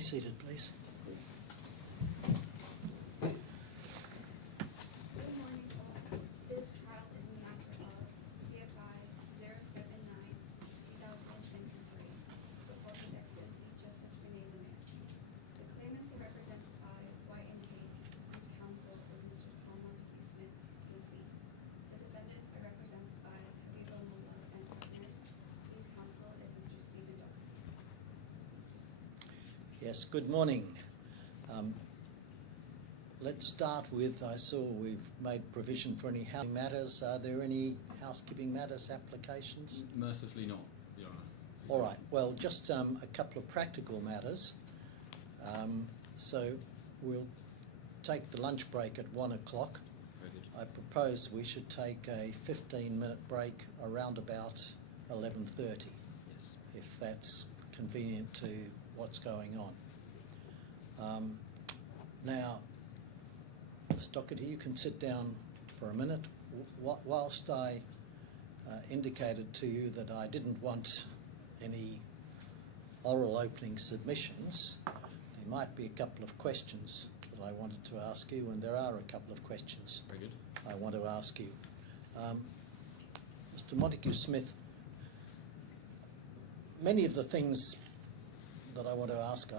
Be seated, please. Good morning, all. This trial is in the matter of CFI 079-2023 before His Excellency Justice Rene Lemiere. The claimants are represented by White and Case, and counsel is Mr. Thamer Abdulaziz Albulaihid. The defendants are represented by Habiba Mullah and partners. Lead counsel is Mr. Stephen Doherty. Yes, good morning. Let's start with, I saw we've made provision for any housing matters. Are there any housekeeping matters, applications? Mercifully not, Your Honour. All right, well, just a couple of practical matters. So we'll take the lunch break at 1 o'clock. Very good. I propose we should take a 15-minute break around about 11:30, Yes. if that's convenient to what's going on. Now, Ms. Doherty, you can sit down for a minute. Whilst I indicated to you that I didn't want any oral opening submissions, there might be a couple of questions that I wanted to ask you, and there are a couple of questions Very good. I want to ask you. Mr. Montague-Smith, many of the things that I want to ask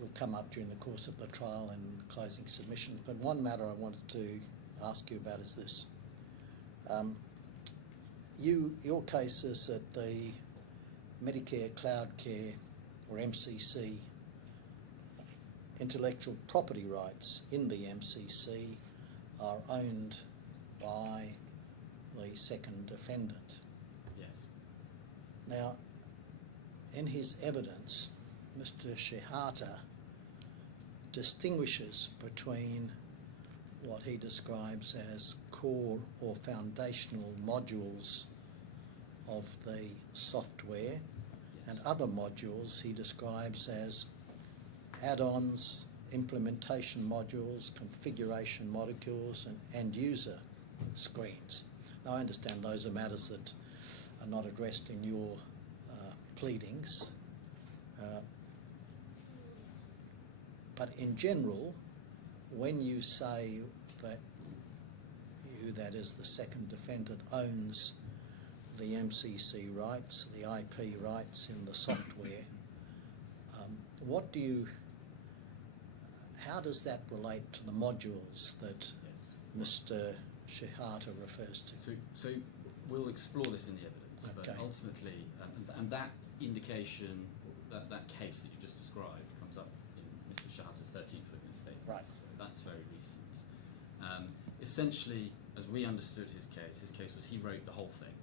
will come up during the course of the trial and closing submissions, but one matter I wanted to ask you about is this. Your case is that the Medicare Cloud Care, or MCC, intellectual property rights in the MCC are owned by the second defendant. Yes. Now, in his evidence, Mr. Shehata distinguishes between what he describes as core or foundational modules of the software, and other modules he describes as add-ons, implementation modules, configuration modules, and end-user screens. Now, I understand those are matters that are not addressed in your pleadings, but in general, when you say that you, that is the second defendant, owns the MCC rights, the IP rights in the software, how does that relate to the modules that Mr. Shehata refers to? So we'll explore this in the evidence, Okay. but ultimately, and that indication, that case that you just described comes up in Mr. Shehata's 13th witness statement. Right. So that's very recent. Essentially, as we understood his case was he wrote the whole thing,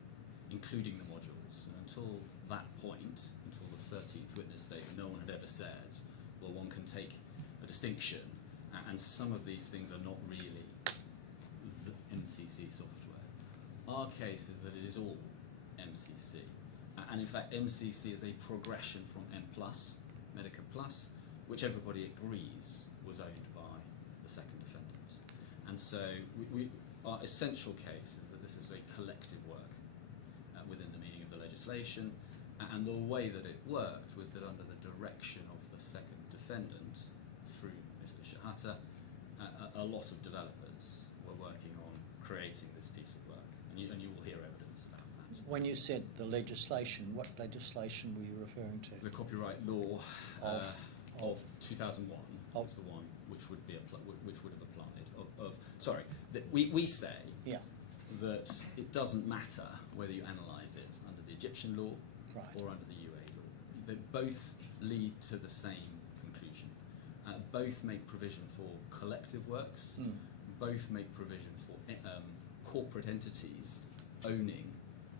including the modules. And until that point, until the 13th witness statement, no one had ever said, well, one can take a distinction, and some of these things are not really the MCC software. Our case is that it is all MCC. And in fact, MCC is a progression from M+, Medica Plus, which everybody agrees was owned by the second defendant. And so our essential case is that this is a collective work within the meaning of the legislation, and the way that it worked was that under the direction of the second defendant, through Mr. Shehata, a lot of developers were working on creating this piece of work, and you will hear evidence about that. When you said the legislation, what legislation were you referring to? The copyright law of 2001 Of- is the one which would be which would have applied. We say that it doesn't matter whether you analyse it under the Egyptian law Right. or under the UA law. They both lead to the same conclusion. Both make provision for collective works. Both make provision for corporate entities owning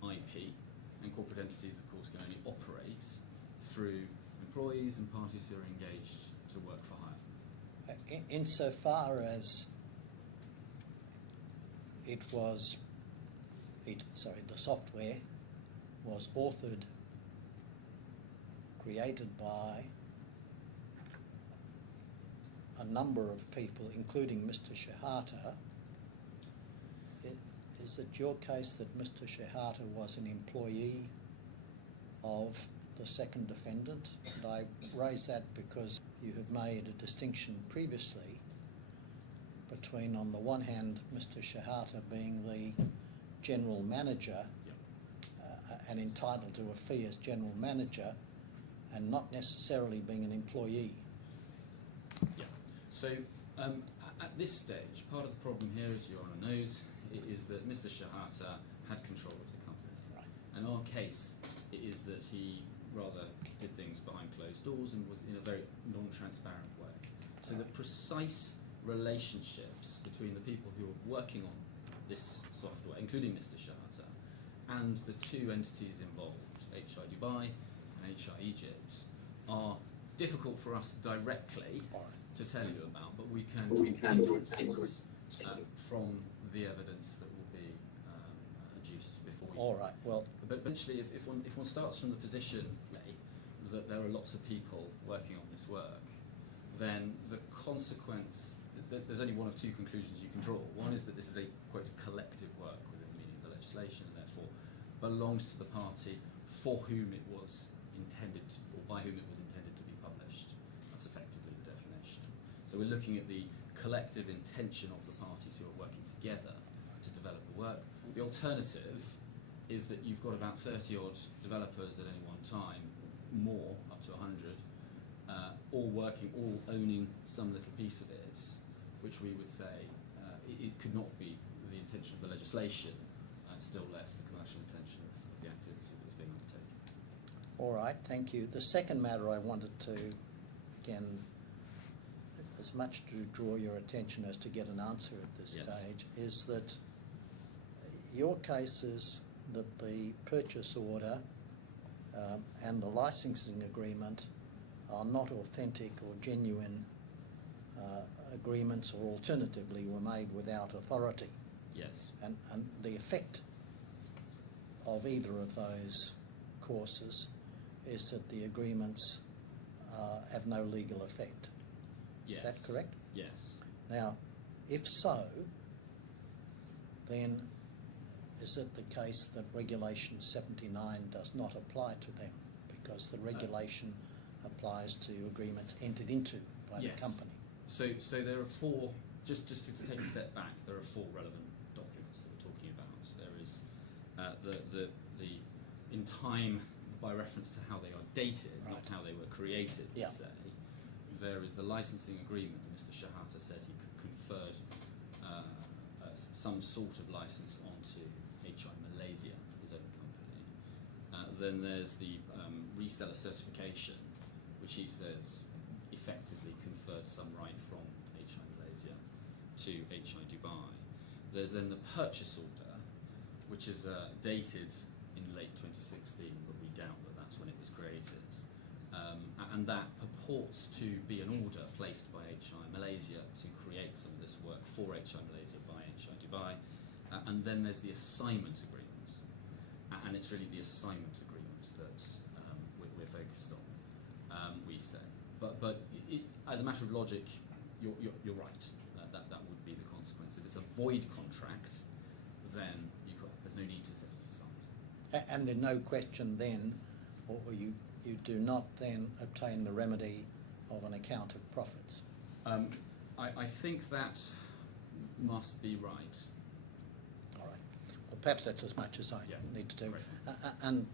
IP, and corporate entities, of course, can only operate through employees and parties who are engaged to work for hire. Insofar as the software was authored, created by a number of people, including Mr. Shehata, is it your case that Mr. Shehata was an employee of the second defendant. And I raise that because you have made a distinction previously between, on the one hand, Mr. Shehata being the general manager and entitled to a fee as general manager, and not necessarily being an employee. Yeah. So at this stage, part of the problem here, as Your Honour knows, is that Mr. Shehata had control of the company. Right. And our case is that he rather did things behind closed doors and was in a very non-transparent way. So the precise relationships between the people who are working on this software, including Mr. Shehata, and the two entities involved, HI Dubai and HI Egypt, are difficult for us directly to tell you about, but we can inferences from the evidence that will be adduced before you. All right, well... But eventually, if one starts from the position that there are lots of people working on this work, then the consequence, there's only one of two conclusions you can draw. One is that this is a, quote, collective work within the meaning of the legislation, and therefore belongs to the party for whom it was intended to, or by whom it was intended to be published. That's effectively the definition. So we're looking at the collective intention of the parties who are working together to develop the work. The alternative is that you've got about 30 odd developers at any one time, more, up to 100, all working, all owning some little piece of it, which we would say it could not be the intention of the legislation, and still less the commercial intention of the activity that was being undertaken. All right, thank you. The second matter I wanted to, again, as much to draw your attention as to get an answer at this stage, is that your case is that the purchase order and the licensing agreement are not authentic or genuine agreements, or alternatively were made without authority. Yes. And the effect of either of those courses is that the agreements have no legal effect. Yes. Is that correct? Yes. Now, if so, then is it the case that Regulation 79 does not apply to them, because the regulation applies to agreements entered into by the company? So there are four, just to take a step back, there are four relevant documents that we're talking about. There is the in time, by reference to how they are dated, not how they were created, per se. There is the licensing agreement that Mr. Shehata said he conferred some sort of license onto HI Malaysia, his own company. Then there's the reseller certification, which he says effectively conferred some right from HI Malaysia to HI Dubai. There's then the purchase order, which is dated in late 2016, but we doubt that that's when it was created. And that purports to be an order placed by HI Malaysia to create some of this work for HI Malaysia by HI Dubai. And then there's the assignment agreement. And it's really the assignment agreement that we're focused on, we say. But as a matter of logic, you're right. That would be the consequence. If it's a void contract, then there's no need to set it aside. And there's no question then, or you do not then obtain the remedy of an account of profits? I think that must be right. All right. Well, perhaps that's as much as I need to do. And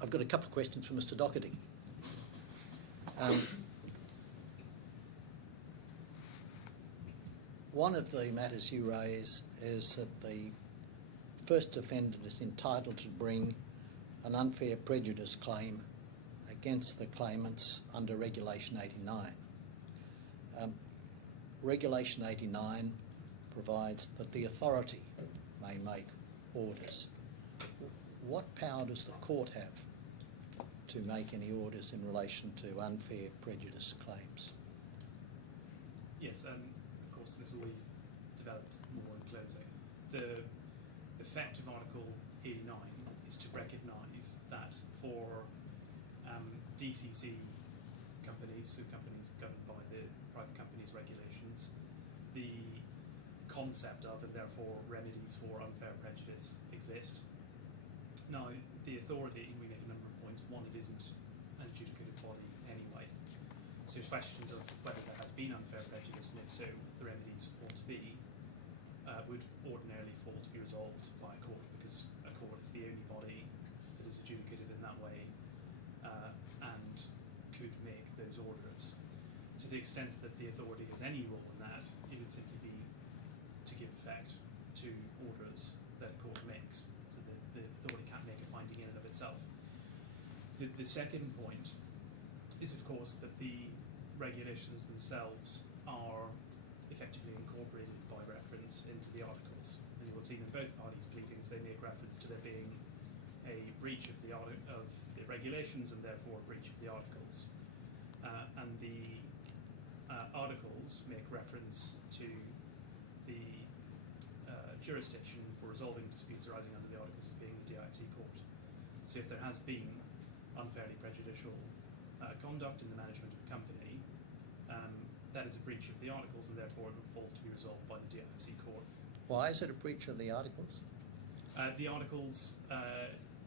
I've got a couple of questions for Mr. Doherty. One of the matters you raise is that the first defendant is entitled to bring an unfair prejudice claim against the claimants under Regulation 89. Regulation 89 provides that the authority may make orders. What power does the court have to make any orders in relation to unfair prejudice claims? Yes, of course this will be developed more in closing. The effect of Article 89 is to recognise that for DCC companies, so companies governed by the Private Companies Regulations, the concept of and therefore remedies for unfair prejudice exist. Now, the authority, we make a number of points. One, it isn't adjudicative body anyway. So questions of whether there has been unfair prejudice, and if so, the remedies ought to be, would ordinarily fall to be resolved by a court, because a court is the only body that is adjudicative in that way and could make those orders. To the extent that the authority has any role in that, it would simply be to give effect to orders that a court makes, so that the authority can't make a finding in and of itself. The second point is, of course, that the regulations themselves are effectively incorporated by reference into the articles. And you will see in both parties' pleadings they make reference to there being a breach of the regulations and therefore a breach of the articles. And the articles make reference to the jurisdiction for resolving disputes arising under the articles as being the DIFC court. So if there has been unfairly prejudicial conduct in the management of a company, that is a breach of the articles and therefore it falls to be resolved by the DIFC court. Why is it a breach of the articles? The articles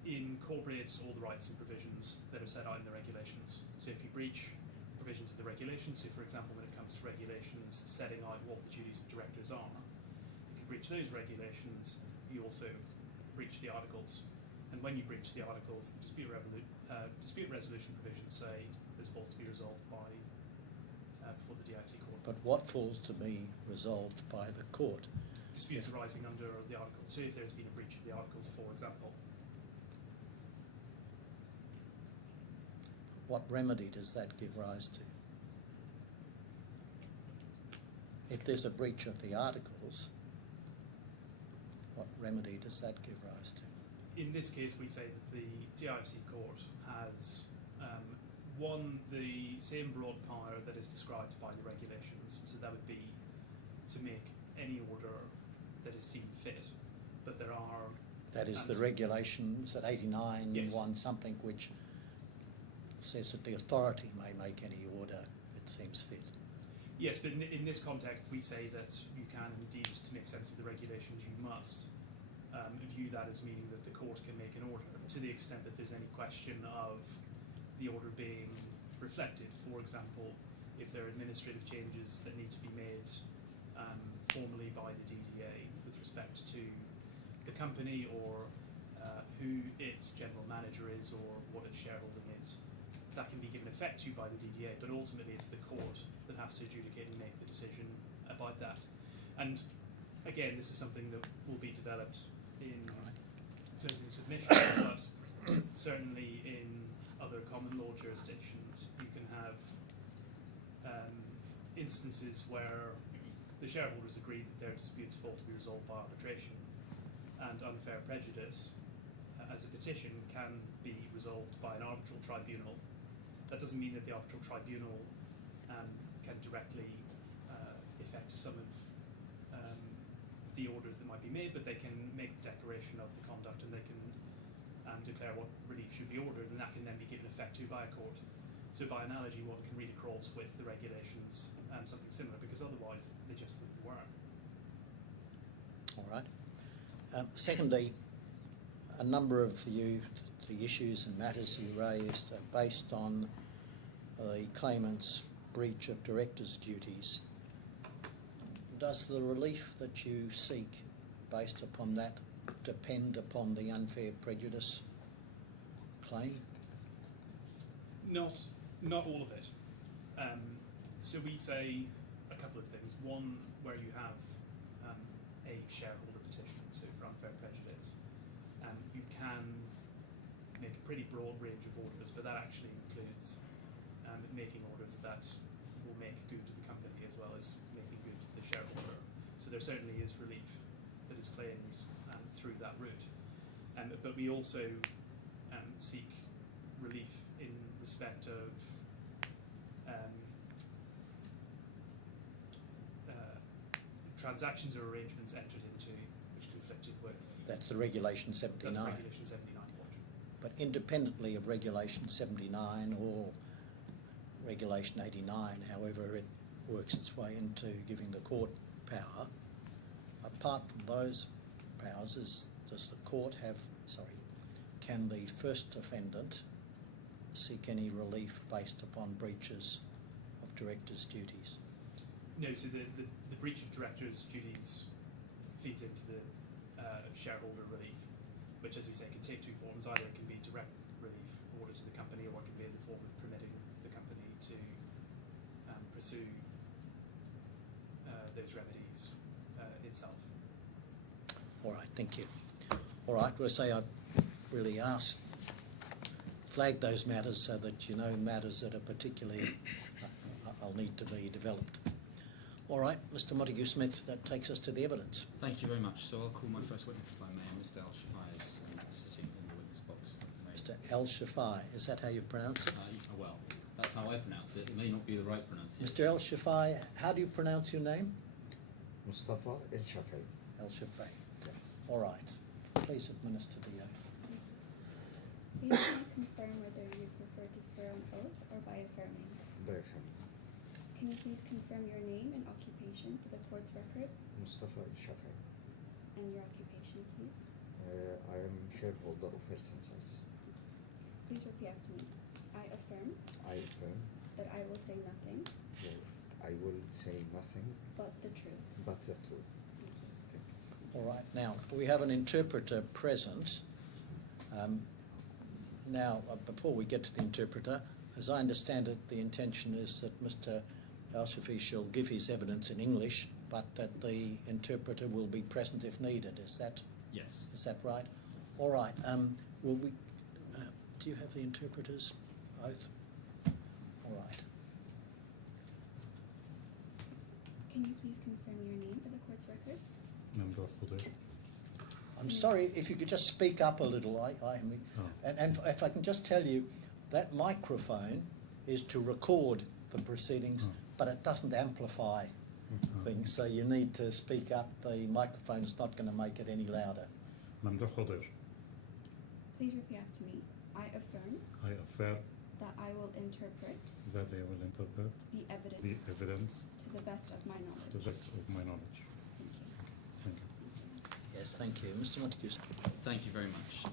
incorporates all the rights and provisions that are set out in the regulations. So if you breach provisions of the regulations, so for example when it comes to regulations setting out what the duties of directors are, if you breach those regulations, you also breach the articles. And when you breach the articles, the dispute resolution provisions say this falls to be resolved by before the DIFC court. But what falls to be resolved by the court? Disputes arising under the articles. So if there's been a breach of the articles, for example. What remedy does that give rise to? If there's a breach of the articles, what remedy does that give rise to? In this case, we say that the DIFC court has the same broad power that is described by the regulations. So that would be to make any order that is seen fit. But there are... That is the regulations at 89, yes. 1 something, which says that the authority may make any order it seems fit. Yes, but in this context, we say that you can indeed, to make sense of the regulations, you must view that as meaning that the court can make an order to the extent that there's any question of the order being reflected. For example, if there are administrative changes that need to be made formally by the DDA with respect to the company or who its general manager is or what its shareholding is, that can be given effect to by the DDA, but ultimately it's the court that has to adjudicate and make the decision about that. And again, this is something that will be developed in closing submissions, but certainly in other common law jurisdictions, you can have instances where the shareholders agree that their disputes fall to be resolved by arbitration, and unfair prejudice as a petition can be resolved by an arbitral tribunal. That doesn't mean that the arbitral tribunal can directly affect some of the orders that might be made, but they can make a declaration of the conduct and they can declare what relief should be ordered, and that can then be given effect to by a court. So by analogy, one can read across with the regulations something similar, because otherwise they just wouldn't work. All right. Secondly, a number of the issues and matters you raised are based on the claimant's breach of director's duties. Does the relief that you seek based upon that depend upon the unfair prejudice claim? Not all of it. So we say a couple of things. One, where you have a shareholder petition, so for unfair prejudice, you can make a pretty broad range of orders, but that actually includes making orders that will make good to the company as well as making good to the shareholder. So there certainly is relief that is claimed through that route. But we also seek relief in respect of transactions or arrangements entered into which conflicted with... That's the Regulation 79. That's Regulation 79. But independently of Regulation 79 or Regulation 89, however it works its way into giving the court power, apart from those powers, can the first defendant seek any relief based upon breaches of directors' duties? No, so the breach of directors' duties feeds into the shareholder relief, which, as we say, can take two forms. Either it can be direct relief ordered to the company, or it can be in the form of permitting the company to pursue those remedies itself. All right, thank you. All right, well, say I really flag those matters so that you know matters that are particularly I'll need to be developed. All right, Mr. Montague-Smith, that takes us to the evidence. Thank you very much. So I'll call my first witness, if I may. Mr. Al-Shafai is sitting in the witness box. Mr. Al-Shafai, is that how you pronounce it? Well, that's how I pronounce it. It may not be the right pronunciation. Mr. Al-Shafai, how do you pronounce your name? Mustafa El-Shafai. Al-Shafai. All right. Please administer the oath. Please can you confirm whether you prefer to swear on oath or by affirming? Bayfam. Can you please confirm your name and occupation for the court's record Mustafa El-Shafai. and your occupation, please? I am shareholder of Health. Please repeat after me. I affirm I affirm that I will say nothing that I will say nothing but the truth. but the truth. Thank you. Thank you. All right. Now, we have an interpreter present. Before we get to the interpreter, as I understand it, the intention is that Mr. Al-Shafai shall give his evidence in English, but that the interpreter will be present if needed. Is that Yes. right? All right. Will we? Do you have the interpreter's oath? All right. Can you please confirm your name for the court's record? I'm sorry, if you could just speak up a little. And if I can just tell you, that microphone is to record the proceedings, but it doesn't amplify things, so you need to speak up. The microphone's not going to make it any louder. Please repeat after me. I affirm I affirm that I will interpret that I will interpret the evidence the evidence to the best of my knowledge. to the best of my knowledge. Thank you. Thank you. Yes, thank you. Mr. Montague. Thank you very much.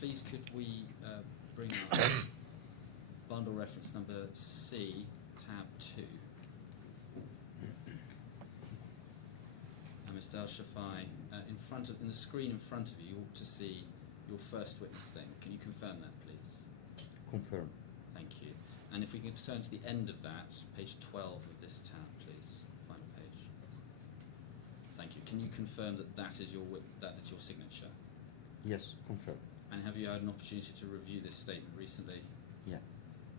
Please could we bring up bundle reference number C, tab 2. Mr. Al-Shafai, in the screen in front of you, you ought to see your first witness statement. Can you confirm that, please? Confirm. Thank you. And if we could turn to the end of that, page 12 of this tab, please. Final page. Thank you. Can you confirm that that is your signature? Yes, confirm. And have you had an opportunity to review this statement recently? Yeah.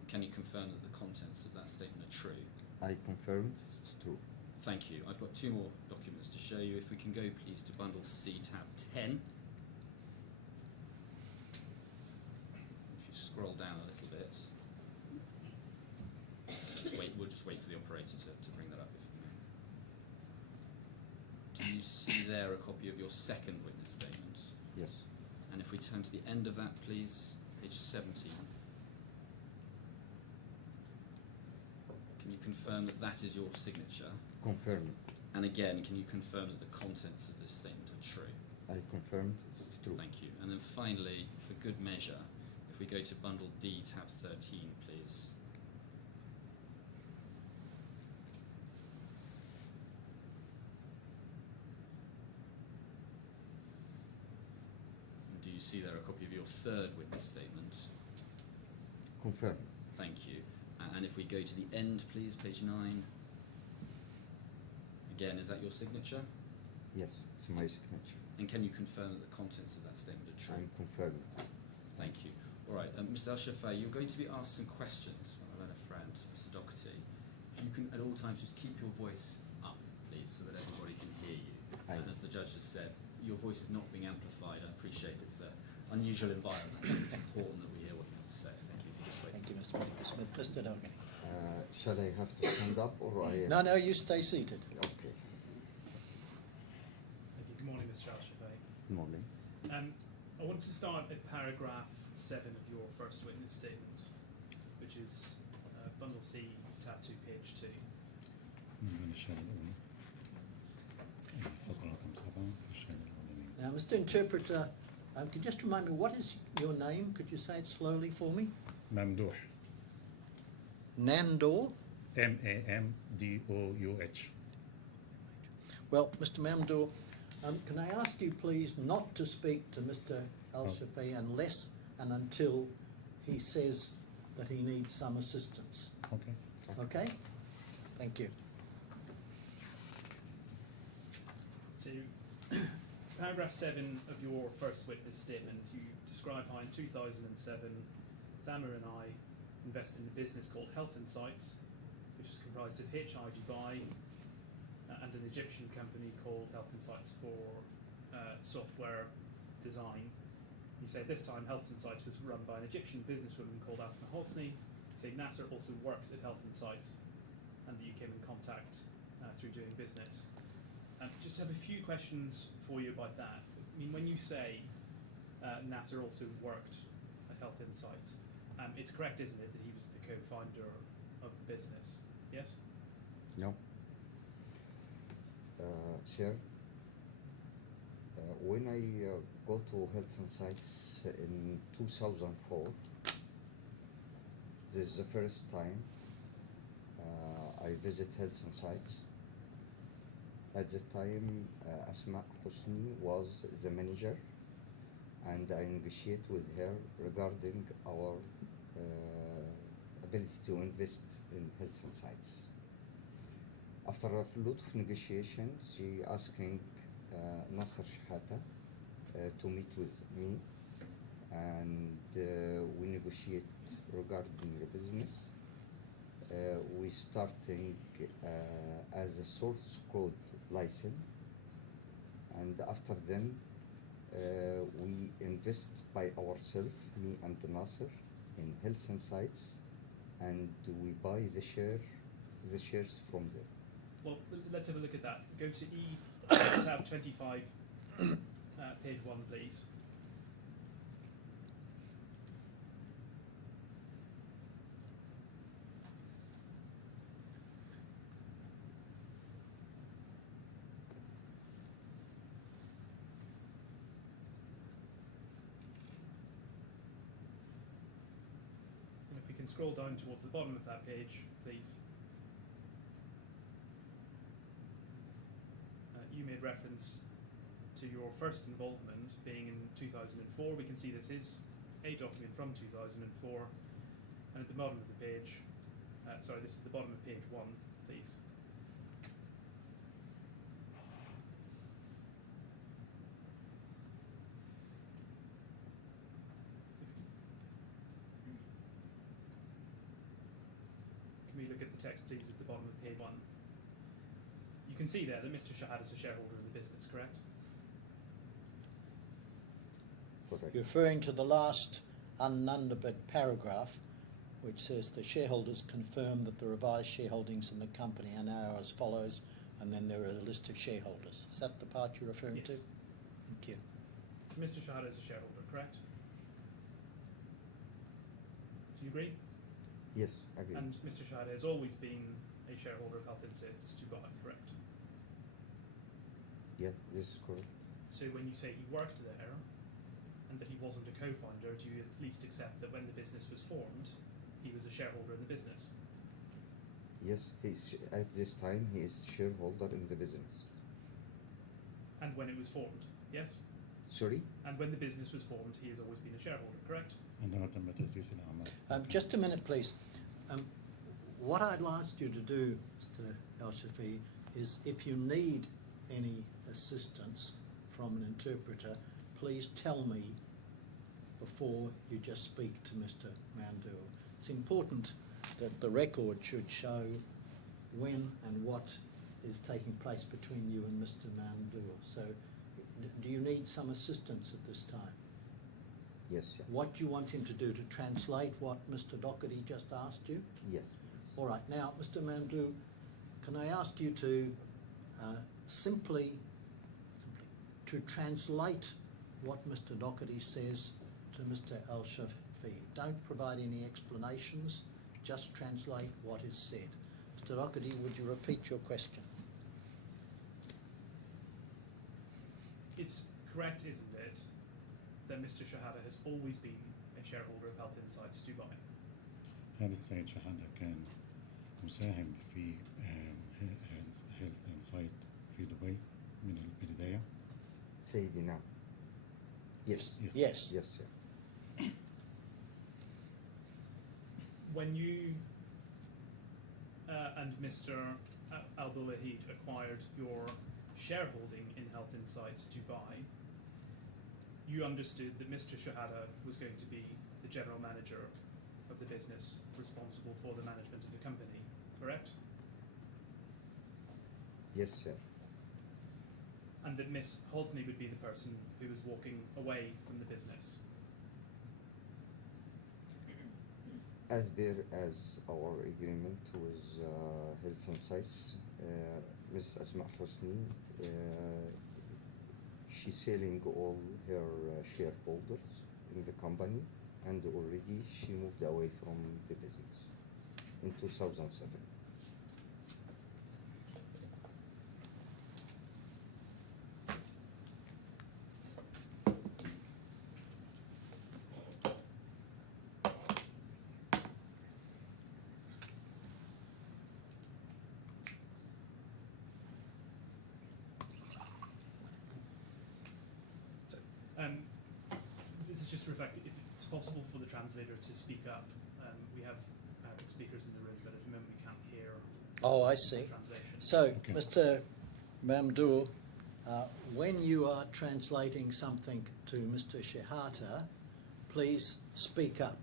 Can you confirm that the contents of that statement are true? I confirm it's true. Thank you. I've got two more documents to show you. If we can go, please, to bundle C, tab 10. If you scroll down a little bit. We'll just wait for the operator to bring that up, if you may. Do you see there a copy of your second witness statement? Yes. And if we turn to the end of that, please, page 17. Can you confirm that that is your signature? Confirm. And again, can you confirm that the contents of this statement are true? I confirm it's true. Thank you. And then finally, for good measure, if we go to bundle D, tab 13, please. And do you see there a copy of your third witness statement? Confirm. Thank you. And if we go to the end, please, page 9. Again, is that your signature? Yes, it's my signature. And can you confirm that the contents of that statement are true? I confirm. Thank you. All right, Mr. Al-Shafai, you're going to be asked some questions by my learned friend, Mr. Doherty. If you can, at all times, just keep your voice up, please, so that everybody can hear you. Aye. And as the judge has said, your voice is not being amplified. I appreciate it's an unusual environment, but it's important that we hear what you have to say. Thank you. If you just wait. Thank you, Mr. Montague-Smith. Mr. Doherty. Shall I have to stand up or I? No, you stay seated. Okay. Thank you. Good morning, Mr. Al-Shafai. Good morning. I want to start at paragraph 7 of your first witness statement, which is bundle C, tab 2, page 2. Now, Mr. Interpreter, could you just remind me, what is your name? Could you say it slowly for me? Mamdouh. Nandor? Mamdouh. Well, Mr. Mamdouh, can I ask you please not to speak to Mr. Al-Shafi unless and until he says that he needs some assistance. Okay. Okay? Thank you. So, paragraph 7 of your first witness statement, you describe how in 2007, Thamer and I invested in a business called Health Insights, which is comprised of HI Dubai and an Egyptian company called Health Insights for software design. You say this time Health Insights was run by an Egyptian businesswoman called Asma Hosni. You say Nasser also worked at Health Insights and that you came in contact through doing business. Just have a few questions for you about that. I mean, when you say Nasser also worked at Health Insights, it's correct, isn't it, that he was the co-founder of the business? Yes? No. Sir, when I go to Health Insights in 2004, this is the first time I visit Health Insights. At the time, Asma Hosni was the manager, and I negotiate with her regarding our ability to invest in Health Insights. After a lot of negotiations, she asking Nasser Shehata to meet with me, and we negotiate regarding the business. We starting as a source code license, and after then we invest by ourselves, me and Nasser, in Health Insights, and we buy the shares from them. Well, let's have a look at that. Go to tab 25, page 1, please. And if we can scroll down towards the bottom of that page, please. You made reference to your first involvement being in 2004. We can see this is a document from 2004. And at the bottom of the page, this is the bottom of page 1, please. Can we look at the text, please, at the bottom of page 1? You can see there that Mr. Shehata is a shareholder in the business, correct? Correct. You're referring to the last unnumbered paragraph, which says the shareholders confirm that the revised shareholdings in the company are now as follows, and then there are a list of shareholders. Is that the part you're referring to? Yes. Thank you. Mr. Shehata is a shareholder, correct? Do you agree? Yes, I agree. And Mr. Shehata has always been a shareholder of Health Insights Dubai, correct? Yeah, this is correct. So when you say he worked there and that he wasn't a co-founder, do you at least accept that when the business was formed, he was a shareholder in the business? Yes, at this time he is shareholder in the business. And when it was formed, yes? Sorry? And when the business was formed, he has always been a shareholder, correct? Just a minute, please. What I'd ask you to do, Mr. Al-Shafi, is if you need any assistance from an interpreter, please tell me before you just speak to Mr. Mamdouh. It's important that the record should show when and what is taking place between you and Mr. Mamdouh. So do you need some assistance at this time? Yes, sir. What do you want him to do, to translate what Mr. Doherty just asked you? Yes. All right. Now, Mr. Mamdouh, can I ask you to simply to translate what Mr. Doherty says to Mr. Al-Shafi? Don't provide any explanations, just translate what is said. Mr. Doherty, would you repeat your question? It's correct, isn't it, that Mr. Shehata has always been a shareholder of Health Insights Dubai? هل السيد شحاتة كان مساهم في هيلث انسايت في دبي من البداية؟ سيدي نعم. Yes. Yes. Yes, sir. When you and Mr. Albulaihid acquired your shareholding in Health Insights Dubai, you understood that Mr. Shehata was going to be the general manager of the business responsible for the management of the company, correct? Yes, sir. And that Miss Hosni would be the person who was walking away from the business. As there as our agreement with Health Insights, Ms. Asma Hosni, she's selling all her shareholders in the company, and already she moved away from the business in 2007. So, this is just reflected. If it's possible for the translator to speak up, we have Arabic speakers in the room, but at the moment we can't hear Oh, I see. the translation. So, Okay. Mr. Mamdour, when you are translating something to Mr. Shehata, please speak up.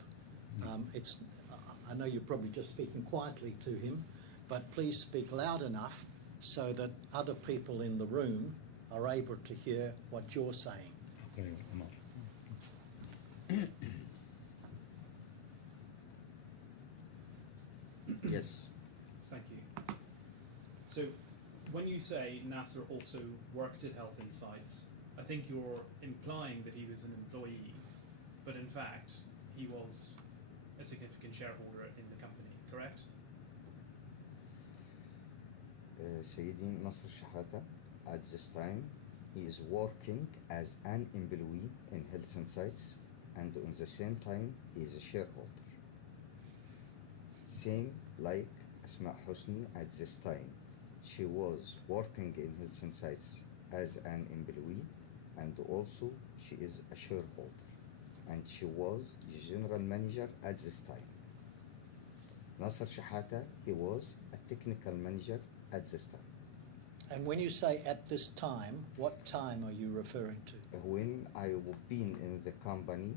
I know you're probably just speaking quietly to him, but please speak loud enough so that other people in the room are able to hear what you're saying. Okay, Omar. Yes. Thank you. So, when you say Nasser also worked at Health Insights, I think you're implying that he was an employee, but in fact, he was a significant shareholder in the company, correct? Sayyidi Nasser Shehata, at this time, he is working as an employee in Health Insights, and at the same time, he is a shareholder. Same like Asma Hosni at this time. She was working in Health Insights as an employee, and also she is a shareholder. And she was the general manager at this time. Nasser Shehata, he was a technical manager at this time. And when you say at this time, what time are you referring to? When I have been in the company,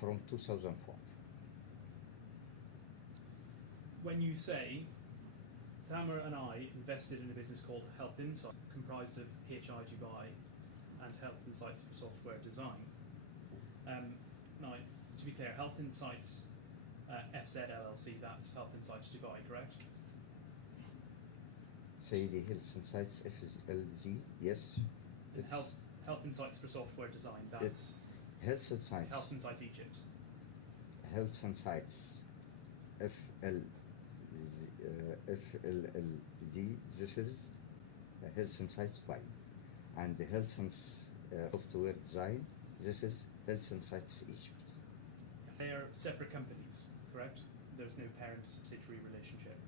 from 2004. When you say Thamer and I invested in a business called Health Insights, comprised of HI Dubai and Health Insights for Software Design. Now, to be clear, Health Insights FZ LLC, that's Health Insights Dubai, correct? Sayyidi Health Insights FLZ, yes. And It's Health Insights for Software Design, that's it's Health Insights. Health Insights Egypt. Health Insights FLLZ, this is Health Insights Dubai. And the Software Design, this is Health Insights Egypt. They are separate companies, correct? There's no parent-subsidiary relationship.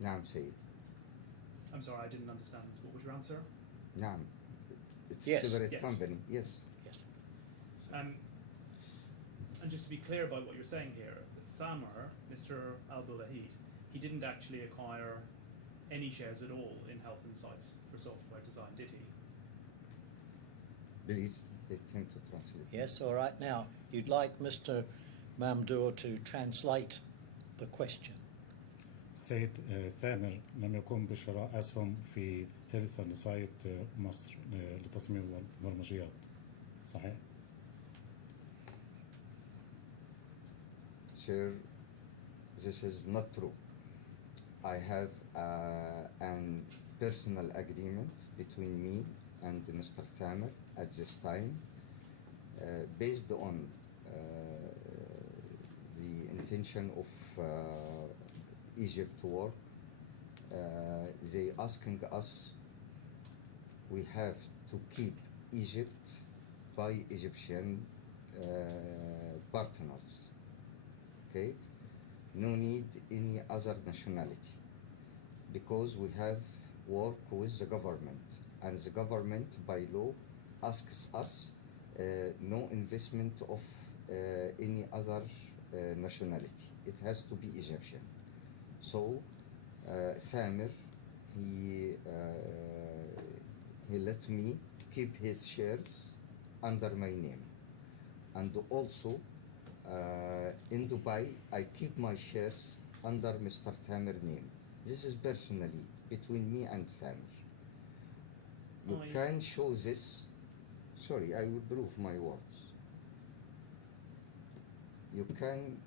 Naam, Sayyid. I'm sorry, I didn't understand. What was your answer? Naam. It's Yes. separate Yes. company, yes. Yes. And just to be clear about what you're saying here, Thamer, Mr. Albulaihid, he didn't actually acquire any shares at all in Health Insights for Software Design, did he? Please, let him to translate. Yes, all right. Now, you'd like Mr. Mamdour to translate the question. السيد ثامر لم يقم بشراء أسهم في هيلث انسايت مصر لتصميم البرمجيات، صحيح؟ Sir, this is not true. I have an personal agreement between me and Mr. Thamer at this time, based on the intention of Egypt to work. They asking us, we have to keep Egypt by Egyptian partners. Okay? No need any other nationality, because we have work with the government, and the government by law asks us no investment of any other nationality. It has to be Egyptian. So Thamer, he let me keep his shares under my name, and also in Dubai I keep my shares under Mr. Thamer name. This is personally between me and Thamer. You can show this. Sorry, I will prove my words. You can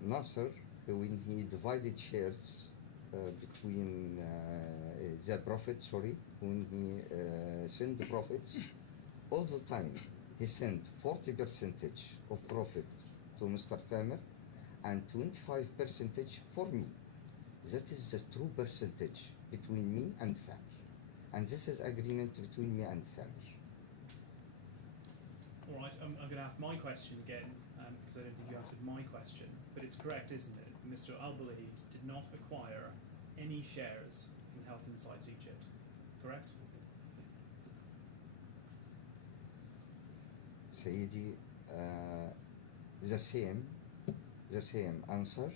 Nasser, when he divided shares between the profit, when he sent the profits, all the time he sent 40% of profit to Mr. Thamer and 25% for me. That is the true percentage between me and Thamer. And this is agreement between me and Thamer. All right, I'm going to ask my question again, because I don't think you answered my question. But it's correct, isn't it? Mr. Albulaihid did not acquire any shares in Health Insights Egypt, correct? Sayyidi, the same answer.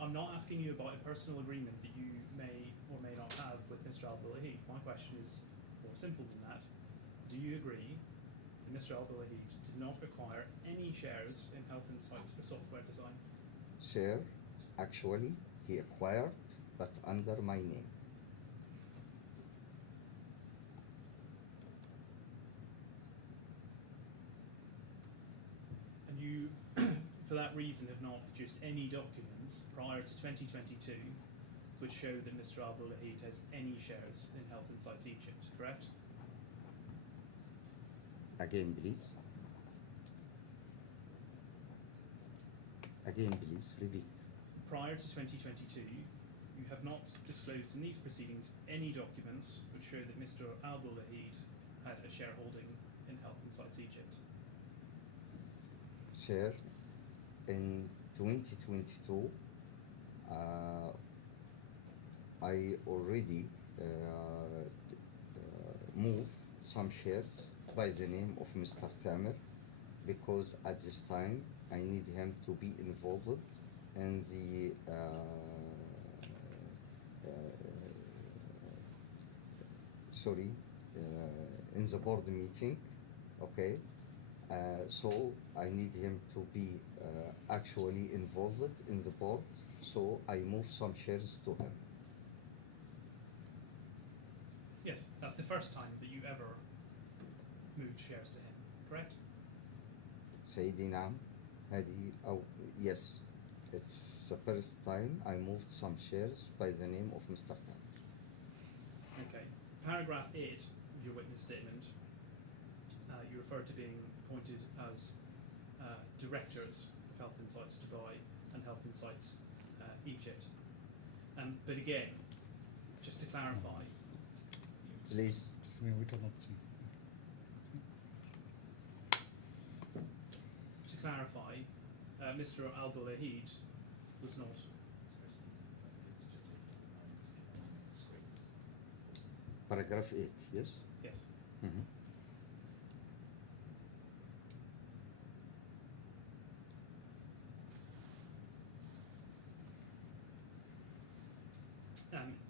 I'm not asking you about a personal agreement that you may or may not have with Mr. Albulaihid. My question is more simple than that. Do you agree that Mr. Albulaihid did not acquire any shares in Health Insights for software design? Share, actually, he acquired, but under my name. And you, for that reason, have not produced any documents prior to 2022 which show that Mr. Albulaihid has any shares in Health Insights Egypt, correct? Again, please. Again, please, repeat. Prior to 2022, you have not disclosed in these proceedings any documents which show that Mr. Albulaihid had a shareholding in Health Insights Egypt. Share, in 2022, I already moved some shares by the name of Mr. Thamer, because at this time I need him to be involved in the in the board meeting, okay? So I need him to be actually involved in the board, so I move some shares to him. Yes, that's the first time that you ever moved shares to him, correct? Sayyidi Naam, Hadi, oh, yes. It's the first time I moved some shares by the name of Mr. Thamer. Okay. Paragraph 8 of your witness statement, you refer to being appointed as directors of Health Insights Dubai and Health Insights Egypt. But again, just to clarify, Please. We cannot see. to clarify, Mr. Albulaihid was not. Paragraph 8, yes? Yes. Mm-hmm.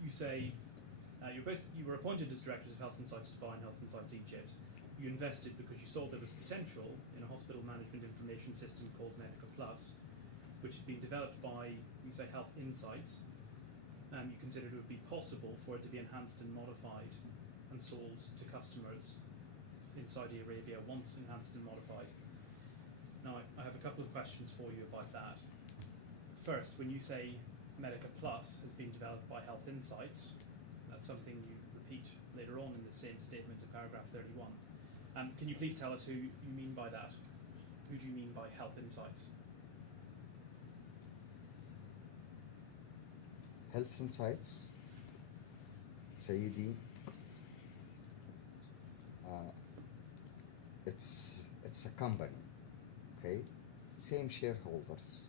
You say you were appointed as directors of Health Insights Dubai and Health Insights Egypt. You invested because you saw there was potential in a hospital management information system called Medica Plus, which had been developed by, you say, Health Insights, and you considered it would be possible for it to be enhanced and modified and sold to customers in Saudi Arabia once enhanced and modified. Now, I have a couple of questions for you about that. First, when you say Medica Plus has been developed by Health Insights, that's something you repeat later on in the same statement of paragraph 31. Can you please tell us who you mean by that? Who do you mean by Health Insights? Health Insights, Sayyidi, it's a company, okay? Same shareholders.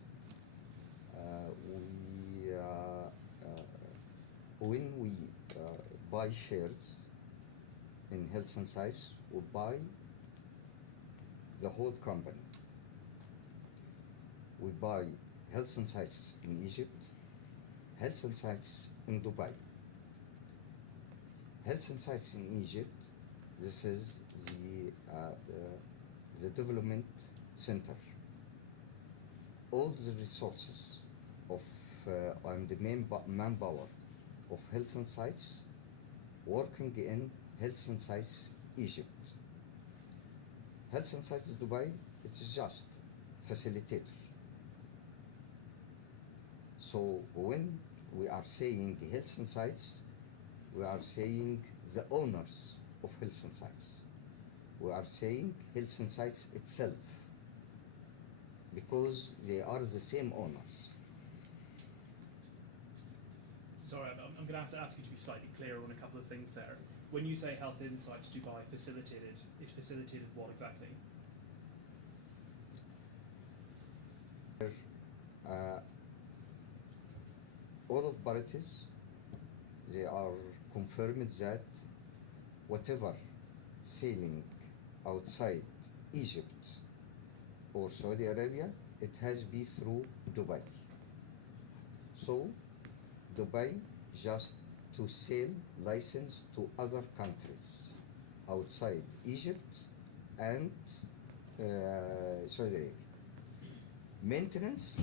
When we buy shares in Health and Science, we buy the whole company. We buy Health and Science in Egypt, Health and Science in Dubai. Health and Science in Egypt, this is the development center. All the resources of and the manpower of Health and Science working in Health and Science Egypt. Health and Science Dubai, it's just facilitator. So when we are saying Health and Science, we are saying the owners of Health and Science. We are saying Health and Science itself, because they are the same owners. Sorry, I'm going to have to ask you to be slightly clearer on a couple of things there. When you say Health Insights Dubai facilitated, it facilitated what exactly? All of parties, they are confirmed that whatever sailing outside Egypt or Saudi Arabia, it has been through Dubai. So Dubai just to sell license to other countries outside Egypt and Saudi Arabia. Maintenance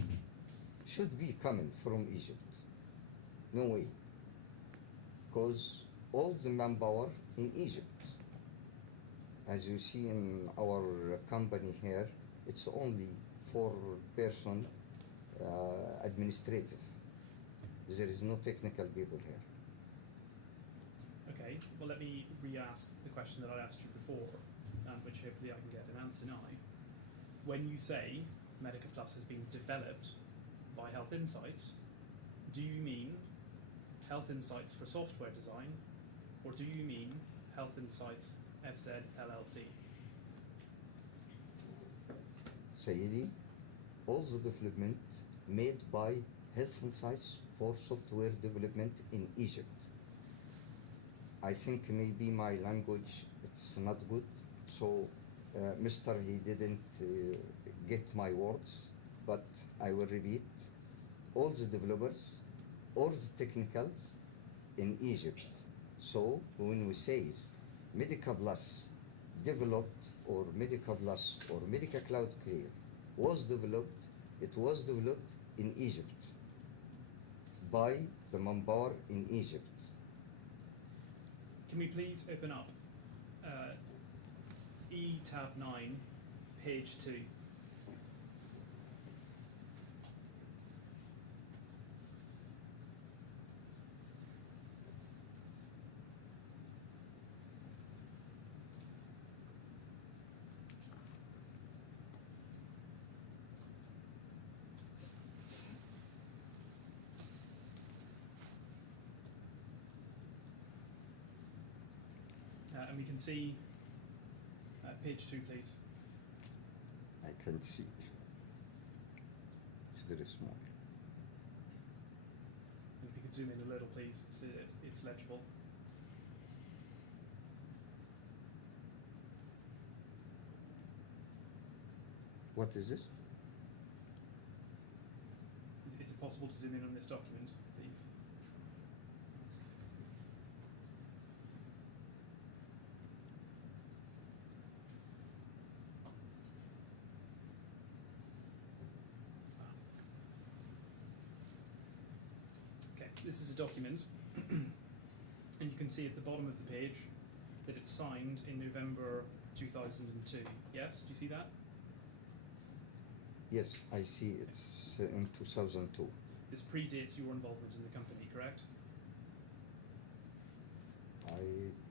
should be coming from Egypt. No way. Because all the manpower in Egypt, as you see in our company here, it's only 4-person administrative. There is no technical people here. Okay, well let me re-ask the question that I asked you before, which hopefully I can get an answer now. When you say Medica Plus has been developed by Health Insights, do you mean Health Insights for software design, or do you mean Health Insights FZ LLC? Sayyidi, all the development made by Health Insights for software development in Egypt. I think maybe my language it's not good, so Mr. he didn't get my words, but I will repeat. All the developers, all the technicals in Egypt. So when we say Medica Plus developed, or Medica Plus or Medica Cloud Clear was developed, it was developed in Egypt by the manpower in Egypt. Can we please open up tab 9, page 2? And we can see page 2, please. I can see. It's very small. If you could zoom in a little, please, so that it's legible. What is this? Is it possible to zoom in on this document, please? This is a document, and you can see at the bottom of the page that it's signed in November 2002. Yes, do you see that? Yes, I see it's in 2002. This predates your involvement in the company, correct?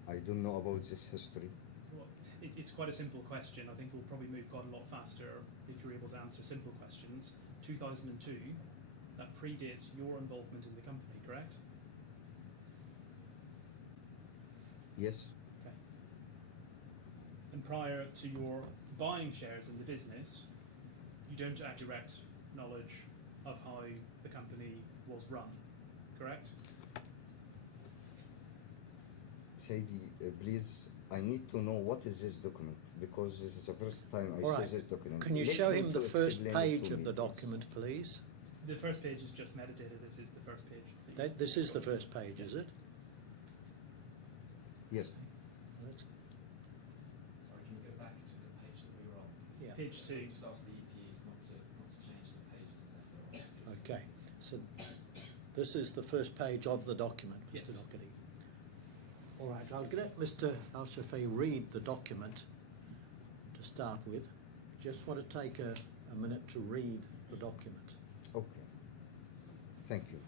I don't know about this history. Well, it's quite a simple question. I think we'll probably move quite a lot faster if you're able to answer simple questions. 2002, that predates your involvement in the company, correct? Yes. Okay. And prior to your buying shares in the business, you don't have direct knowledge of how the company was run, correct? Saidi, please, I need to know what is this document, because this is the first time I All see right. this document. Can you Let show me him to the first explain it page to of me, the please. document, please? The first page is just metadata. This is the first page. This is the first page, is it? Yes. Let's- Sorry, can you go back to the page that we were on? Yeah. Page 2. Just ask the EPs not to change the pages unless they're on. Okay, so this is the first page of the document, Mr. Yes. Doherty. All right, I'll let Mr. Al-Shafi read the document to start with. Just want to take a minute to read the document. Okay. Thank you.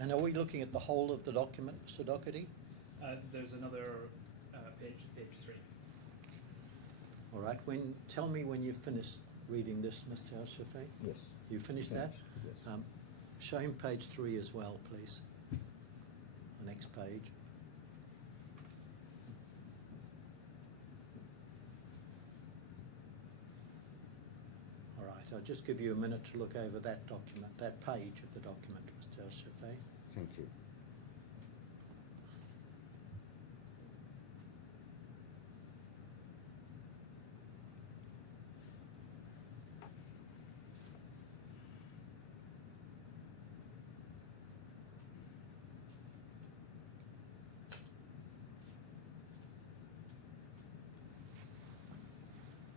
And are we looking at the whole of the document, Mr. Doherty? There's another page 3. All right, tell me when you've finished reading this, Mr. Al-Shafi. Yes. You finished that? Yes. Show him page 3 as well, please. The next page. All right, I'll just give you a minute to look over that document, that page of the document, Mr. Al-Shafi. Thank you.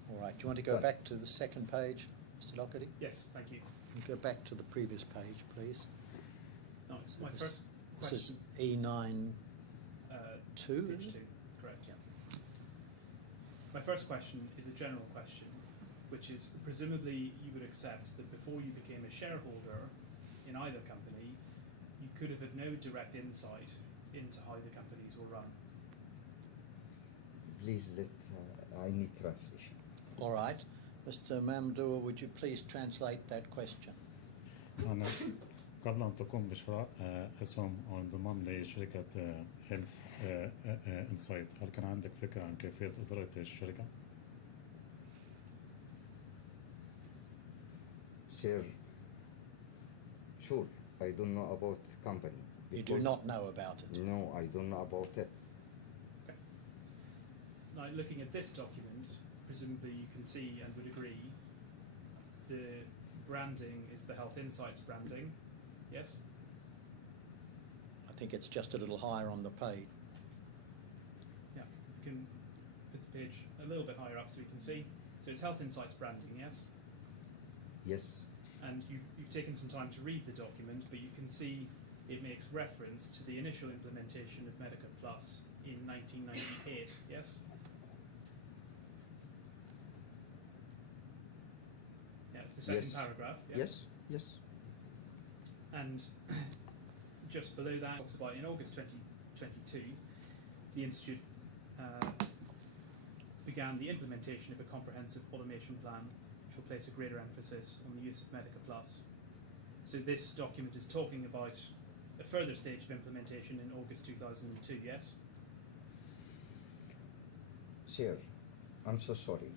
All right, do you want to go Right. back to the second page, Mr. Doherty? Yes, thank you. And go back to the previous page, please. No, So my this- first This is question. E9 2, Page is 2, it? correct. Yeah. My first question is a general question, which is presumably you would accept that before you became a shareholder in either company, you could have had no direct insight into how the companies were run. Please I need translation. All right. Mr. Mamdour, would you please translate that question? أنا قبل أن تقوم بشراء أسهم أو انضمام لشركة هيلث انسايت، هل كان عندك فكرة عن كيفية إدارة الشركة؟ Sure. I don't know about company. You do because- not know about it. No, I don't know about it. Okay. Now, looking at this document, presumably you can see and would agree the branding is the Health Insights branding, yes? I think it's just a little higher on the page. Yeah, you can put the page a little bit higher up so you can see. So it's Health Insights branding, yes? Yes. And you've taken some time to read the document, but you can see it makes reference to the initial implementation of Medica Plus in 1998, yes? Yeah, it's the second Yes. paragraph. Yeah? Yes. Yes. And just below that, talks about in August 2022, the Institute began the implementation of a comprehensive automation plan which will place a greater emphasis on the use of Medica Plus. So this document is talking about a further stage of implementation in August 2002, yes? Sir, I'm so sorry.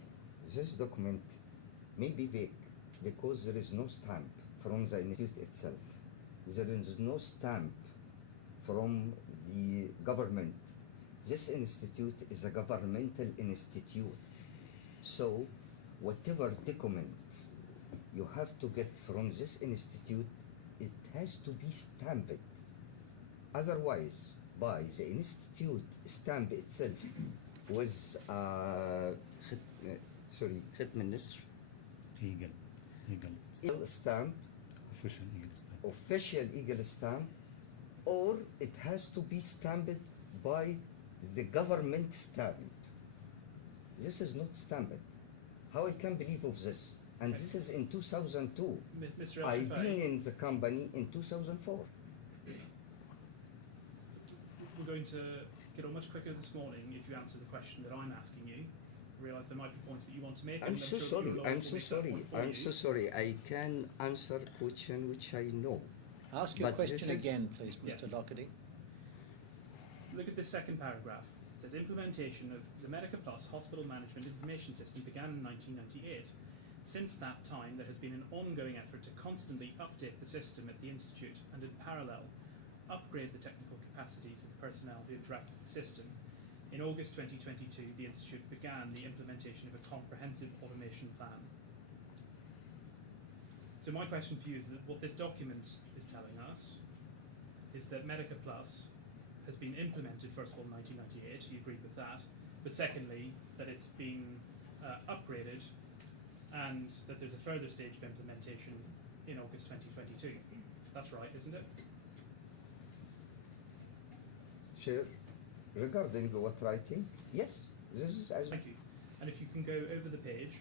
This document may be vague because there is no stamp from the institute itself. There is no stamp from the government. This institute is a governmental institute. So whatever document you have to get from this institute, it has to be stamped. Otherwise, by the institute stamp itself was ختم النسر Eagle eagle stamp, official eagle stamp. official eagle stamp, or it has to be stamped by the government stamp. This is not stamped. How I can believe of this? And this is in 2002. Mr. El I've Shafai, been in the company in 2004. we're going to get on much quicker this morning if you answer the question that I'm asking you. I realise there might be points that you want to make. I'm and so sure sorry. your lawyer I'm will so make that sorry. point for I'm you. so sorry. I can answer question which I know. Ask your But this question is- again, please, Mr. Yes. Doherty. Look at this second paragraph. It says implementation of the Medica Plus Hospital Management Information System began in 1998. Since that time, there has been an ongoing effort to constantly update the system at the Institute and in parallel, upgrade the technical capacities of the personnel who interact with the system. In August 2022, the Institute began the implementation of a comprehensive automation plan. So my question for you is that what this document is telling us is that Medica Plus has been implemented, first of all, in 1998, you agree with that, but secondly, that it's been upgraded and that there's a further stage of implementation in August 2022. That's right, isn't it? Chair, regarding what writing, yes, this is as Thank you. And if you can go over the page.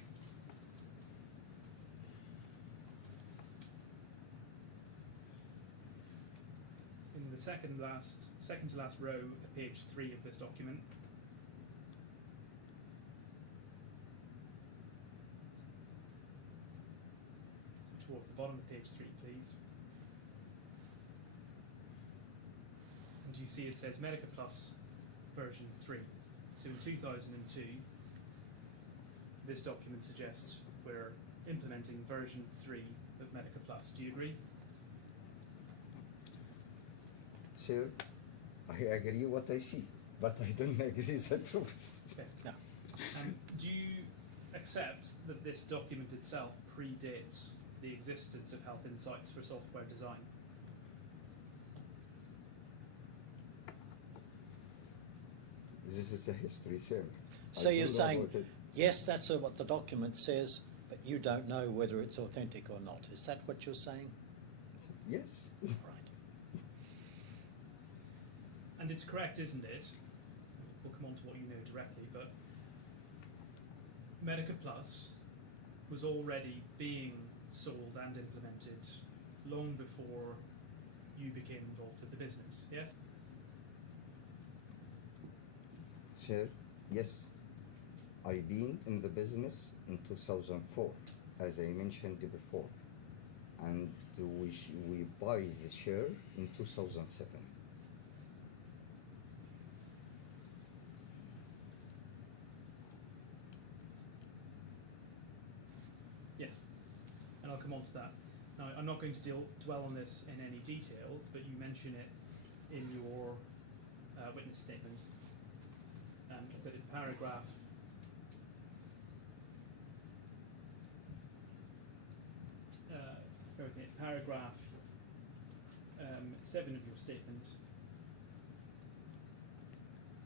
In the second to last row of page 3 of this document. Towards the bottom of page 3, please. And you see it says Medica Plus version 3. So in 2002, this document suggests we're implementing version 3 of Medica Plus. Do you agree? Sir, I agree what I see, but I don't agree the truth. Okay. No. Do you accept that this document itself predates the existence of Health Insights for software design? This is the history, sir. So I you're don't know saying, about it. yes, that's what the document says, but you don't know whether it's authentic or not. Is that what you're saying? Yes. Right. And it's correct, isn't it? We'll come on to what you know directly, but Medica Plus was already being sold and implemented long before you became involved with the business, yes? Sir, yes. I've been in the business in 2004, as I mentioned before, and we buy the share in 2007. Yes, and I'll come on to that. Now, I'm not going to dwell on this in any detail, but you mention it in your witness statement. But in paragraph paragraph 7 of your statement.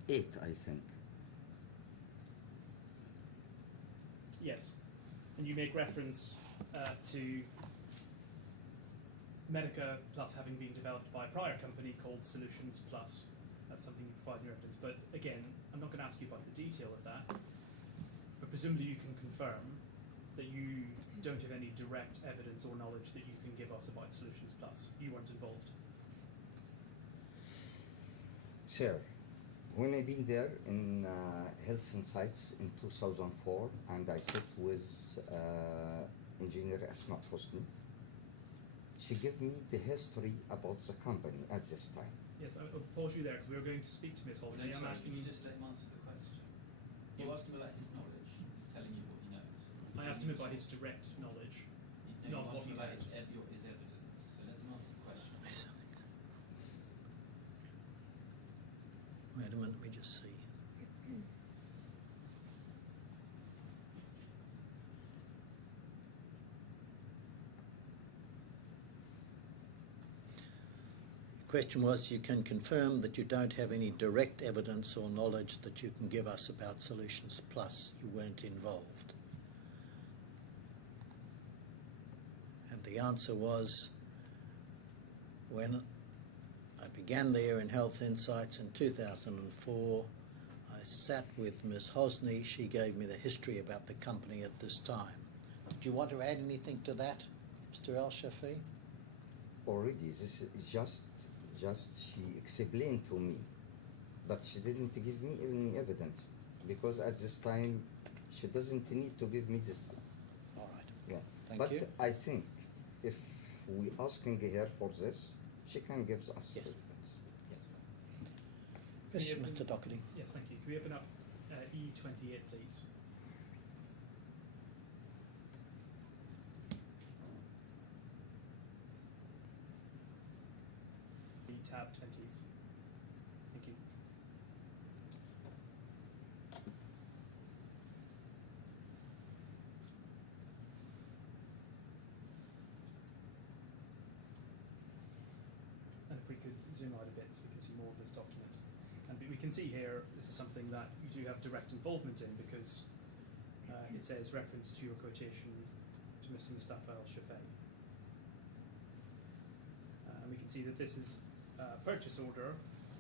8, I think. Yes, and you make reference to Medica Plus having been developed by a prior company called Solutions Plus. That's something you provide in your evidence. But again, I'm not going to ask you about the detail of that, but presumably you can confirm that you don't have any direct evidence or knowledge that you can give us about Solutions Plus. You weren't involved. Sir, when I've been there in Health Insights in 2004, and I sat with Engineer Asma Hosni, she gave me the history about the company at this time. Yes, I'll pause you there because we were going to speak to Ms. Holden. No, I'm sorry, asking can you just let him answer the question? You asked him about his knowledge. He's telling you what he knows. I asked him about his direct knowledge. No, not you asked what him he about knows. his evidence. So let him answer the question. me just see. The question was, you can confirm that you don't have any direct evidence or knowledge that you can give us about Solutions Plus. You weren't involved. And the answer was, when I began there in Health Insights in 2004, I sat with Ms. Hosny. She gave me the history about the company at this time. Did you want to add anything to that, Mr. Al-Shafi? Already, this is just she explained to me, but she didn't give me any evidence, because at this time she doesn't need to give me this. All right. Yeah. Thank But you. I think if we asking her for this, she can give us Yes. evidence. Yes, Can we Mr. Doherty. Yes, thank you. Can we open up E28, please? Tab 20s. Thank you. And if we could zoom out a bit so we can see more of this document. And we can see here, this is something that you do have direct involvement in, because it says reference to your quotation to Mr. Mustafa Al-Shafei. And we can see that this is a purchase order.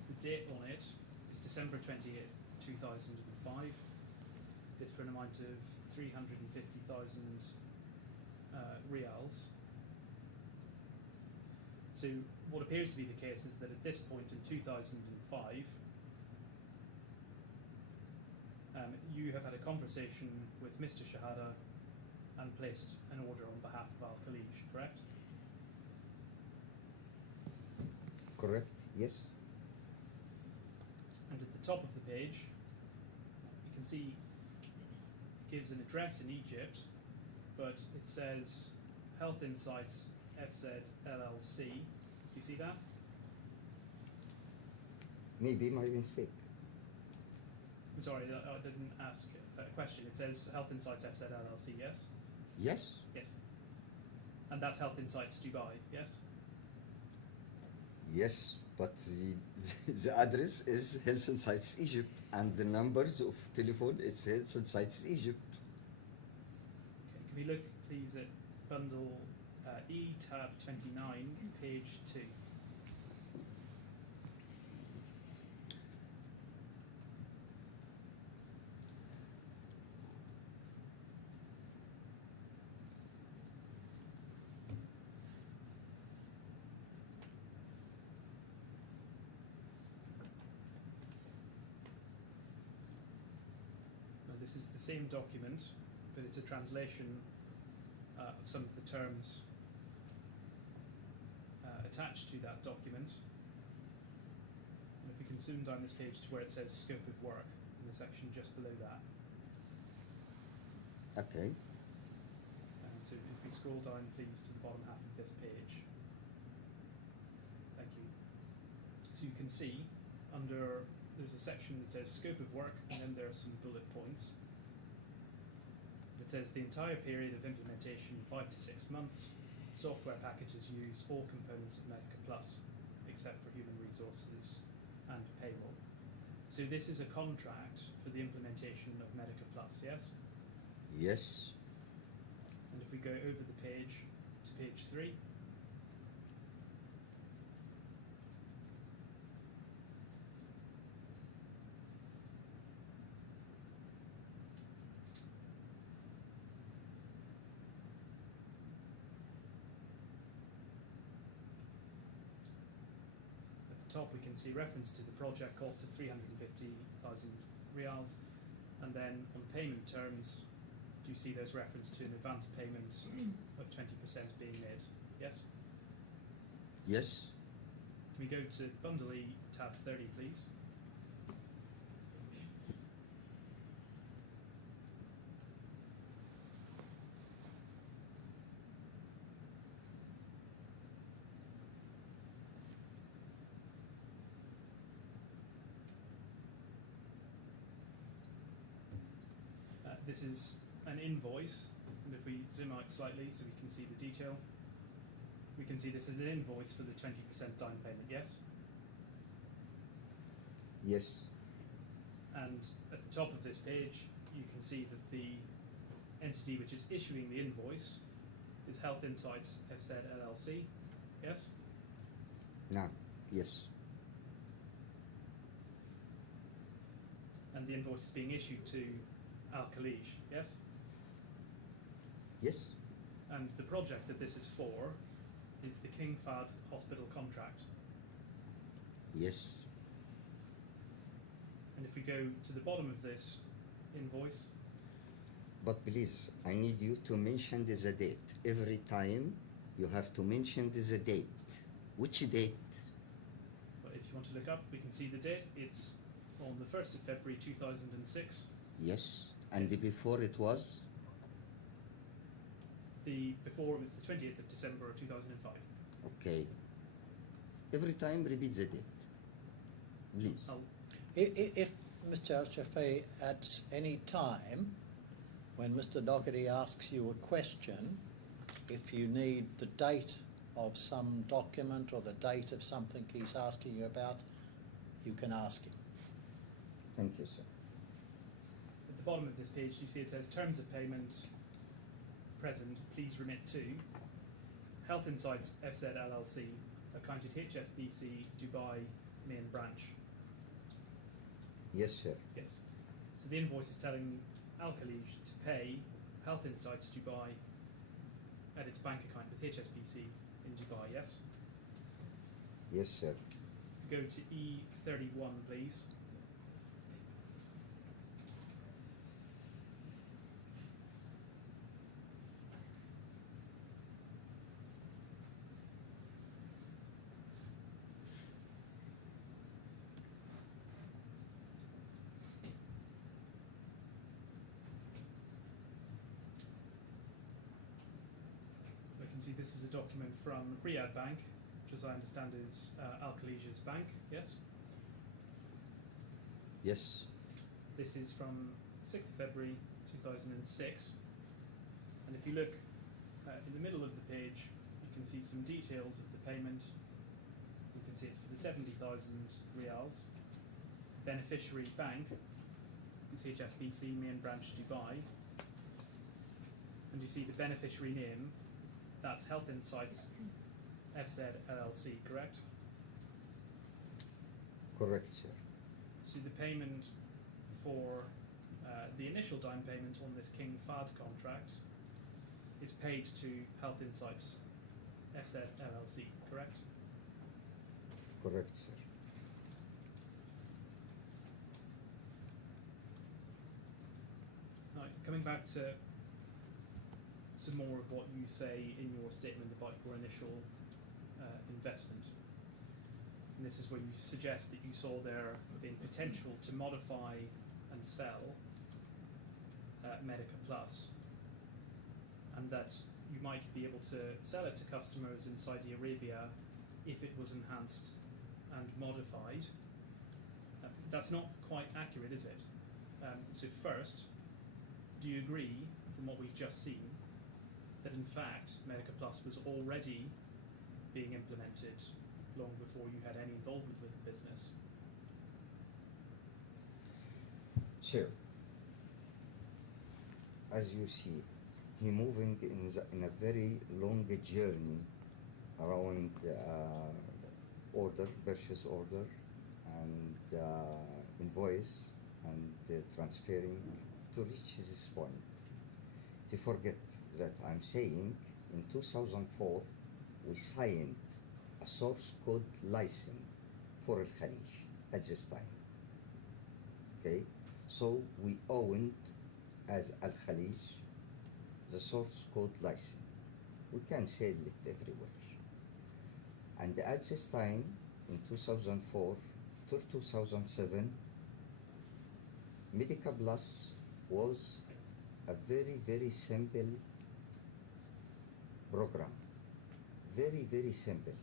The date on it is December 20th, 2005. It's for an amount of 350,000 reals. So what appears to be the case is that at this point in 2005, you have had a conversation with Mr. Shehata and placed an order on behalf of Al-Khalij, correct? Correct? Yes. And at the top of the page, you can see it gives an address in Egypt, but it says Health Insights FZ LLC. Do you see that? Maybe my mistake. I'm sorry, I didn't ask a question. It says Health Insights FZ LLC, yes? Yes. Yes. And that's Health Insights Dubai, yes? Yes, but the address is Health Insights Egypt, and the numbers of telephone it says Health Insights Egypt. Okay, can we look please at bundle E tab 29, page 2. Now this is the same document, but it's a translation of some of the terms attached to that document. And if we can zoom down this page to where it says scope of work, in the section just below that. Okay. And so if we scroll down please to the bottom half of this page. Thank you. So you can see there's a section that says scope of work, and then there are some bullet points. It says the entire period of implementation, 5 to 6 months. Software packages use all components of Medica Plus, except for human resources and payroll. So this is a contract for the implementation of Medica Plus, yes? Yes. And if we go over the page to page 3, top we can see reference to the project cost of 350,000 reals, and then on payment terms do you see there's reference to an advance payment of 20% being made, yes? Yes. Can we go to bundle E tab 30 please? this is an invoice, and if we zoom out slightly so we can see the detail, we can see this is an invoice for the 20% down payment, yes? Yes. And at the top of this page, you can see that the entity which is issuing the invoice is Health Insights FZ LLC, yes? No. Yes. And the invoice is being issued to Al-Khalij, yes? Yes. And the project that this is for is the King Fahd Hospital contract. Yes. And if we go to the bottom of this invoice, But please, I need you to mention the date. Every time you have to mention the date. Which date? but if you want to look up, we can see the date. It's on the 1st of February 2006. Yes. And Yes. before it was? Before it was the 20th of December 2005. Okay. Every time repeat the date. Please. I'll If Mr. Al-Shafi, at any time, when Mr. Doherty asks you a question, if you need the date of some document or the date of something he's asking you about, you can ask him. Thank you, sir. At the bottom of this page, you see it says terms of payment present, please remit to Health Insights FZ LLC, accounted HSBC Dubai main branch. Yes, sir. Yes. So the invoice is telling Al-Khalij to pay Health Insights Dubai at its bank account with HSBC in Dubai, yes? Yes, sir. Go to E31, please. I can see this is a document from Riyadh Bank, which as I understand is Al-Khalij's bank, yes? Yes. This is from 6th of February 2006. And if you look in the middle of the page, you can see some details of the payment. You can see it's for the 70,000 riyals. Beneficiary bank is HSBC, main branch Dubai. And you see the beneficiary name, that's Health Insights FZ LLC, correct? Correct, sir. So the payment for the initial down payment on this King Fahd contract is paid to Health Insights FZ LLC, correct? Correct, sir. Now, coming back to some more of what you say in your statement about your initial investment. And this is where you suggest that you saw there being potential to modify and sell Medica Plus, and that you might be able to sell it to customers in Saudi Arabia if it was enhanced and modified. That's not quite accurate, is it? So first, do you agree, from what we've just seen, that in fact Medica Plus was already being implemented long before you had any involvement with the business? Sure. As you see, he moving in a very long journey around order, purchase order, and invoice, and transferring to reach this point. He forget that I'm saying in 2004 we signed a source code license for Al-Khalij at this time. Okay, so we owned as Al-Khalij the source code license. We can sell it everywhere. And at this time, in 2004 to 2007, Medica Plus was a very, very simple program. Very, very simple.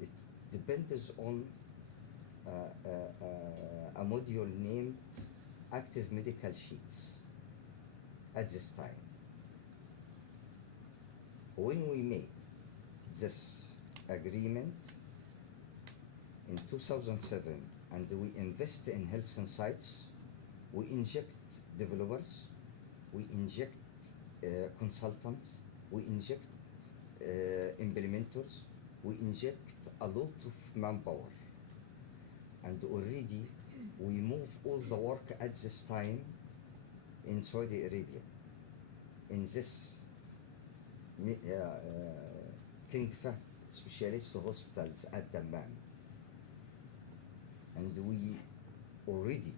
It depends on a module named active medical sheets at this time. When we make this agreement in 2007 and we invest in health insights, we inject developers, we inject consultants, we inject implementers, we inject a lot of manpower. And already we move all the work at this time in Saudi Arabia, in this King Fahd Specialist Hospitals at Dammam. And we already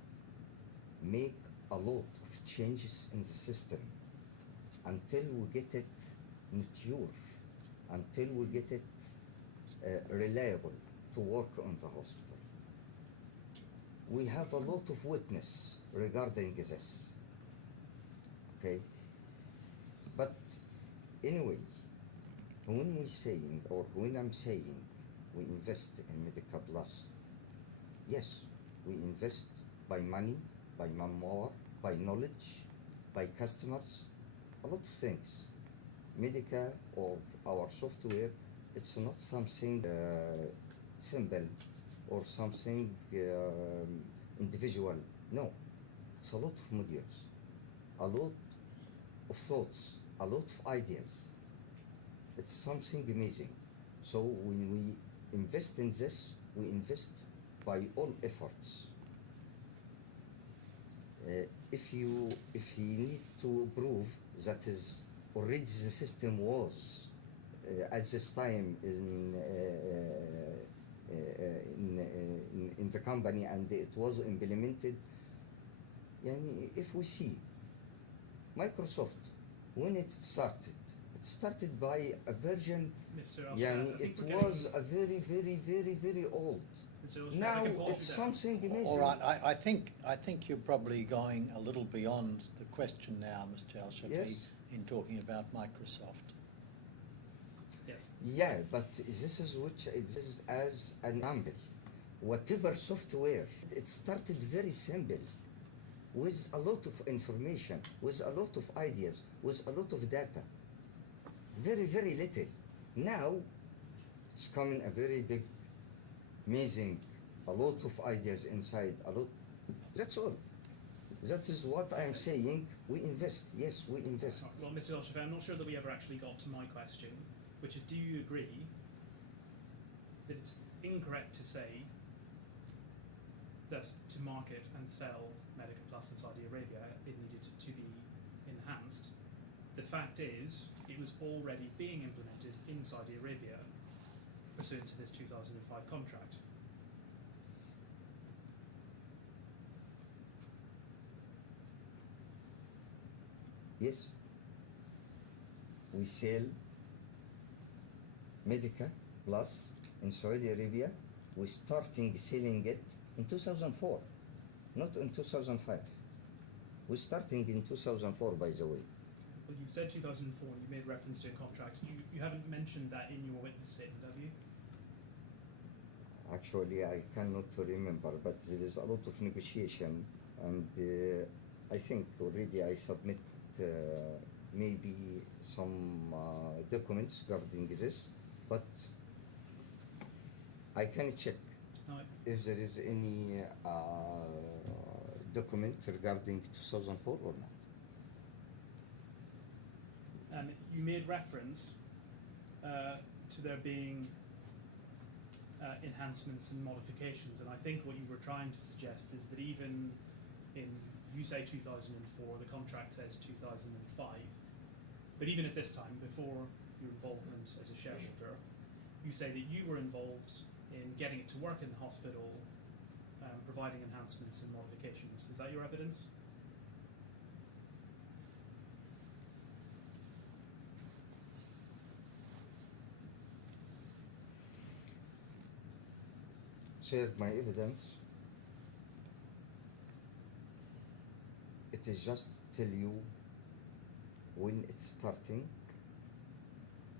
make a lot of changes in the system until we get it mature, until we get it reliable to work on the hospital. We have a lot of witness regarding this, okay? But anyway, when we saying, or when I'm saying we invest in Medica Plus, yes, we invest by money, by manpower, by knowledge, by customers, a lot of things. Medica or our software, it's not something simple or something individual. No, it's a lot of modules, a lot of thoughts, a lot of ideas. It's something amazing. So when we invest in this, we invest by all efforts. If you need to prove that is already the system was at this time in the company and it was implemented, yani if we see Microsoft, when it started by a version, Mr. yani it was a very old. Now it's something amazing. All right, I think you're probably going a little beyond the question now, Mr. Al-Shafi, Yes. in talking about Microsoft. Yes. Yeah, but this is which exists as an example. Whatever software, it started very simple, with a lot of information, with a lot of ideas, with a lot of data. Very little. Now, it's coming a very big, amazing, a lot of ideas inside, a lot. That's all. That is what I'm saying. We invest. Yes, we invest. Well, Mr. Al-Shafi, I'm not sure that we ever actually got to my question, which is, do you agree that it's incorrect to say that to market and sell Medica Plus in Saudi Arabia, it needed to be enhanced? The fact is, it was already being implemented in Saudi Arabia pursuant to this 2005 contract. Yes. We sell Medica Plus in Saudi Arabia. We're starting selling it in 2004, not in 2005. We're starting in 2004, by the way. Well, you said 2004, you made reference to a contract. You haven't mentioned that in your witness statement, have you? Actually, I cannot remember, but there is a lot of negotiation, and I think already I submit maybe some documents regarding this, but I can check No. if there is any document regarding 2004 or not. You made reference to there being enhancements and modifications, and I think what you were trying to suggest is that even in, you say 2004, the contract says 2005, but even at this time, before your involvement as a shareholder, you say that you were involved in getting it to work in the hospital, providing enhancements and modifications. Is that your evidence? Share my evidence. It is just to tell you when it's starting,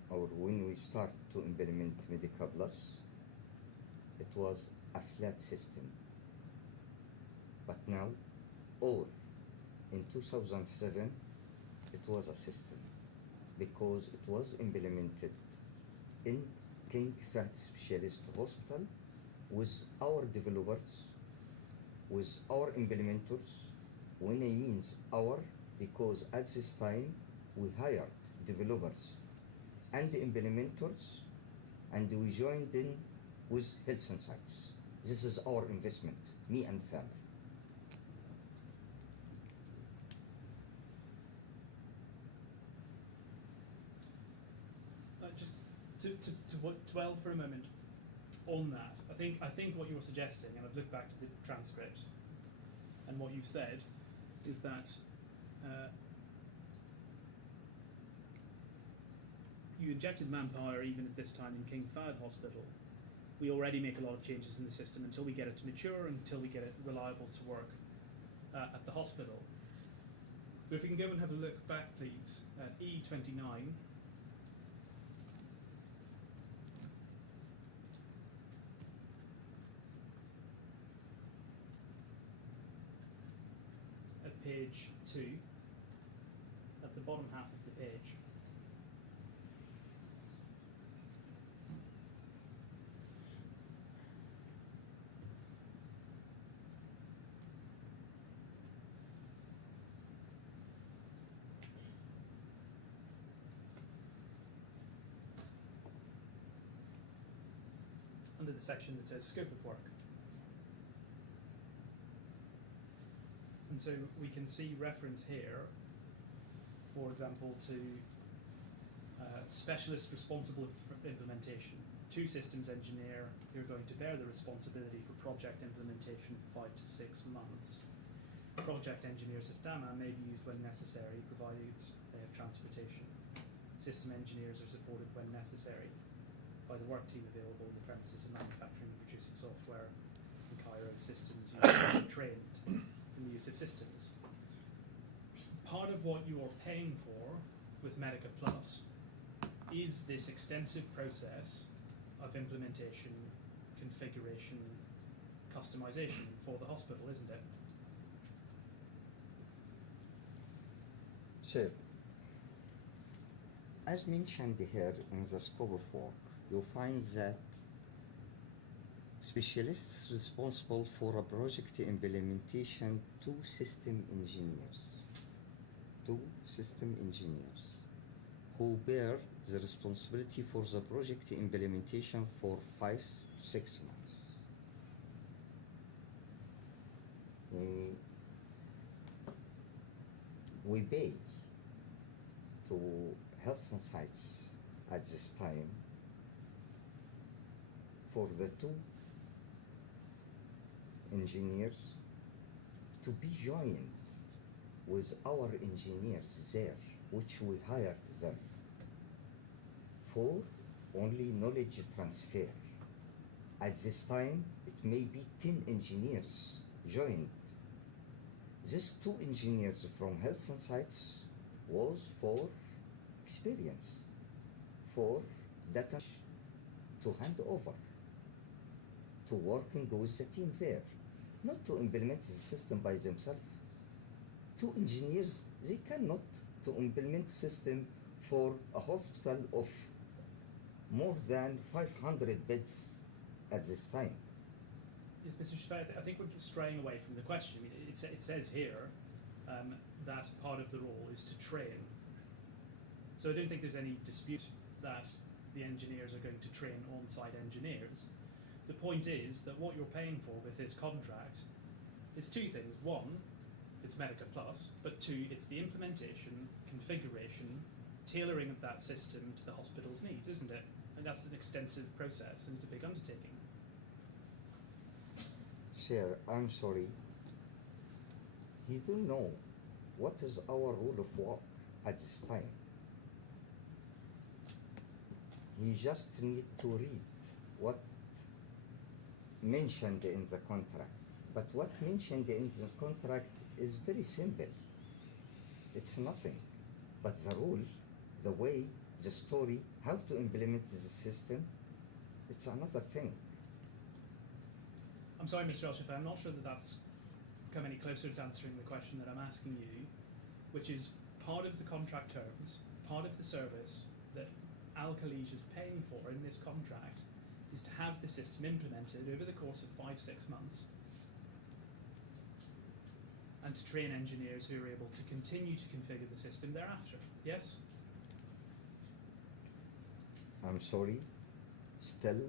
or when we start to implement Medica Plus, it was a flat system. But now all, in 2007, it was a system because it was implemented in King Fahd Specialist Hospital with our developers, with our implementers. When I means our, because at this time we hired developers and implementers, and we joined in with health insights. This is our investment, me and Thamer. Just to dwell for a moment on that, I think what you're suggesting, and I've looked back to the transcript, and what you've said is that you injected manpower even at this time in King Fahd Hospital. We already make a lot of changes in the system until we get it to mature, until we get it reliable to work at the hospital. But if we can go and have a look back, please, at E29. At page 2, at the bottom half of the page. Under the section that says scope of work. And so we can see reference here, for example, to specialist responsible for implementation, 2 systems engineer who are going to bear the responsibility for project implementation for 5 to 6 months. Project engineers at Thamer may be used when necessary, provided they have transportation. System engineers are supported when necessary by the work team available on the premises of manufacturing and producing software and Cairo systems used and trained in the use of systems. Part of what you are paying for with Medica Plus is this extensive process of implementation, configuration, customization for the hospital, isn't it? Sir, as mentioned here in the scope of work, you'll find that specialists responsible for a project implementation, 2 system engineers who bear the responsibility for the project implementation for 5 to 6 months. We pay to Health Insights at this time for the 2 engineers to be joined with our engineers there, which we hired them for only knowledge transfer. At this time, it may be 10 engineers joined. These 2 engineers from Health Insights was for experience, for data to hand over, to working with the team there, not to implement the system by themselves. 2 engineers, they cannot to implement system for a hospital of more than 500 beds at this time. Yes, Mr. Shehata, I think we're straying away from the question. I mean, it says here that part of the role is to train. So I don't think there's any dispute that the engineers are going to train on-site engineers. The point is that what you're paying for with this contract is 2 things. 1, it's Medica Plus, but 2, it's the implementation, configuration, tailoring of that system to the hospital's needs, isn't it? And that's an extensive process and it's a big undertaking. Sir, I'm sorry. He don't know what is our rule of work at this time. He just need to read what mentioned in the contract. But what mentioned in the contract is very simple. It's nothing. But the rule, the way, the story, how to implement the system, it's another thing. I'm sorry, Mr. Shehata, I'm not sure that that's come any closer to answering the question that I'm asking you, which is part of the contract terms, part of the service that Al-Khalij is paying for in this contract is to have the system implemented over the course of 5-6 months and to train engineers who are able to continue to configure the system thereafter. Yes? I'm sorry, still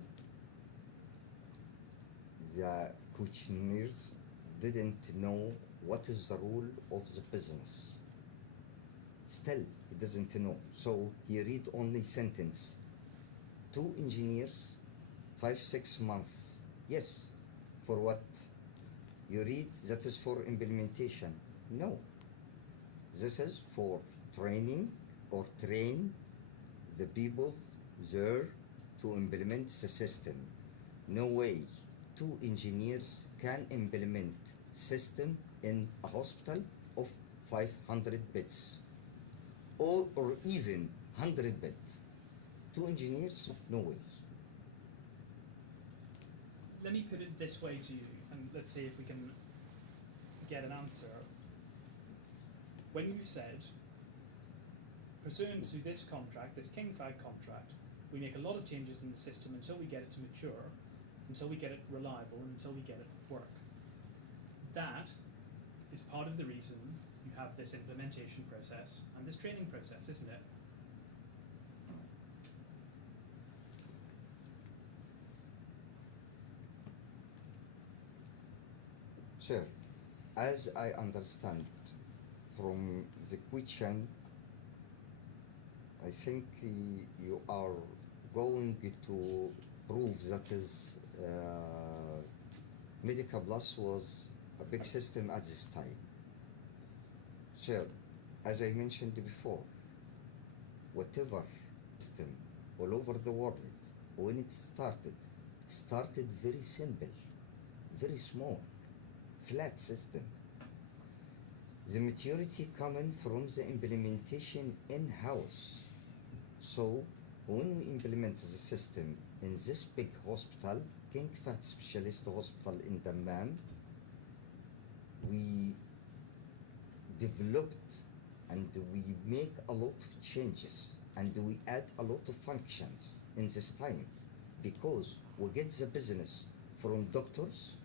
the questionnaires didn't know what is the rule of the business. Still, he doesn't know. So he read only sentence. 2 engineers, 5-6 months. Yes, for what? You read that is for implementation. No, this is for training or train the people there to implement the system. No way 2 engineers can implement system in a hospital of 500 beds or even 100 beds. 2 engineers, no ways. Let me put it this way to you, and let's see if we can get an answer. When you said, pursuant to this contract, this King Fag contract, we make a lot of changes in the system until we get it to mature, until we get it reliable, and until we get it work. That is part of the reason you have this implementation process and this training process, isn't it? Sir, as I understand from the question, I think you are going to prove that is Medica Plus was a big system at this time. Sir, as I mentioned before, whatever system all over the world, when it started very simple, very small, flat system. The maturity coming from the implementation in-house. So when we implement the system in this big hospital, King Fahd Specialist Hospital in Dammam, we developed and we make a lot of changes and we add a lot of functions in this time because we get the business from doctors,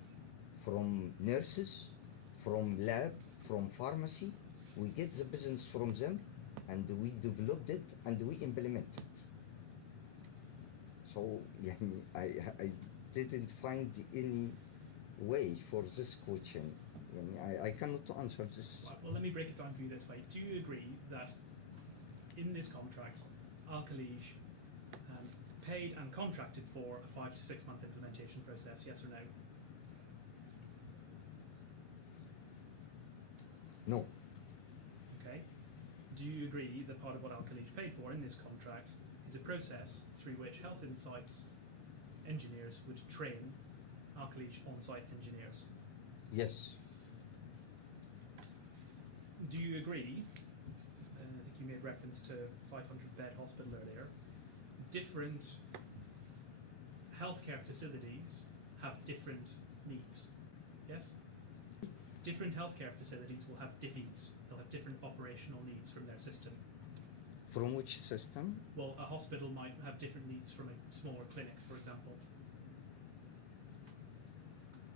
from nurses, from lab, from pharmacy. We get the business from them and we developed it and we implement it. So yeah, I didn't find any way for this question. I cannot answer this. Well, let me break it down for you this way. Do you agree that in this contract, Al-Khalij paid and contracted for a 5 to 6 month implementation process, yes or no? No. Okay. Do you agree that part of what Al-Khalij paid for in this contract is a process through which Health Insights engineers would train Al-Khalij on-site engineers? Yes. Do you agree, and I think you made reference to 500-bed hospital earlier, different healthcare facilities have different needs, yes? Different healthcare facilities will have different needs. They'll have different operational needs from their system. From which system? Well, a hospital might have different needs from a smaller clinic, for example.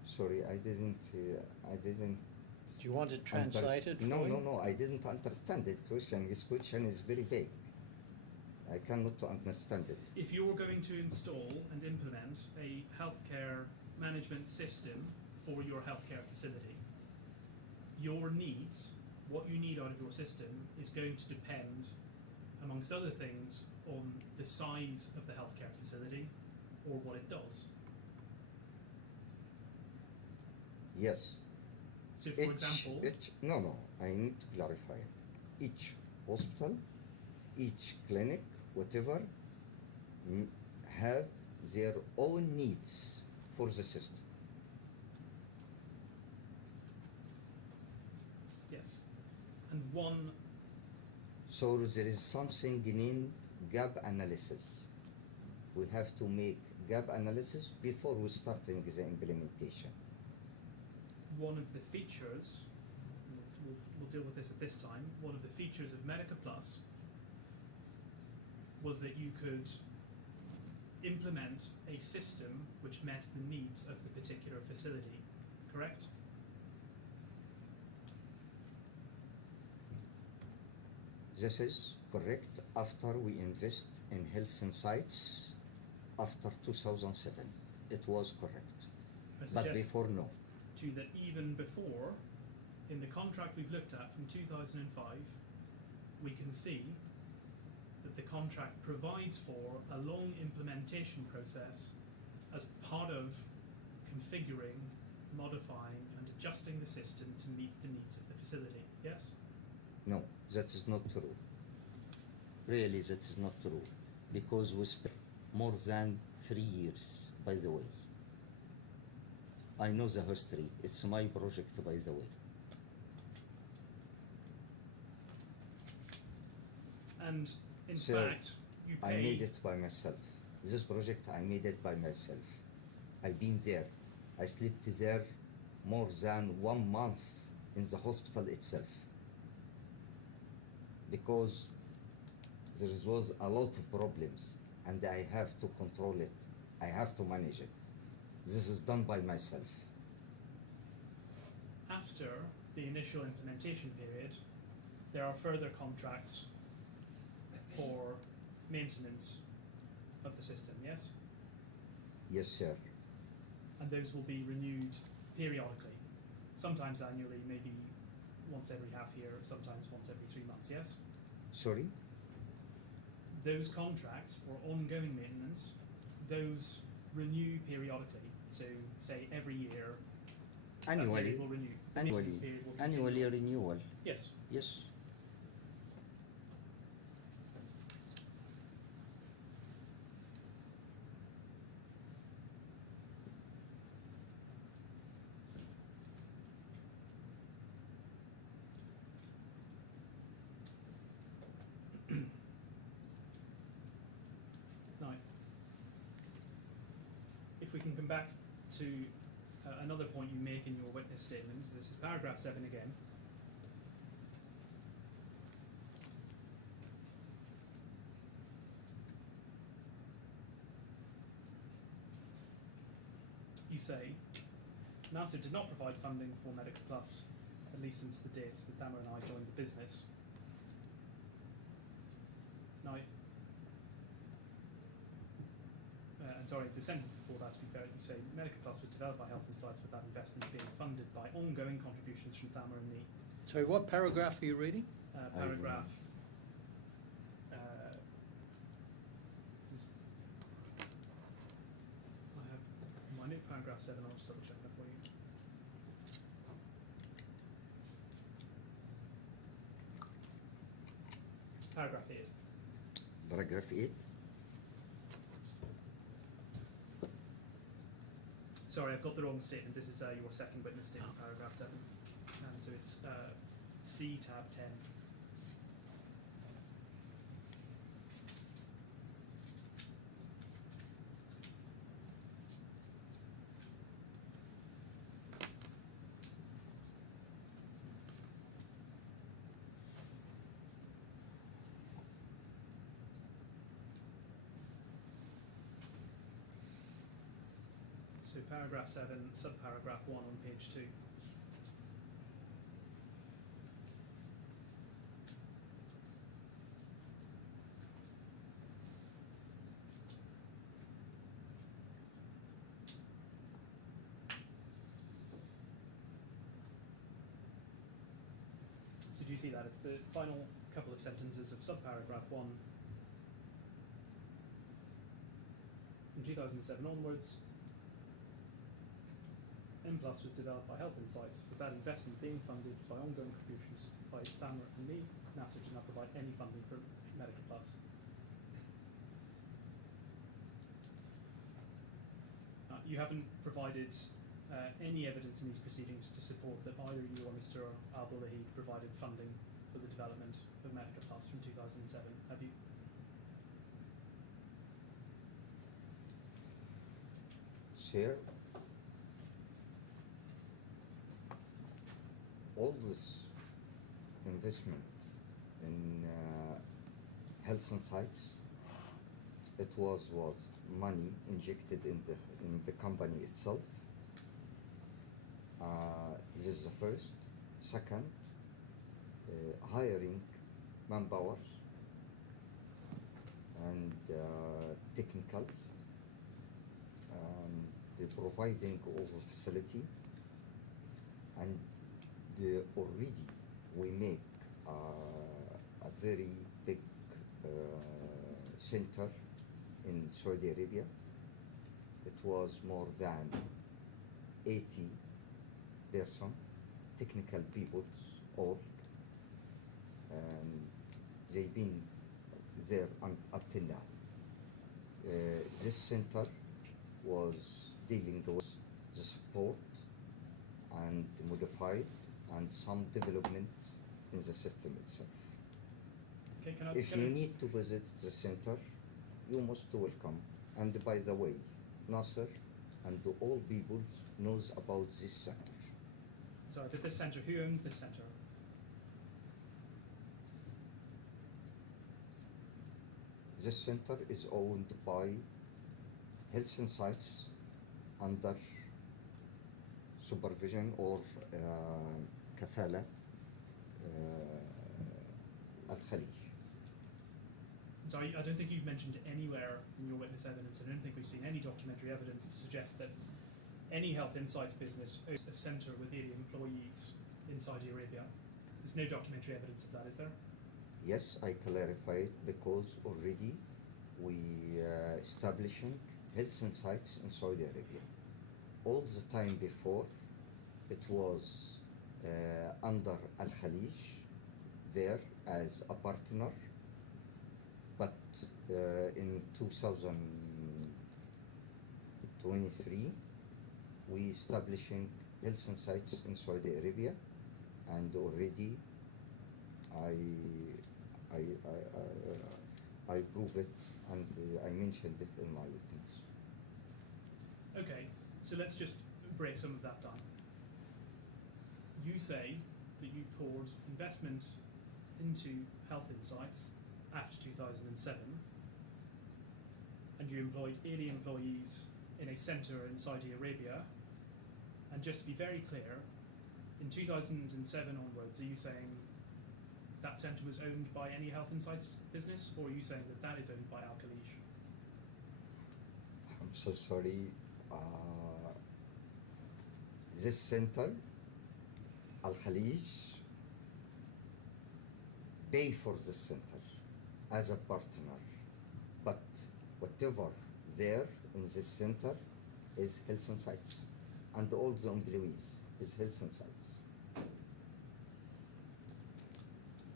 Sorry, I didn't. Do you want it translated for No, you? no, I didn't understand it. This question is very vague. I cannot understand it. If you're going to install and implement a healthcare management system for your healthcare facility, your needs, what you need out of your system, is going to depend, amongst other things, on the size of the healthcare facility or what it does. Yes. So, for example, no, I need to clarify. Each hospital, each clinic, whatever, have their own needs for the system. yes, and one. So there is something named gap analysis. We have to make gap analysis before we starting the implementation. one of the features, we'll deal with this at this time, one of the features of Medica Plus was that you could implement a system which met the needs of the particular facility, correct? This is correct after we invest in health insights after 2007. It was correct. I But suggest before, no. to you that even before, in the contract we've looked at from 2005, we can see that the contract provides for a long implementation process as part of configuring, modifying and adjusting the system to meet the needs of the facility, yes? No, that is not true. Really, that is not true. Because we spent more than 3 years, by the way. I know the history. It's my project, by the way. And in Sir, fact, you I pay. made it by myself. This project, I made it by myself. I've been there. I slept there more than 1 month in the hospital itself. Because there was a lot of problems and I have to control it. I have to manage it. This is done by myself. After the initial implementation period, there are further contracts for maintenance of the system, yes? Yes, sir. And those will be renewed periodically, sometimes annually, maybe once every half year, sometimes once every 3 months, yes? Sorry? Those contracts for ongoing maintenance, those renew periodically. So say every year, that Annually. period will renew. The maintenance period will continue. Annually renewal. Yes. Yes. Now, if we can come back to another point you make in your witness statement, this is paragraph 7 again. You say, Nasser did not provide funding for Medica Plus, at least since the date that Thamer and I joined the business. Now, and sorry, the sentence before that, to be fair, you say Medica Plus was developed by Health Insights with that investment being funded by ongoing contributions from Thamer and me. Sorry, what paragraph are you reading? Paragraph. This is, I have my new paragraph 7. I'll just double check that for you. Paragraph 8. Paragraph 8. Sorry, I've got the wrong statement. This is your second witness statement, paragraph 7. And so it's C tab 10. So paragraph 7, subparagraph 1 on page 2. So do you see that? It's the final couple of sentences of subparagraph 1. From 2007 onwards, M Plus was developed by Health Insights, with that investment being funded by ongoing contributions by Thamer and me. Nasser did not provide any funding for Medica Plus. You haven't provided any evidence in these proceedings to support that either you or Mr. Albulaihid provided funding for the development of Medica Plus from 2007, have you? Sir, all this investment in health insights, it was money injected in the company itself. This is the first. Second, hiring manpower and technicals, and providing all the facility, and already we make a very big center in Saudi Arabia. It was more than 80 person, technical people, all, and they've been there up till now. This center was dealing with the support and modified and some development in the system itself. Okay, If you need to visit the center, you most welcome. And by the way, Nasser and all people knows about this center. Sorry, but this centre, who owns this centre? This center is owned by Health Insights under supervision or kafala Al-Khalij. Sorry, I don't think you've mentioned anywhere in your witness evidence, I don't think we've seen any documentary evidence to suggest that any health insights business owns a centre with 80 employees in Saudi Arabia. There's no documentary evidence of that, is there? Yes, I clarify it because already we establishing Health Insights in Saudi Arabia. All the time before, it was under Al-Khalij there as a partner, but in 2023 we establishing Health Insights in Saudi Arabia, and already I prove it, and I mentioned it in my witness. Okay, so let's just break some of that down. You say that you poured investment into Health Insights after 2007, and you employed 80 employees in a centre in Saudi Arabia. And just to be very clear, in 2007 onwards, are you saying that centre was owned by any Health Insights business, or are you saying that that is owned by Al-Khalij? I'm so sorry. This center, Al-Khalij, pay for this center as a partner, but whatever there in this center is Health Insights, and all the employees is Health Insights.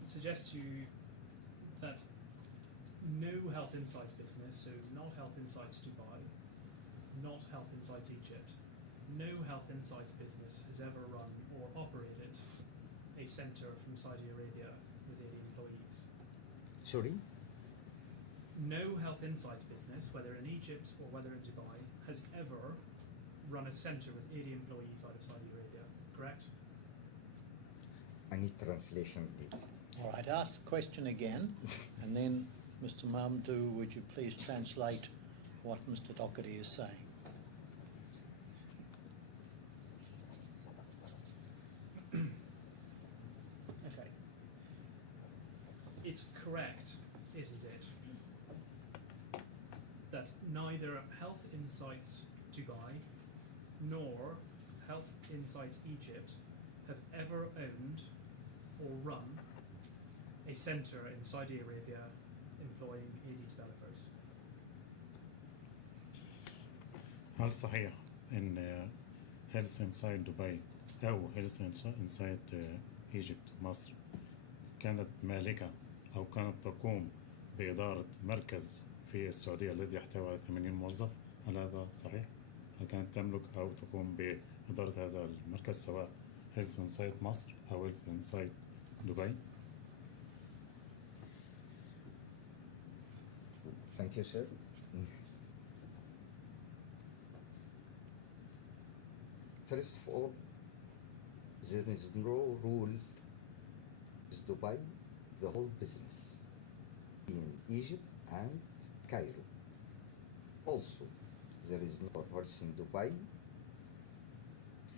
Suggest to you that no Health Insights business, so not Health Insights Dubai, not Health Insights Egypt, no Health Insights business has ever run or operated a centre from Saudi Arabia with 80 employees. Sorry? No Health Insights business, whether in Egypt or whether in Dubai, has ever run a centre with 80 employees out of Saudi Arabia, correct? I need translation, please. All right, ask the question again, and then, Mr. Mamdouh, would you please translate what Mr. Doherty is saying? Okay. It's correct, isn't it, that neither Health Insights Dubai nor Health Insights Egypt have ever owned or run a centre in Saudi Arabia employing 80 developers? هل صحيح إن هيلث إنسايد دبي أو هيلث إنسايد إيجيبت مصر كانت مالكة أو كانت تقوم بإدارة مركز في السعودية الذي يحتوي على 80 موظف؟ هل هذا صحيح؟ هل كانت تملك أو تقوم بإدارة هذا المركز سواء هيلث إنسايد مصر أو هيلث إنسايد دبي؟ Thank you, sir. First of all, there is no rule. Is Dubai the whole business in Egypt and Cairo. Also, there is no horse in Dubai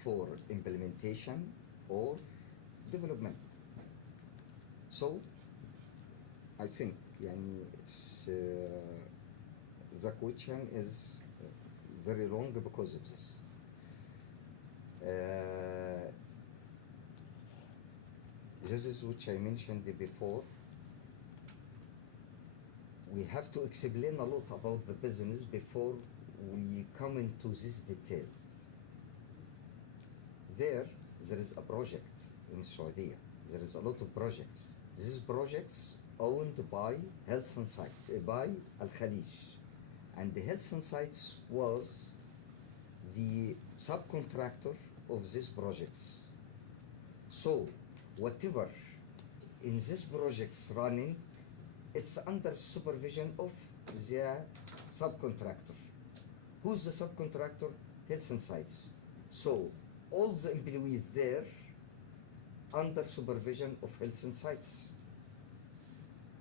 for implementation or development. So, I think it's, the question is very long because of this. This is which I mentioned before. We have to explain a lot about the business before we come into these details. There is a project in Saudi. There is a lot of projects. These projects owned by Health and Sites, by Al Khalij. And the Health and Sites was the subcontractor of these projects. So, whatever in these projects running, it's under supervision of the subcontractor. Who's the subcontractor? Health and Sites. So, all the employees there under supervision of Health and Sites.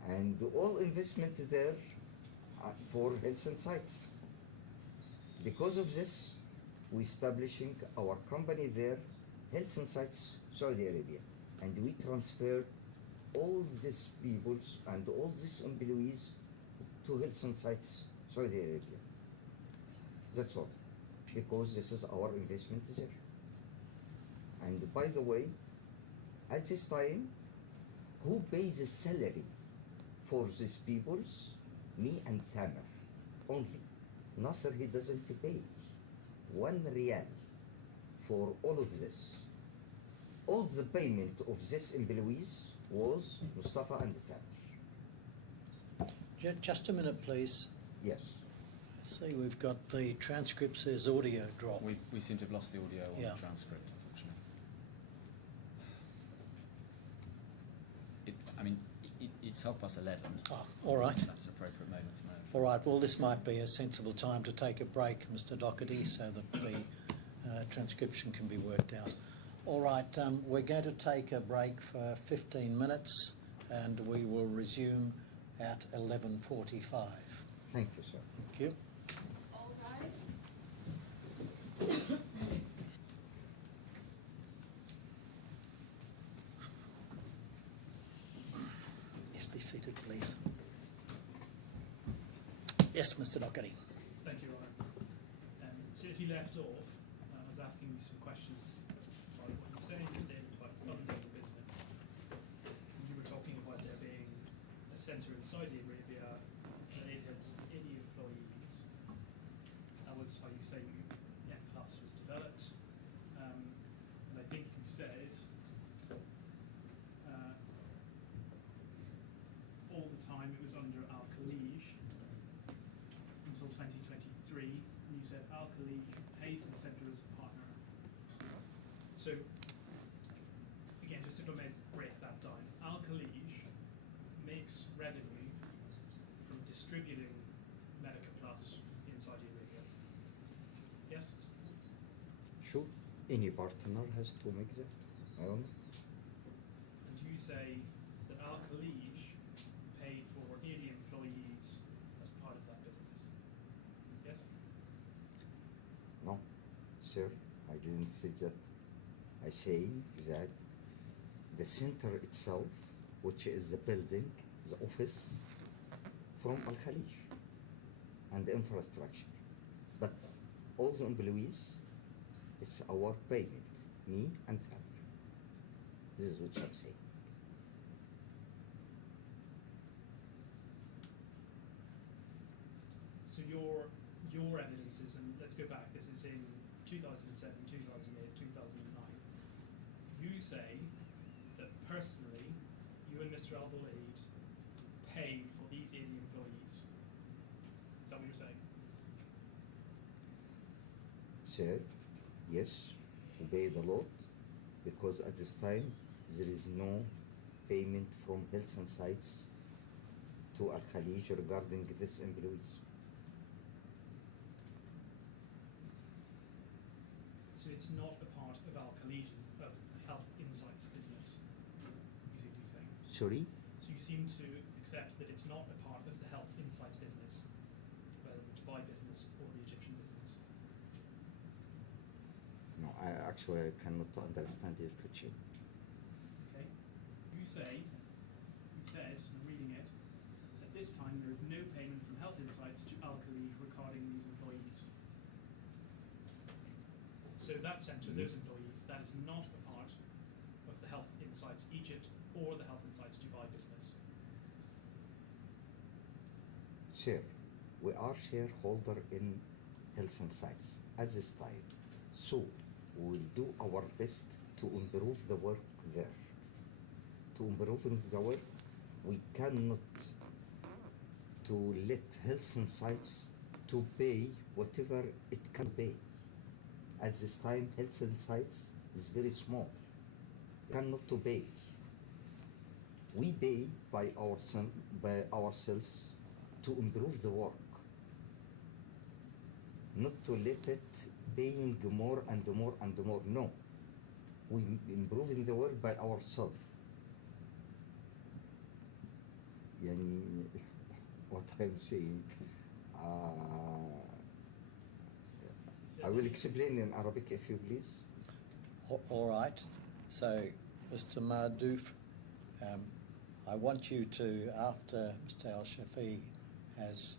And all investment there for Health and Sites. Because of this, we establishing our company there, Health and Sites Saudi Arabia. And we transferred all these peoples and all these employees to Health and Sites Saudi Arabia. That's all. Because this is our investment there. And by the way, at this time, who pays the salary for these peoples? Me and Thamer only. Nasser, he doesn't pay 1 riyal for all of this. All the payment of these employees was Mustafa and Thamer. Just a minute, please. Yes. See, we've got the transcript says audio drop. We seem to have lost the audio on Yeah. the transcript, unfortunately. It's 11:30. Ah, all right. That's an appropriate moment for now. All right, well, this might be a sensible time to take a break, Mr. Doherty, so that the transcription can be worked out. All right, we're going to take a break for 15 minutes and we will resume at 11:45. Thank you, sir. Thank you. All rise. Yes, be seated, please. Yes, Mr. Doherty. Thank you, Rene. So as you left off, I was asking you some questions about what you said in your statement about funding the business. You were talking about there being a centre in Saudi Arabia that it had 80 employees. That was how you say Net Plus was developed. And I think you said all the time it was under Al Khalij until 2023, and you said Al Khalij paid for the centre as a partner. So, again, just if I may break that down, Al Khalij makes revenue from distributing Medica Plus in Saudi Arabia. Yes? Sure. Any partner has to make that. I don't know. And you say that Al Khalij paid for 80 employees as part of that business. Yes? No, sir, I didn't say that. I say that the center itself, which is the building, the office, from Al Khalij and the infrastructure. But all the employees, it's our payment, me and Thamer. This is what I'm saying. So your evidence is, and let's go back, this is in 2007, 2008, 2009. You say that personally, you and Mr. Albulaihid paid for these 80 employees. Is that what you're saying? Sir, yes, we paid a lot because at this time there is no payment from Health and Sites to Al Khalij regarding these employees. So it's not a part of Al-Khalij's of Health Insights business. You see what he's saying? Sorry? So you seem to accept that it's not a part of the Health Insights business, whether the Dubai business or the Egyptian business. No, I actually cannot understand your question. Okay? You said, I'm reading it, at this time there is no payment from Health Insights to Al-Khalij regarding these employees. So that centre, those employees, that is not a part of the Health Insights Egypt or the Health Insights Dubai business. Sir, we are shareholder in Health Insights at this time. So we will do our best to improve the work there. To improve the work, we cannot to let Health Insights to pay whatever it can pay. At this time, Health Insights is very small. Cannot to pay. We pay by ourselves to improve the work. Not to let it paying more and more and more. No. We improving the work by ourselves. Yani, what I'm saying, I will explain in Arabic if you please. All right. So, Mr. Mardouf, I want you to, after Mr. Al-Shafi has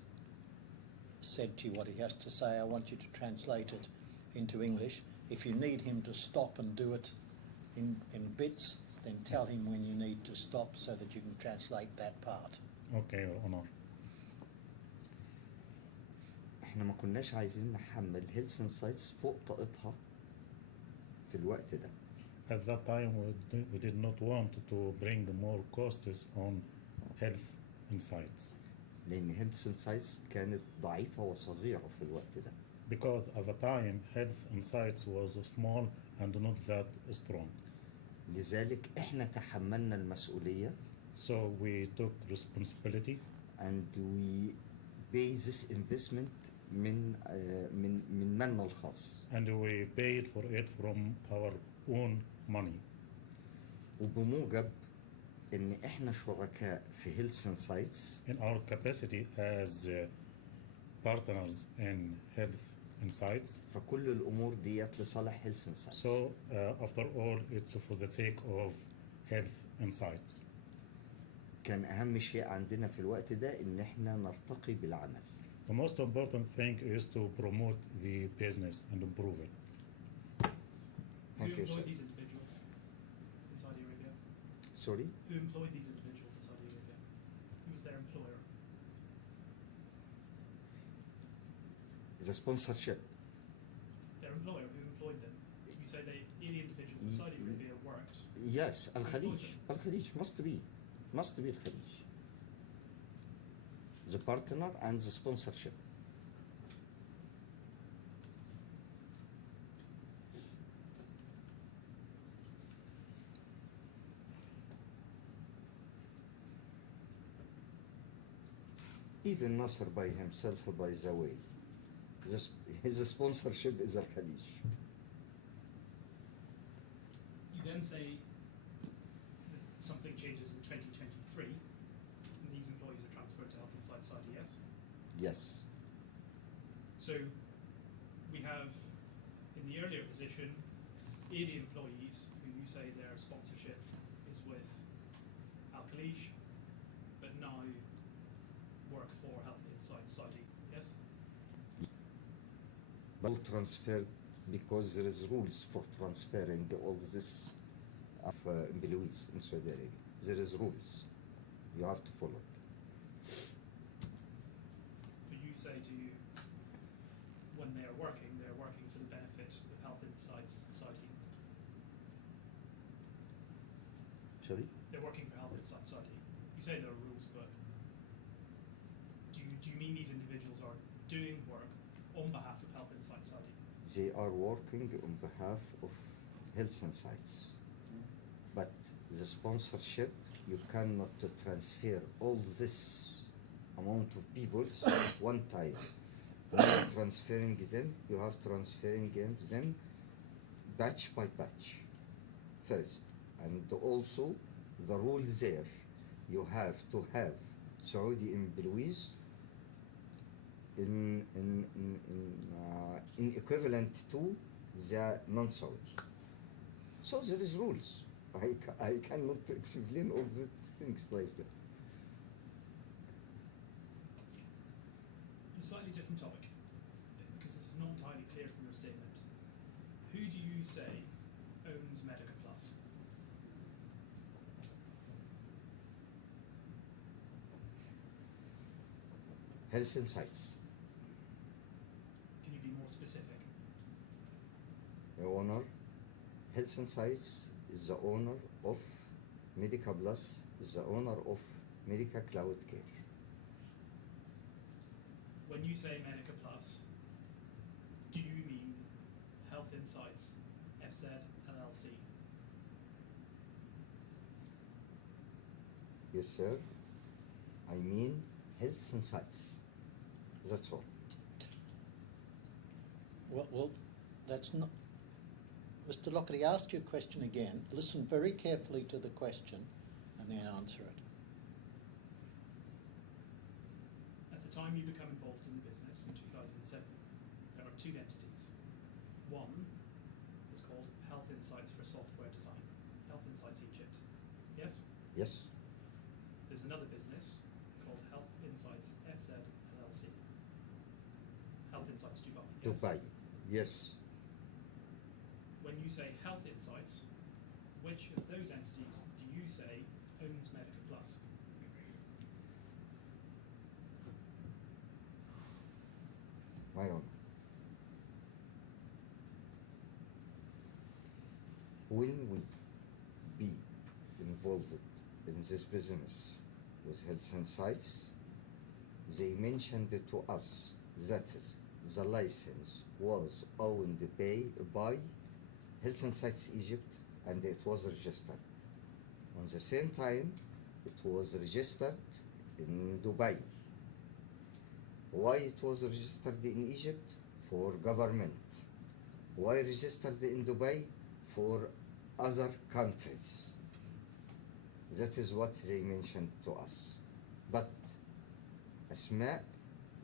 said to you what he has to say, I want you to translate it into English. If you need him to stop and do it in bits, then tell him when you need to stop so that you can translate that part. Okay, Your Honor. احنا ما كناش عايزين نحمل هيلث انسايتس فوق طاقتها في الوقت ده. At that time, we did not want to bring more costs on Health Insights لأن هيلث انسايتس كانت ضعيفة وصغيرة في الوقت ده. because at the time Health Insights was small and not that strong. لذلك احنا تحملنا المسؤولية So we took responsibility and we pay this investment من مالنا الخاص. and we paid for it from our own money. وبموجب ان احنا شركاء في هيلث انسايتس In our capacity as partners in Health Insights. فكل الامور ديت لصالح هيلث انسايتس. So after all, it's for the sake of Health Insights. كان اهم شيء عندنا في الوقت ده ان احنا نرتقي بالعمل. The most important thing is to promote the business and improve it. Thank Who you, employed sir. these individuals in Saudi Arabia? Sorry? Who employed these individuals in Saudi Arabia? Who was their employer? The sponsorship. Their employer, who employed them? You say they, any individuals in Saudi Arabia worked. Yes, الخليج. الخليج must be الخليج. The partner and the sponsorship. Even Nasser by himself, by the way, his sponsorship is Al Khalij. You then say that something changes in 2023 and these employees are transferred to Health Insights Saudi, yes? Yes. So we have, in the earlier position, 80 employees who you say their sponsorship is with Al-Khalij, but now work for Health Insights Saudi, yes? But transferred because there is rules for transferring all this of employees in Saudi Arabia. There is rules. You have to follow it. But you say to you, when they're working for the benefit of Health Insights Saudi. Sorry? They're working for Health Insights Saudi. You say there are rules, but do you mean these individuals are doing work on behalf of Health Insights Saudi? They are working on behalf of Health Insights. But the sponsorship, you cannot transfer all this amount of people one time. When you're transferring them, you have transferring them batch by batch first, and also the rule there, you have to have Saudi employees in equivalent to the non-Saudi. So there is rules. I cannot explain all the things like that. A slightly different topic, because this is not entirely clear from your statement. Who do you say owns Medica Plus? Health Insights. Can you be more specific? The owner, Health Insights is the owner of Medica Plus, is the owner of Medica Cloud Care. When you say Medica Plus, do you mean Health Insights, FZ, LLC? Yes, sir. I mean Health Insights. That's all. Well, that's not. Mr. Lockery, asked you a question again. Listen very carefully to the question and then answer it. At the time you become involved in the business in 2007, there are two entities. One is called Health Insights for Software Design, Health Insights Egypt. Yes? Yes? There's another business called Health Insights FZ LLC. Health Insights Dubai. Yes? Dubai. Yes. When you say Health Insights, which of those entities do you say owns Medica Plus? My own. When we be involved in this business with Health Insights, they mentioned to us that the license was owned by Health Insights Egypt and it was registered. On the same time, it was registered in Dubai. Why it was registered in Egypt? For government. Why registered in Dubai? For other countries. That is what they mentioned to us. But Asma,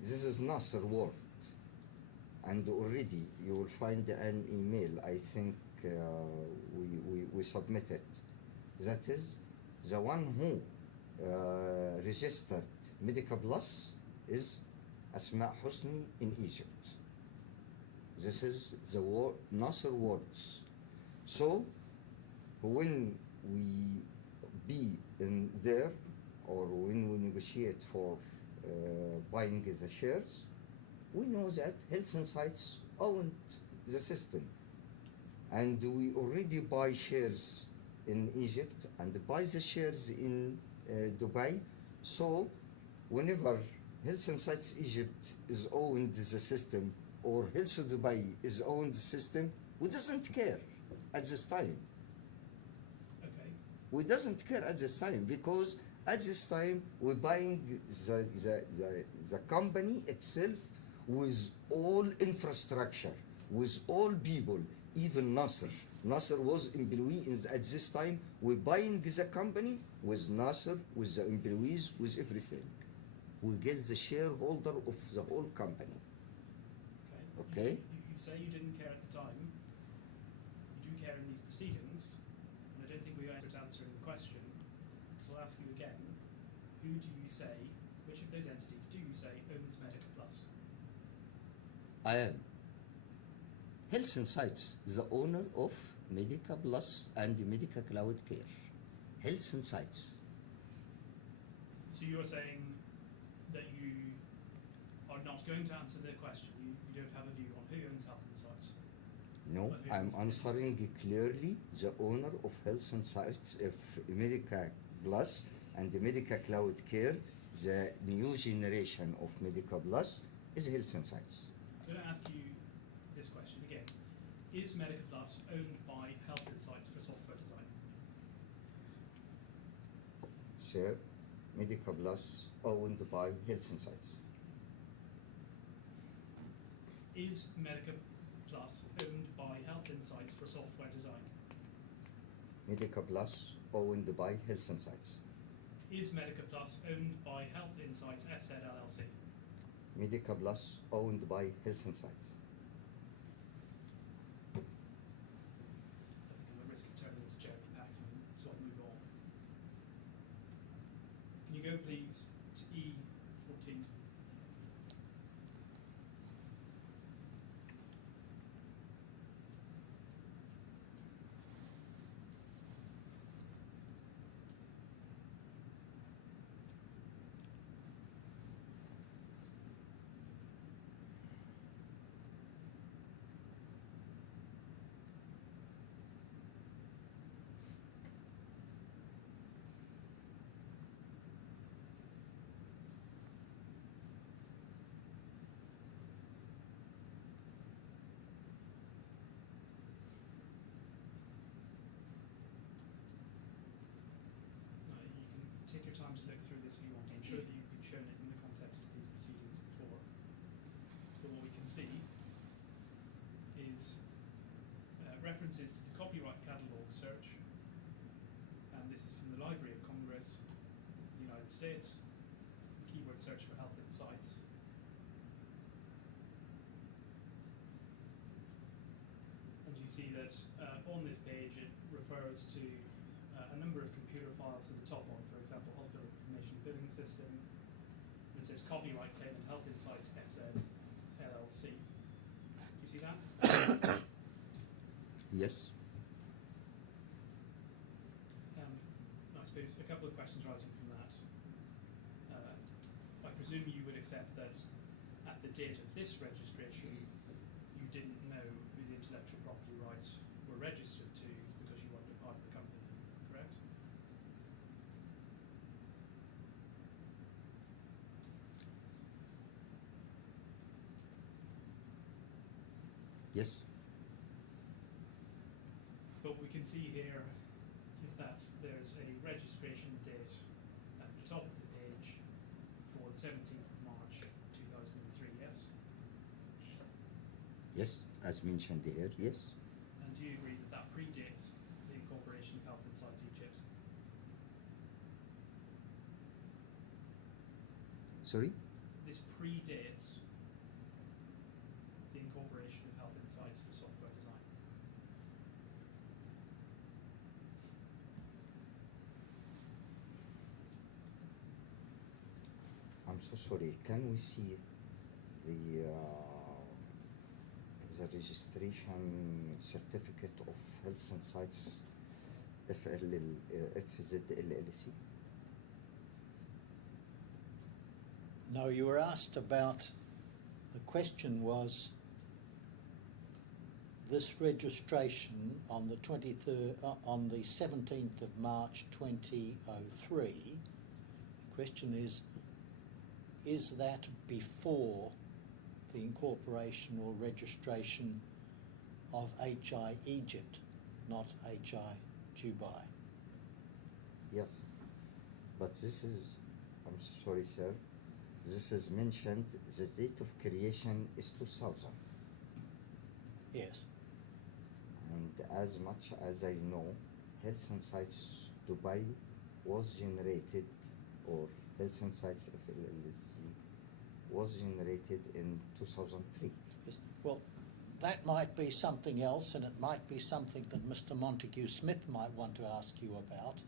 this is Nasser word. And already you will find an email, I think we submitted. That is the one who registered Medica Plus is Asma Husni in Egypt. This is the word, Nasser words. So when we be in there or when we negotiate for buying the shares, we know that Health Insights owned the system. And we already buy shares in Egypt and buy the shares in Dubai. So whenever Health Insights Egypt is owned the system or Health Dubai is owned the system, we doesn't care at this time. Okay. We doesn't care at this time because at this time we're buying the company itself with all infrastructure, with all people, even Nasser. Nasser was employee at this time. We're buying the company with Nasser, with the employees, with everything. We get the shareholder of the whole company. Okay? You say you didn't care at the time. You do care in these proceedings, and I don't think we were able to answer the question. So I'll ask you again. Who do you say, which of those entities do you say owns Medica Plus? I am. Health Insights, the owner of Medica Plus and Medica Cloud Care. Health Insights. So you're saying that you are not going to answer the question. You don't have a view on who owns Health Insights. No, I'm answering clearly the owner of Health Insights, of Medica Plus and the Medica Cloud Care, the new generation of Medica Plus is Health Insights. I'm going to ask you this question again. Is Medica Plus owned by Health Insights for Software Design? Sir, Medica Plus owned by Health Insights. Is Medica Plus owned by Health Insights for Software Medica Plus owned by Health Insights. Is Medica Plus owned by Health Insights FZ LLC? Medica Plus owned by Health Insights. I think I'm at risk of turning into Jeremy Paxman, so I'll move on. Can you go please to E14? You can take your time to look through this if you want. I'm sure that you've been shown it in the context of these proceedings before. But what we can see is references to the copyright catalogue search, and this is from the Library of Congress, the United States, the keyword search for Health Insights. And you see that on this page it refers to a number of computer files to the top one, for example, Hospital Information Billing System. And it says copyright claim and Health Insights FZ LLC. Do you see that? Yes. I suppose a couple of questions arising from that. I presume you would accept that at the date of this registration, you didn't know who the intellectual property rights were registered to because you weren't a part of the company, correct? Yes. But what we can see here is that there's a registration date at the top of the page for the 17th of March 2003, yes? Yes. As mentioned here, yes. And do you agree that that predates the incorporation of Health Insights Egypt? Sorry? This predates the incorporation of Health Insights for software design. I'm so sorry. Can we see the registration certificate of Health Insights FZLLC? No, you were asked about, the question was, this registration on the 17th of March 2003, the question is that before the incorporation or registration of HI Egypt, not HI Dubai? Yes. But this is, I'm sorry, sir. This is mentioned, the date of creation is 2000. Yes. And as much as I know, Health Insights Dubai was generated, or Health Insights FLLC was generated in 2003. Yes. Well, that might be something else, and it might be something that Mr. Montague Smith might want to ask you about.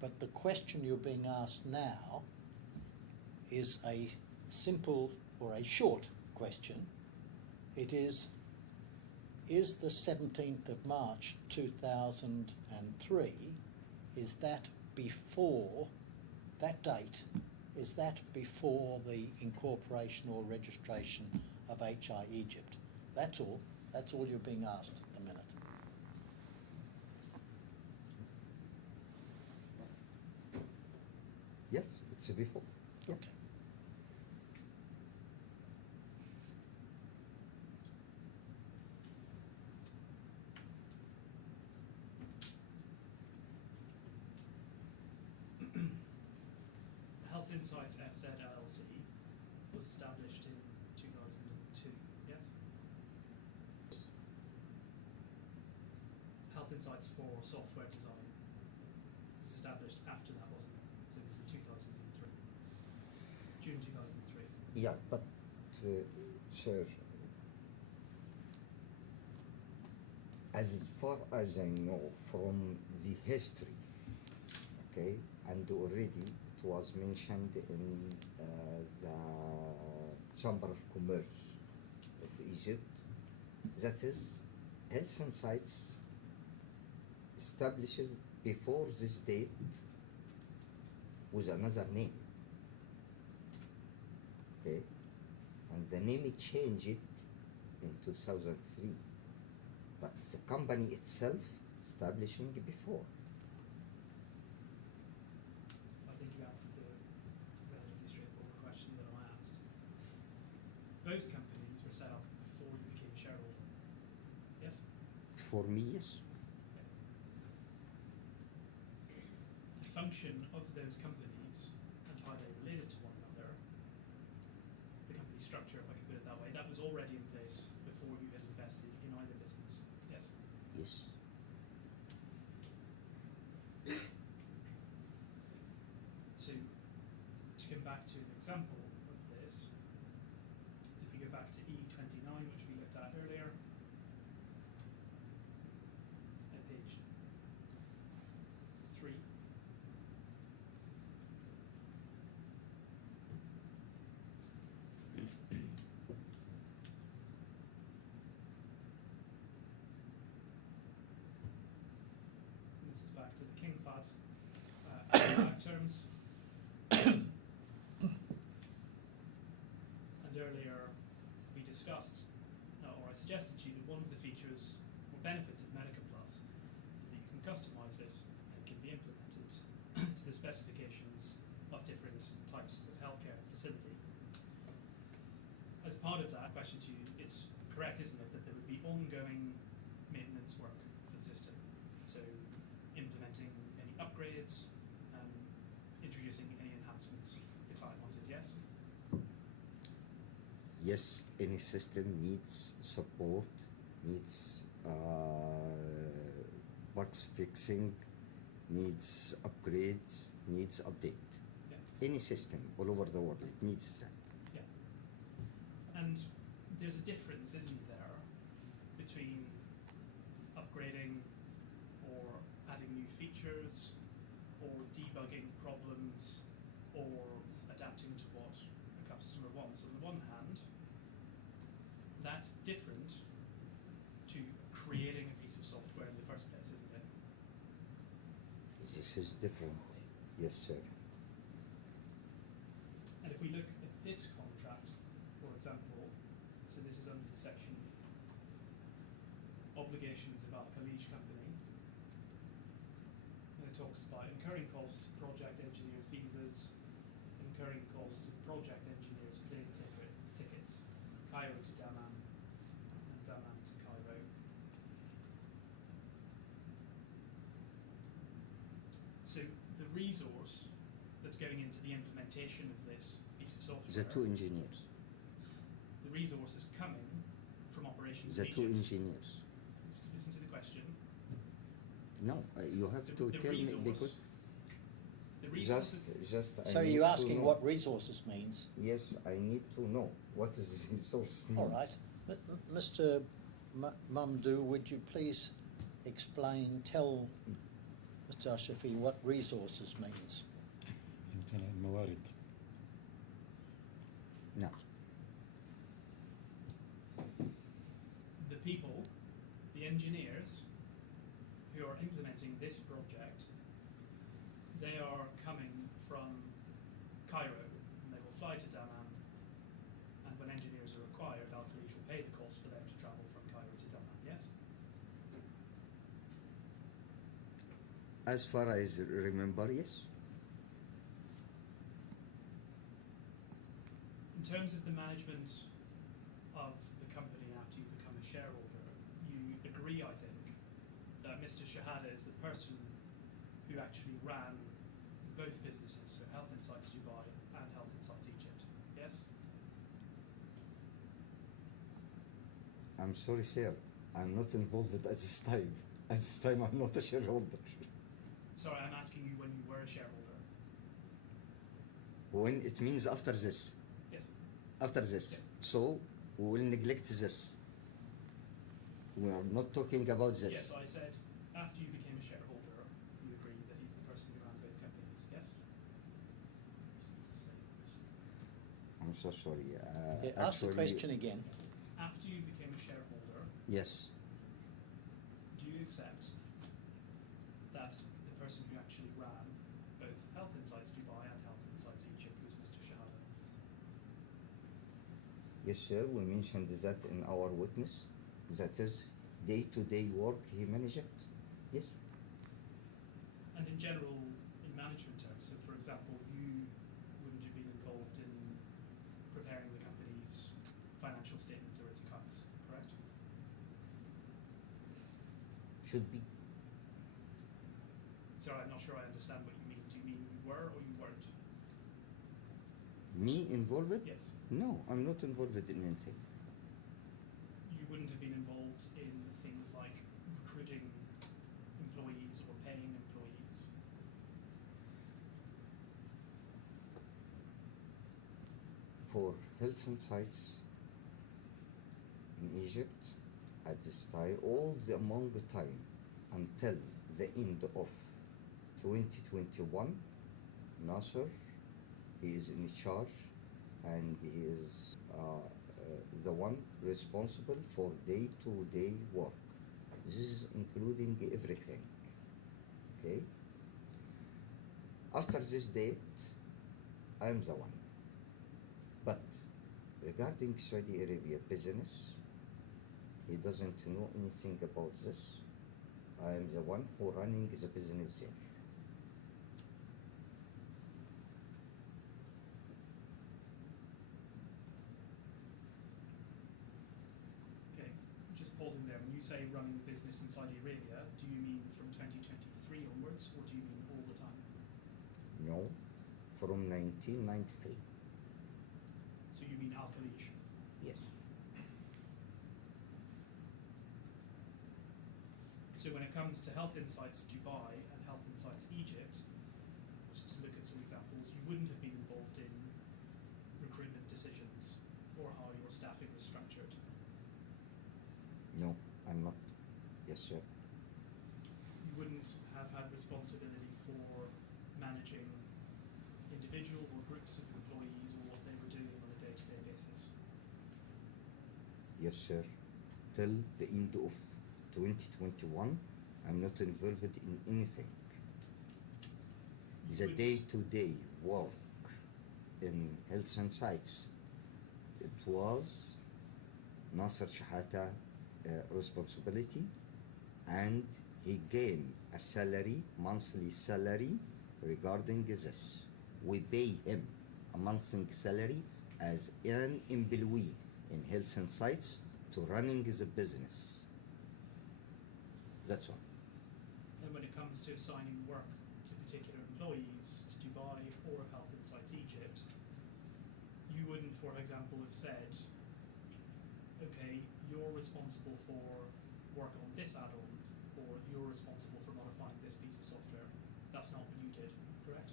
But the question you're being asked now is a simple or a short question. It is the 17th of March 2003, is that before, that date, is that before the incorporation or registration of HI Egypt? That's all. That's all you're being asked at the minute. Yes, it's before. Yeah. Okay. Health Insights FZ LLC was established in 2002, yes? Health Insights for software design was established after that, wasn't it? So it was in 2003, June 2003. Yeah, but sir, as far as I know from the history, okay, and already it was mentioned in the Chamber of Commerce of Egypt, that is, Health and Sites establishes before this date with another name, okay, and the name it changed in 2003, but the company itself establishing before. I think you answered the relatively straightforward question that I asked. Both companies were set up before you became shareholder. Yes? For me, yes. The function of those companies and how they related to one another, the company structure, if I could put it that way, that was already in place before you had invested in either business. Yes? Yes. So, to come back to an example of this, if we go back to E29, which we looked at earlier, at page 3. This is back to the King Fat abstract terms. And earlier we discussed, or I suggested to you, that one of the features or benefits of Medica Plus is that you can customize it and it can be implemented to the specifications of different types of healthcare facility. As part of that, question to you, it's correct, isn't it, that there would be ongoing maintenance work for the system? So implementing any upgrades, introducing any enhancements the client wanted, yes? Yes, any system needs support, needs bugs fixing, needs upgrades, needs update. Yeah. Any system all over the world, it needs that. Yeah. And there's a difference, isn't there, between upgrading or adding new features or debugging problems or adapting to what a customer wants. On the one hand, that's different to creating a piece of software in the first place, isn't it? This is different, yes sir. And if we look at this contract, for example, so this is under the section Obligations of Al-Khalij Company, and it talks about incurring costs, project engineers' visas, incurring costs of project engineers' plane tickets, Cairo to Dammam, and Dammam to Cairo. So the resource that's going into the implementation of this piece of software, The two engineers. the resource is coming from operations The Egypt. two engineers. Listen to the question. No, you have to The tell me resource- because The resource just I So are need you to asking know. what resources means? Yes, I need to know what is resource All means. right. Mr. Mamdou, would you please tell Mr. Ashafi what resources means? يمكن الموارد. No. the people, the engineers who are implementing this project, they are coming from Cairo and they will fly to Dammam, and when engineers are required, Al-Khalij will pay the cost for them to travel from Cairo to Dammam, yes? As far as I remember, yes. In terms of the management of the company after you become a shareholder, you agree, I think, that Mr. Shehata is the person who actually ran both businesses, so Health Insights Dubai and Health Insights Egypt, yes? I'm sorry, sir. I'm not involved at this time. At this time, I'm not a shareholder. Sorry, I'm asking you when you were a shareholder. When it means after this. Yes. After this. Yes. So we will neglect this. We are not talking about this. Yes, so I said after you became a shareholder, you agree that he's the person who ran both companies, yes? I'm so sorry. Yeah, ask the question again. After you became a shareholder, Yes. do you accept that the person who actually ran both Health Insights Dubai and Health Insights Egypt was Mr. Shehata? Yes, sir. We mentioned that in our witness. That is day-to-day work he managed it. Yes. And in general, in management terms, so for example, you wouldn't have been involved in preparing the company's financial statements or its accounts, correct? Should be. Sorry, I'm not sure I understand what you mean. Do you mean you were or you weren't? Me involved? Yes. No, I'm not involved in anything. You wouldn't have been involved in things like recruiting employees or paying employees. For Health Insights in Egypt, at this time, all the among the time until the end of 2021, Nasser, he is in charge and he is the one responsible for day-to-day work. This is including everything. Okay? After this date, I am the one. But regarding Saudi Arabia business, he doesn't know anything about this. I am the one who running the business there. Okay, just pausing there. When you say running the business in Saudi Arabia, do you mean from 2023 onwards, or do you mean all the time? No, from 1993. So you mean Al Khalij? Yes. So when it comes to Health Insights Dubai and Health Insights Egypt, just to look at some examples, you wouldn't have been involved in recruitment decisions or how your staffing was structured. No, I'm not. Yes, sir. You wouldn't have had responsibility for managing individual or groups of employees or what they were doing on a day-to-day basis. Yes, sir. Till the end of 2021, I'm not involved in anything. You The would- day-to-day work in Health Insights, it was Nasser Shehata responsibility, and he gained a salary, monthly salary regarding this. We pay him a monthly salary as an employee in Health Insights to running the business. That's all. And when it comes to assigning work to particular employees to Dubai or Health Insights Egypt, you wouldn't, for example, have said, okay, you're responsible for work on this add-on, or you're responsible for modifying this piece of software. That's not what you did, correct?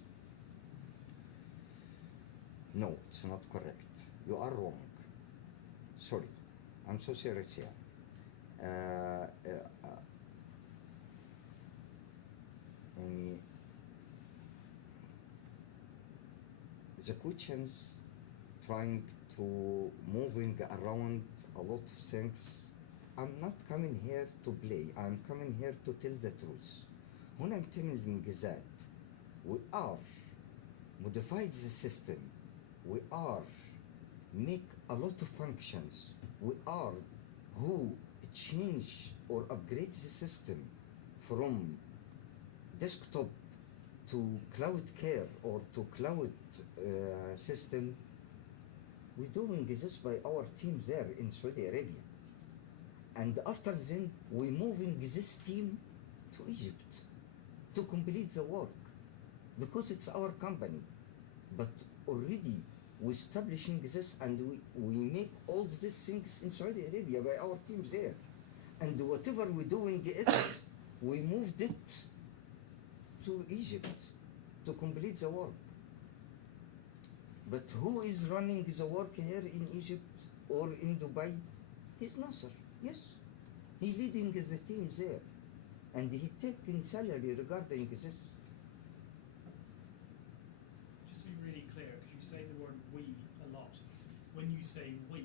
No, it's not correct. You are wrong. Sorry. I'm so serious here. And the questions trying to moving around a lot of things. I'm not coming here to play. I'm coming here to tell the truth. When I'm telling that we are modified the system, we are make a lot of functions, we are who change or upgrade the system from desktop to cloud care or to cloud system. We're doing this by our team there in Saudi Arabia. And after then, we're moving this team to Egypt to complete the work because it's our company. But already we're establishing this and we make all these things in Saudi Arabia by our teams there. And whatever we're doing it, We moved it to Egypt to complete the work. But who is running the work here in Egypt or in Dubai? He's Nasser, yes. He leading the team there. And he taking salary regarding this. Just to be really clear, because you say the word we a lot. When you say we,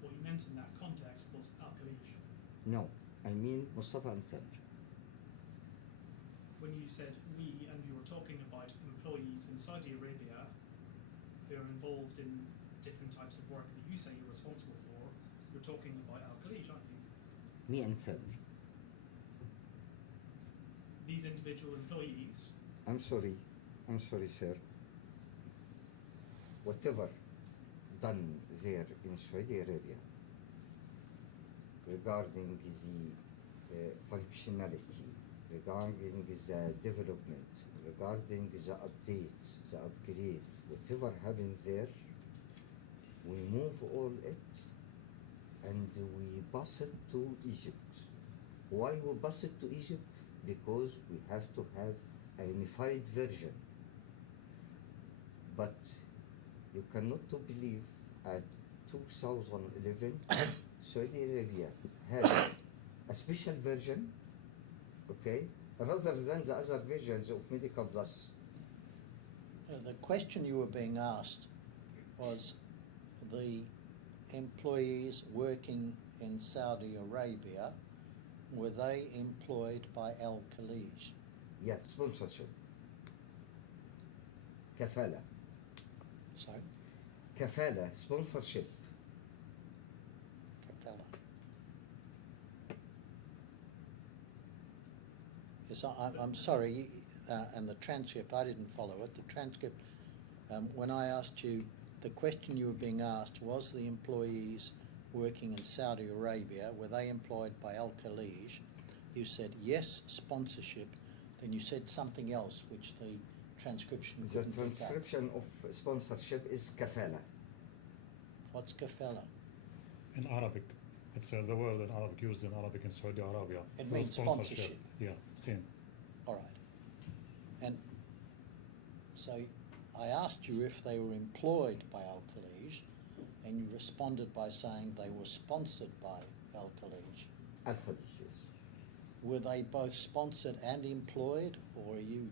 what you meant in that context was Al-Khalij. No, I mean Mustafa and Thamer. When you said we and you were talking about employees in Saudi Arabia who are involved in different types of work that you say you're responsible for, you're talking about Al-Khalij, aren't you? Me and Thamer. These individual employees, I'm sorry, sir. Whatever done there in Saudi Arabia regarding the functionality, regarding the development, regarding the updates, the upgrade, whatever happened there, we move all it and we pass it to Egypt. Why we pass it to Egypt? Because we have to have a unified version. But you cannot to believe at 2011 Saudi Arabia had a special version, okay, rather than the other versions of Medical Plus. The question you were being asked was the employees working in Saudi Arabia, were they employed by Al-Khalij? Yeah, sponsorship. Kafala. Sorry? Kafala, sponsorship. Capella. Yes, I'm sorry, and the transcript, I didn't follow it. The transcript, when I asked you, the question you were being asked was the employees working in Saudi Arabia, were they employed by Al-Khalij? You said yes, sponsorship. Then you said something else, which the transcription The couldn't pick up. transcription of sponsorship is kafala. What's kafala? In Arabic. It's the word in Arabic used in Arabic in Saudi Arabia. It for means sponsorship. Yeah, same. All right. And so I asked you if they were employed by Al-Khalij, and you responded by saying they were sponsored by Al-Khalij. Al-Khalij, yes. Were they both sponsored and employed, or are you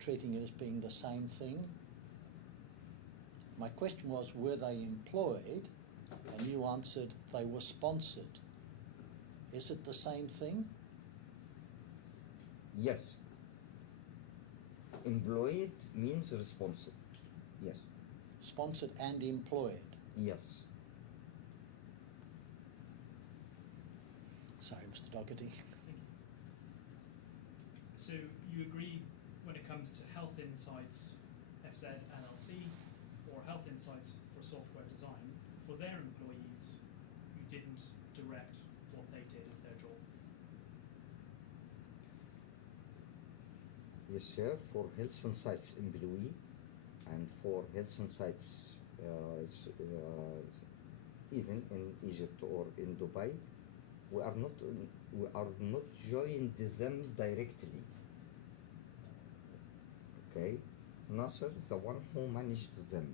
treating it as being the same thing? My question was, were they employed? And you answered they were sponsored. Is it the same thing? Yes. Employed means responsible. Yes. Sponsored and employed. Yes. Sorry, Mr. Dougherty. so you agree when it comes to Health Insights FZ LLC or Health Insights for software design, for their employees, you didn't direct what they did as their job. Yes, sir. For Health Insights employee and for Health Insights even in Egypt or in Dubai, we are not joined them directly. Okay, Nasser, the one who managed them,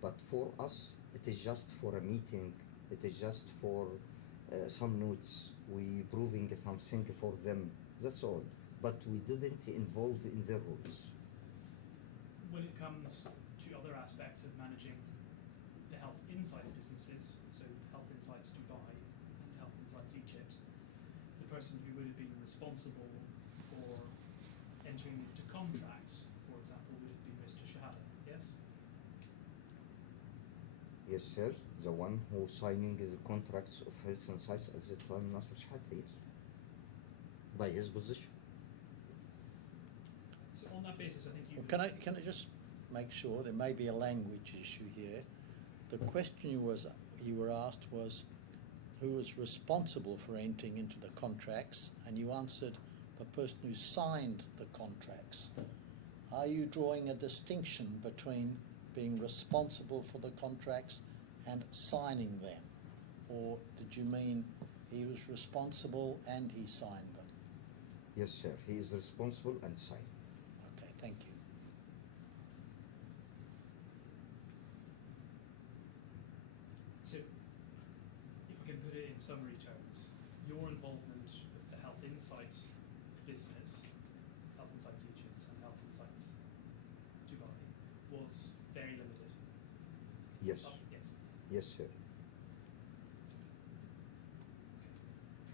but for us, it is just for a meeting. It is just for some notes. We proving something for them. That's all. But we didn't involve in the rules. When it comes to other aspects of managing the Health Insights businesses, so Health Insights Dubai and Health Insights Egypt, the person who would have been responsible for entering into contracts, for example, would have been Mr. Shehata, yes? Yes, sir. The one who signing the contracts of Health Insights at the time, Nasser Shehata, yes. By his position. So on that basis, I think you Well, can I just make sure, there may be a language issue here. The question you were asked was who was responsible for entering into the contracts, and you answered the person who signed the contracts. Are you drawing a distinction between being responsible for the contracts and signing them? Or did you mean he was responsible and he signed them? Yes, sir. He is responsible and sign. Okay, thank you. So, if I can put it in summary terms, your involvement with the Health Insights business, Health Insights Egypt and Health Insights Dubai, was very limited. Yes. Yes. Yes, sir.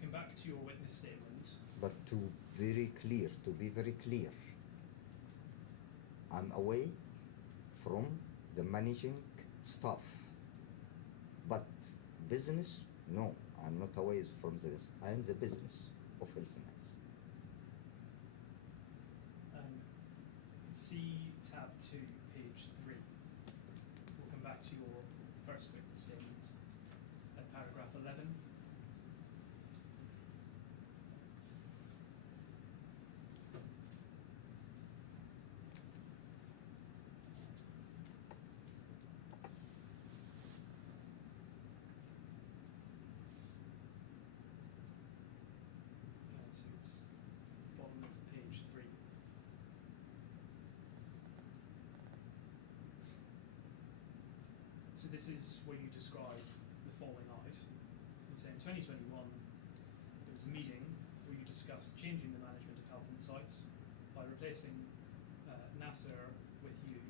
Come back to your witness statement. But to be very clear, I'm away from the managing staff. But business, no, I'm not away from the business. I am the business of Health and Health. See tab 2, page 3. We'll come back to your first witness statement at paragraph 11. So it's bottom of page 3. So this is where you describe the falling out. You say in 2021 there was a meeting where you discussed changing the management of Health Insights by replacing Nasser with you.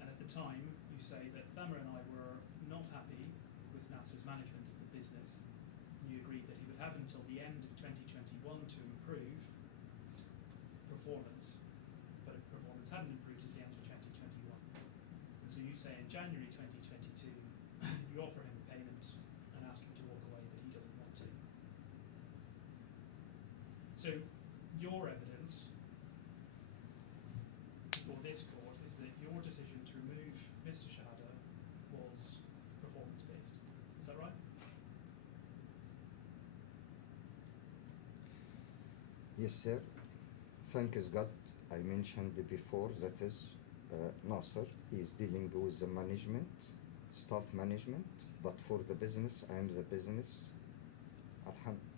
And at the time you say that Thamer and I were not happy with Nasser's management of the business. And you agreed that he would have until the end of 2021 to improve performance, but performance hadn't improved at the end of 2021. And so you say in January 2022, you offer him a payment and ask him to walk away, but he doesn't want to. So your evidence before this court is that your decision to remove Mr. Shehata was performance-based. Is that right? Yes, sir. Thank God. I mentioned before that is Nasser is dealing with the management, staff management, but for the business, I am the business.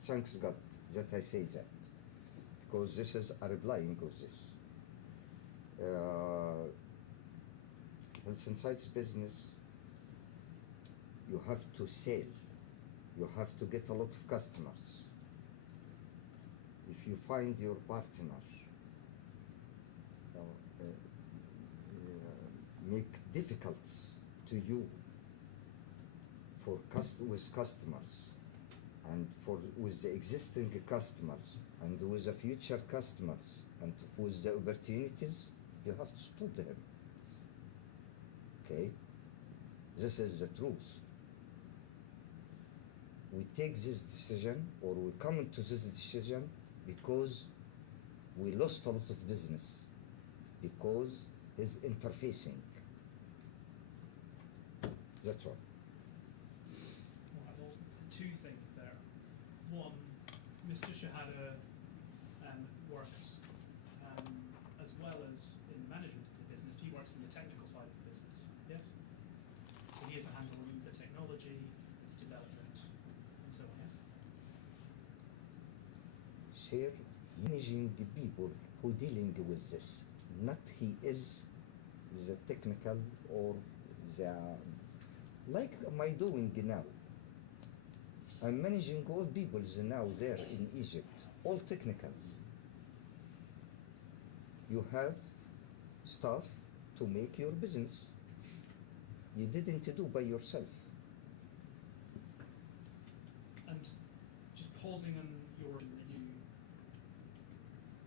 Thanks God that I say that, because this is a replying of this. Health Insights business, you have to sell, you have to get a lot of customers. If you find your partner make difficult to you for with customers and with the existing customers and with the future customers and with the opportunities, you have to stop them. Okay? This is the truth. We take this decision, or we come into this decision because we lost a lot of business because he's interfacing. That's all. All right, well, two things there. One, Mr. Shehata works as well as in the management of the business. He works in the technical side of the business, yes? So he has a handle on the technology, its development, and so on, yes? Sir, managing the people who dealing with this, not he is the technical or the, like am I doing now. I'm managing all people now there in Egypt, all technicals. You have staff to make your business. You didn't do by yourself. And just pausing on your, that you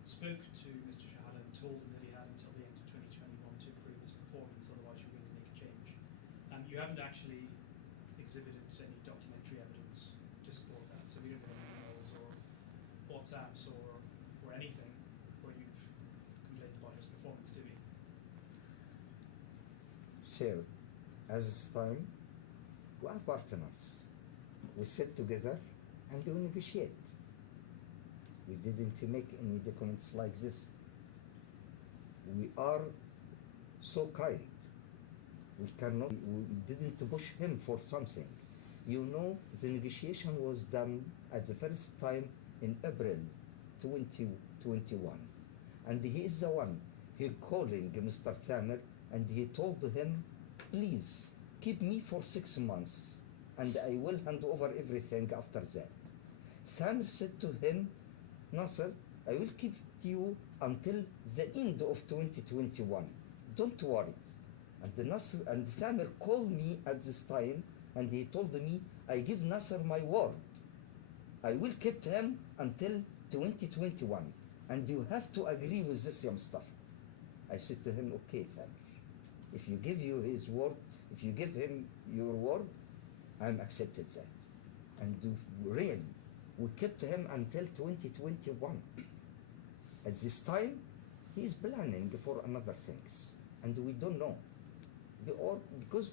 spoke to Mr. Shehata and told him that he had until the end of 2021 to improve his performance, otherwise you're going to make a change. You haven't actually exhibited any documentary evidence to support that, so we don't have any emails or WhatsApps or anything where you've complained about his performance, do we? Sir, as this time, we are partners. We sit together and we negotiate. We didn't make any documents like this. We are so kind. We didn't push him for something. You know, the negotiation was done at the first time in April 2021. And he is the one, he calling Mr. Thamer and he told him, please keep me for 6 months and I will hand over everything after that. Thamer said to him, Nasser, I will keep you until the end of 2021. Don't worry. And Nasser and Thamer called me at this time and he told me, I give Nasser my word. I will keep him until 2021 and you have to agree with this, Mustafa. I said to him, okay, Thamer. If you give you his word, if you give him your word, I'm accepted that. And really, we kept him until 2021. At this time, he is planning for another things, and we don't know. Because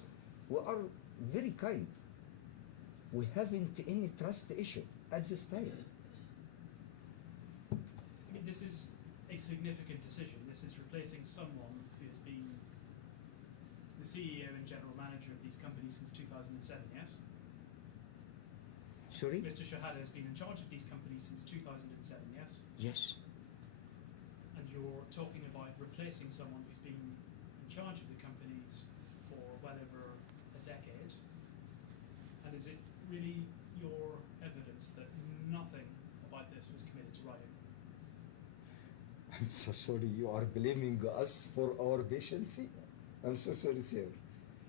we are very kind. We haven't any trust issue at this time. I mean, this is a significant decision. This is replacing someone who has been the CEO and general manager of these companies since 2007, yes? Sorry? Mr. Shehata has been in charge of these companies since 2007, yes? Yes. And you're talking about replacing someone who's been in charge of the companies for well over a decade. And is it really your evidence that nothing about this was committed to writing? I'm so sorry, you are blaming us for our patience? I'm so sorry, sir.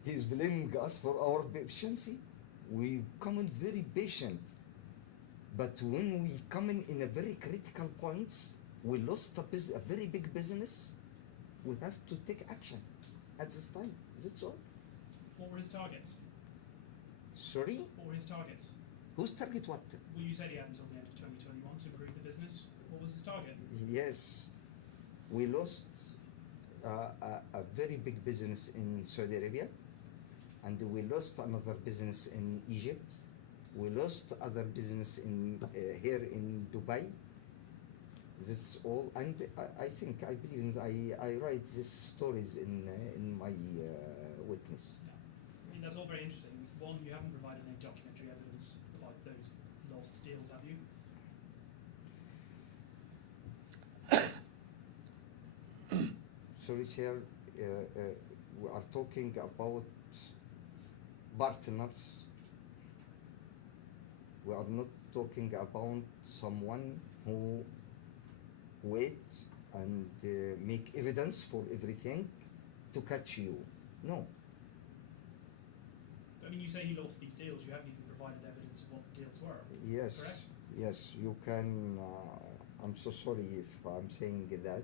He is blaming us for our patience. We come in very patient. But when we come in a very critical points, we lost a very big business, we have to take action at this time. That's all. What were his targets? Sorry? What were his targets? Whose target what? Well, you said he had until the end of 2021 to improve the business. What was his target? Yes. We lost a very big business in Saudi Arabia, and we lost another business in Egypt. We lost other business in here in Dubai. That's all, and I think I believe I write these stories in my witness. Yeah. I mean, that's all very interesting. One, you haven't provided any documentary evidence about those lost deals, have you? Sorry, sir. We are talking about partners. We are not talking about someone who wait and make evidence for everything to catch you. No. I mean, you say he lost these deals. You haven't even provided evidence of what the deals were. Yes. Correct? Yes, you can. I'm so sorry if I'm saying that,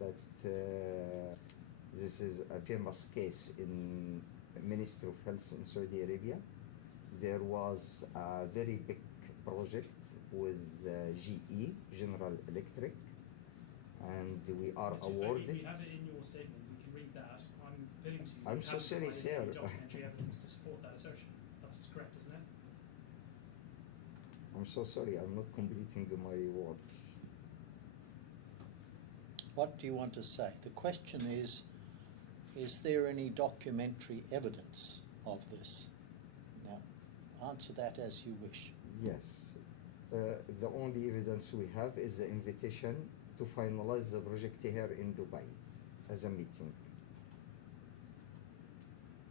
but this is a famous case in Ministry of Health in Saudi Arabia. There was a very big project with GE, General Electric, and we are Mr. awarded. We have it in your statement. We can read that. I'm appealing to you. I'm You so haven't sorry, provided any sir. documentary evidence to support that assertion. That's correct, isn't it? I'm so sorry, I'm not completing my words. What do you want to say? The question is there any documentary evidence of this? Now, answer that as you wish. Yes. The only evidence we have is the invitation to finalize the project here in Dubai as a meeting.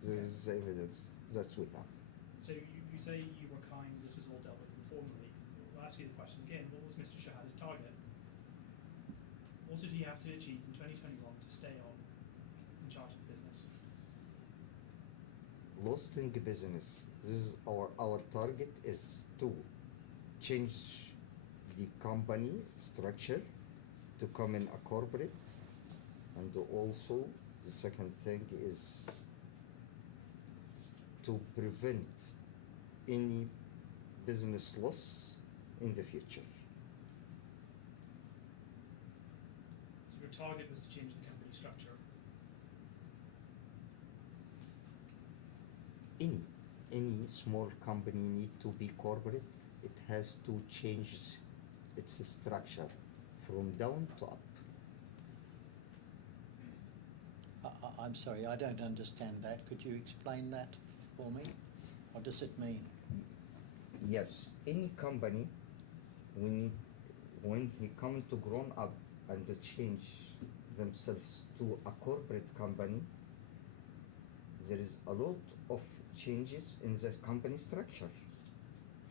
This is the evidence that we have. So you say you were kind, this was all dealt with informally. I'll ask you the question again. What was Mr. Shehata's target? What did he have to achieve in 2021 to stay on in charge of the business? Losing business. This is our target is to change the company structure to come in a corporate, and also the second thing is to prevent any business loss in the future. So your target was to change the company structure. Any small company need to be corporate, it has to change its structure from down to up. I'm sorry, I don't understand that. Could you explain that for me? What does it mean? Yes, any company, when he come to grown up and to change themselves to a corporate company, there is a lot of changes in the company structure,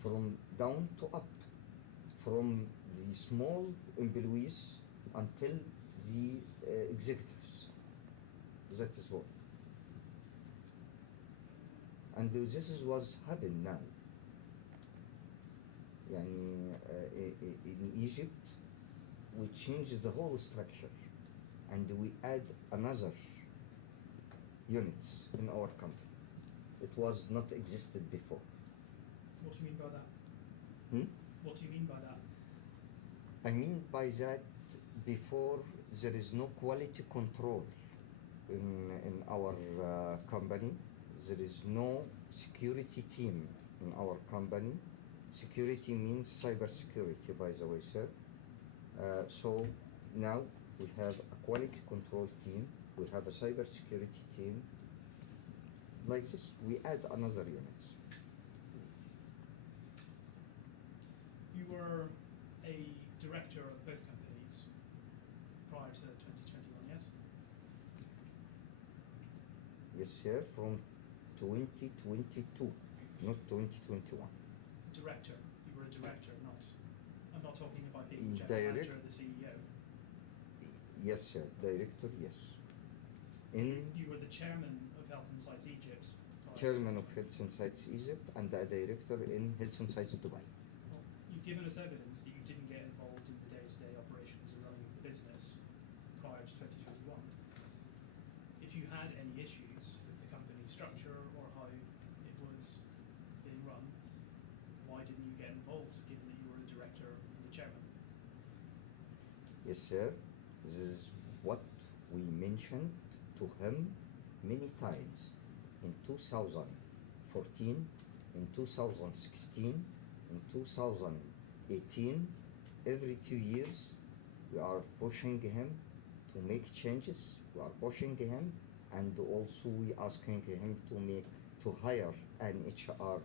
from down to up, from the small employees until the executives. That is what. And this is what's happened now. يعني in Egypt we changed the whole structure and we add another units in our company. It was not existed before. What do you mean by that? Hmm? What do you mean by that? I mean by that, before there is no quality control in our company. There is no security team in our company. Security means cyber security, by the way, sir. So now we have a quality control team. We have a cyber security team. Like this, we add another units. You were a director of both companies prior to 2021, yes? Yes, sir, from 2022, not 2021. Director. You were a director, not. I'm not talking about being In the general direct- manager or the CEO. Yes, sir, director, yes. In You were the chairman of Health and Sites Egypt. prior to- chairman of Health and Sites Egypt and a director in Health and Sites Dubai. Well, you've given us evidence that you didn't get involved in the day-to-day operations and running of the business prior to 2021. If you had any issues with the company structure or how it was being run, why didn't you get involved, given that you were the director and the chairman? Yes, sir. This is what we mentioned to him many times in 2014, in 2016, in 2018. Every 2 years, we are pushing him to make changes. We are pushing him, and also we asking him to hire an HR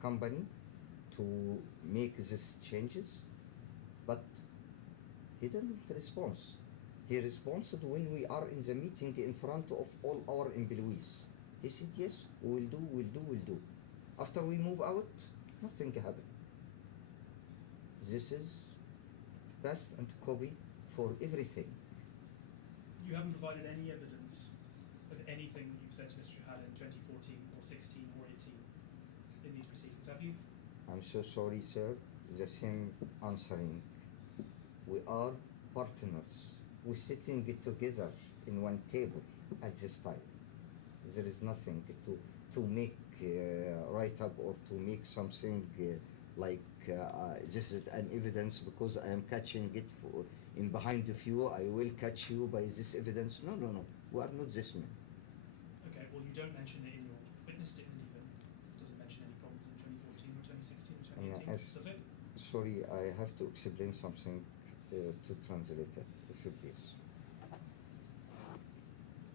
company to make these changes, but he didn't respond. He responded when we are in the meeting in front of all our employees. He said, yes, we'll do. After we move out, nothing happened. This is best and copy for everything. You haven't provided any evidence of anything that you've said to Mr. Shehata in 2014 or 16 or 18 in these proceedings, have you? I'm so sorry, sir. The same answering. We are partners. We're sitting together in one table at this time. There is nothing to make write up or to make something this is an evidence because I am catching it in behind of you. I will catch you by this evidence. No. We are not this man. Okay, well, you don't mention it in your witness statement even. It doesn't mention any problems in 2014 or 2016 or 2018, does it? Sorry, I have to explain something to translate it, if you please.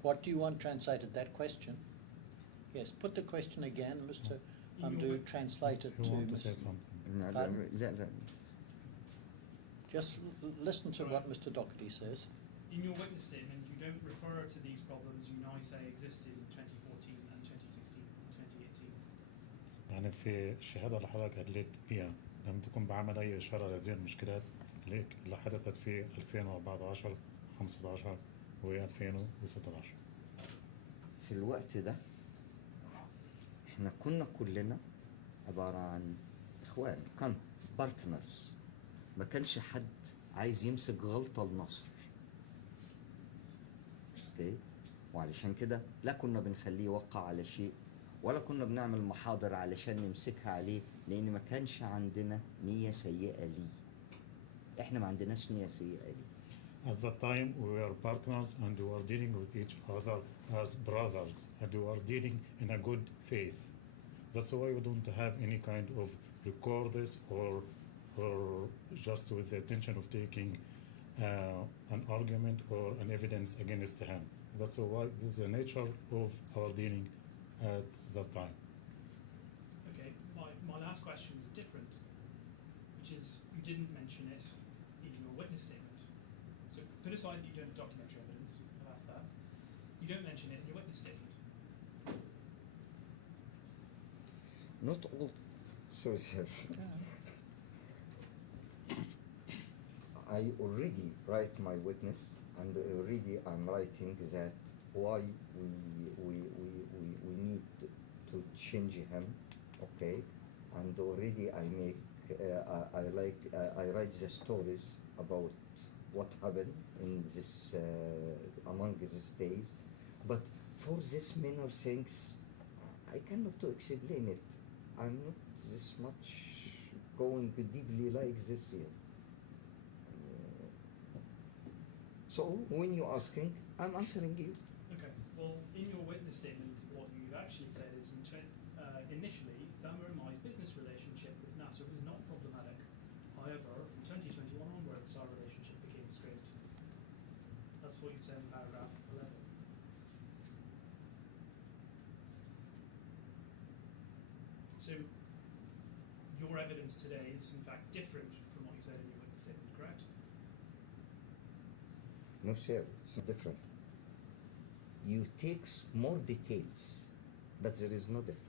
What do you want translated, that question? Yes, put the question again, Mr. Hamdu, translate it You to want to say Mr. something? Pardon? Just listen to Sorry. what Mr. Doherty says. In your witness statement, you don't refer to these problems you now say existed in 2014 and 2016 and 2018. يعني في الشهادة اللي حضرتك أدليت فيها لم تكن بعمل أي إشارة لهذه المشكلات اللي حدثت في 2014 15 و 2016. في الوقت ده احنا كنا كلنا عبارة عن اخوان، كان بارتنرز. ما كانش حد عايز يمسك غلطة لنصر. اوكي؟ وعلشان كده لا كنا بنخليه يوقع على شيء ولا كنا بنعمل محاضر علشان نمسكها عليه، لان ما كانش عندنا نية سيئة ليه. احنا ما عندناش نية سيئة ليه. At that time we were partners and we were dealing with each other as brothers and we were dealing in a good faith. That's why we don't have any kind of records or just with the intention of taking an argument or an evidence against him. That's why this is the nature of our dealing at that time. Okay, my last question is different, which is you didn't mention aside that you don't have documentary evidence, I've asked that, you don't mention it in your witness statement. Not all. Sorry, sir. I already write my witness, and already I'm writing that why we need to change him, okay? And already I make I write the stories about what happened in this among these days, but for this minor things, I cannot to explain it. I'm not this much going deeply like this here. So when you're asking, I'm answering you. Okay. Well, in your witness statement, what you've actually said is initially, Thamer and Mai's business relationship with Nasser was not problematic. However, from 2021 onwards, our relationship became strained. That's what you said in paragraph 11. So, your evidence today is in fact different from what you said in your witness statement, correct? No, sir, it's different. You take more details, but there is no difference.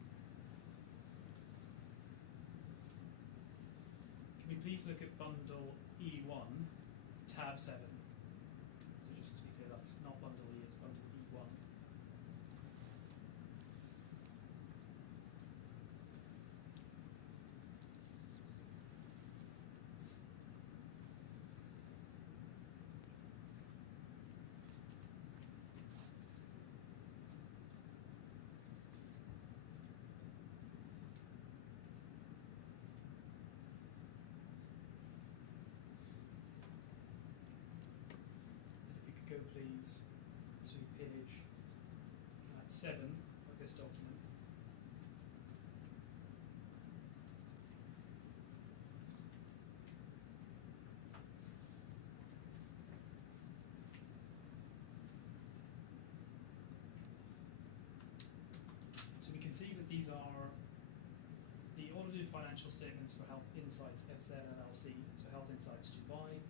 Can we please look at bundle E1, tab 7? So just to be clear, that's not bundle E, it's bundle E1. Go please to page 7 of this document. So we can see that these are the audited financial statements for Health Insights FZ LLC, so Health Insights Dubai.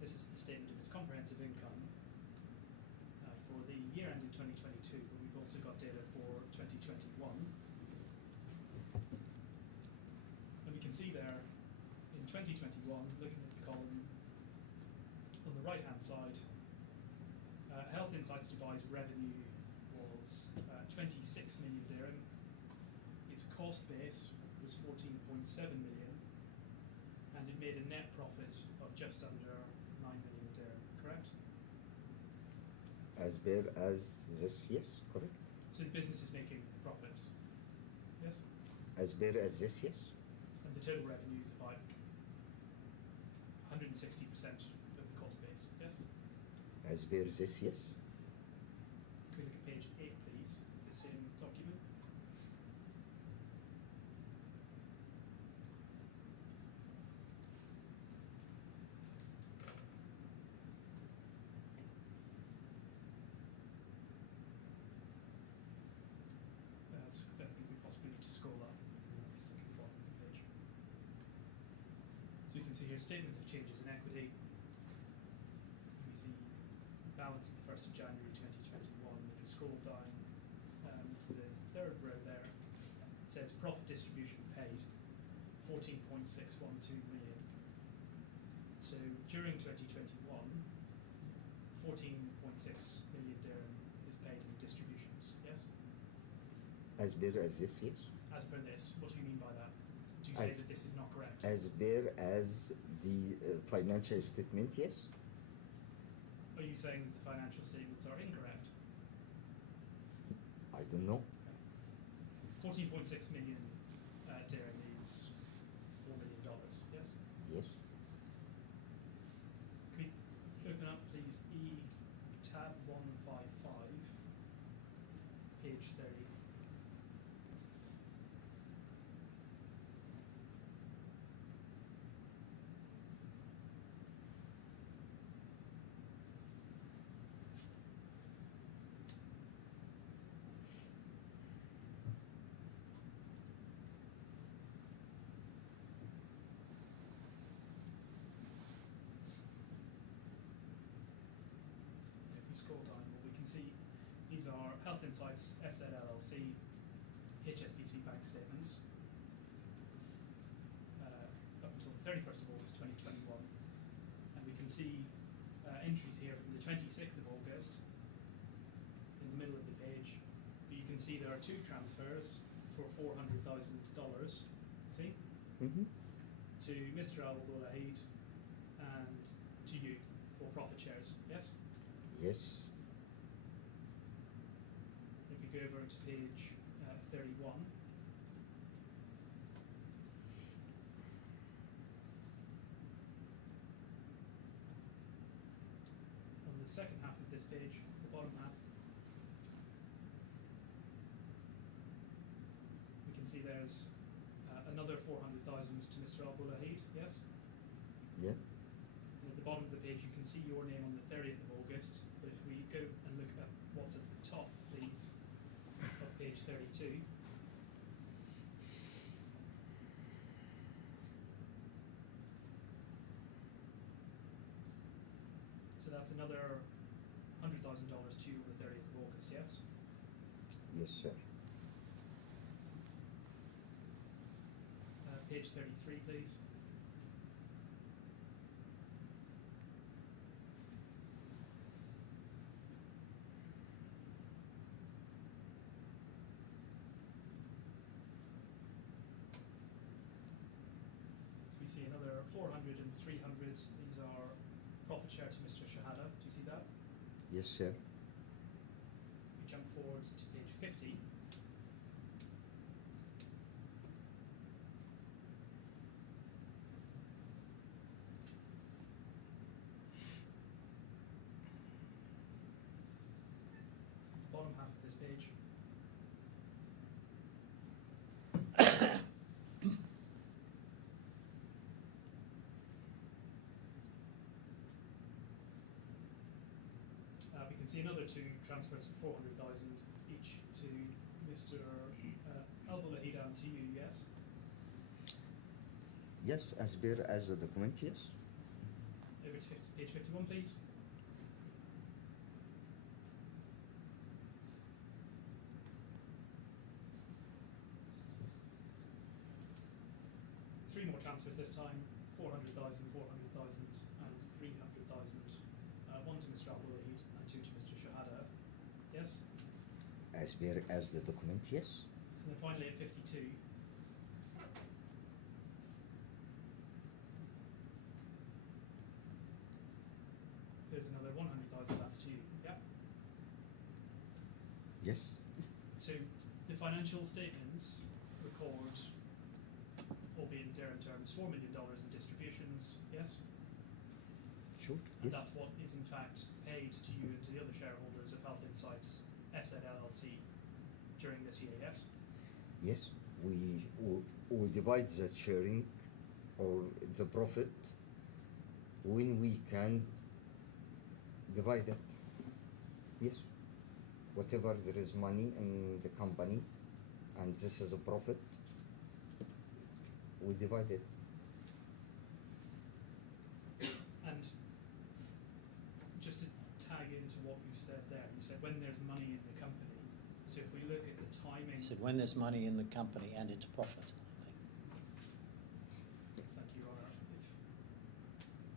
This is the statement of its comprehensive income for the year ending 2022, but we've also got data for 2021. And we can see there in 2021, looking at the column on the right hand side, Health Insights Dubai's revenue was 26 million dirham. Its cost base was 14.7 million, and it made a net profit of just under 9 million dirham, correct? As bare as this, yes, correct. So the business is making a profit, yes? As bare as this, yes. And the total revenue is about 160% of the cost base, yes? As bare as this, yes. Could we look at page 8, please, of the same document? That we possibly need to scroll up. Just looking at the bottom of the page. So you can see here statement of changes in equity. We see balance at the 1st of January 2021. If you scroll down to the third row there, it says profit distribution paid, 14.612 million. So during 2021, 14.6 million dirham is paid in distributions, yes? As bare as this, yes. As per this, what do you mean by that? Do you say As- that this is not correct? As bare as the financial statement, yes. Are you saying that the financial statements are incorrect? I don't know. 14.6 million dirham is $4 million, yes? Yes. Can we open up, please, tab 155, page 30. scroll down, what we can see, these are Health Insights, FZ LLC, HSBC bank statements up until the 31st of August 2021. And we can see entries here from the 26th of August in the middle of the page. But you can see there are two transfers for $400,000, see? Mm-hmm. To Mr. Albulaihid and to you for profit shares, yes? Yes. If we go over to page 31, on the second half of this page, the bottom half, we can see there's another 400,000 to Mr. Albulaihid, yes? Yeah. And at the bottom of the page, you can see your name on the 30th of August. But if we go and look at what's at the top, please, of page 32, so that's another $100,000 to you on the 30th of August, yes? Yes, sir. Page 33, please. So we see another 400 and 300. These are profit share to Mr. Shehata. Do you see that? Yes, sir. We jump forwards to page 50. Bottom half of this page. We can see another two transfers for 400,000 each to Mr. Albulaihid and to you, yes? Yes, as per as the document, yes. Over to page 51, please. Three more transfers this time, 400,000, 400,000 and 300,000. One to Mr. Albulaihid and two to Mr. Shehata. Yes? As per as the document, yes. And then finally at 52. There's another 100,000, that's to you. Yeah? Yes. So the financial statements record, albeit in dirham terms, $4 million in distributions, yes? Sure. And Yes. that's what is in fact paid to you and to the other shareholders of Health Insights, FZ LLC, during this year, yes? Yes. We divide the sharing or the profit when we can divide it. Yes. Whatever there is money in the company and this is a profit, we divide it. And just to tag into what you said there, you said when there's money in the company. So if we look at the timing, He said when there's money in the company and it's profit, I think. yes, thank you, Your Honour.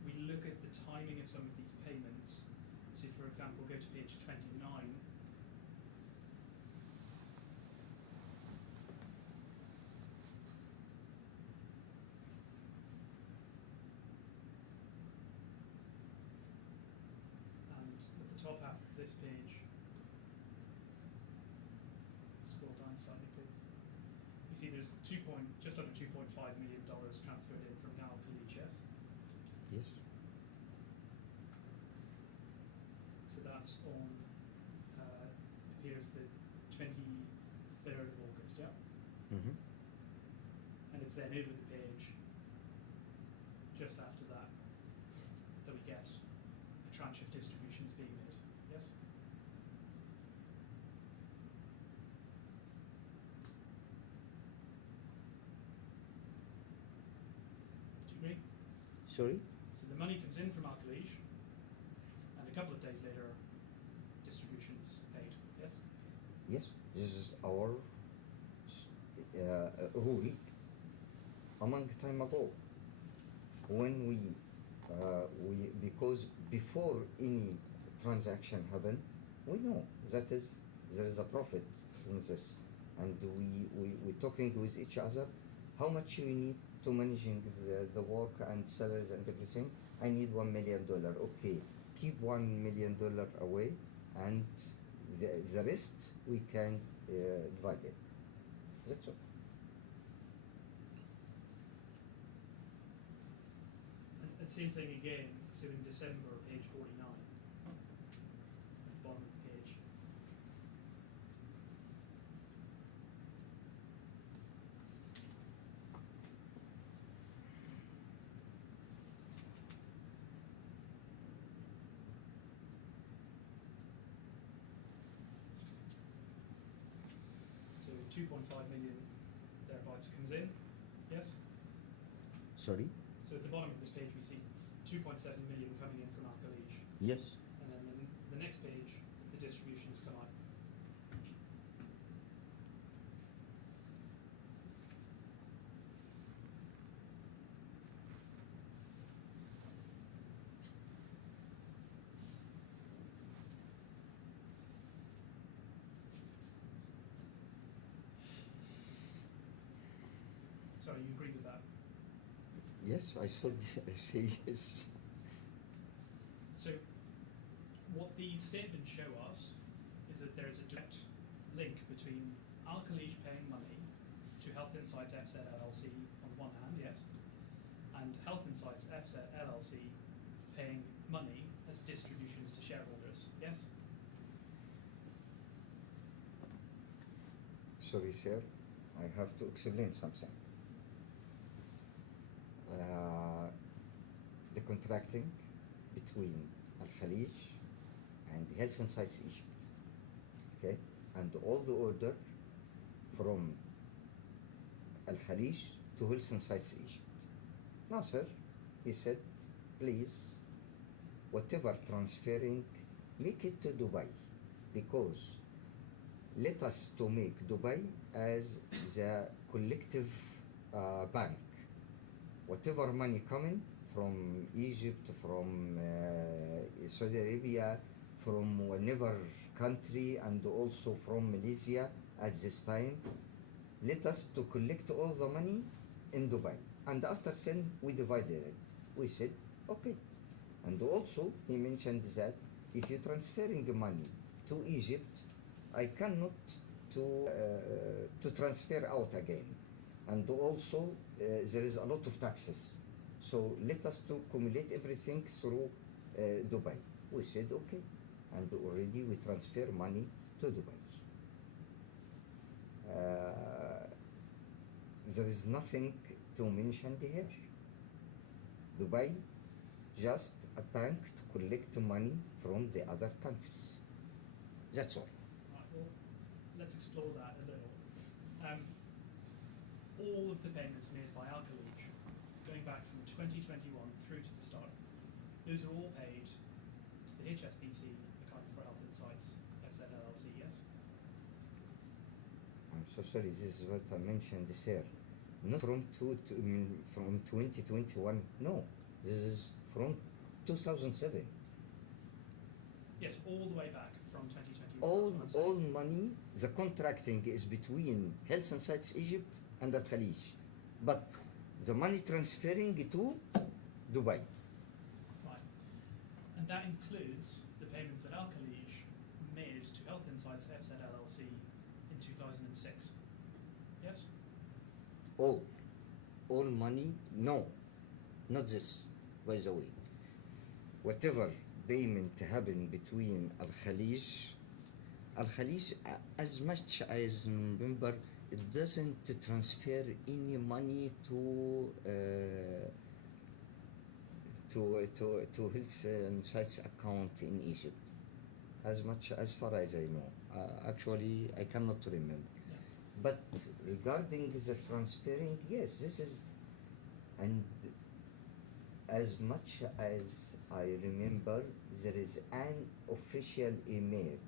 If we look at the timing of some of these payments, so for example, go to page 29. And at the top half of this page, scroll down slightly, please. You see there's just under $2.5 million transferred in from now to HS. Yes. So that's on, here's the 23rd of August, yeah? Mm-hmm. And it's then over the page, just after that, that we get a tranche of distributions being made, yes? Do you agree? Sorry? So the money comes in from Al-Khalij, and a couple of days later, long time ago. When we because before any transaction happen, we know that is there is a profit in this, and we talking with each other. How much you need to managing the work and salaries and everything? I need $1 million. Okay, keep $1 million away, and the rest we can divide it. That's all. And same thing again, so in December, page 49, at the bottom of the page. So 2.5 million thereabouts comes in, yes? Sorry. So at the bottom of this page we see 2.7 million coming in from Al-Khalij, Yes. and then the next page, the distributions come out. Sorry, you agree with that? Yes, I said I say yes. So, what these statements show us is that there is a direct link between Al-Khalij paying money to Health Insights FZ LLC on one hand, yes, and Health Insights FZ LLC paying money as distributions to shareholders, yes? Sorry, sir. I have to explain something. The contracting between Al-Khalij and Health Insights Egypt, okay, and all the order from Al-Khalij to Health Insights Egypt. Nasser, he said, please, whatever transferring, make it to Dubai, because let us to make Dubai as the collective bank. Whatever money coming from Egypt, from Saudi Arabia, from whatever country, and also from Malaysia at this time, let us to collect all the money in Dubai. And after then, we divided it. We said, okay. And also, he mentioned that if you're transferring money to Egypt, I cannot to transfer out again. And also, there is a lot of taxes. So let us to accumulate everything through Dubai. We said, okay. And already we transfer money to Dubai. There is nothing to mention here. Dubai, just a bank to collect money from the other countries. That's all. Right, well, let's explore that a little. All of the payments made by Al-Khalij, going back from 2021 through to the start, those are all paid to the HSBC account for Health Insights FZ LLC, yes? I'm so sorry, this is what I mentioned, sir. Not from 2021, no. This is from 2007. Yes, all the way back from 2021. All that's what I'm saying. money, the contracting is between Health Insights Egypt and Al-Khalij. But the money transferring to Dubai. Right. And that includes the payments that Al-Khalij made to Health Insights FZ LLC in 2006. Yes? All money, no, not this, by the way. Whatever payment happened between Al-Khalij, as much as remember, it doesn't transfer any money to Health Insights account in Egypt, as far as I know. Actually, I cannot remember. Yeah. But regarding the transferring, yes, this is, and as much as I remember, there is an official email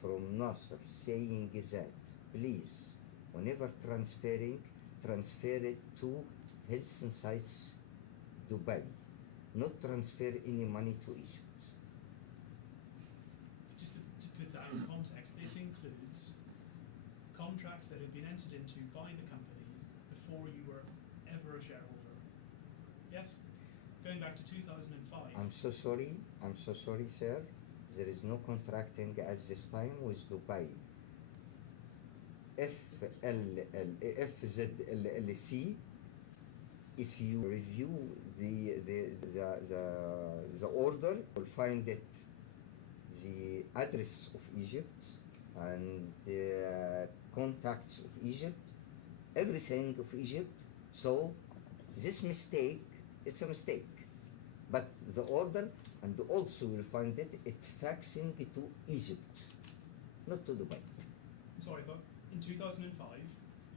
from Nasser saying that, please, whenever transferring, transfer it to Health Insights Dubai, not transfer any money to Egypt. Just to put that in context, this includes contracts that have been entered into by the company before you were ever a shareholder. Yes? Going back to 2005. I'm so sorry, sir. There is no contracting at this time with Dubai. FZLLC, if you review the order, you'll find it the address of Egypt and the contacts of Egypt, everything of Egypt. So this mistake, it's a mistake. But the order, and also you'll find it faxing to Egypt, not to Dubai. Sorry, but in 2005,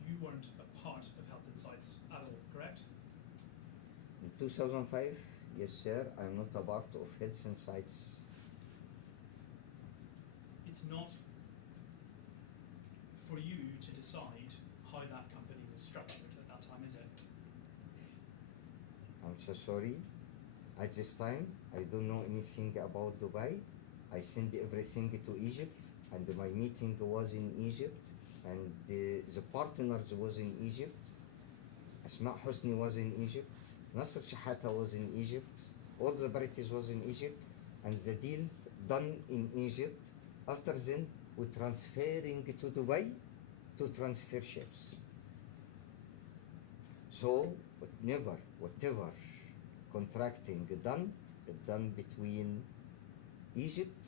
you weren't a part of Health Insights at all, correct? In 2005, yes sir, I'm not a part of Health Insights. It's not for you to decide how that company was structured at that time, is it? I'm so sorry. At this time, I don't know anything about Dubai. I send everything to Egypt, and my meeting was in Egypt, and the partners was in Egypt. Asma Husni was in Egypt. Nasser Shehata was in Egypt. All the parties was in Egypt, and the deal done in Egypt. After then, we transferring to Dubai to transfer shares. So whatever contracting done between Egypt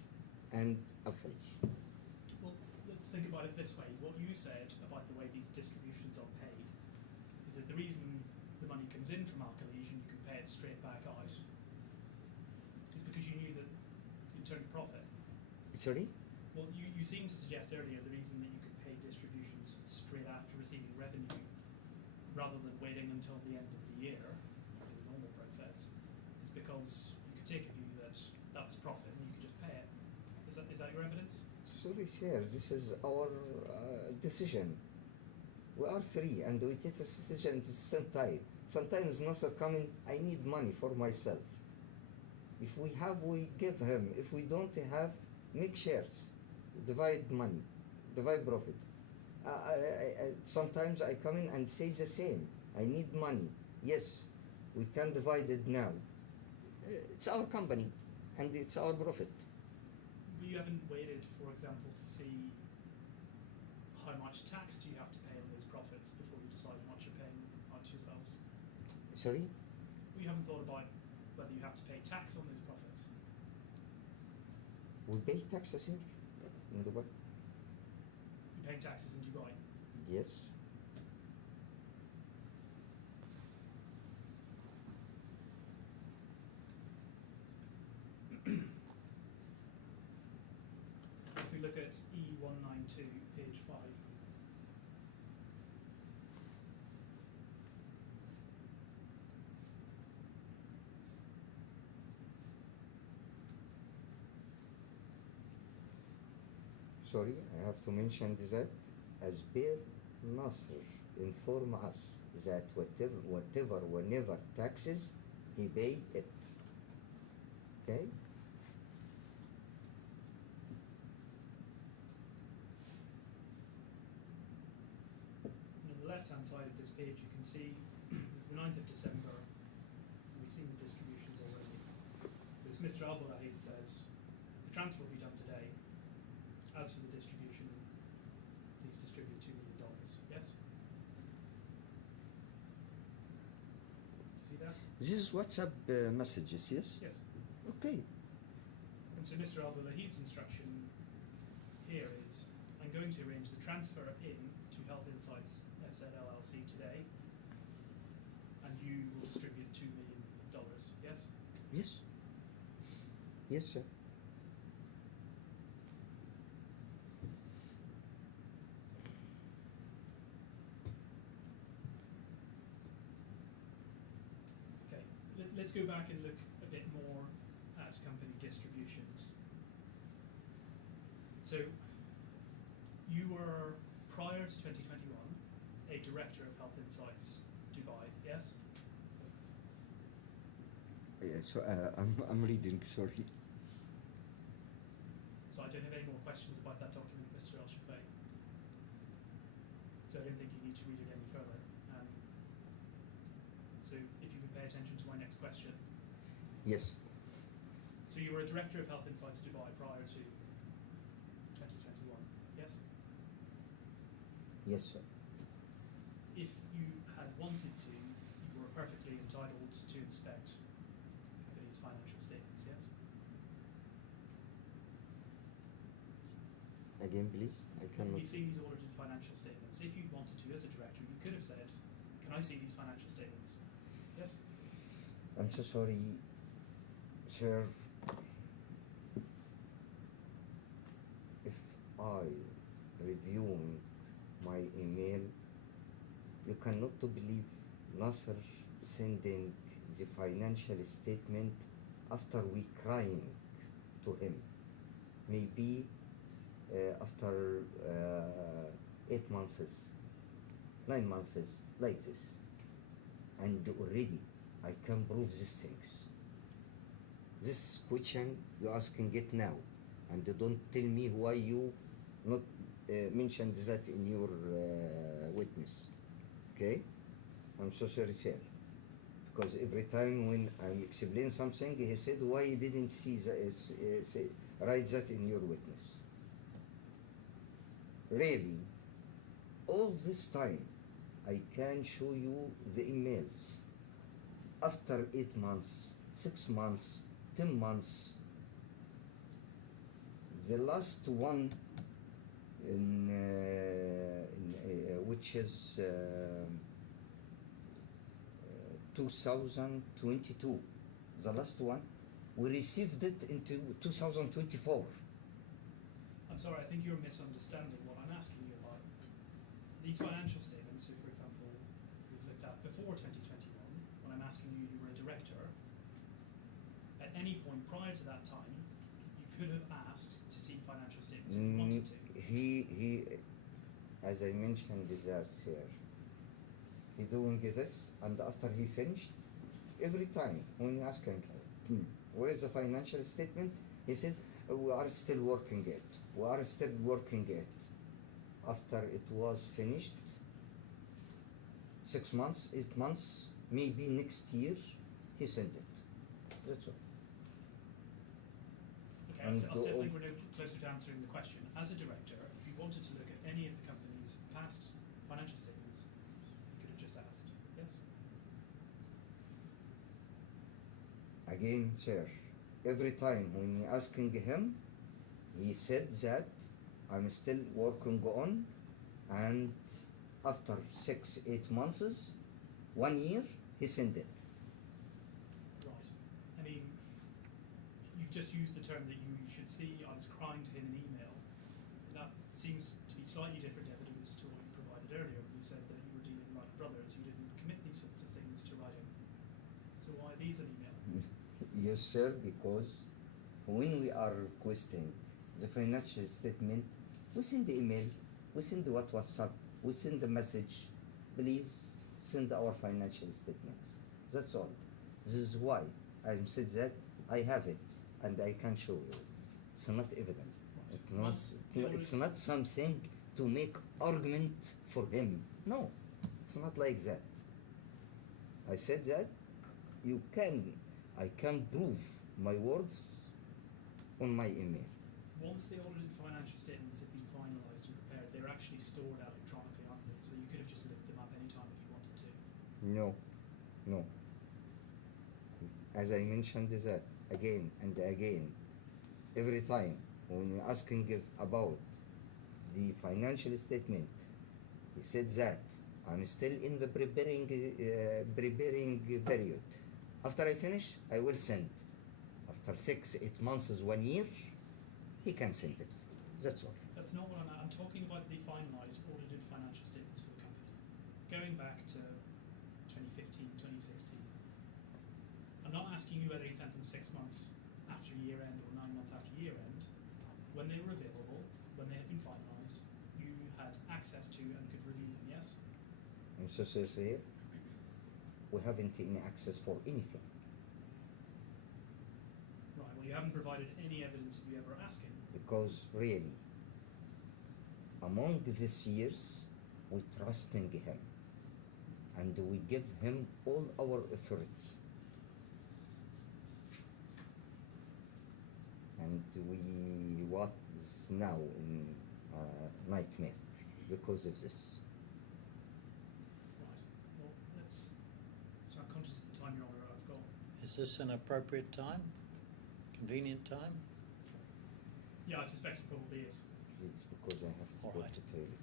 and Al-Khalij. Well, let's think about it this way. What you said about the way these distributions are paid is that the reason the money comes in from Al-Khalij and you can pay it straight back out is because you knew that you'd turn a profit. Sorry? Well, you seemed to suggest earlier the reason that you could pay distributions straight after receiving revenue rather than waiting until the end of the year, like in the normal process, is because you could take a view that that was profit and you could just pay it. Is that your evidence? Sorry, sir. This is our decision. We are three, and we take this decision at the same time. Sometimes Nasser coming, I need money for myself. If we have, we give him. If we don't have, make shares. Divide money. Divide profit. Sometimes I come in and say the same. I need money. Yes, we can divide it now. It's our company, and it's our profit. But you haven't waited, for example, to see how much tax do you have to pay on those profits before you decide how much you're paying out to yourselves. Sorry? Well, you haven't thought about whether you have to pay tax on those profits. We pay taxes here in Dubai. You're paying taxes in Dubai. Yes. If we look at E192, page 5. Sorry, I have to mention that as per Nasser inform us that whenever taxes, he pay it. Okay? And on the left-hand side of this page, you can see this is the 9th of December. And we've seen the distributions already. As Mr. Albulaihid says, the transfer will be done today. As for the distribution, please distribute $2 million. Yes? You see that? This is WhatsApp messages, yes? Yes. Okay. And so Mr. Abdullahid's instruction here is, I'm going to arrange the transfer in to Health Insights FZ LLC today, and you will distribute $2 million. Yes? Yes. Yes, sir. Okay. Let's go back and look a bit more at company distributions. So, you were, prior to 2021, a director of Health Insights Dubai, yes? So I'm reading. Sorry. So I don't have any more questions about that document, Mr. Al-Shafei. So I don't think you need to read it any further. So if you could pay attention to my next question. Yes. So you were a director of Health Insights Dubai prior to 2021, yes? Yes, sir. If you had wanted to, you were perfectly entitled to inspect these financial statements, yes? Again, please. I cannot. You've seen these audited financial statements. If you wanted to, as a director, you could have said, can I see these financial statements? Yes? I'm so sorry, sir. If I review my email, you cannot to believe Nasser sending the financial statement after we crying to him. Maybe after 8 months, 9 months, like this. And already I can prove these things. This question you're asking it now, and don't tell me why you not mentioned that in your witness. Okay? I'm so sorry, sir. Because every time when I'm explaining something, he said, why you didn't see that, write that in your witness. Really, all this time, I can show you the emails. After 8 months, 6 months, 10 months, the last one, which is 2022, the last one, we received it into 2024. I'm sorry, I think you're misunderstanding what I'm asking you about. These financial statements, so for example, we've looked at before 2021, when I'm asking you, you were a director, at any point prior to that time, you could have asked to see financial statements if you wanted to. He, as I mentioned, is there, sir. He doing this, and after he finished, every time when you ask him, where is the financial statement? He said, we are still working it. We are still working it. After it was finished, 6 months, 8 months, maybe next year, he sent it. That's all. Okay, I still think we're no closer to answering the question. As a director, if you wanted to look at any of the company's past financial statements, you could have just asked, yes? Again, sir, every time when asking him, he said that I'm still working on, and after 6, 8 months, 1 year, he sent it. Right. I mean, you've just used the term that you should see. I was crying to him in email. That seems to be slightly different evidence to what you provided earlier when you said that you were dealing like brothers. You didn't commit these sorts of things to writing. So why these an email? Yes, sir, because when we are requesting the financial statement, we send the email, we send the WhatsApp, we send the message, please send our financial statements. That's all. This is why I said that I have it and I can show you. It's not evident. It's not something to make argument for him. No, it's not like that. I said that I can prove my words on my email. Once the audited financial statements have been finalised and prepared, they're actually stored electronically, aren't they? So you could have just looked them up any time if you wanted to. No. As I mentioned that again and again, every time when you're asking about the financial statement, he said that I'm still in the preparing period. After I finish, I will send. After 6, 8 months, 1 year, he can send it. That's all. That's not what I'm talking about the finalised audited financial statements for the company. Going back to 2015, 2016. I'm not asking you whether he sent them 6 months after year end or 9 months after year end. When they were available, when they had been finalised, you had access to and could review them, yes? I'm so sorry. We haven't any access for anything. haven't provided any evidence of you ever asking. Because really, among these years, we trusting him, and we give him all our authority. And we was now in nightmare because of this. Right. Well, let's. So I'm conscious of the time, Your Honour, I've got. Is this an appropriate time? Convenient time? Yeah, I suspect it probably is. Please, because I have to All go right. to toilet.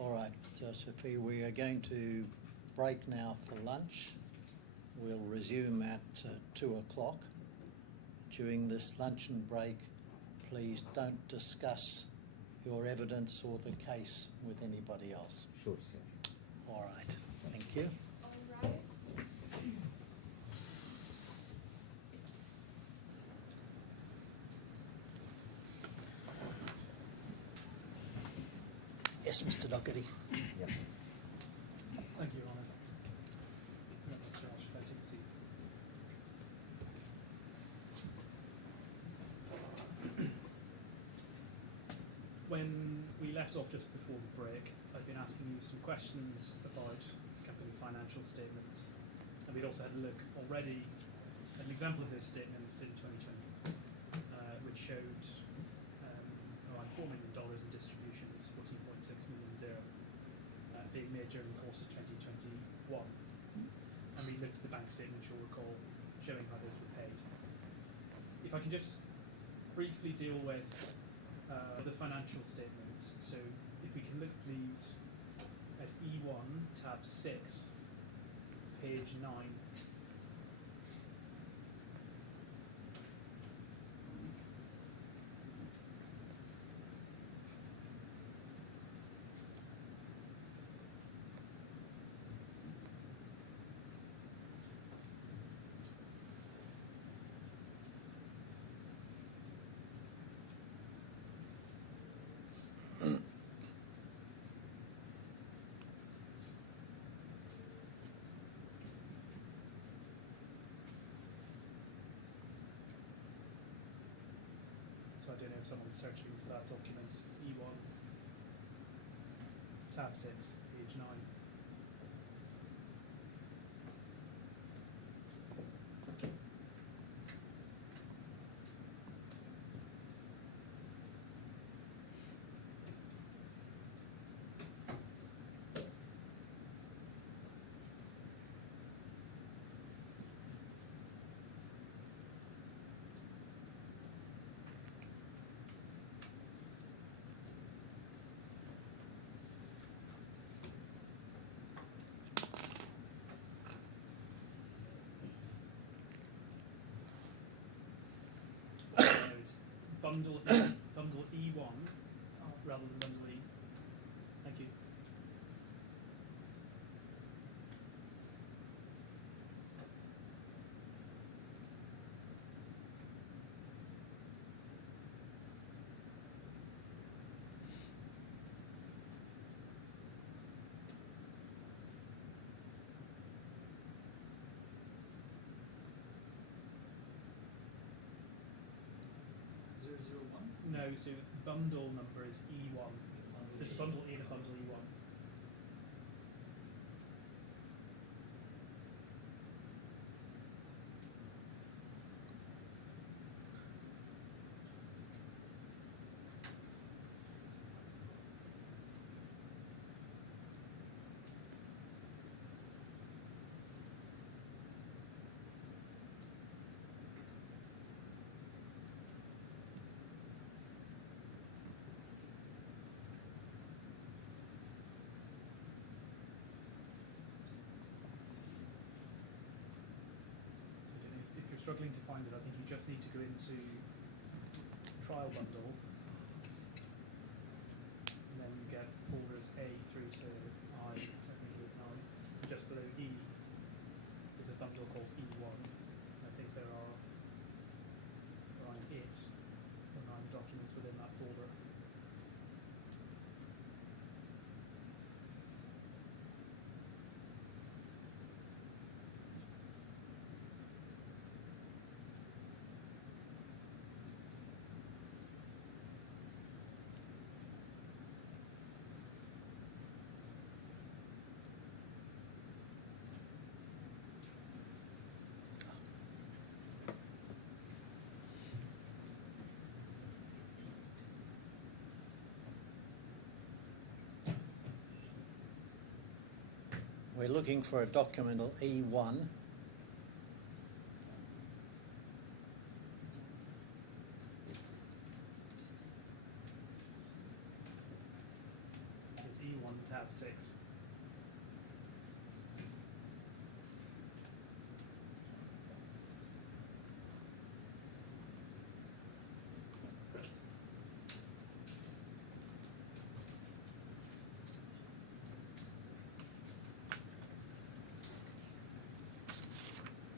All right, Sophie, we are going to break now for lunch. We'll resume at 2 o'clock. During this luncheon break, please don't discuss your evidence or the case with anybody else. Sure, sir. All right, thank you. All rise. Yes, Mr. Doherty. Yeah. Thank you, Your Honour. Mr. Ash, if I take a seat. When we left off just before the break, I'd been asking you some questions about company financial statements, and we'd also had a look already at an example of those statements in 2020, which showed around $4 million in distributions, 14.6 million dirham, being made during the course of 2021. And we looked at the bank statements, you'll recall, showing how those were paid. If I can just briefly deal with the financial statements. So if we can look please at E1, tab 6, page 9. So I don't know if someone's searching for that document. E1, tab 6, page 9. So it's bundle E1 rather than bundle E. Thank you. No, so bundle number is E1. There's a bundle E and a bundle E1. If you're struggling to find it, I think you just need to go into trial bundle, and then you get folders A through to I think it is now. Just below E is a bundle called E1. I think there are around 8 or 9 documents within that folder. We're looking for a document E1. It's E1 tab 6.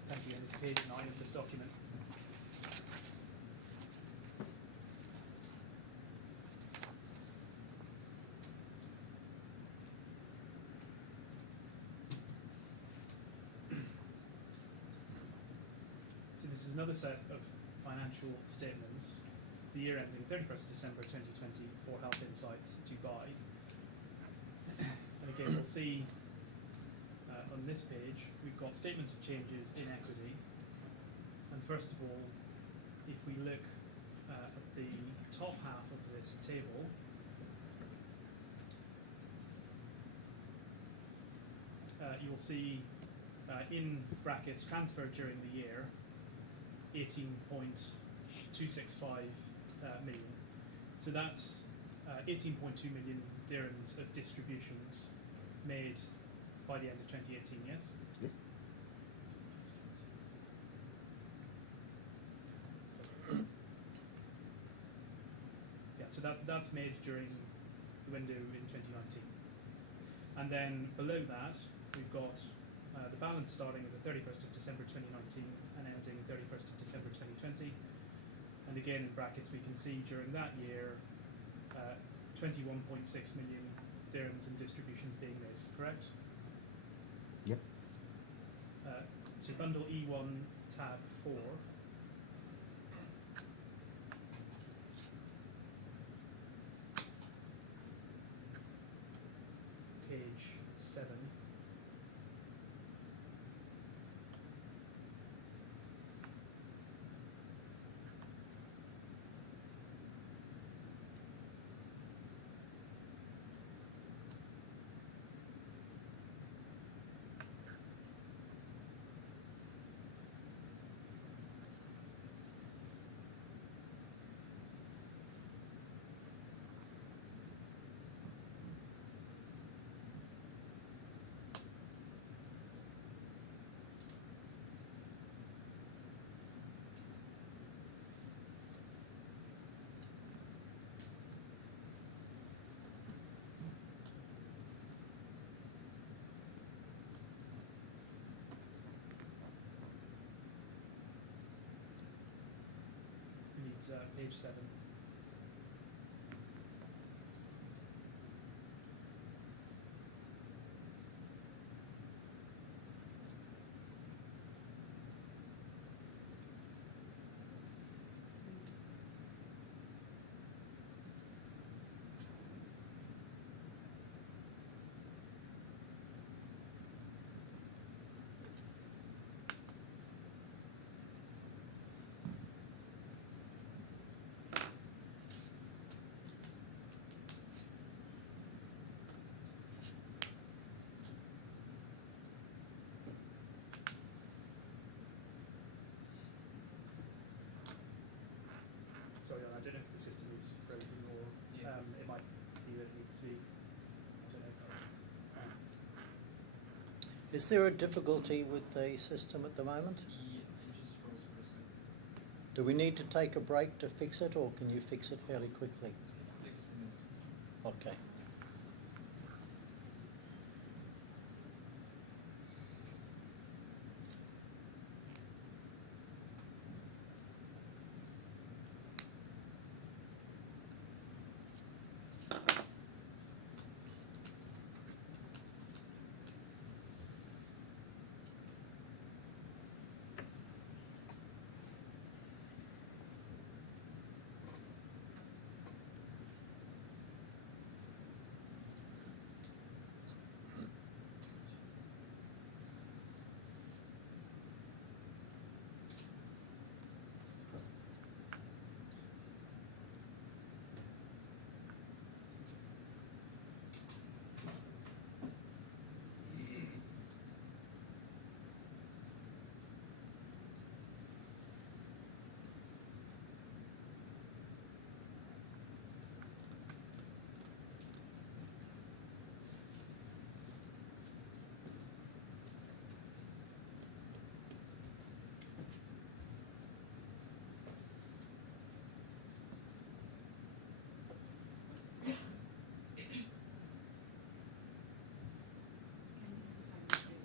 Thank you, and it's page 9 of this document. So this is another set of financial statements for the year ending 31st December 2020 for Health Insights Dubai. And again, we'll see on this page, we've got statements of changes in equity. And first of all, if we look at the top half of this table, you'll see in brackets transferred during the year 18.265 million. So that's 18.2 million dirhams of distributions made by the end of 2018, yes? Yes. Yeah, so that's made during the window in 2019. And then below that, we've got the balance starting at the 31st of December 2019 and ending 31st of December 2020. And again, in brackets, we can see during that year 21.6 million dirhams in distributions being made, correct? Yep. So bundle E1 tab 4. Page 7. Needs page 7. Sorry, I don't know if the system is frozen or it might be that it needs to be, I don't know. Is there a difficulty with the system at the moment? Yeah, it just froze for a second. Do we need to take a break to fix it, or can you fix it fairly quickly? Take us a minute. Okay.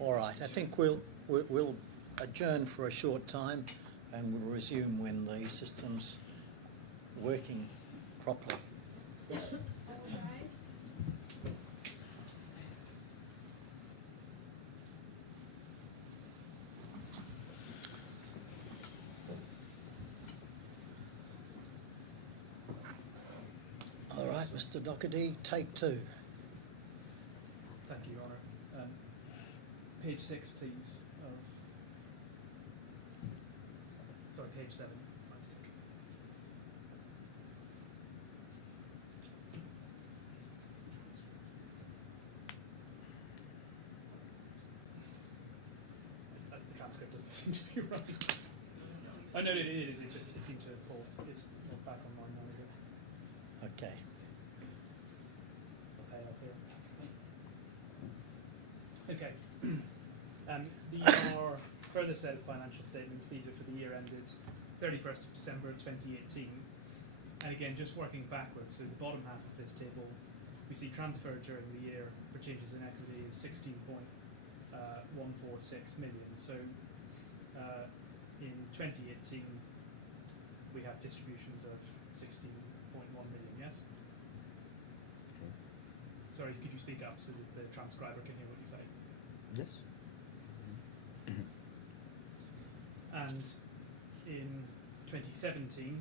All right, I think we'll adjourn for a short time and we'll resume when the system's working properly. All rise. All right, Mr. Doherty, take two. Thank you, Your Honour. Page 6, please, sorry, page 7. My mistake. The transcript doesn't seem to be right. Oh, no, it is. It seemed to have paused. It's not back online now, is it? Okay. I'll pay off here. Okay. These are further set of financial statements. These are for the year ended 31st of December 2018. And again, just working backwards, so the bottom half of this table, we see transferred during the year for changes in equity is 16.146 million. So in 2018, we have distributions of 16.1 million, yes? Okay. Sorry, could you speak up so that the transcriber can hear what you say? Yes. And in 2017,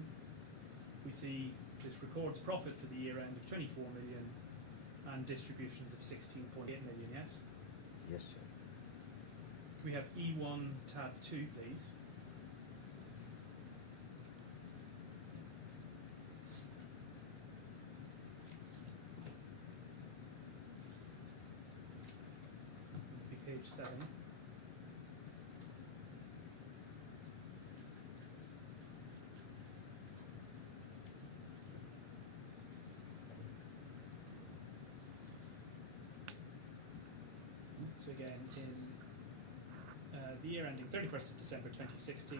we see this records profit for the year end of 24 million and distributions of 16.8 million, yes? Yes, sir. Can we have E1 tab 2, please? It'll be page 7. So again, in the year ending 31st of December 2016,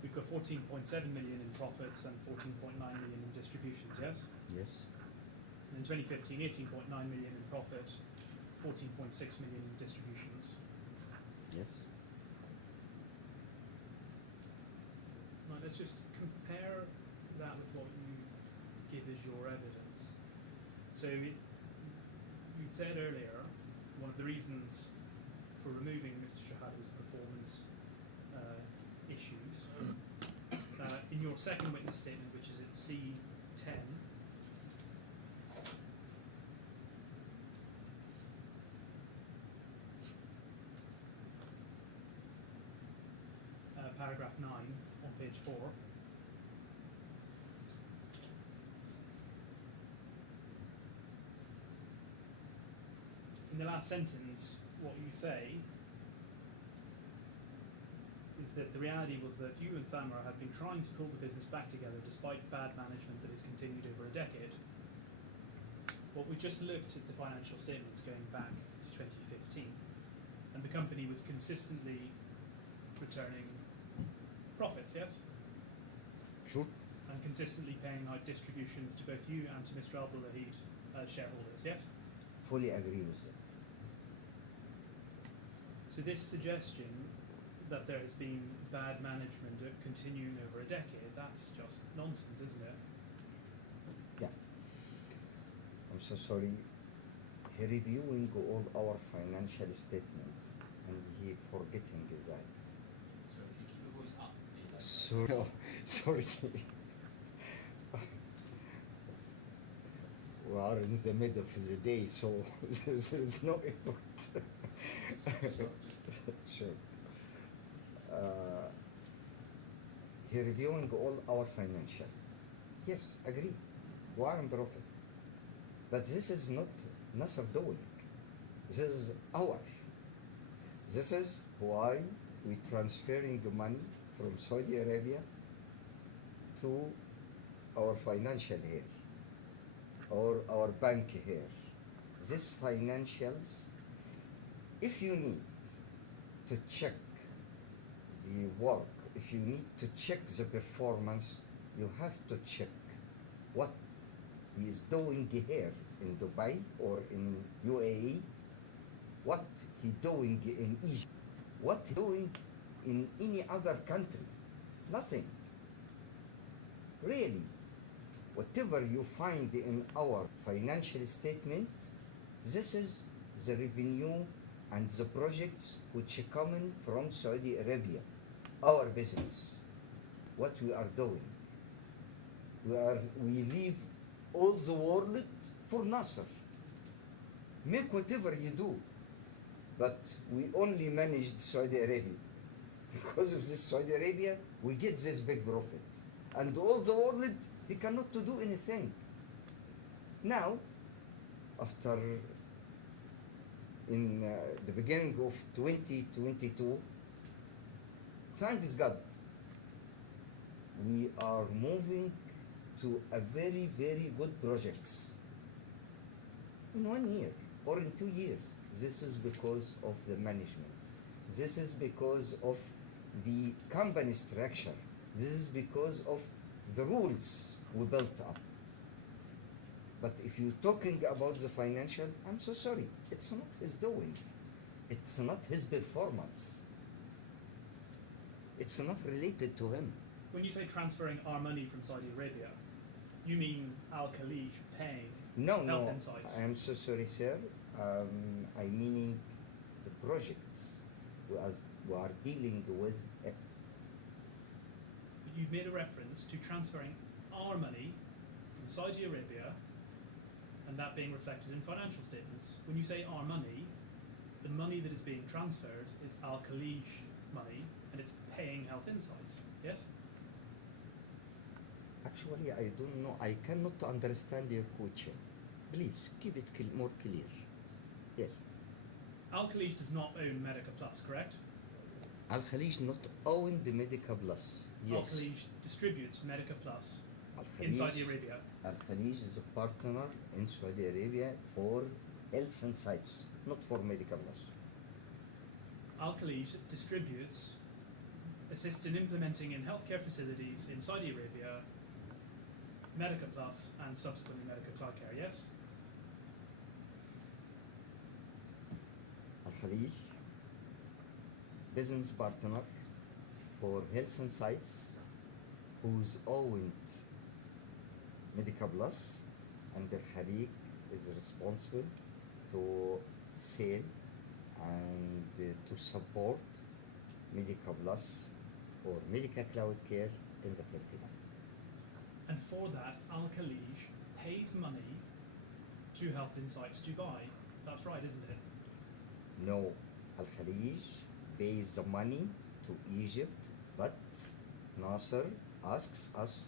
we've got 14.7 million in profits and 14.9 million in distributions, yes? Yes. And in 2015, 18.9 million in profit, 14.6 million in distributions. Yes. Now let's just compare that with what you give as your evidence. So you said earlier, one of the reasons for removing Mr. Shehata's performance issues, in your second witness statement, which is at C10, paragraph 9 on page 4, in the last sentence, what you say is that the reality was that you and Thamer have been trying to pull the business back together despite bad management that has continued over a decade. Well, we just looked at the financial statements going back to 2015, and the company was consistently returning profits, yes? Sure. And consistently paying out distributions to both you and to Mr. Albulaihid as shareholders, yes? Fully agree with that. So this suggestion that there has been bad management continuing over a decade, that's just nonsense, isn't it? Yeah. I'm so sorry. He reviewing all our financial statements and he forgetting that. So if you keep your voice up, please. Sorry. No, sorry. We are in the middle of the day, so there's no effort. Sure. He reviewing all our financial. Yes, agree. We are in profit. But this is not Nasser doing. This is our. This is why we transferring the money from Saudi Arabia to our financial here, or our bank here. These financials, if you need to check the work, if you need to check the performance, you have to check what he is doing here in Dubai or in UAE what he doing in Egypt, what he doing in any other country. Nothing. Really. Whatever you find in our financial statement, this is the revenue and the projects which are coming from Saudi Arabia, our business, what we are doing. We leave all the world for Nasser. Make whatever you do, but we only managed Saudi Arabia. Because of this Saudi Arabia, we get this big profit. And all the world, he cannot to do anything. Now, after in the beginning of 2022, thanks God, we are moving to a very, very good projects. In 1 year or in 2 years. This is because of the management. This is because of the company structure. This is because of the rules we built up. But if you're talking about the financial, I'm so sorry. It's not his doing. It's not his performance. It's not related to him. When you say transferring our money from Saudi Arabia, you mean Al Khalij paying Health Insights? I am so sorry, sir. I meaning the projects we are dealing with it. You've made a reference to transferring our money from Saudi Arabia and that being reflected in financial statements. When you say our money, the money that is being transferred is Al Khalij money and it's paying Health Insights, yes? Actually, I don't know. I cannot understand your question. Please keep it more clear. Yes. Al Khalij does not own Medica Plus, correct? Al Khalij not own the Medica Plus. Yes. Al Khalij distributes Medica Plus Al in Khalij- Saudi Arabia. Al Khalij is a partner in Saudi Arabia for Health Insights, not for Medica Plus. Al Khalij distributes, assists in implementing in healthcare facilities in Saudi Arabia, Medica Plus and subsequently Medica Childcare, yes? Al Khalij, business partner for Health Insights, who's owned Medica Plus, and Al Khalij is responsible to sell and to support Medica Plus or Medica Cloud Care in the Turkey. And for that, Al Khalij pays money to Health Insights Dubai. That's right, isn't it? No, Al Khalij pays the money to Egypt, but Nasser asks us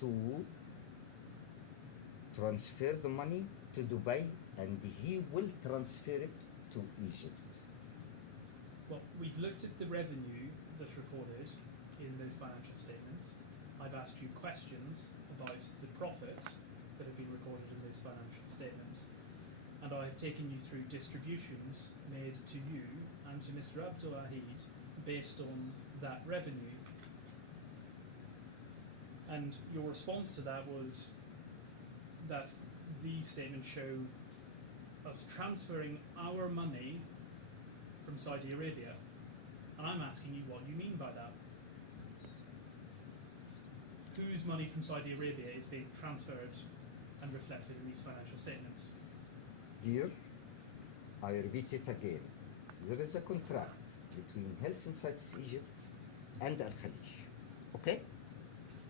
to transfer the money to Dubai and he will transfer it to Egypt. Well, we've looked at the revenue that's recorded in those financial statements. I've asked you questions about the profits that have been recorded in those financial statements. And I've taken you through distributions made to you and to Mr. Abdulaihid based on that revenue. And your response to that was that these statements show us transferring our money from Saudi Arabia. And I'm asking you what you mean by that. Whose money from Saudi Arabia is being transferred and reflected in these financial statements? Dear, I repeat it again. There is a contract between Health Insights Egypt and Al Khalij. Okay?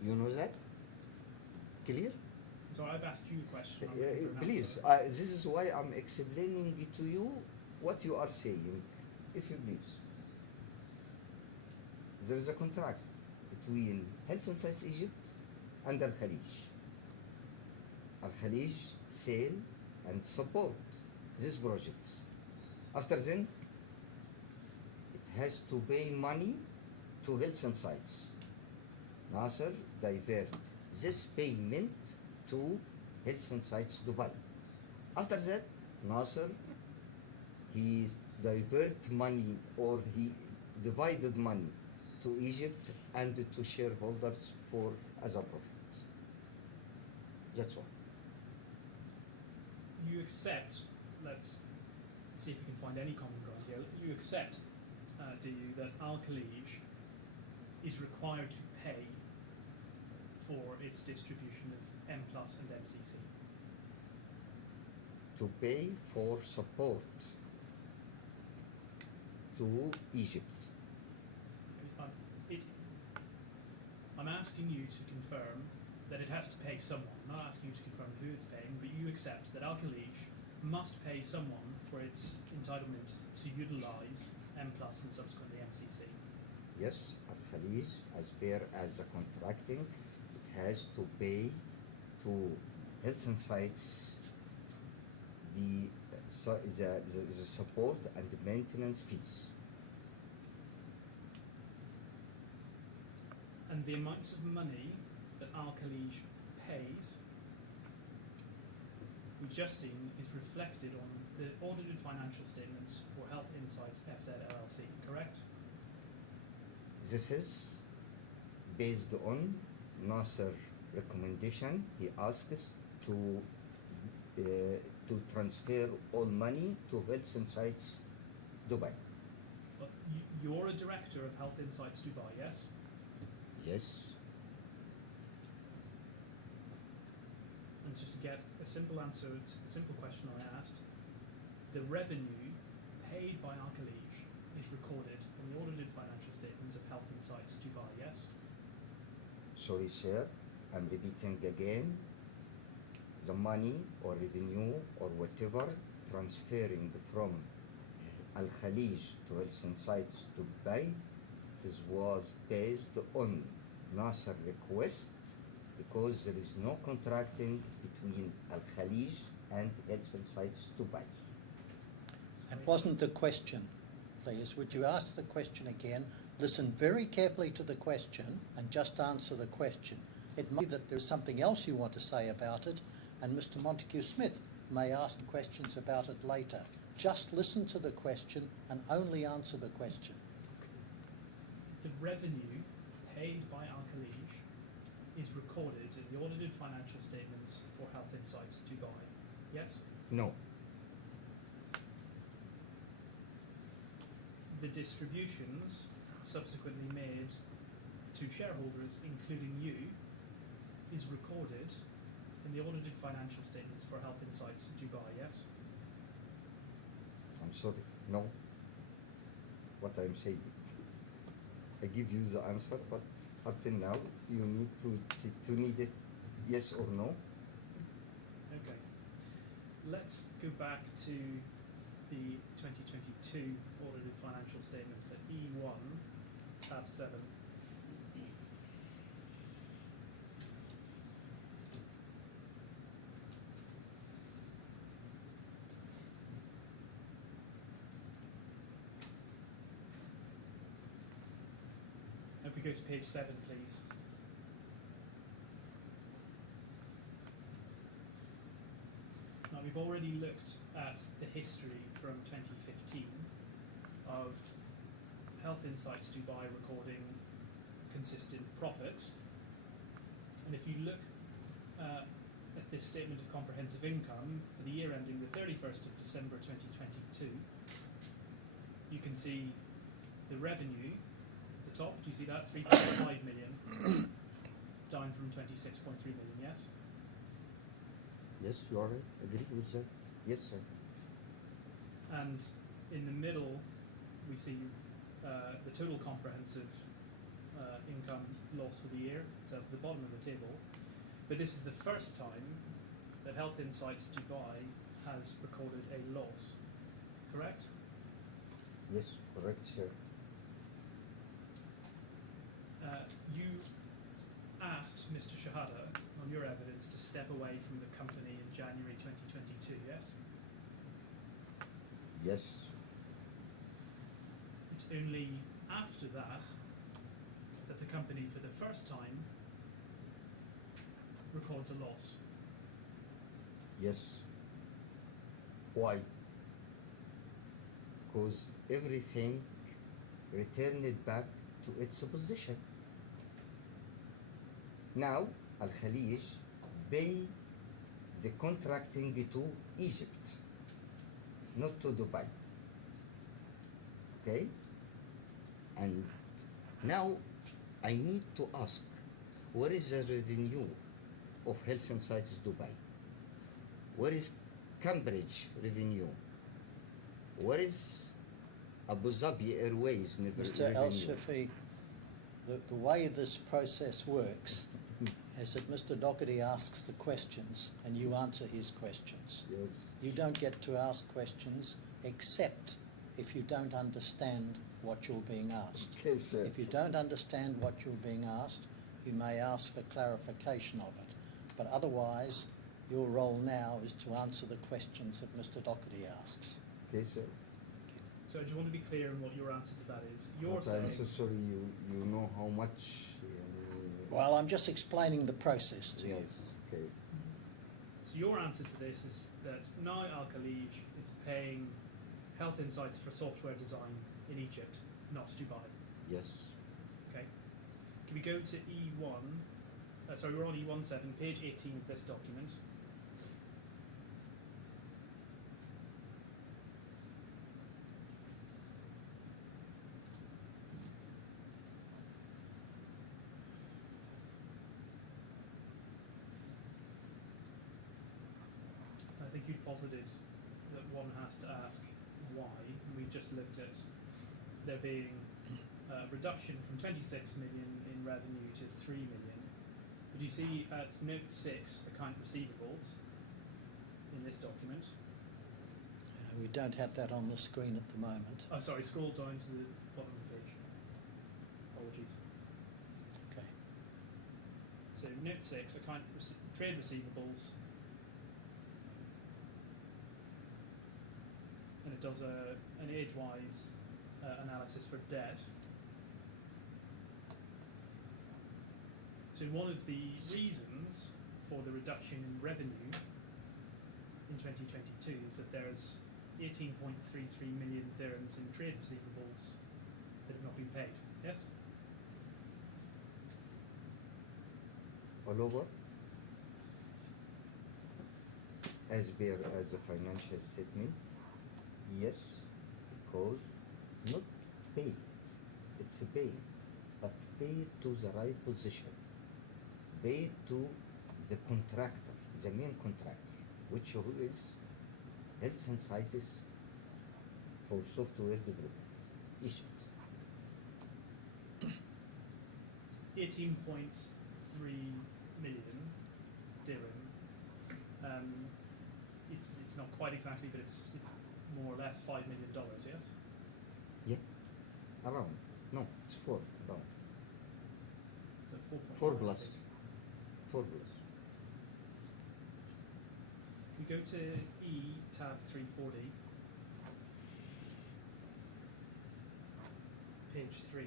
You know that? Clear? So I've asked you a question. I'm looking for an Please, answer. this is why I'm explaining it to you what you are saying, if you please. There is a contract between Health Insights Egypt and Al Khalij. Al Khalij sell and support these projects. After then, it has to pay money to Health Insights. Nasser divert this payment to Health Insights Dubai. After that, Nasser, he divert money or he divided money to Egypt and to shareholders for other profits. That's all. You accept, let's see if we can find any common ground here. You accept, do you, that Al-Khalij is required to pay for its distribution of M Plus and MCC? To pay for support to Egypt. I'm asking you to confirm that it has to pay someone. I'm not asking you to confirm who it's paying, but you accept that Al-Khalij must pay someone for its entitlement to utilise M Plus and subsequently MCC. Yes, Al-Khalij, as per as the contracting, it has to pay to health and sites the support and the maintenance fees. And the amounts of money that Al-Khalij pays, we've just seen, is reflected on the audited financial statements for Health Insights FZ LLC, correct? This is based on Nasser recommendation. He asks to transfer all money to Health Insights Dubai. But you're a director of Health Insights Dubai, yes? Yes. And just to get a simple answer to the simple question I asked, the revenue paid by Al-Khalij is recorded in the audited financial statements of Health Insights Dubai, yes? Sorry, sir. I'm repeating again. The money or revenue or whatever transferring from Al-Khalij to Health Insights Dubai, this was based on Nasser request because there is no contracting between Al-Khalij and Health Insights Dubai. It wasn't the question, please. Would you ask the question again? Listen very carefully to the question and just answer the question. It might be that there's something else you want to say about it, and Mr. Montague-Smith may ask questions about it later. Just listen to the question and only answer the question. The revenue paid by Al-Khalij is recorded in the audited financial statements for Health Insights Dubai, yes? No. The distributions subsequently made to shareholders, including you, is recorded in the audited financial statements for Health Insights Dubai, yes? I'm sorry. No. What I'm saying. I give you the answer, but up till now you need to need it yes or no. Okay. Let's go back to the 2022 audited financial statements at E1, tab 7. If we go to page 7, please. Now, we've already looked at the history from 2015 of Health Insights Dubai recording consistent profits. And if you look at this statement of comprehensive income for the year ending the 31st of December 2022, you can see the revenue. Top, do you see that? 3.5 million, down from 26.3 million, yes? Yes, you are right. Agree with that. Yes, sir. And in the middle, we see the total comprehensive income loss for the year. So that's the bottom of the table. But this is the first time that Health Insights Dubai has recorded a loss, correct? Yes, correct, sir. You asked Mr. Shehata, on your evidence, to step away from the company in January 2022, yes? Yes. It's only after that that the company, for the first time, records a loss. Yes. Why? Because everything returned it back to its position. Now, Al-Khalij pay the contracting to Egypt. not to Dubai. Okay? And now I need to ask, where is the revenue of Health and Sciences Dubai? Where is Cambridge revenue? Where is Abu Dhabi Airways Mr. revenue? Al-Shafi, the way this process works is that Mr. Doherty asks the questions and you answer his questions. Yes. You don't get to ask questions except if you don't understand what you're being asked. Okay, sir. If you don't understand what you're being asked, you may ask for clarification of it. But otherwise, your role now is to answer the questions that Mr. Doherty asks. Okay, sir. Thank you. So I just want to be clear in what your answer to that is. You're But I'm saying, so sorry, you know how much. Well, I'm just explaining the process to you. Yes, okay. so your answer to this is that now Al-Khalij is paying Health Insights for software design in Egypt, not Dubai. Yes. Okay. Can we go to E1? Sorry, we're on E17, page 18 of this document. I think you posited that one has to ask why. We've just looked at there being a reduction from 26 million in revenue to 3 million. But you see at note 6, account receivables in this document. We don't have that on the screen at the moment. Oh, sorry, scroll down to the bottom of the page. Apologies. Okay. So note 6, trade receivables. And it does an age-wise analysis for debt. So one of the reasons for the reduction in revenue in 2022 is that there's 18.33 million dirhams in trade receivables that have not been paid. Yes? All over? As bare as a financial statement? Yes, because not paid, it's paid, but paid to the right position, paid to the contractor, the main contractor, which who is Health and Sciences for software development, Egypt. 18.3 million dirham. It's not quite exactly, but it's more or less $5 million. Yes. Yeah, around. No, it's 4 around. So 4 4.9. plus. 4 plus. We go to E tab 340, page 3.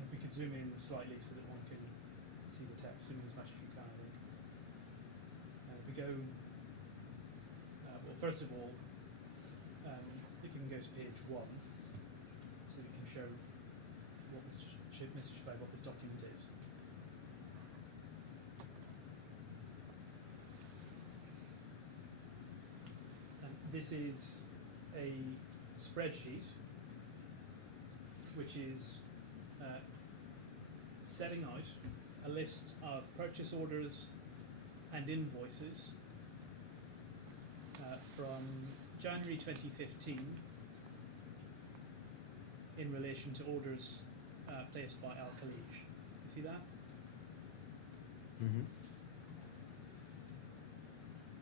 If we could zoom in slightly so that one can see the text, zoom in as much as you can, I think. If we go, well, first of all, if we can go to page 1, so we can show what Mr. Shehata, what this document is. And this is a spreadsheet which is setting out a list of purchase orders and invoices from January 2015 in relation to orders placed by Al-Khalij. You see that? Mm-hmm.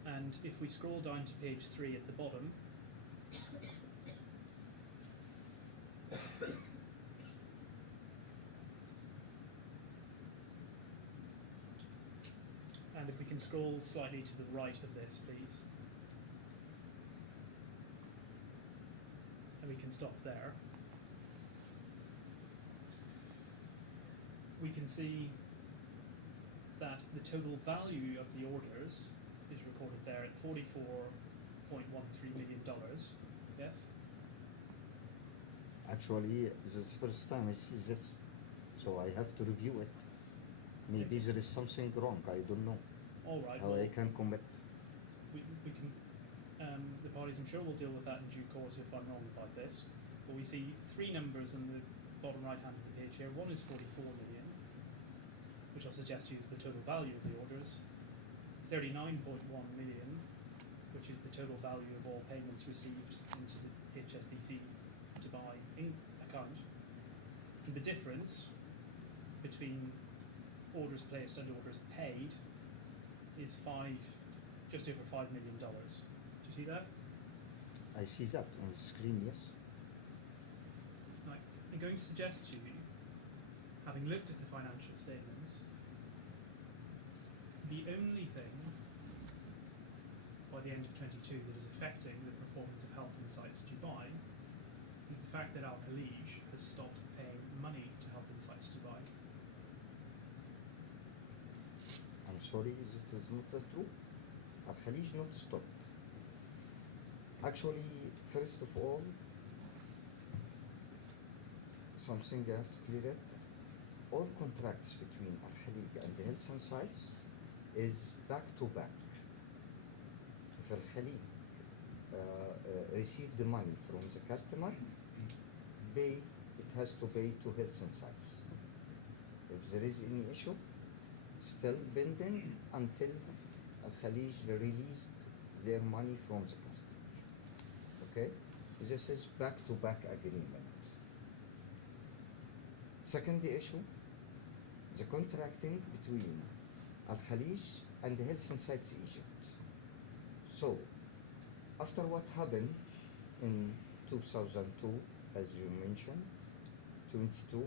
And if we scroll down to page 3 at the bottom, and if we can scroll slightly to the right of this, please. And we can stop there. We can see that the total value of the orders is recorded there at 44 million, yes? Actually, this is the first time I see this, so I have to review it. Maybe there is something wrong, I don't know All right, how well, I can commit. we can, the parties I'm sure will deal with that in due course if I'm wrong about this. But we see three numbers in the bottom right hand of the page here. One is 44 million, which I'll suggest to you is the total value of the orders. 39.1 million, which is the total value of all payments received into the HSBC Dubai account. And the difference between orders placed and orders paid is just over $5 million. Do you see that? I see that on the screen, yes. Right. I'm going to suggest to you, having looked at the financial statements, the only thing by the end of 22 that is affecting the performance of Health Insights Dubai is the fact that Al Khalij has stopped paying money to Health Insights Dubai. I'm sorry, this is not true. Al Khalij not stopped. Actually, first of all, something I have to clear it. All contracts between Al Khalij and the Health Insights is back to back. If Al Khalij receive the money from the customer, it has to pay to Health Insights. If there is any issue, still pending until Al Khalij released their money from the customer. Okay? This is back-to-back agreement. Second issue, the contracting between Al Khalij and the Health Insights Egypt. So, after what happened in 2002, as you mentioned, 22,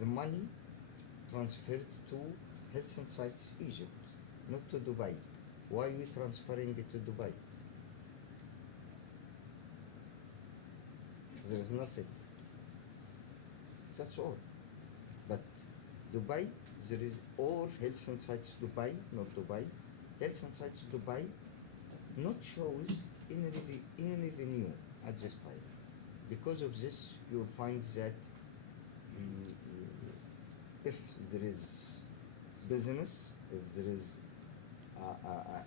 the money transferred to Health Insights Egypt, not to Dubai. Why are we transferring it to Dubai? There is nothing. That's all. But Dubai, there is all Health Insights Dubai, not Dubai. Health Insights Dubai not shows any revenue at this time. Because of this, you'll find that if there is business, if there is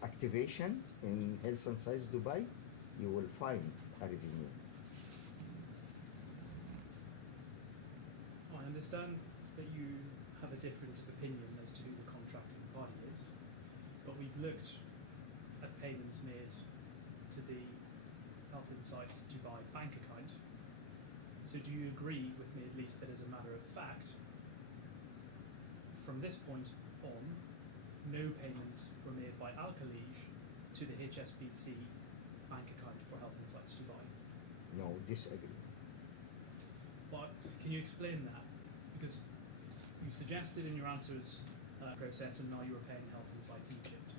activation in Health Insights Dubai, you will find a revenue. I understand that you have a difference of opinion as to who the contracting party is, but we've looked at payments made to the Health Insights Dubai bank account. So do you agree with me at least that as a matter of fact, from this point on, no payments were made by Al Khalij to the HSBC bank account for Health Insights Dubai? No, disagree. But can you explain that? Because you suggested in your answers process and now you were paying Health Insights Egypt.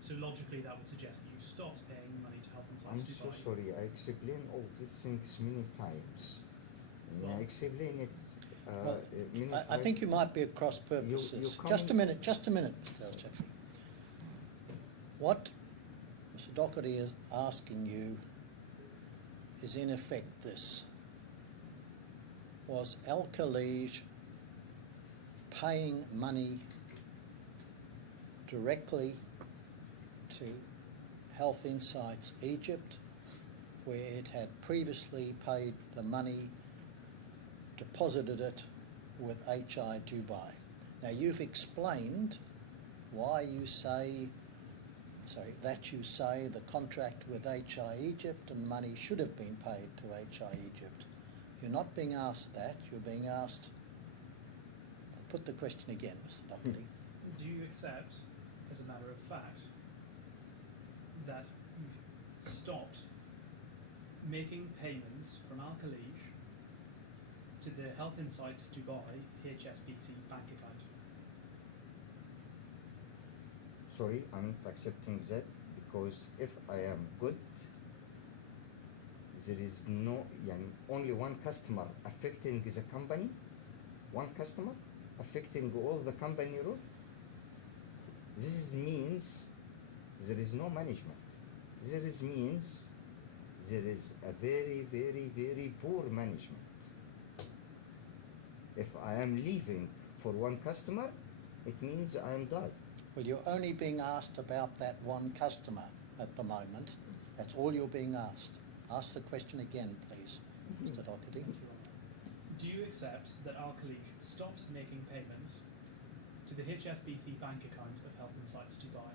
So logically that would suggest that you stopped paying money to Health Insights I'm Dubai. so sorry, I explained all these things many times. Well, I explained it Well, many I times. think you might be at cross purposes. you Just a can't- minute, Mr. El Chafi. What Mr. Doherty is asking you is in effect this. Was Al Khalij paying money directly to Health Insights Egypt, where it had previously paid the money, deposited it with HI Dubai? Now you've explained why you say, that you say the contract with HI Egypt and money should have been paid to HI Egypt. You're not being asked that, you're being asked, I'll put the question again, Mr. Doherty. do you accept, as a matter of fact, that you stopped making payments from Al Khalij to the Health Insights Dubai HSBC bank account? Sorry, I'm not accepting that because if I am good, there is only one customer affecting the company, one customer affecting all the company rule. This means there is no management. This means there is a very, very, very poor management. If I am leaving for one customer, it means I am dead. Well, you're only being asked about that one customer at the moment. That's all you're being asked. Ask the question again, please, Mr. Doherty. Do you accept that our colleague stopped making payments to the HSBC bank account of Health Insights Dubai?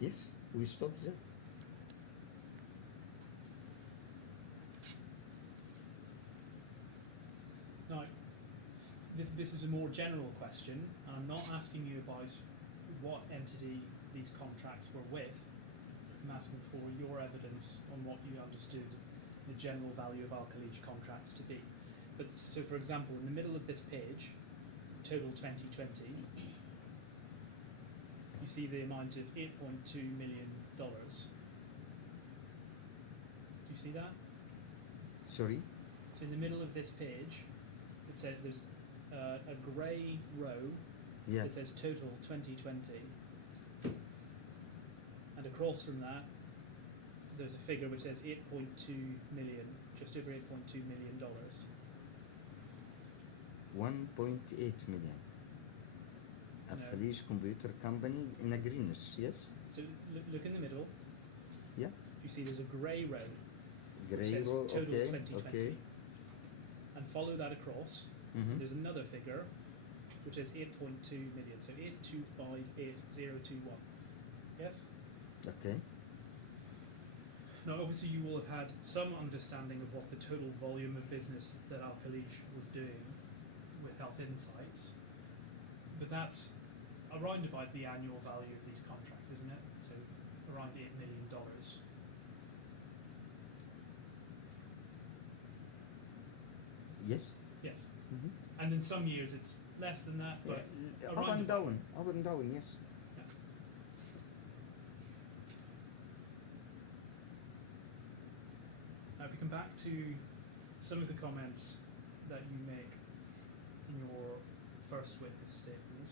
Yes, we stopped there. Now, this is a more general question. I'm not asking you about what entity these contracts were with. I'm asking for your evidence on what you understood the general value of Al Khalij contracts to be. But so, for example, in the middle of this page, total 2020, you see the amount of $8.2 million. Do you see that? Sorry? So in the middle of this page, it says there's a grey row Yeah. that says total 2020, and across from that, there's a figure which says 8.2 million, just over 8.2 million dollars. 1.8 million. Al No. Khalij Computer Company in a greenish, yes? So look in the middle. Yeah. You see there's a grey row. Grey says row, total okay, 2020. okay. And follow that across. Mhm. There's another figure which is 8.2 million. So 8258021. Yes? Okay. Now, obviously, you will have had some understanding of what the total volume of business that Al Khalij was doing with Health Insights, but that's around about the annual value of these contracts, isn't it? So around $8 million. Yes? Yes. Mm-hmm. And in some years it's less than that, but Up around and about. down, up and down, yes. Now, if you come back to some of the comments that you make in your first witness statement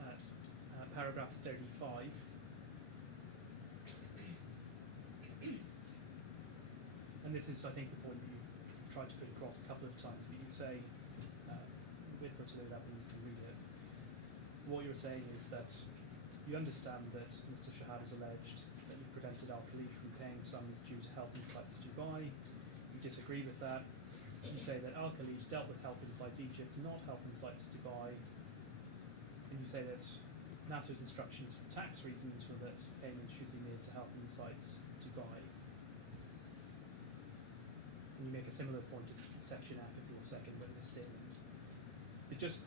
at paragraph 35, and this is, I think, the point that you've tried to put across a couple of times, but you say, wait for it to load up and you can read it. What you're saying is that you understand that Mr. Shehata has alleged that you prevented Al Khalij from paying sums due to Health Insights Dubai. You disagree with that. You say that Al Khalij dealt with Health Insights Egypt, not Health Insights Dubai. And you say that Nasser's instructions for tax reasons were that payments should be made to Health Insights Dubai. And you make a similar point in section F of your second witness statement. But just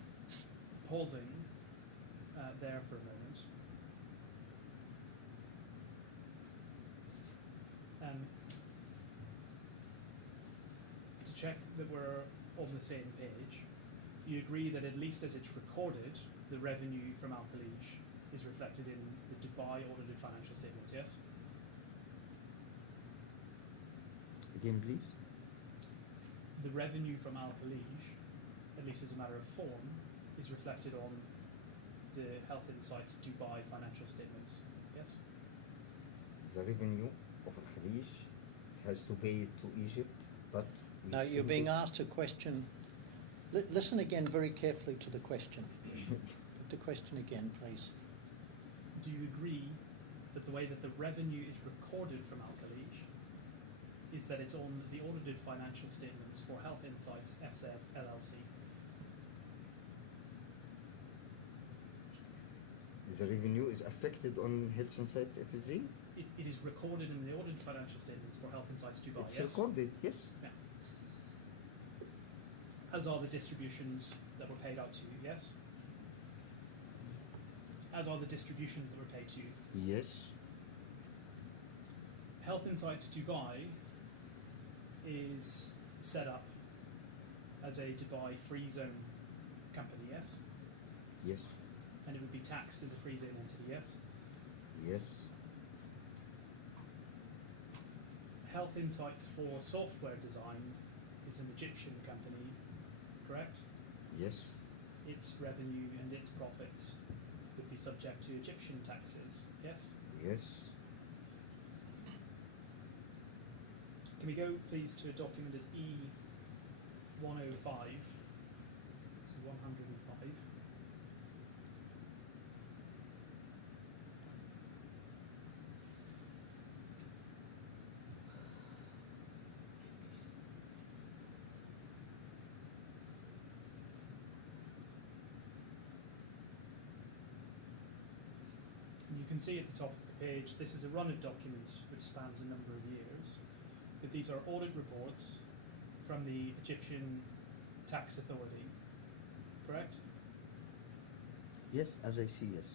pausing there for a moment. To check that we're on the same page, you agree that at least as it's recorded, the revenue from Al Khalij is reflected in the Dubai audited financial statements, yes? Again, please. The revenue from Al Khalij, at least as a matter of form, is reflected on the Health Insights Dubai financial statements, yes? The revenue of Al Khalij has to pay it to Egypt, but we No, you're send being it- asked a question. Listen again very carefully to the question. Put the question again, please. Do you agree that the way that the revenue is recorded from Al Khalij is that it's on the audited financial statements for Health Insights FZ LLC? The revenue is affected on Health Insights FZ? It is recorded in the audited financial statements for Health Insights Dubai, It's yes? recorded, yes. Yeah. As are the distributions that were paid out to you, yes? As are the distributions that were paid to you. Yes. Health Insights Dubai is set up as a Dubai free zone company, yes? Yes. And it would be taxed as a free zone entity, yes? Yes. Health Insights for Software Design is an Egyptian company, correct? Yes. Its its revenue and its profits would be subject to Egyptian taxes, yes? Yes. Can we go please to a document at E105, so 105. And you can see at the top of the page, this is a run of documents which spans a number of years. But these are audit reports from the Egyptian Tax Authority, correct? Yes, as I see, yes.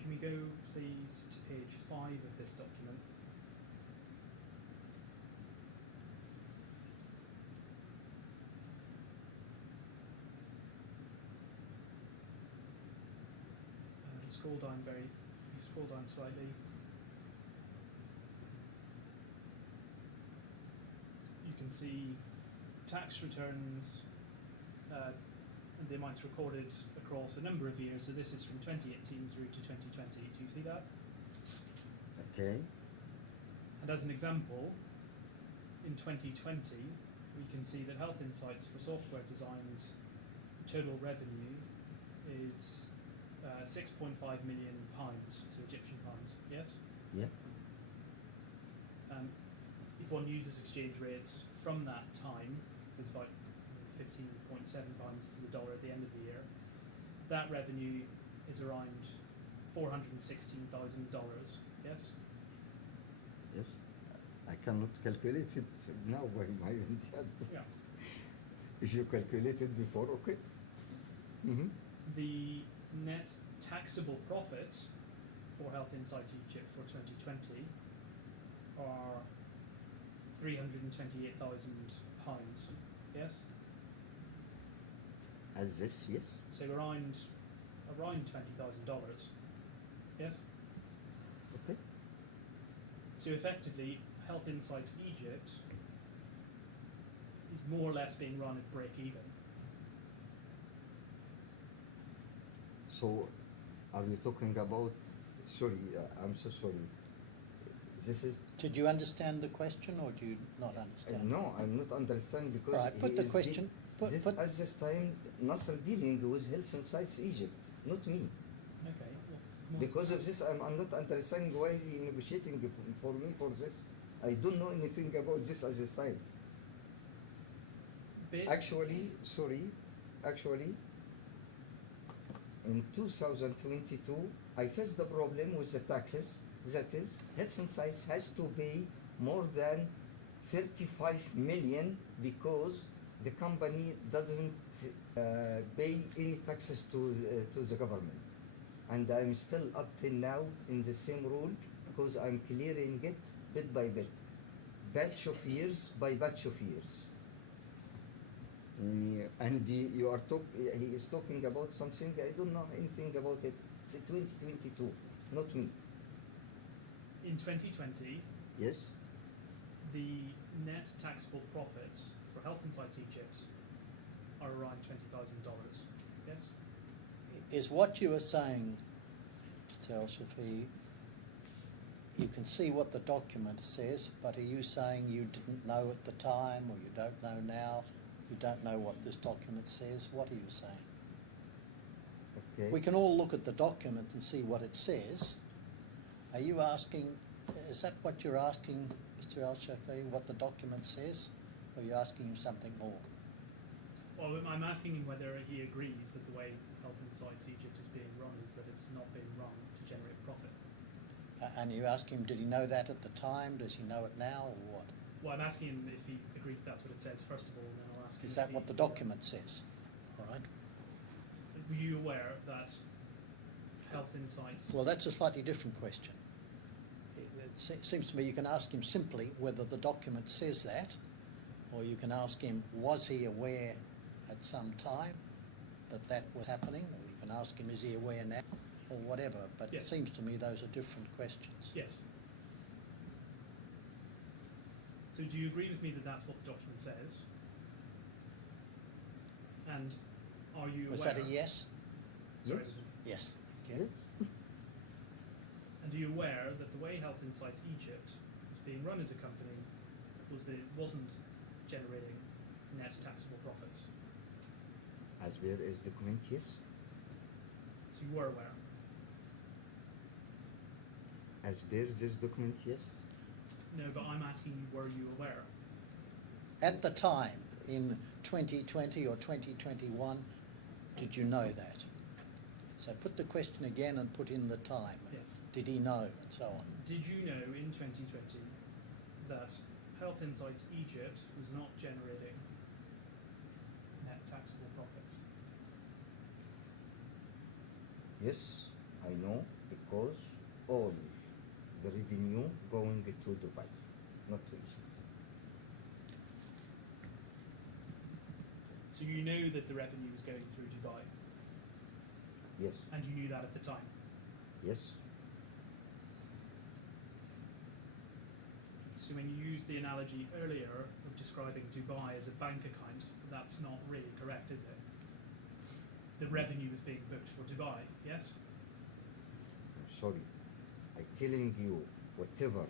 Can we go please to page 5 of this document? Scroll down scroll down slightly. You can see tax returns and the amounts recorded across a number of years. So this is from 2018 through to 2020. Do you see that? Okay. And as an example, in 2020, we can see that Health Insights for Software Design's total revenue is £6.5 million, so Egyptian pounds, yes? Yeah. If one uses exchange rates from that time, so it's about £15.7 to the dollar at the end of the year, that revenue is around $416,000, yes? Yes. I cannot calculate it now by my own head. Yeah. If you calculate it before, okay. Mm-hmm. The net taxable profits for Health Insights Egypt for 2020 are £328,000, yes? As this, yes. So around $20,000, yes? Okay. So effectively, Health Insights Egypt is more or less being run at break even. So, are you talking about? Sorry, I'm so sorry. This is. Did you understand the question, or do you not understand? No, I'm not understanding because. Right, put he the is question. at this time, Nasser dealing with Health Insights Egypt, not me. Okay. Well, Because of this, I'm not understanding why is he negotiating for me for this. I don't know anything about this at this time. Actually, in 2022, I faced the problem with the taxes. That is, Health Insights has to pay more than 35 million because the company doesn't pay any taxes to the government. And I'm still up till now in the same rule because I'm clearing it bit by bit, batch of years by batch of years. And he is talking about something I don't know anything about it. It's 2022, not me. in 2020, Yes. the net taxable profits for Health Insights Egypt are around $20,000, yes? Is what you were saying, Mr. El-Shafi, you can see what the document says, but are you saying you didn't know at the time, or you don't know now, you don't know what this document says? What are you saying? Okay. We can all look at the document and see what it says. Are you asking, is that what you're asking, Mr. El-Shafi, what the document says? Or are you asking him something more? Well, I'm asking him whether he agrees that the way Health Insights Egypt is being run is that it's not being run to generate profit. And you ask him, did he know that at the time? Does he know it now, or what? Well, I'm asking him if he agrees that's what it says, first of all, and then I'll ask him Is if that he- what the document says? All right. Were you aware that Health Insights... Well, that's a slightly different question. It seems to me you can ask him simply whether the document says that, or you can ask him, was he aware at some time that that was happening, or you can ask him, is he aware now, or whatever. But Yes. it seems to me those are different questions. Yes. So do you agree with me that that's what the document says? And Are you Was aware? that a yes? Sorry, Yes. was it- Yes, thank you. Yes. And are you aware that the way Health Insights Egypt was being run as a company was that it wasn't generating net taxable profits? As per is document, yes. So you were aware. As per this document, yes. No, but I'm asking you, were you aware? At the time, in 2020 or 2021, did you know that? So put the question again and put in the time. Yes. Did he know, and so on? Did you know in 2020 that Health Insights Egypt was not generating net taxable profits? Yes, I know, because all the revenue going to Dubai, not to Egypt. So you knew that the revenue was going through Dubai, Yes, and you knew that at the time. yes, So when you used the analogy earlier of describing Dubai as a bank account, that's not really correct, is it? The revenue was being booked for Dubai, yes? I'm sorry. I telling you, whatever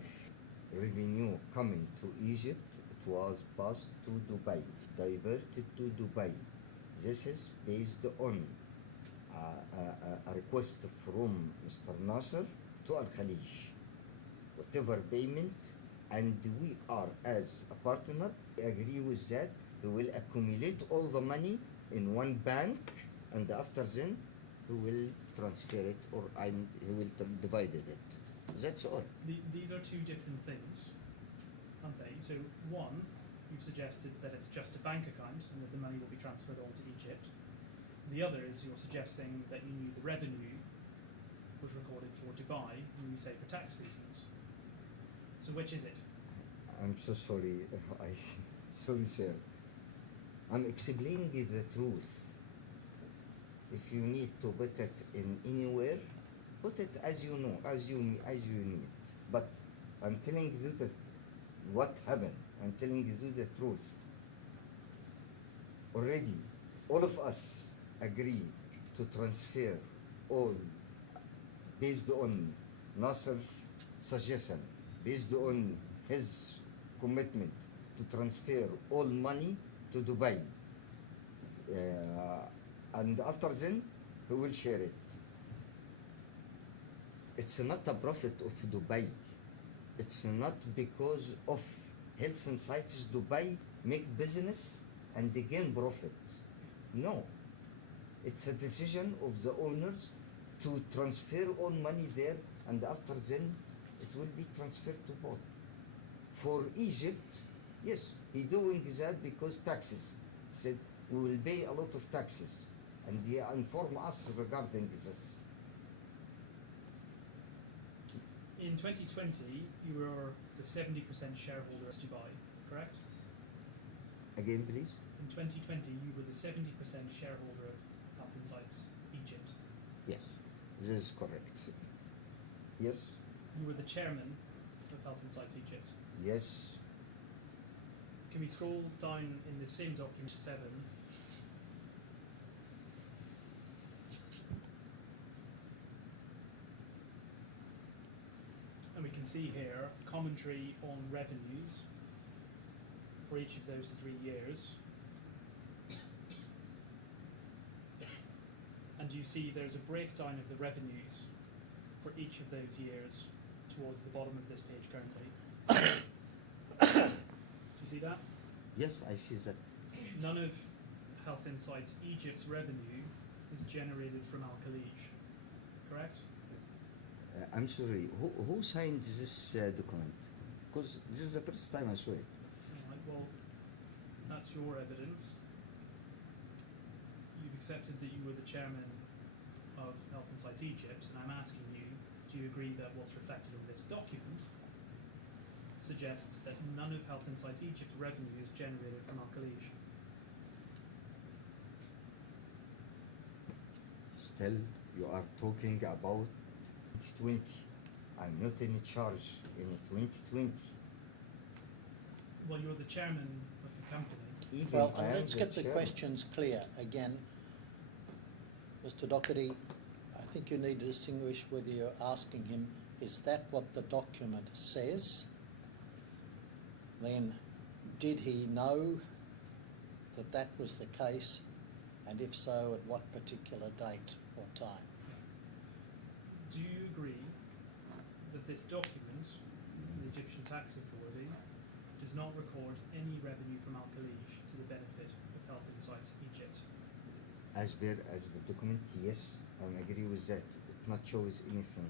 revenue coming to Egypt, it was passed to Dubai, diverted to Dubai. This is based on a request from Mr. Nasser to Al Khalij. Whatever payment, and we are as a partner, we agree with that. We will accumulate all the money in one bank, and after then, he will transfer it, or he will divide it. That's all. These are two different things, aren't they? So one, you've suggested that it's just a bank account and that the money will be transferred on to Egypt. The other is you're suggesting that you knew the revenue was recorded for Dubai when you say for tax reasons. So which is it? I'm so sorry. Sorry, sir. I'm explaining you the truth. If you need to put it in anywhere, put it as you know, as you need. But I'm telling you that what happened. I'm telling you the truth. Already, all of us agree to transfer all based on Nasser's suggestion, based on his commitment to transfer all money to Dubai. And after then, he will share it. It's not a profit of Dubai. It's not because of Health Insights Dubai make business and they gain profit. No. It's a decision of the owners to transfer all money there, and after then it will be transferred to both. For Egypt, yes, he doing that because taxes. Said we will pay a lot of taxes, and they inform us regarding this. In 2020, you were the 70% shareholder of Dubai, correct? Again, please. In 2020, you were the 70% shareholder of Health Insights Egypt. Yes, this is correct. Yes, You were the chairman of Health Insights Egypt. yes. Can we scroll down in the same document 7? And we can see here commentary on revenues for each of those 3 years. And you see there's a breakdown of the revenues for each of those years towards the bottom of this page currently. Do you see that? Yes, I see that. None of Health Insights Egypt's revenue is generated from Al Khalij, correct? I'm sorry. Who signed this document? Because this is the first time I saw it. Alright, well, that's your evidence. You've accepted that you were the chairman of Health Insights Egypt, and I'm asking you, do you agree that what's reflected in this document suggests that none of Health Insights Egypt's revenue is generated from Al Khalij? Still, you are talking about 2020. I'm not in charge in 2020. Well, you're the chairman of the company. Even Well, I am let's get the chairman. questions clear again. Mr. Doherty, I think you need to distinguish whether you're asking him, is that what the document says? Then, did he know that that was the case, and if so, at what particular date or time? Do you agree that this document, the Egyptian Tax Authority, does not record any revenue from Al-Khalij to the benefit of Health Insights Egypt? As per as the document, yes, I agree with that. It not shows anything.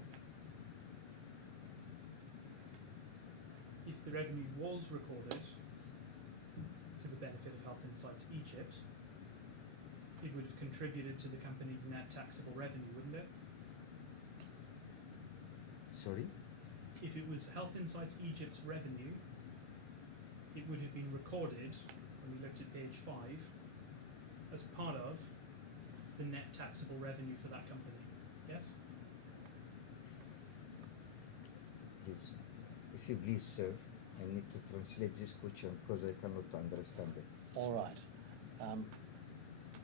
If the revenue was recorded to the benefit of Health Insights Egypt, it would have contributed to the company's net taxable revenue, wouldn't it? Sorry? If it was Health Insights Egypt's revenue, it would have been recorded, when we looked at page 5, as part of the net taxable revenue for that company. Yes? Please, if you please, sir, I need to translate this question because I cannot understand it. All right.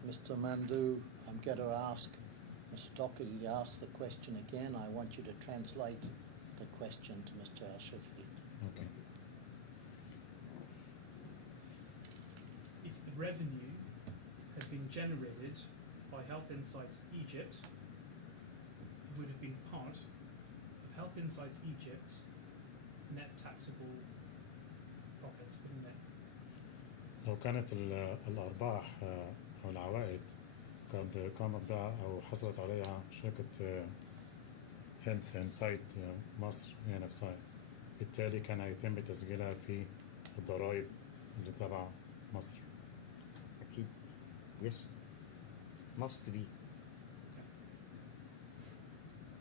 Mr. Mandu, I'm going to ask Mr. Doherty to ask the question again. I want you to translate the question to Mr. Al-Shafi. Okay. If the revenue had been generated by Health Insights Egypt, it would have been part of Health Insights Egypt's net taxable profits, wouldn't it? لو كانت الأرباح أو العوائد قد قامت بها أو حصلت عليها شركة هيلث انسايت مصر هي نفسها، بالتالي كان هيتم تسجيلها في الضرائب اللي تبع مصر. أكيد. Yes. Must be.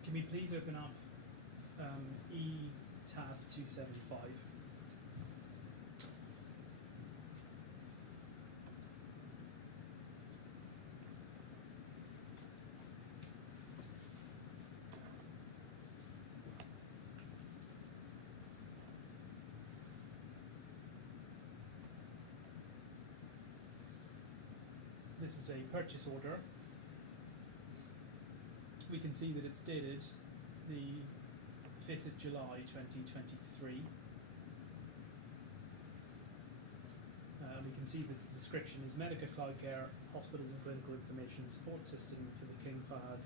Can we please open up E-tab 275? This is a purchase order. We can see that it's dated the 5th of July 2023. We can see that the description is Medica Cloud Care Hospital and Clinical Information Support System for the King Fahd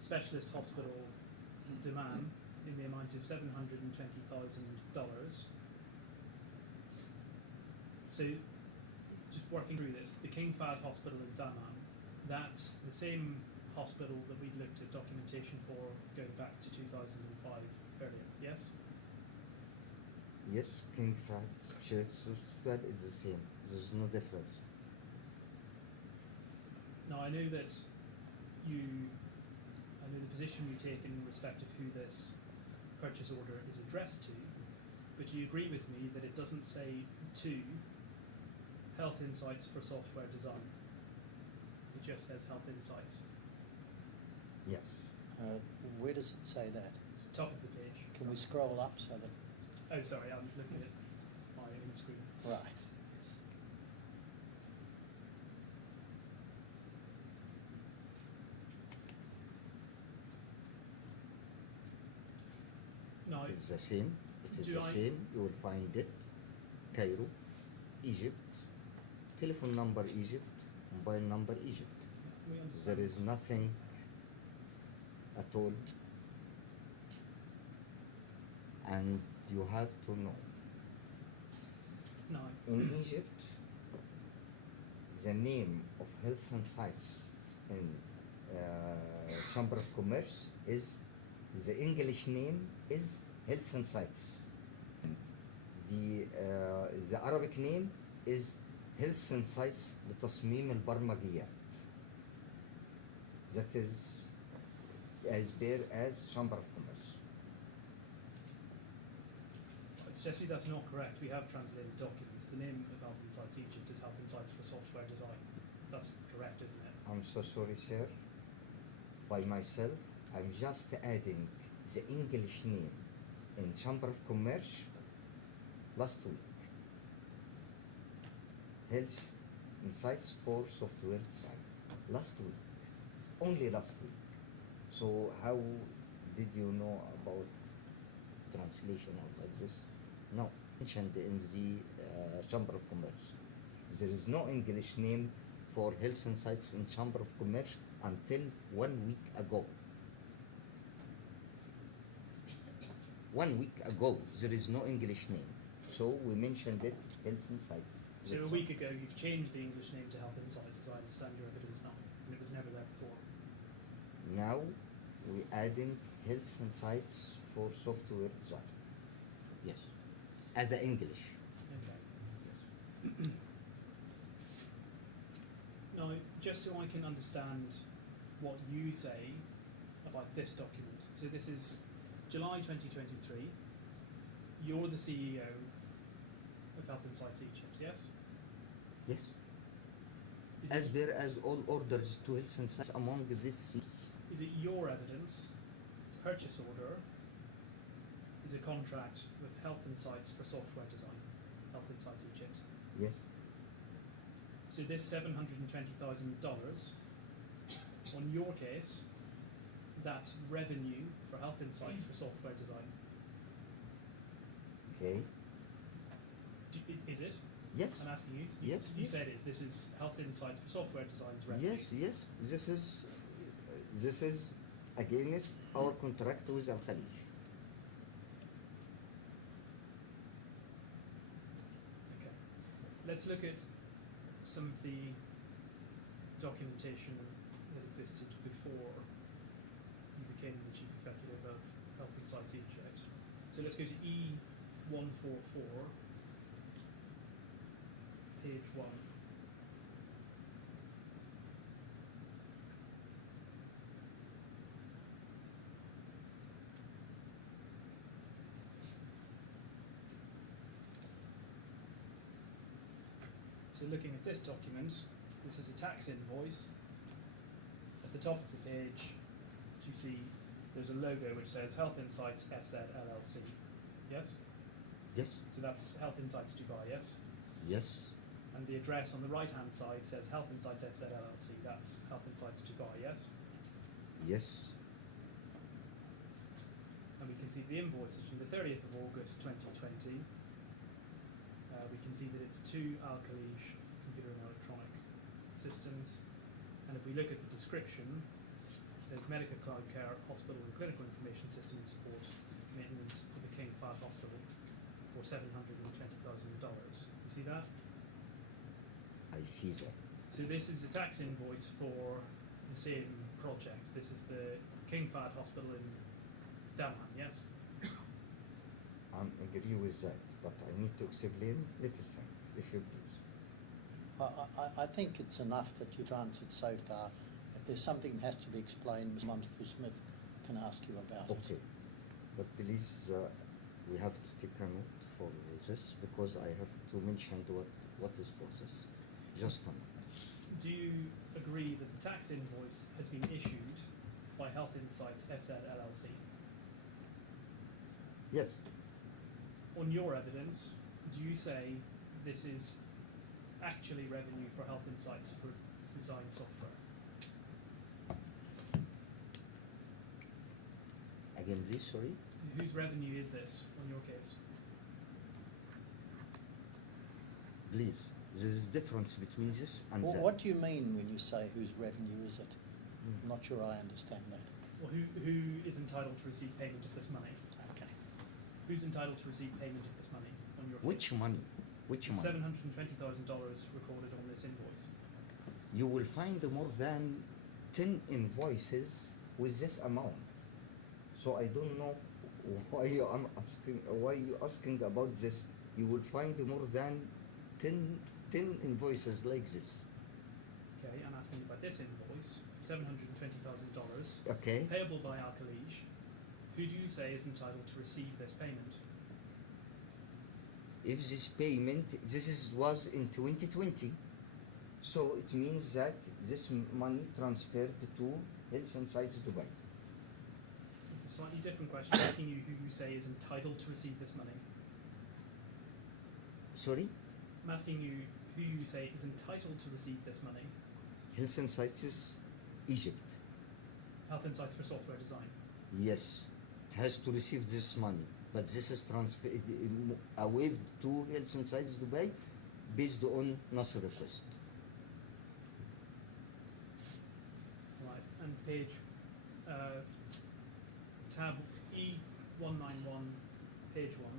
Specialist Hospital, Dammam, in the amount of $720,000. So, just working through this, the King Fahd Hospital in Dammam, that's the same hospital that we'd looked at documentation for going back to 2005 earlier, yes? Yes, King Fahd Specialist Hospital is the same. There's no difference. Now, I know that the position you take in respect of who this purchase order is addressed to, but do you agree with me that it doesn't say to Health Insights for Software Design? It just says Health Insights. Yes. Where does it say that? It's the top of the page. Can we scroll up so that... Oh, sorry, I'm looking at my own screen. Right. No, It is the same. It is Do the I- same. You will find it. Cairo, Egypt. Telephone number Egypt. Mobile number Egypt. we understand. There is nothing at all. And you have to know. No, In Egypt, the name of Health and Science in Chamber of Commerce is, the English name is Health and Science. The Arabic name is Health and Science لتصميم البرمجيات. That is as bare as Chamber of Commerce. I suggest you that's not correct. We have translated documents. The name of Health Insights Egypt is Health Insights for Software Design. That's correct, isn't it? I'm so sorry, sir. By myself, I'm just adding the English name in Chamber of Commerce last week. Health Insights for Software Design. Last week. only last week. So how did you know about translation or like this? No, mentioned in the Chamber of Commerce. There is no English name for health insights in Chamber of Commerce until 1 week ago. 1 week ago, there is no English name. So we mentioned it, health insights. So a week ago, you've changed the English name to Health Insights, as I understand your evidence now, and it was never there before. Now we adding health insights for software design. Yes, as the English. Okay. Now, just so I can understand what you say about this document. So this is July 2023. You're the CEO of Health Insights Egypt, yes? Yes. Is As it, per as all orders to health insights among this. is it your evidence, purchase order, is a contract with Health Insights for software design, Health Insights Egypt? Yes. So this $720,000, on your case, that's revenue for Health Insights for software design. Okay. Is it? Yes. I'm asking you. Yes. You said it is. This is Health Insights for software design's revenue. Yes. Yes. This is against our contract with Al Khalij. Okay. Let's look at some of the documentation that existed before you became the chief executive of Health Insights Egypt. So let's go to E144, page 1. So looking at this document, this is a tax invoice. At the top of the page, you see there's a logo which says Health Insights FZ LLC. Yes? Yes. So that's Health Insights Dubai, yes? Yes. And the address on the right-hand side says Health Insights FZ LLC. That's Health Insights Dubai, yes? Yes. And we can see the invoice is from the 30th of August 2020. We can see that it's to Al Khalij Computer and Electronic Systems. And if we look at the description, it says Medical Cloud Care, Hospital and Clinical Information System Support Maintenance for the King Fahd Hospital for $720,000. You see that? I see that. So this is a tax invoice for the same project. This is the King Fahd Hospital in Daman, yes? I agree with that, but I need to explain little thing, if you please. I think it's enough that you've answered so far. If there's something that has to be explained, Ms. Montague-Smith can ask you about Okay, but please, we have to take a note for this because I have to mention what is for this. Just a minute. Do you agree that the tax invoice has been issued by Health Insights FZ LLC? Yes. On your evidence, do you say this is actually revenue for Health Insights for design software? Again, please, sorry. Whose revenue is this on your case? Please, there is difference between this and Well, that. what do you mean when you say whose revenue is it? I'm not sure I understand that. Or who is entitled to receive payment of this money? Okay. Who's entitled to receive payment of this money on your Which money? Which money? $720,000 recorded on this invoice. You will find more than 10 invoices with this amount. So I don't know why you asking about this. You will find more than 10 invoices like this. Okay, I'm asking you about this invoice, $720,000, Okay. payable by Al Khalij. Who do you say is entitled to receive this payment? If this payment, was in 2020, so it means that this money transferred to Health Insights Dubai. It's a slightly different question. I'm asking you who you say is entitled to receive this money. Sorry? I'm asking you who you say is entitled to receive this money. Health Insights Egypt. Health Insights for Software Design. Yes, it has to receive this money, but this is waived to Health Insights Dubai based on Nasser request. Right, and page tab E191, page 1.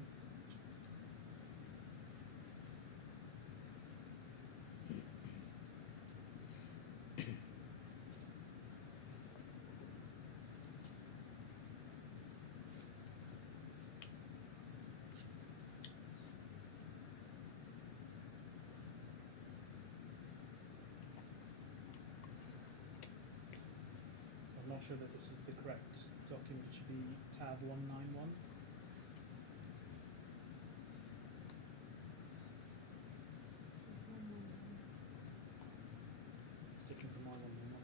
I'm not sure that this is the correct document. It should be tab 191. This is 191. It's different from my 191.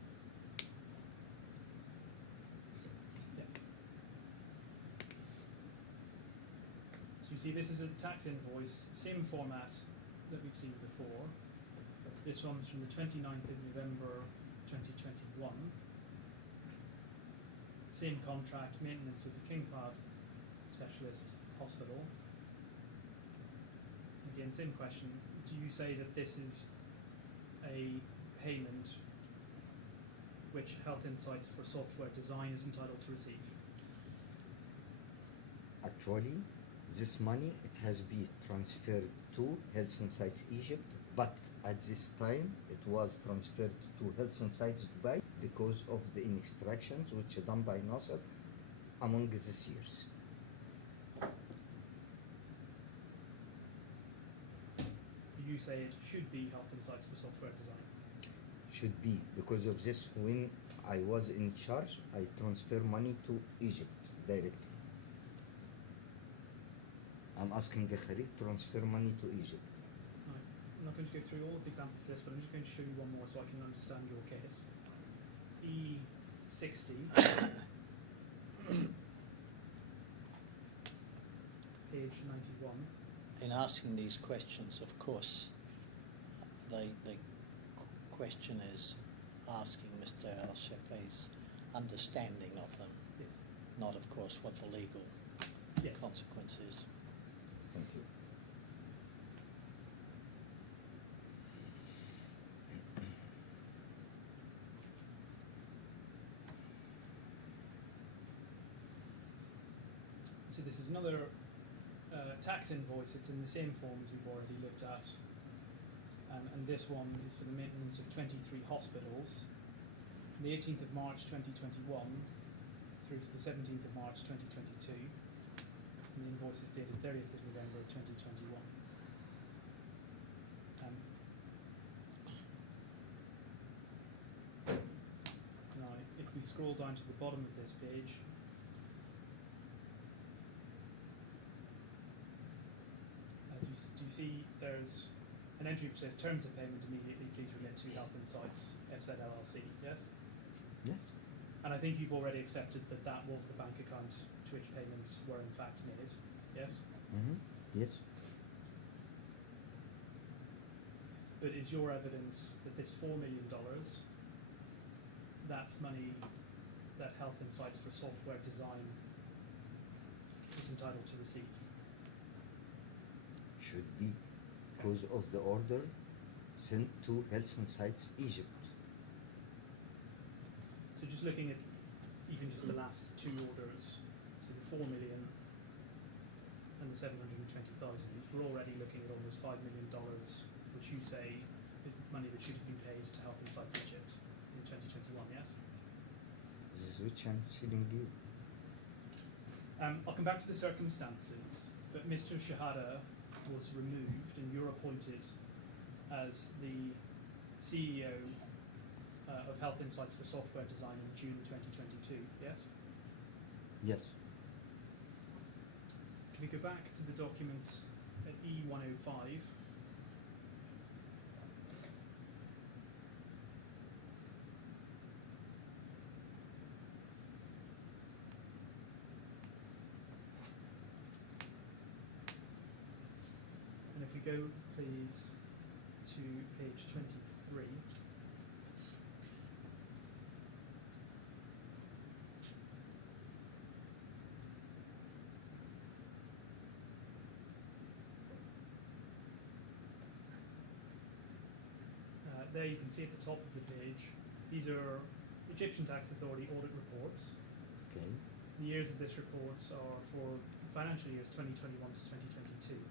Yeah. So you see, this is a tax invoice, same format that we've seen before. This one's from the 29th of November 2021. Same contract, maintenance of the King Fahd Specialist Hospital. Again, same question. Do you say that this is a payment which Health Insights for Software Design is entitled to receive? Actually, this money it has been transferred to Health Insights Egypt, but at this time it was transferred to Health Insights Dubai because of the instructions which are done by Nasser among these years. You say it should be Health Insights for Software Design. Should be because of this. When I was in charge, I transfer money to Egypt directly. I'm asking the Khalid to transfer money to Egypt. Right. I'm not going to go through all of the examples of this, but I'm just going to show you one more so I can understand your case. E60, page 91. In asking these questions, of course, the question is asking Mr. Al-Shafei's understanding of them, Yes. not, of course, what the legal Yes. consequence is. Thank you. So this is another tax invoice. It's in the same form as we've already looked at. And this one is for the maintenance of 23 hospitals. From the 18th of March 2021 through to the 17th of March 2022. And the invoice is dated 30th of November 2021. Now, if we scroll down to the bottom of this page, do you see there's an entry which says terms of payment immediately, please remit to Health Insights FZ LLC, yes? Yes. And I think you've already accepted that that was the bank account to which payments were in fact made, yes? Mm-hmm. Yes. But is your evidence that this $4 million, that's money that Health Insights for Software Design is entitled to receive? Should be because of the order sent to Health Insights Egypt. So just looking at even just the last two orders, so the 4 million and the 720,000, we're already looking at almost $5 million, which you say is money that should have been paid to Health Insights Egypt in 2021, yes? This is which I'm telling you. I'll come back to the circumstances, but Mr. Shehata was removed and you're appointed as the CEO of Health Insights for Software Design in June 2022, yes? Yes. Can we go back to the documents at E105? And if we go, please, to page 23. there you can see at the top of the page, these are Egyptian Tax Authority audit reports. Okay. The years of this report are for financial years 2021 to 2022. Do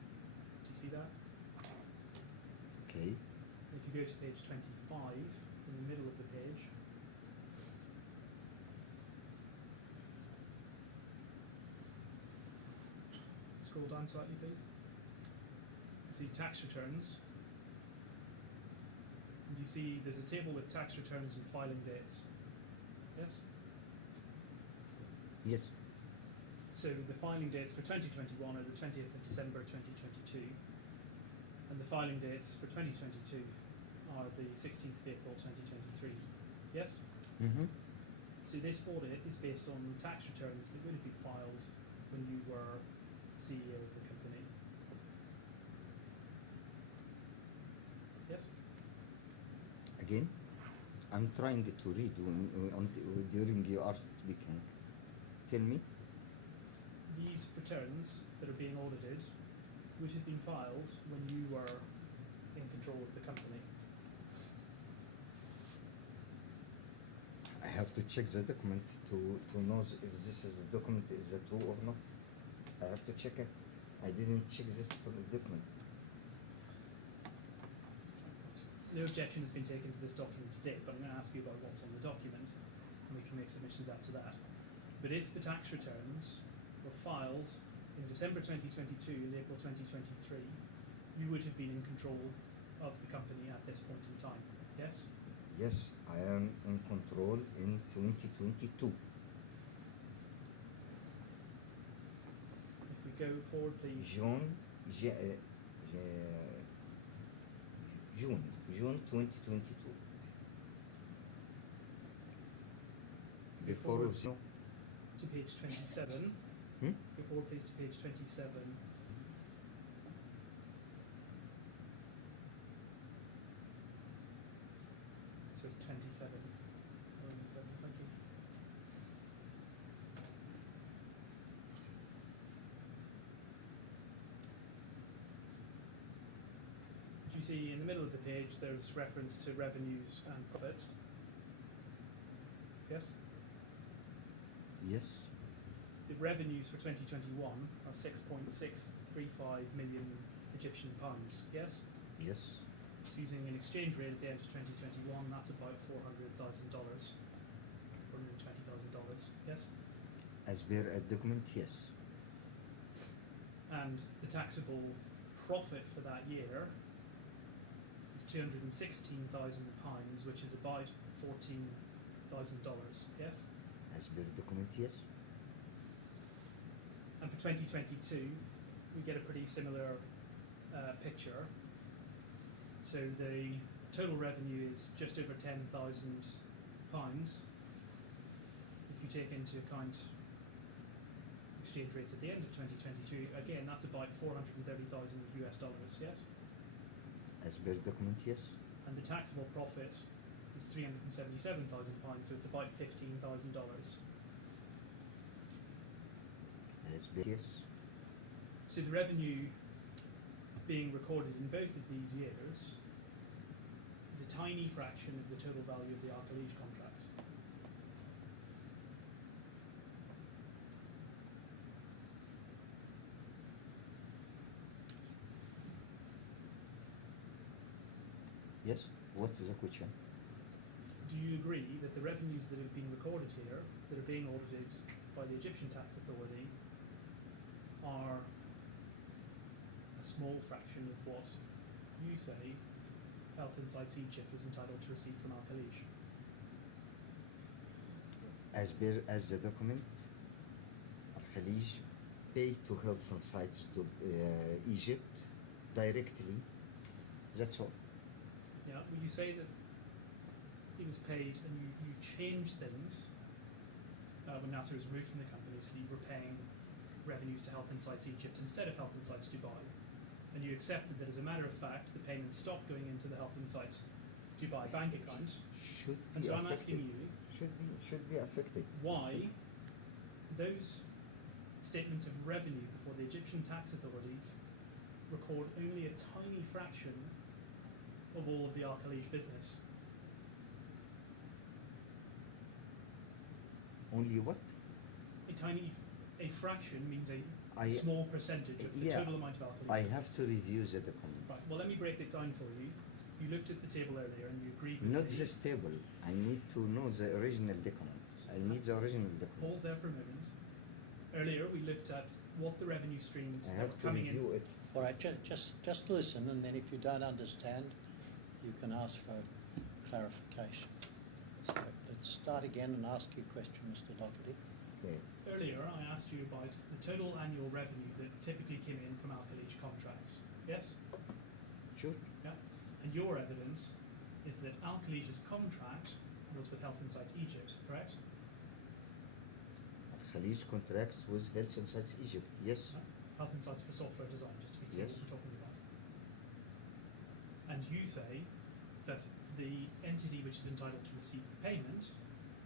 you see that? Okay. If you go to page 25, in the middle of the page, scroll down slightly, please. See tax returns. And you see there's a table with tax returns and filing dates. Yes? Yes. So the filing dates for 2021 are the 20th of December 2022, and the filing dates for 2022 are the 16th of April 2023. Yes? Mm-hmm. So this audit is based on tax returns that would have been filed when you were CEO of the company. Yes? Again, I'm trying to read during you are speaking. Tell me. These returns that are being audited would have been filed when you were in control of the company. I have to check the document to know if this is the document is true or not. I have to check it. I didn't check this document. No objection has been taken to this document to date, but I'm going to ask you about what's on the document, and we can make submissions after that. But if the tax returns were filed in December 2022 and April 2023, you would have been in control of the company at this point in time. Yes? Yes, I am in control in 2022. If we go forward, please. June 2022. Before Forward of the, to page 27. Hmm? Go forward, please, to page 27. So it's 27. Thank you. Do you see in the middle of the page there's reference to revenues and profits? Yes? yes, The revenues for 2021 are 6.635 million Egyptian pounds. Yes? yes, Using an exchange rate at the end of 2021, that's about $400,000, $420,000. Yes? as per a document, yes, And the taxable profit for that year is £216,000, which is about $14,000. Yes? as per document, yes, And for 2022, we get a pretty similar picture. So the total revenue is just over £10,000. If you take into account exchange rates at the end of 2022, again, that's about $430,000. Yes? as per document, yes, And the taxable profit is £377,000, so it's about $15,000. as per, yes, So the revenue being recorded in both of these years is a tiny fraction of the total value of the Al-Khalij contract. yes. What is the question? Do you agree that the revenues that have been recorded here, that are being audited by the Egyptian Tax Authority, are a small fraction of what you say Health Insights Egypt was entitled to receive from Al-Khalij? As per as the document, Al-Khalij paid to Health Insights to Egypt directly. That's all. Yeah, well, you say that he was paid and you changed things when Nasser was removed from the company, so you were paying revenues to Health Insights Egypt instead of Health Insights Dubai. And you accepted that as a matter of fact, the payments stopped going into the Health Insights Dubai bank account. Should And be so I'm affected. asking you Should be affected. why those statements of revenue before the Egyptian tax authorities record only a tiny fraction of all of the Al-Khalij business? Only what? A fraction means a I- small percentage of the yeah, total amount of Al-Khalij I business. have to review the document. Right, well let me break it down for you. You looked at the table earlier and you agreed with Not me. this table. I need to know the original document. I need the original document. Pause there for a moment. Earlier we looked at what the revenue streams I that have were to coming in. review it. All right, just listen, and then if you don't understand, you can ask for clarification. So let's start again and ask your question, Mr. Doherty. Okay. Earlier I asked you about the total annual revenue that typically came in from Al-Khalij contracts. Yes? Sure. Yeah. And your evidence is that Al-Khalij's contract was with Health Insights Egypt, correct? Khalij contracts with Health Insights Egypt. Yes. Health Insights for software design, just to be clear Yes. what we're talking about. And you say that the entity which is entitled to receive the payment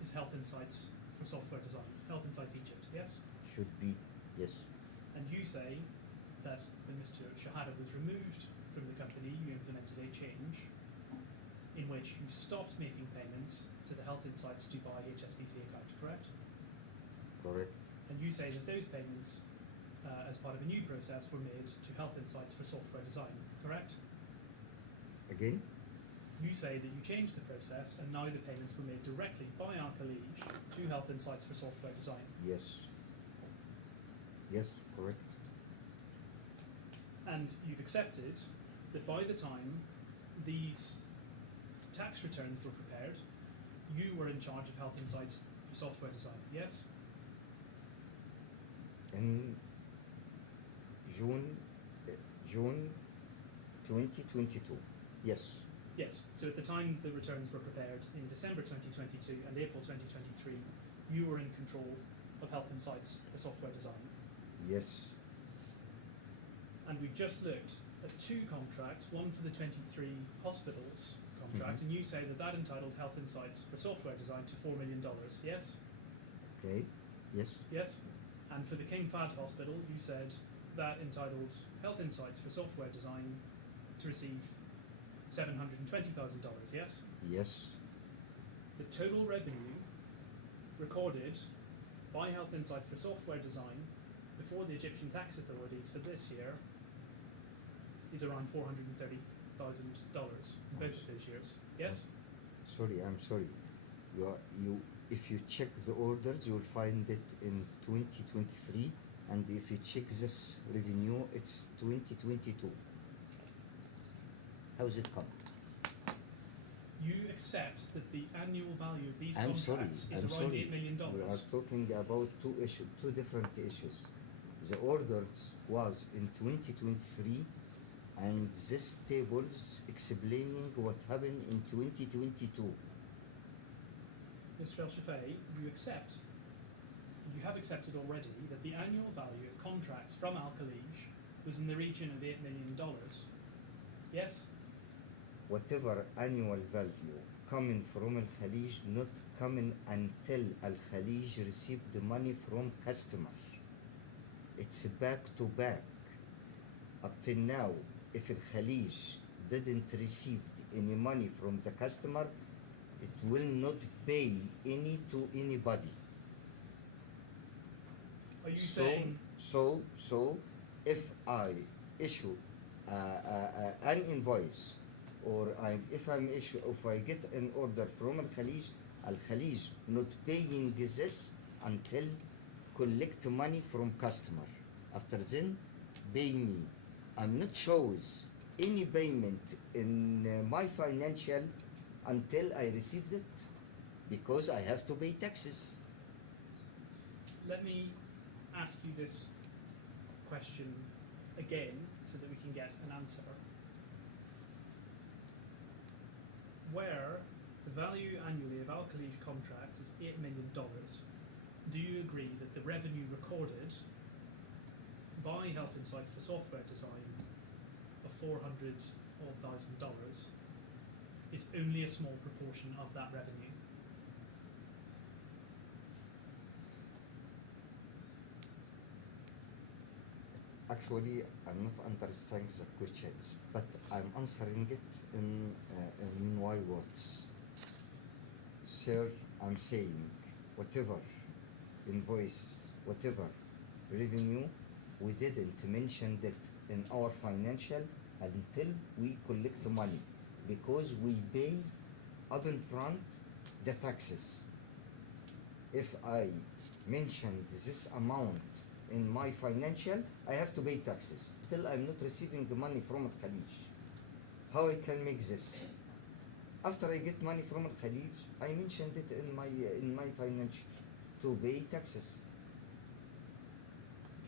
is Health Insights for software design, Health Insights Egypt, yes? Should be. Yes. And you say that when Mr. Shehata was removed from the company, you implemented a change in which you stopped making payments to the Health Insights Dubai HSBC account, correct? Correct. And you say that those payments, as part of a new process, were made to Health Insights for software design, correct? Again. You say that you changed the process and now the payments were made directly by Al-Khalij to Health Insights for software design. Yes. Yes. Correct. And you've accepted that by the time these tax returns were prepared, you were in charge of Health Insights for software design, yes? In June 2022. Yes. Yes. So at the time the returns were prepared in December 2022 and April 2023, you were in control of Health Insights for software design. Yes. And we just looked at two contracts, one for the 23 hospitals contract, and you say that that entitled Health Insights for software design to $4 million, yes? Okay. Yes. Yes? And for the King Fahd Hospital, you said that entitled Health Insights for software design to receive $720,000, yes? Yes. The total revenue recorded by Health Insights for software design before the Egyptian tax authorities for this year is around $430,000 in both of those years. Yes? Sorry, I'm sorry. If you check the orders, you will find it in 2023, and if you check this revenue, it's 2022. How is it come? You accept that the annual value of these I'm sorry. contracts is I'm around sorry. $8 million. We are talking about two different issues. The orders was in 2023, and this tables explaining what happened in 2022. Mr. El-Shafei, you have accepted already that the annual value of contracts from Al-Khalij was in the region of $8 million. Yes? Whatever annual value coming from Al-Khalij, not coming until Al-Khalij received the money from customer. It's back to back. Up till now, if Al-Khalij didn't receive any money from the customer, it will not pay any to anybody. Are you saying So if I issue an invoice, or if I get an order from Al-Khalij not paying this until collect money from customer. After then, pay me. I'm not shows any payment in my financial until I received it, because I have to pay taxes. Let me ask you this question again so that we can get an answer. Where the value annually of Al-Khalij contracts is $8 million, do you agree that the revenue recorded by Health Insights for software design of $400,000 is only a small proportion of that revenue? Actually, I'm not understanding the questions, but I'm answering it in my words. Sir, I'm saying whatever invoice, whatever revenue, we didn't mention it in our financial until we collect money, because we pay up in front the taxes. If I mentioned this amount in my financial, I have to pay taxes. Still, I'm not receiving the money from Al Khalij. How I can make this? After I get money from Al Khalij, I mentioned it in my financial to pay taxes.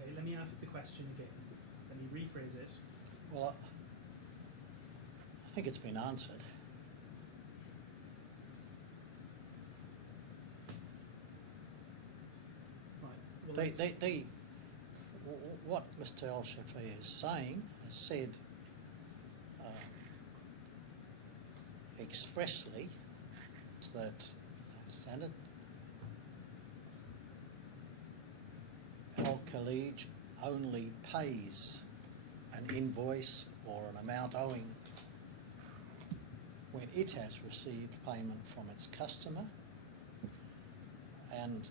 Okay, let me ask the question again. Let me rephrase it. Well, I think it's been answered. Right. Well, What Mr. Al-Shafi is saying, has said expressly that, understand it, Al-Khalij only pays an invoice or an amount owing when it has received payment from its customer, and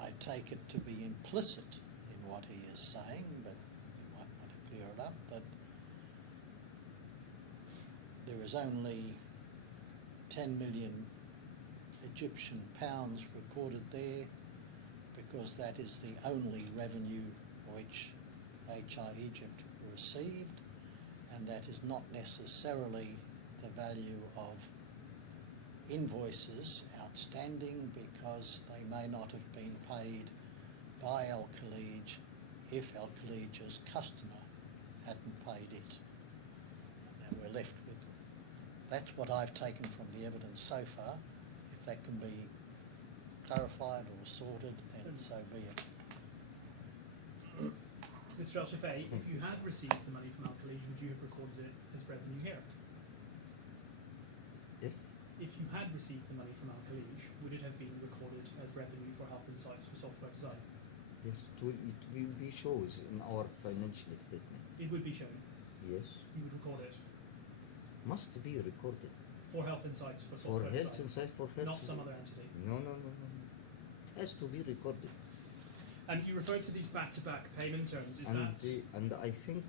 I take it to be implicit in what he is saying, but you might want to clear it up, that there is only 10 million Egyptian pounds recorded there, because that is the only revenue which HI Egypt received, and that is not necessarily the value of invoices outstanding, because they may not have been paid by Al Khalij if Al Khalij's customer hadn't paid it. Now we're left with, that's what I've taken from the evidence so far. If that can be clarified or sorted, then so be it. Mr. Al-Shafi, if you had received the money from Al Khalij, would you have recorded it as revenue here? If you had received the money from Al Khalij, would it have been recorded as revenue for Health Insights for software design? Yes, it will be shows in our financial statement. It would be shown. Yes, You would record it must be recorded. for Health Insights for For software health design, inside for health. not some other entity. No. Has to be recorded. And you referred to these back-to-back payment terms. Is that And I think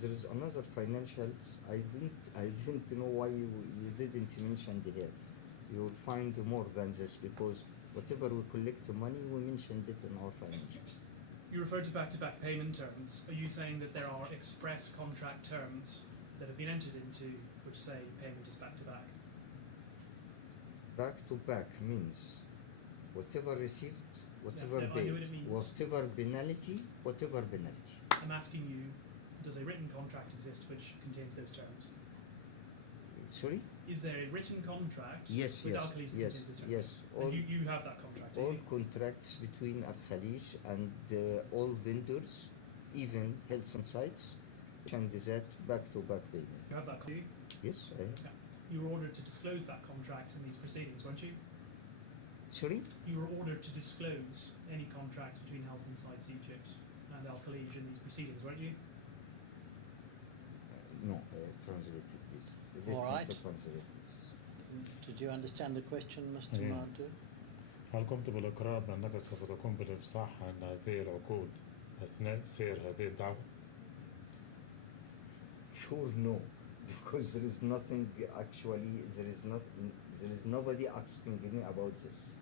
there is another financials. I didn't know why you didn't mention the head. You will find more than this, because whatever we collect the money, we mentioned it in our financials. you referred to back-to-back payment terms? Are you saying that there are express contract terms that have been entered into which say payment is back-to-back? Back to back means whatever received, whatever I know paid, what it means. whatever penalty. I'm asking you, does a written contract exist which contains those terms? Sorry? Is there a written contract Yes, with yes, Al Khalij that yes, contains those terms? yes. And All, you have that contract, do all you? contracts between Al Khalij and all vendors, even health and sites, and that back-to-back payment. You have that contract. Yes, I have. Yeah. You were ordered to disclose that contract in these proceedings, weren't you? Sorry? You were ordered to disclose any contracts between Health Insights Egypt and Al Khalij in these proceedings, weren't you? No, translate it, please. All right. Translate, please. Did you understand the question, Mr. Yeah. Mardu? هل قمت بالإقرار بأنك سوف تقوم بالإفصاح عن هذه العقود أثناء سير هذه الدعوة؟ Sure, no, because there is nothing actually. There is nobody asking me about this.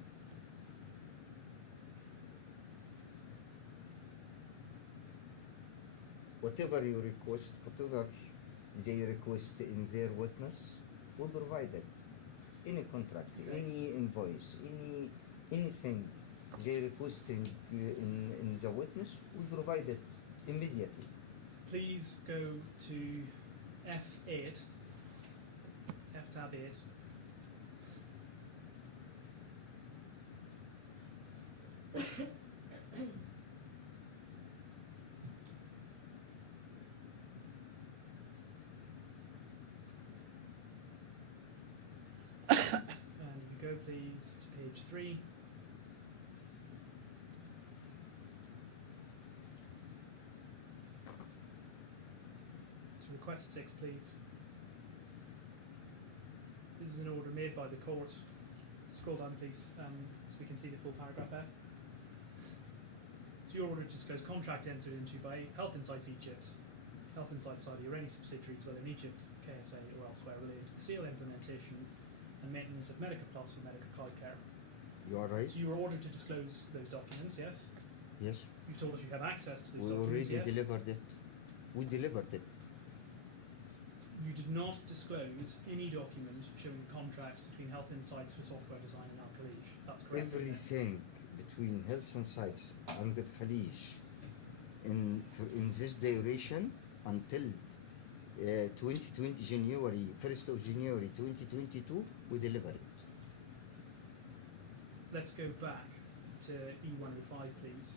Whatever you request, whatever they request in their witness, we provide it. Any contract, any invoice, anything they request in the witness, we provide it immediately. Please go to F8, F tab 8. And you go please to page 3. request 6, please. This is an order made by the court. Scroll down, please, so we can see the full paragraph F. So your order disclosed contract entered into by Health Insights Egypt, Health Insights Saudi, or any subsidiaries, whether in Egypt, KSA, or elsewhere, related to the sale, implementation, and maintenance of Medica Plus or Medica Cloud Care. You are right? So you were ordered to disclose those documents, yes? Yes. You told us you have access to those We documents, already yes? delivered it. We delivered it. You did not disclose any document showing the contract between Health Insights for software design and Al Khalij. That's correct. isn't it? Everything between Health Insights and the Khalij in this duration until 2020 January, 1st of January 2022, we deliver it. Let's go back to E105, please.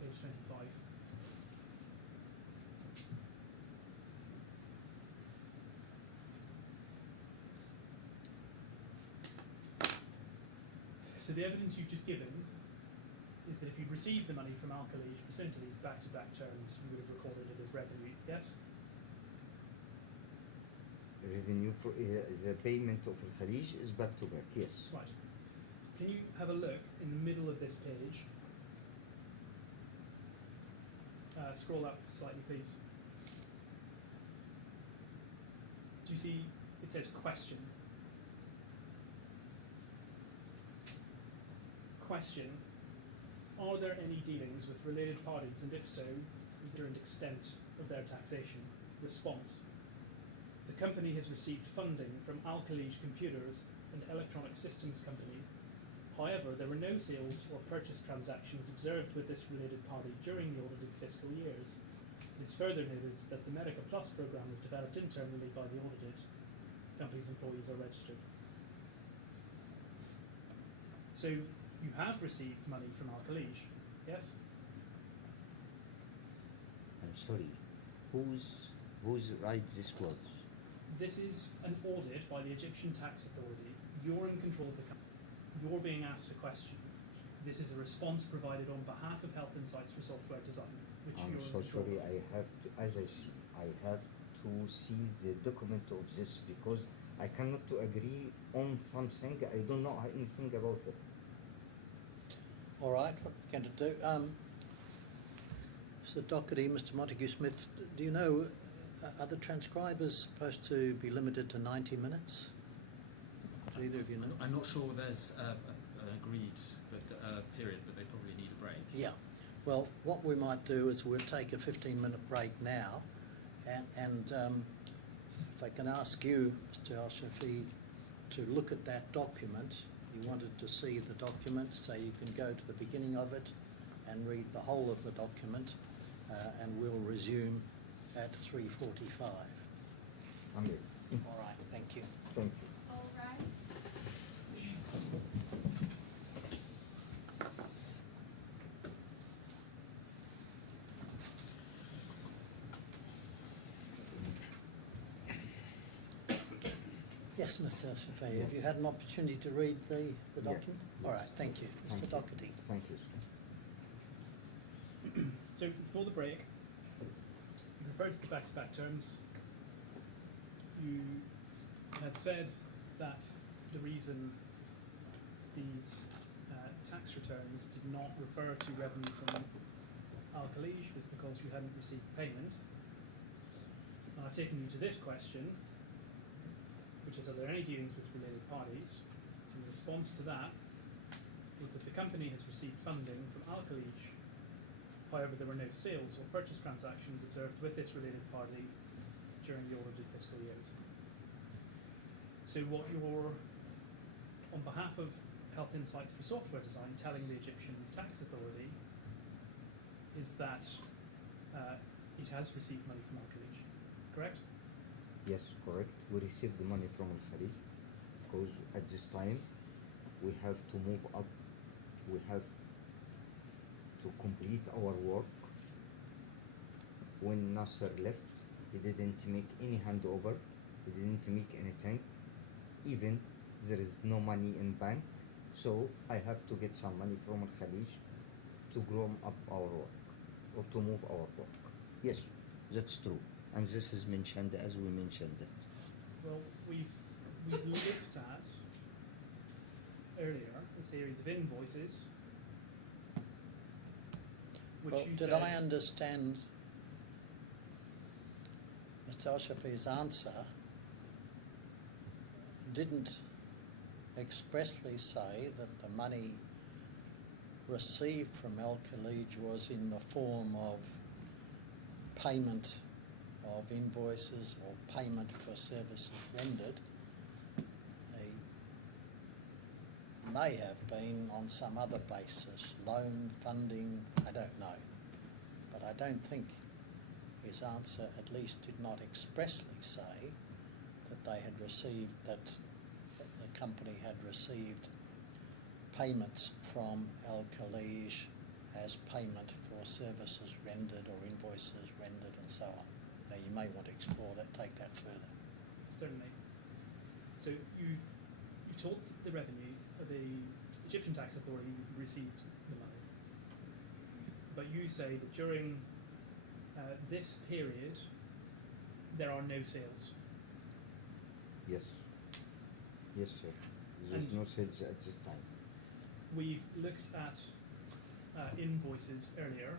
Page 25. So the evidence you've just given is that if you'd received the money from Al Khalij pursuant to these back-to-back terms, you would have recorded it as revenue, yes? Revenue for the payment of Al Khalij is back to back, yes. Right. Can you have a look in the middle of this page? Scroll up slightly, please. Do you see it says question? Question, are there any dealings with related parties, and if so, is there an extent of their taxation? Response, the company has received funding from Al Khalij Computers, an electronic systems company. However, there were no sales or purchase transactions observed with this related party during the audited fiscal years. It is further noted that the Medica Plus program was developed internally by the audited. Company's employees are registered. So you have received money from Al Khalij, yes? I'm sorry. Whose right this was? This is an audit by the Egyptian Tax Authority. You're in control of the company. You're being asked a question. This is a response provided on behalf of Health Insights for software design, which I'm you're so in control sorry. of. I have to, as I see, I have to see the document of this because I cannot to agree on something. I don't know anything about it. All right, what we're going to do, Mr. Doherty, Mr. Montague Smith, do you know, are the transcribers supposed to be limited to 90 minutes? Do either of you know? I'm not sure there's an agreed period, but they probably need a break. Yeah. Well, what we might do is we'll take a 15-minute break now, and if I can ask you, Mr. Al-Shafi, to look at that document. You wanted to see the document, so you can go to the beginning of it and read the whole of the document, and we'll resume at 3:45. I'm here. All right, thank you. Thank you. All rise. Yes, Mr. Al-Shafi, have Yes. you had an opportunity to read the Yeah. document? All right, thank you. Thank Mr. you. Doherty. Thank you. So before the break, you referred to the back-to-back terms. You had said that the reason these tax returns did not refer to revenue from Al Khalij was because you hadn't received payment. And I've taken you to this question, which is, are there any dealings with related parties? And the response to that was that the company has received funding from Al Khalij. However, there were no sales or purchase transactions observed with this related party during the audited fiscal years. So what you're, on behalf of Health Insights for software design, telling the Egyptian Tax Authority is that it has received money from Al Khalij, correct? Yes, correct. We received the money from Al Khalij because at this time we have to move up. We have to complete our work. When Nasser left, he didn't make any handover. He didn't make anything. Even there is no money in bank, so I have to get some money from Al Khalij to grow up our work or to move our work. Yes, that's true. and this is mentioned as we mentioned it. Well, we've looked at earlier a series of invoices which Well, you did said. I understand Mr. Al-Shafi's answer didn't expressly say that the money received from Al-Khalij was in the form of payment of invoices or payment for services rendered. They may have been on some other basis, loan, funding, I don't know. But I don't think his answer at least did not expressly say that they had received, that the company had received payments from Al-Khalij as payment for services rendered or invoices rendered and so on. Now you may want to explore that, take that further. Certainly. So you told the revenue, the Egyptian tax authority received the money, but you say that during this period there are no sales. Yes. Yes, sir. There's And- no sales at this time. We've looked at invoices earlier,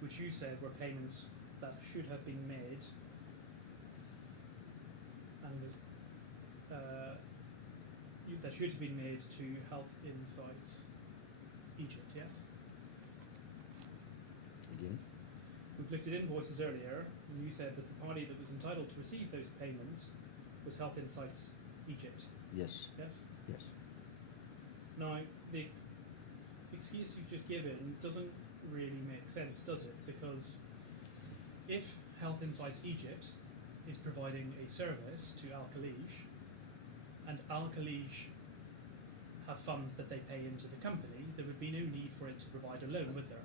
which you said were payments that should have been made, and that should have been made to Health Insights Egypt, yes? Again? We've looked at invoices earlier, and you said that the party that was entitled to receive those payments was Health Insights Egypt, Yes. yes? Yes. Now, the excuse you've just given doesn't really make sense, does it? Because if Health Insights Egypt is providing a service to Al-Khalij, and Al-Khalij have funds that they pay into the company, there would be no need for it to provide a loan, would there?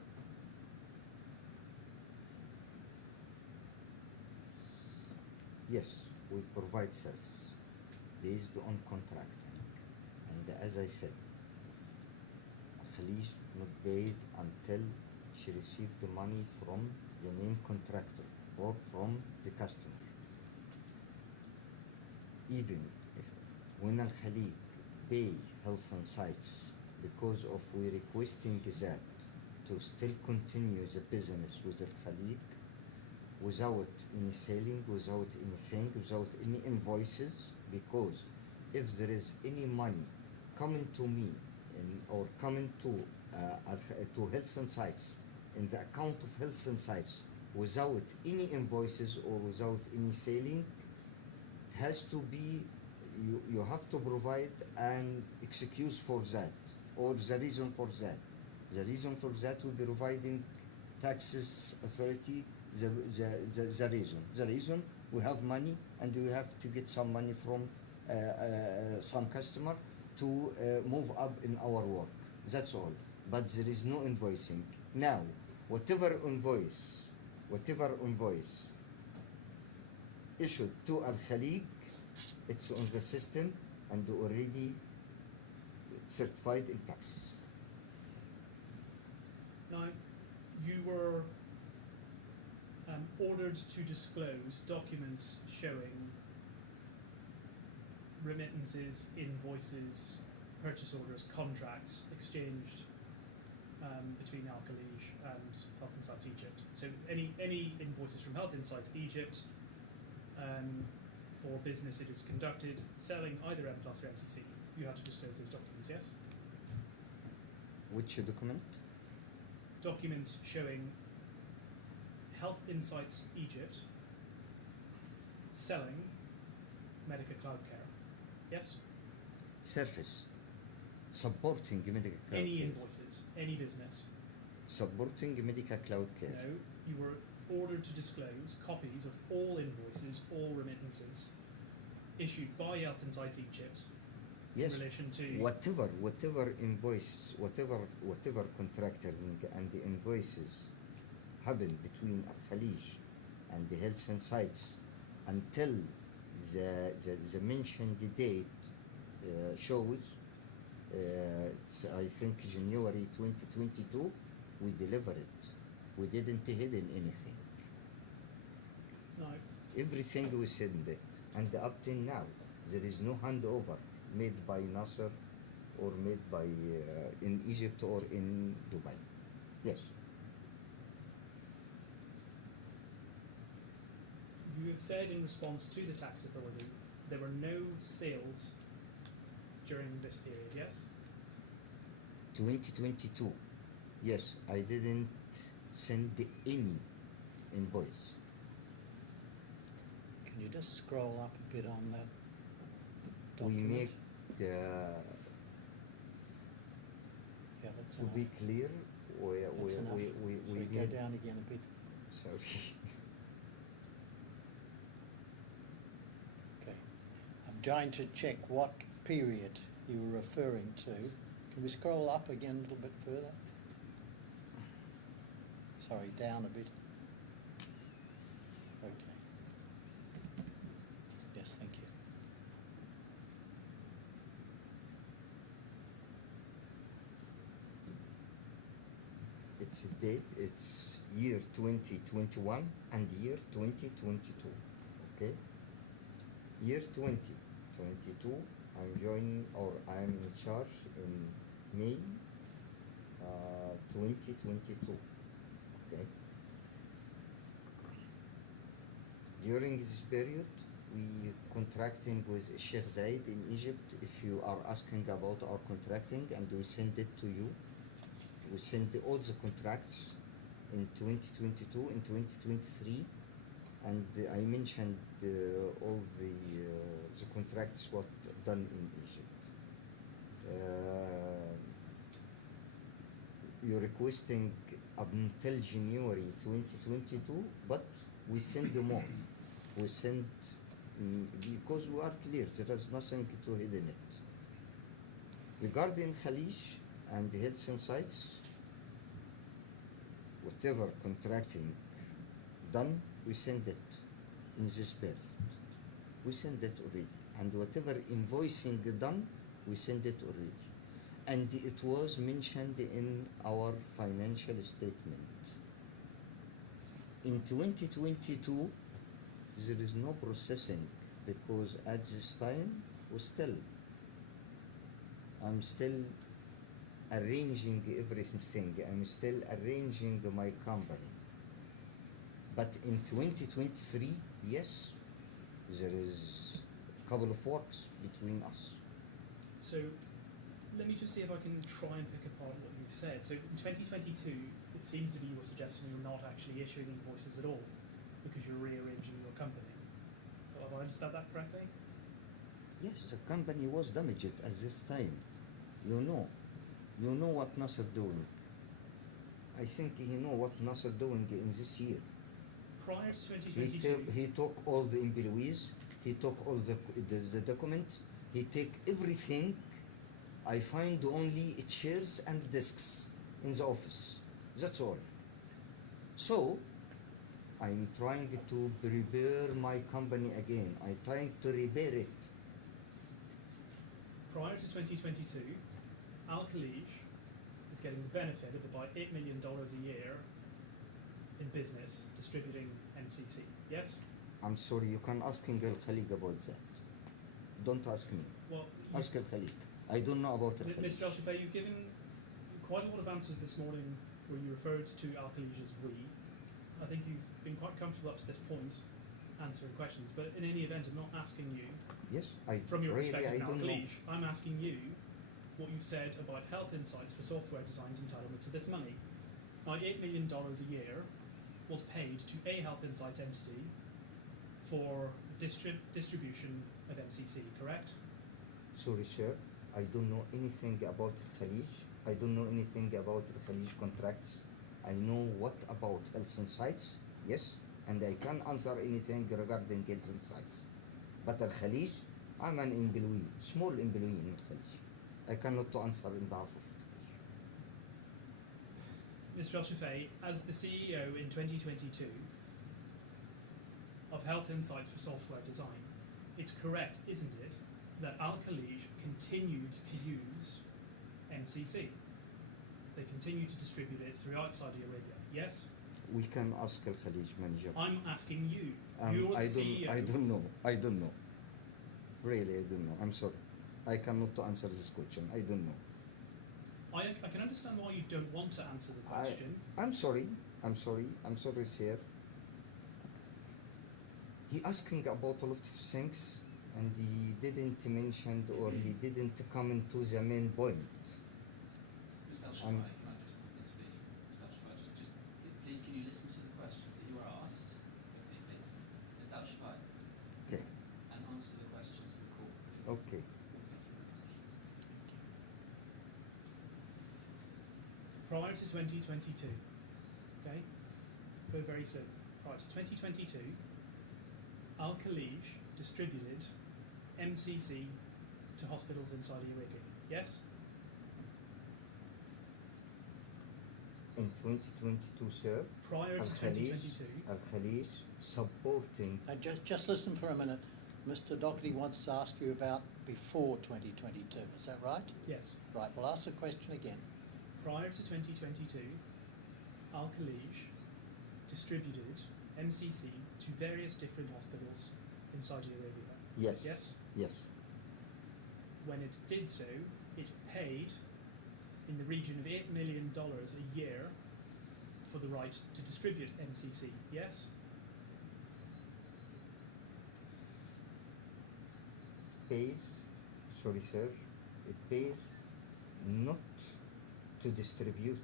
Yes, we provide service based on contracting. And as I said, Khalij not paid until she received the money from the main contractor or from the customer. Even if when Al Khalij pay Health and Sites because of we requesting that to still continue the business with Al Khalij without any selling, without anything, without any invoices, because if there is any money coming to me or coming to Health and Sites in the account of Health and Sites without any invoices or without any selling, it has to be, you have to provide an excuse for that or the reason for that. The reason for that will be providing taxes authority the reason. The reason we have money and we have to get some money from some customer to move up in our work. That's all. But there is no invoicing. Now, whatever invoice issued to Al Khalij, it's on the system and already certified in taxes. Now, you were ordered to disclose documents showing remittances, invoices, purchase orders, contracts exchanged between Al Khalij and Health Insights Egypt. So any invoices from Health Insights Egypt for business it is conducted selling either M Plus or MCC, you have to disclose those documents, yes? Which document? Documents showing Health Insights Egypt selling Medica Cloud Care, yes? Service. Supporting medical cloud Any care. invoices, any business. Supporting medical cloud care. No, you were ordered to disclose copies of all invoices, all remittances issued by Health Insights Egypt Yes. in relation to Whatever invoice, whatever contracting and the invoices happen between Al Khalij and the Health and Sites until the mentioned date shows, it's, I think January 2022, we deliver it. We didn't hidden anything. Now, Everything we send it, and up till now, there is no handover made by Nasser or made by in Egypt or in Dubai. Yes. You have said in response to the tax authority there were no sales during this period, yes? 2022. Yes, I didn't send any invoice. Can you just scroll up a bit on that We document? make, Yeah, that's to enough. be clear, That's enough. we Sorry, go made, down again a bit. sorry. Okay. I'm trying to check what period you were referring to. Can we scroll up again a little bit further? Sorry, down a bit. Okay. Yes, thank you. It's a date, it's year 2021 and year 2022, okay? Year 2022, I'm joining, or I'm in charge in May 2022, okay? During this period, we contracting with Sheikh Zayed in Egypt. If you are asking about our contracting, and we send it to you, we send all the contracts in 2022, in 2023, and I mentioned all the contracts what done in Egypt. You're requesting up until January 2022, but we send more. We send because we are clear, there is nothing to hidden it. Regarding Khalij and the health sites, whatever contracting done, we send it in this period. We send it already. And whatever invoicing done, we send it already. And it was mentioned in our financial statement. In 2022, there is no processing because at this time I'm still arranging everything. I'm still arranging my company. But in 2023, yes, there is a couple of works between us. So let me just see if I can try and pick apart what you've said. So in 2022, it seems to be you were suggesting you're not actually issuing invoices at all because you're rearranging your company. Have I understood that correctly? Yes, the company was damaged at this time. You know what Nasser doing. I think he know what Nasser doing in this year. Prior to 2022, He took all the employees, he took all the documents, he take everything. I find only chairs and desks in the office. That's all. So, I'm trying to prepare my company again. I'm trying to repair it. prior to 2022, Al Khalij is getting the benefit of about $8 million a year in business distributing MCC. Yes? I'm sorry, you can ask Al Khalid about that. Don't ask me. Well, Ask Al Khalid. I don't know about Al Khalid. Mr. Al-Shafei, you've given quite a lot of answers this morning where you referred to Al Khalij as we. I think you've been quite comfortable up to this point answering questions, but in any event, I'm not asking you, Yes, I from your really perspective, I Al don't know. Khalij, I'm asking you what you've said about Health Insights for software design's entitlement to this money. Now, $8 million a year was paid to a Health Insights entity for distribution of MCC, correct? Sorry, sir. I don't know anything about Al Khalij. I don't know anything about Al Khalij contracts. I know what about Health Insights, yes, and I can answer anything regarding Health Insights. But Al Khalij, I'm an employee, small employee in Al Khalij. I cannot to answer in behalf of Al Khalij. Mr. Al-Shafei, as the CEO in 2022 of Health Insights for Software Design, it's correct, isn't it, that Al Khalij continued to use MCC? They continued to distribute it throughout Saudi Arabia, yes? We can ask Al Khalij manager. I'm asking you. You're the I CEO. don't know. I don't know. Really, I don't know. I'm sorry. I cannot to answer this question. I don't know. I can understand why you don't want to answer the question. I'm sorry. I'm sorry, sir. He asking about a lot of things, and he didn't mention or he didn't come into the main point. Mr. Al-Shafai, can I just intervene? Mr. Al-Shafai, just please can you listen to the questions that you are asked? Okay, please. Mr. Al-Shafai, Okay. and answer the questions for the court, please. Okay. Prior to 2022, okay, go very soon. Prior to 2022, Al Khalij distributed MCC to hospitals in Saudi Arabia. Yes? In 2022, sir, Prior to 2022, Al Khalij supporting. Just listen for a minute. Mr. Doherty wants to ask you about before 2022. Is that right? yes. Right. We'll ask the question again. Prior to 2022, Al Khalij distributed MCC to various different hospitals in Saudi Arabia. Yes. Yes? Yes. When it did so, it paid in the region of $8 million a year for the right to distribute MCC. Yes? Pays, sorry, sir. It pays not to distribute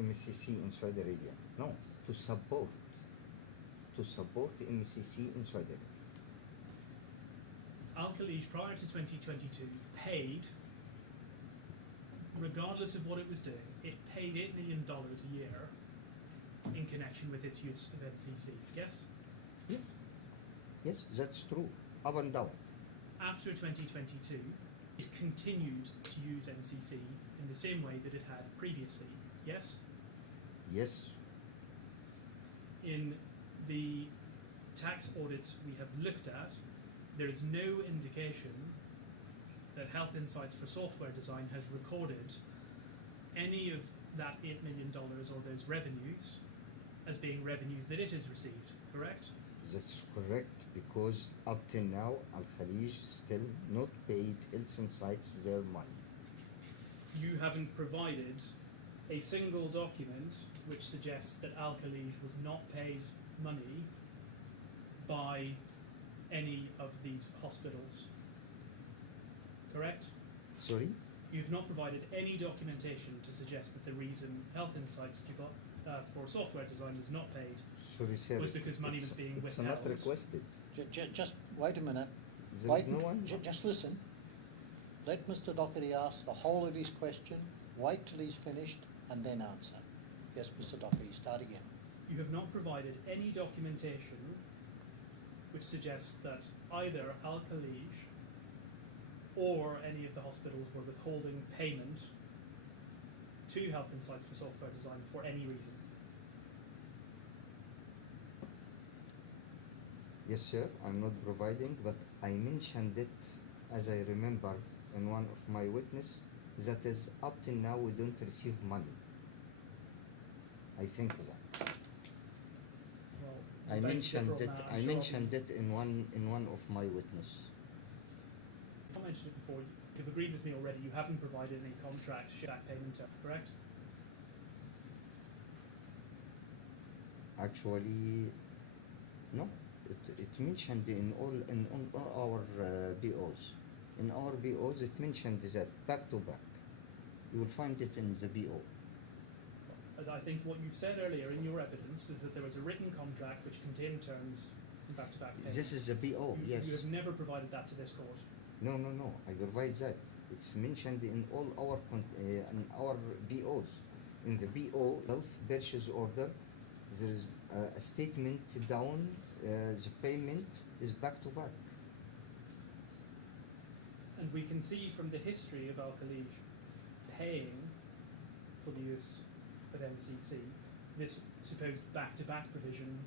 MCC in Saudi Arabia. No, to support MCC in Saudi Arabia. Al Khalij, prior to 2022, paid, regardless of what it was doing, it paid $8 million a year in connection with its use of MCC. Yes? Yes. Yes, that's true. Up and down. After 2022, it continued to use MCC in the same way that it had previously. Yes? Yes. In the tax audits we have looked at, there is no indication that Health Insights for Software Design has recorded any of that $8 million or those revenues as being revenues that it has received, correct? That's correct, because up till now, Al Khalij still not paid Health Insights their money. You haven't provided a single document which suggests that Al Khalij was not paid money by any of these hospitals, correct? Sorry? You've not provided any documentation to suggest that the reason Health Insights for Software Design was not paid Sorry, sir. was because money was being It's withheld. not requested. Just wait a minute. There is no one. Just listen. Let Mr. Doherty ask the whole of his question. Wait till he's finished and then answer. Yes, Mr. Doherty, start again. You have not provided any documentation which suggests that either Al Khalij or any of the hospitals were withholding payment to Health Insights for Software Design for any reason. Yes, sir. I'm not providing, but I mentioned it, as I remember, in one of my witness, that is up till now we don't receive money. I think that. Well, I debate mentioned differ it. on that, I'm I sure. mentioned it in one of my witness. I mentioned it before. You've agreed with me already. You haven't provided any contract back payment, correct? Actually, no. It mentioned in all our BOs. In our BOs, it mentioned that back to back. You will find it in the BO. As I think what you've said earlier in your evidence was that there was a written contract which contained terms in back-to-back payments. This is a BO. You Yes. have never provided that to this court. No. I provide that. It's mentioned in all our in our BOs. In the BO health purchase order, there is a statement down. The payment is back to back. And we can see from the history of Al Khalij paying for the use of MCC, this supposed back-to-back provision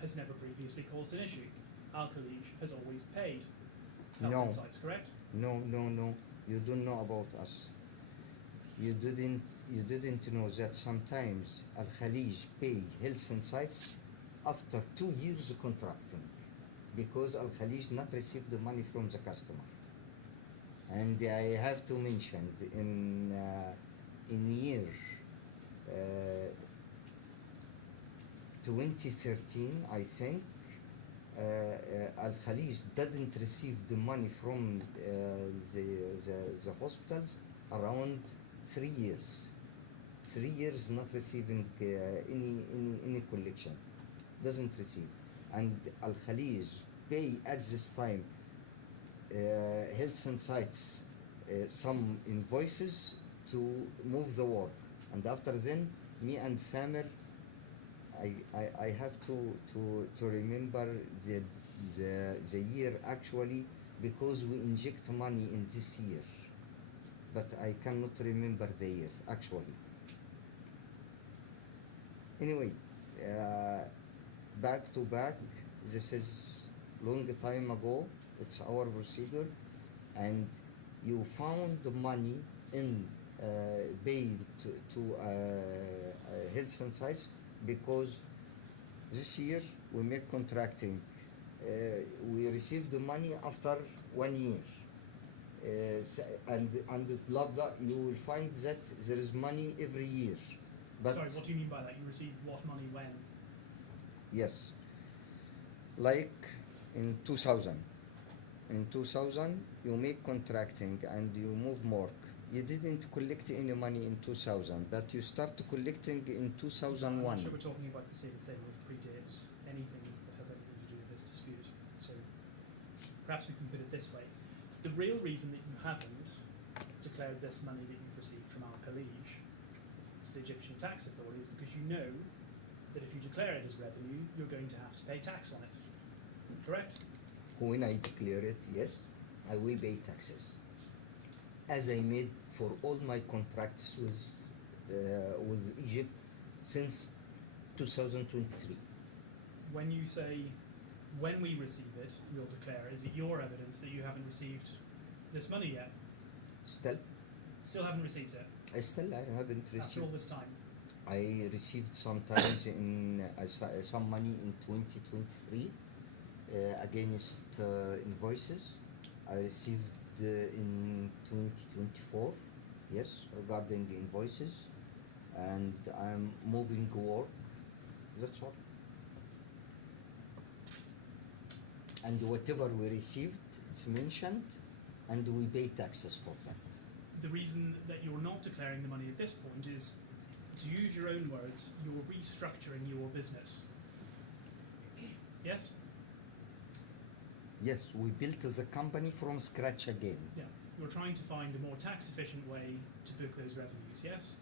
has never previously caused an issue. Al Khalij has always paid Health No. Insights, correct? No. You don't know about us. You didn't you didn't know that sometimes Al Khalij pay health insights after 2 years contracting because Al Khalij not received the money from the customer. And I have to mention in year 2013, I think, Al Khalij didn't receive the money from the hospitals around 3 years. 3 years not receiving any collection, doesn't receive, and Al Khalij pay at this time health insights some invoices to move the work, and after then me and Thamer, I have to remember the year actually because we inject money in this year, but I cannot remember the year actually. Anyway, back to back, this is long time ago, it's our procedure, and you found the money in paid to health insights because this year we make contracting. We received the money after 1 year. And blah blah, you will find that there is money every year. But Sorry, what do you mean by that? You received what money when? yes, like in 2000. In 2000, you make contracting and you move work. You didn't collect any money in 2000, but you start collecting in 2001. I'm not sure we're talking about the same thing. This predates anything that has anything to do with this dispute. So perhaps we can put it this way. The real reason that you haven't declared this money that you've received from Al Khalij to the Egyptian tax authorities is because you know that if you declare it as revenue, you're going to have to pay tax on it. Correct? When I declare it, yes, I will pay taxes, as I made for all my contracts with Egypt since 2023. When you say, when we receive it, you'll declare, is it your evidence that you haven't received this money yet? Still Still haven't received it I haven't after all received. this time? I received sometimes in some money in 2023 against invoices. I received in 2024, yes, regarding the invoices, and I'm moving work. That's all. And whatever we received, it's mentioned, and we pay taxes for that. The reason that you're not declaring the money at this point is, to use your own words, you're restructuring your business. Yes? Yes, we built the company from scratch again. Yeah. You're trying to find a more tax efficient way to book those revenues, yes?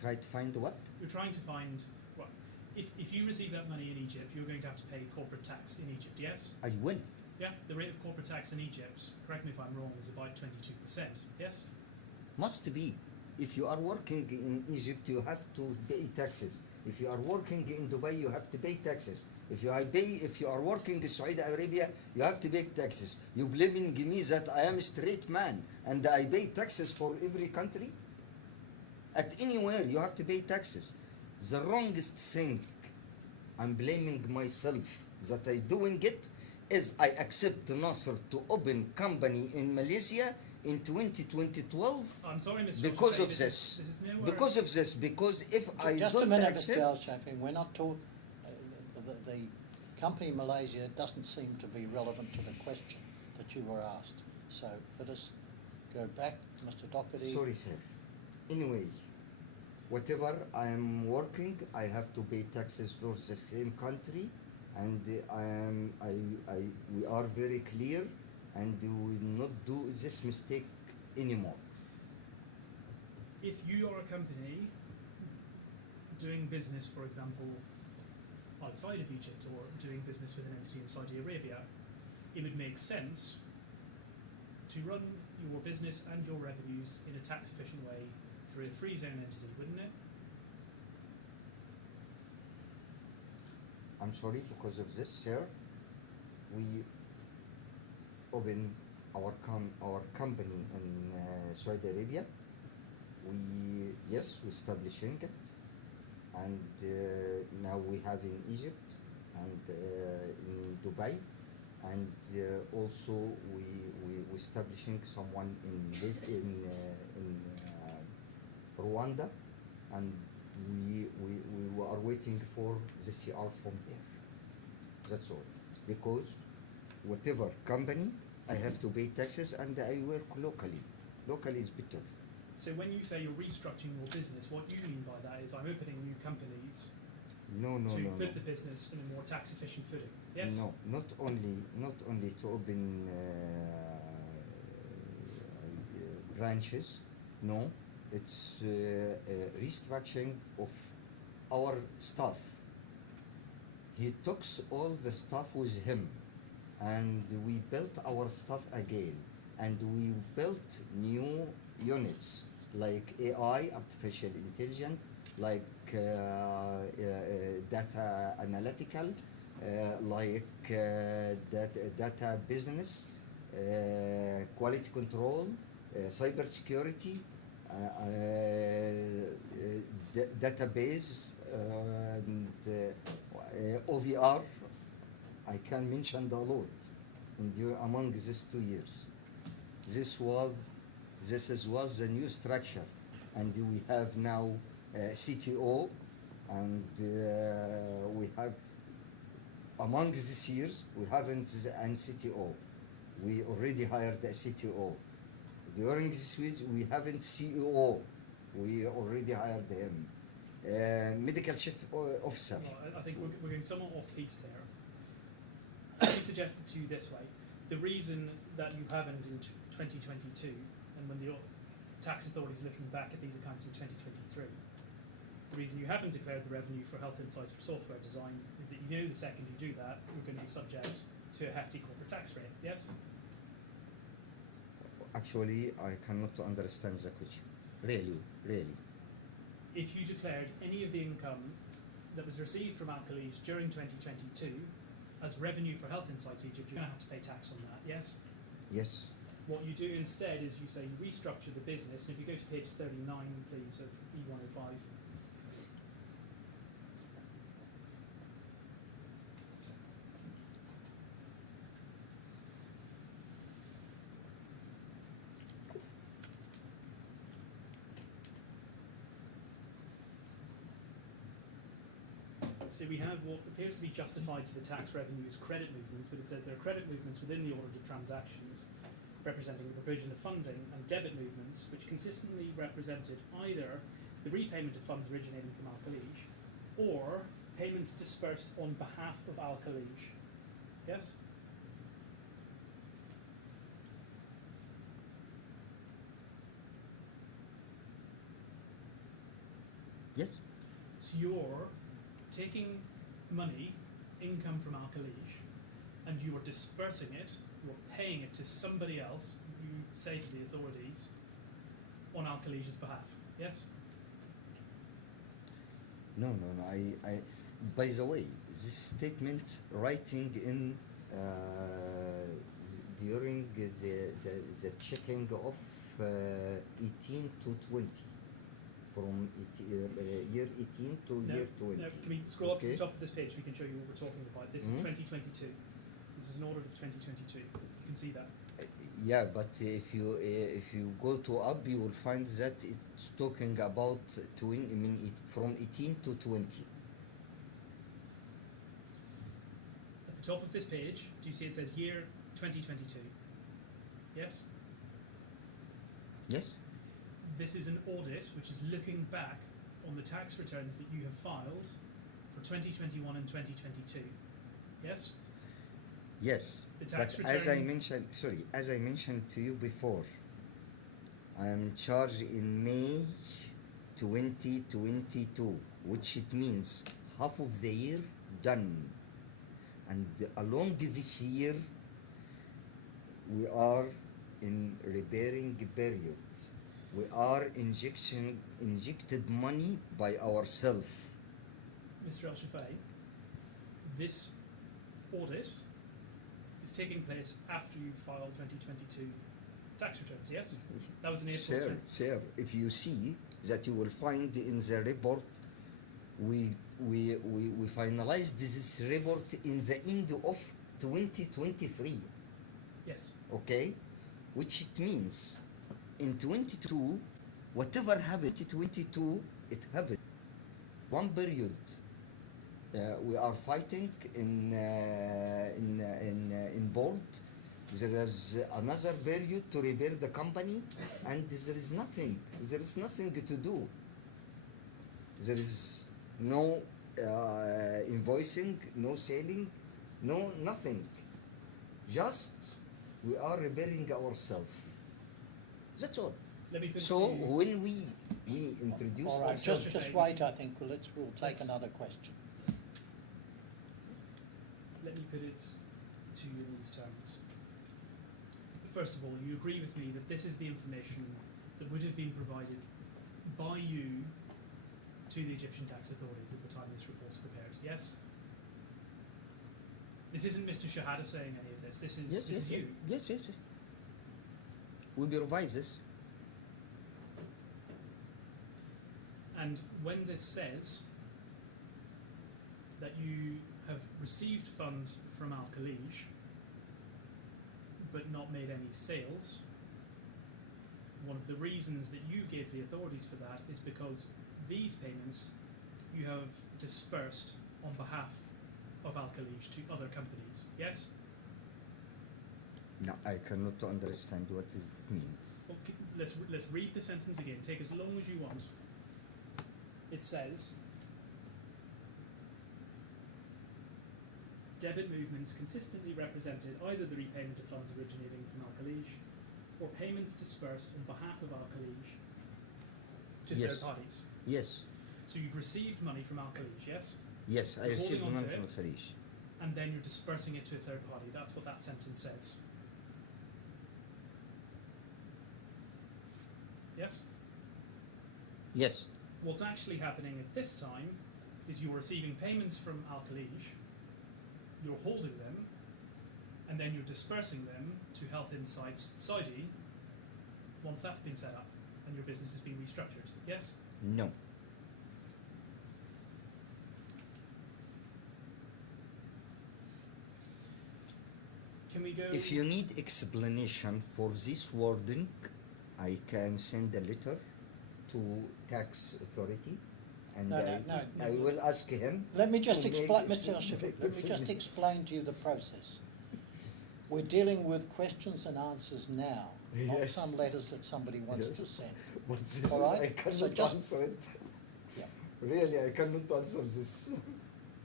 Try to find what? You're trying to find, well, if you receive that money in Egypt, you're going to have to pay corporate tax in Egypt, yes? I will. Yeah, the rate of corporate tax in Egypt, correct me if I'm wrong, is about 22%, yes? Must be. If you are working in Egypt, you have to pay taxes. If you are working in Dubai, you have to pay taxes. If you are working in Saudi Arabia, you have to pay taxes. You believing me that I am a straight man and I pay taxes for every country? At anywhere, you have to pay taxes. The wrongest thing, I'm blaming myself that I doing it, is I accept Nasser to open company in Malaysia in 2012 I'm sorry, Mr. because Al-Shafei, of this this. is nowhere- Because of this. Because if I Just don't a minute, accept, Mr. Al-Shafei, we're not talking, the company in Malaysia doesn't seem to be relevant to the question that you were asked. So let us go back, Mr. Doherty. sorry, sir. Anyway, whatever I am working, I have to pay taxes for the same country, and we are very clear, and we will not do this mistake anymore. If you are a company doing business, for example, outside of Egypt or doing business with an entity in Saudi Arabia, it would make sense to run your business and your revenues in a tax efficient way through a free zone entity, wouldn't it? I'm sorry, because of this, sir, we open our company in Saudi Arabia we establishing it, and now we have in Egypt and in Dubai, and also we establishing someone in Rwanda, and we are waiting for the CR from there. That's all, because whatever company, I have to pay taxes and I work locally. Locally is better. So when you say you're restructuring your business, what you mean by that is I'm opening new companies to put the business in a more tax efficient footing. Yes? No, not only to open branches. No, it's restructuring of our staff. He took all the staff with him, and we built our staff again, and we built new units like AI, artificial intelligence, like data analytical, like data business, quality control, cyber security, database, and OVR. I can mention a lot among these 2 years. This was the new structure, and we have now CTO, and we have among these years we haven't an CTO. We already hired a CTO. During this week we haven't CEO. We already hired him. Medical chief officer. Well, I think we're going somewhat off piece there. Let me suggest it to you this way. The reason that you haven't in 2022, and when the tax authority is looking back at these accounts in 2023, the reason you haven't declared the revenue for health insights for software design is that you know the second you do that, you're going to be subject to a hefty corporate tax rate. Yes? Actually, I cannot understand the question. Really. If you declared any of the income that was received from Alkaleej during 2022 as revenue for Health Insights Egypt, you're going to have to pay tax on that, yes? Yes. What you do instead is you say you restructure the business, and if you go to page 39, please, of E105. So we have what appears to be justified to the tax revenues credit movements, but it says there are credit movements within the audited transactions representing the provision of funding, and debit movements which consistently represented either the repayment of funds originating from Alkaleej or payments dispersed on behalf of Alkaleej. Yes? Yes. So you're taking money, income from Alkaleej, and you are dispersing it, you are paying it to somebody else, you say to the authorities, on Alkaleej's behalf. Yes? No. I. By the way, this statement writing in during the checking of 18 to 20. From year 18 to year 20. No, can we scroll up to the top of this page? We can show you what we're talking about. This is 2022. This is an audit of 2022. You can see that. Yeah, but if you go to up, you will find that it's talking about from 18 to 20. At the top of this page, do you see it says year 2022? Yes? Yes. This is an audit which is looking back on the tax returns that you have filed for 2021 and 2022. Yes? Yes. The tax but return. as I mentioned to you before, I am charged in May 2022, which it means half of the year done. And along this year, we are in repairing period. We are injected money by ourselves. Mr. Al-Shafai, this audit is taking place after you filed 2022 tax returns, yes? That was an April Sir, return. sir, if you see that you will find in the report, we finalized this report in the end of 2023, Yes. okay? Which it means in 22, whatever happened in 22, it happened. One period, we are fighting in board. There is another period to repair the company, and there is nothing. There is nothing to do. There is no invoicing, no selling, no nothing. Just we are repairing ourselves. That's all. Let me put it So to you. when we introduce All right, ourselves, just wait, I think, we'll take Let's- another question. Let me put it to you in these terms. First of all, you agree with me that this is the information that would have been provided by you to the Egyptian tax authorities at the time this report was prepared, yes? This isn't Mr. Shehata saying any of this, this is you. yes. We provide this. And when this says that you have received funds from Al Khalij but not made any sales, one of the reasons that you gave the authorities for that is because these payments you have dispersed on behalf of Al Khalij to other companies, yes? No, I cannot understand what it means. Okay, let's read the sentence again. Take as long as you want. It says, debit movements consistently represented either the repayment of funds originating from Al Khalij or payments dispersed on behalf of Al Khalij to Yes. third parties. Yes, So you've received money from Al Khalij, yes? yes, I You're received holding on money to from it? Khalij. And then you're dispersing it to a third party. That's what that sentence says. Yes? Yes, What's actually happening at this time is you're receiving payments from Al Khalij, you're holding them, and then you're dispersing them to Health Insights Saudi once that's been set up and your business has been restructured. Yes? no. Can we go? If you need explanation for this wording, I can send a letter to tax authority, and No, I will ask him. Let me just to make explain, it- Mr. Al-Shafiq, let me just explain to you the process. We're dealing with questions and answers now, not Yes. some letters that somebody wants Yes. to send. But this All is, right, I cannot so just- answer it. Yeah. Really, I cannot answer this.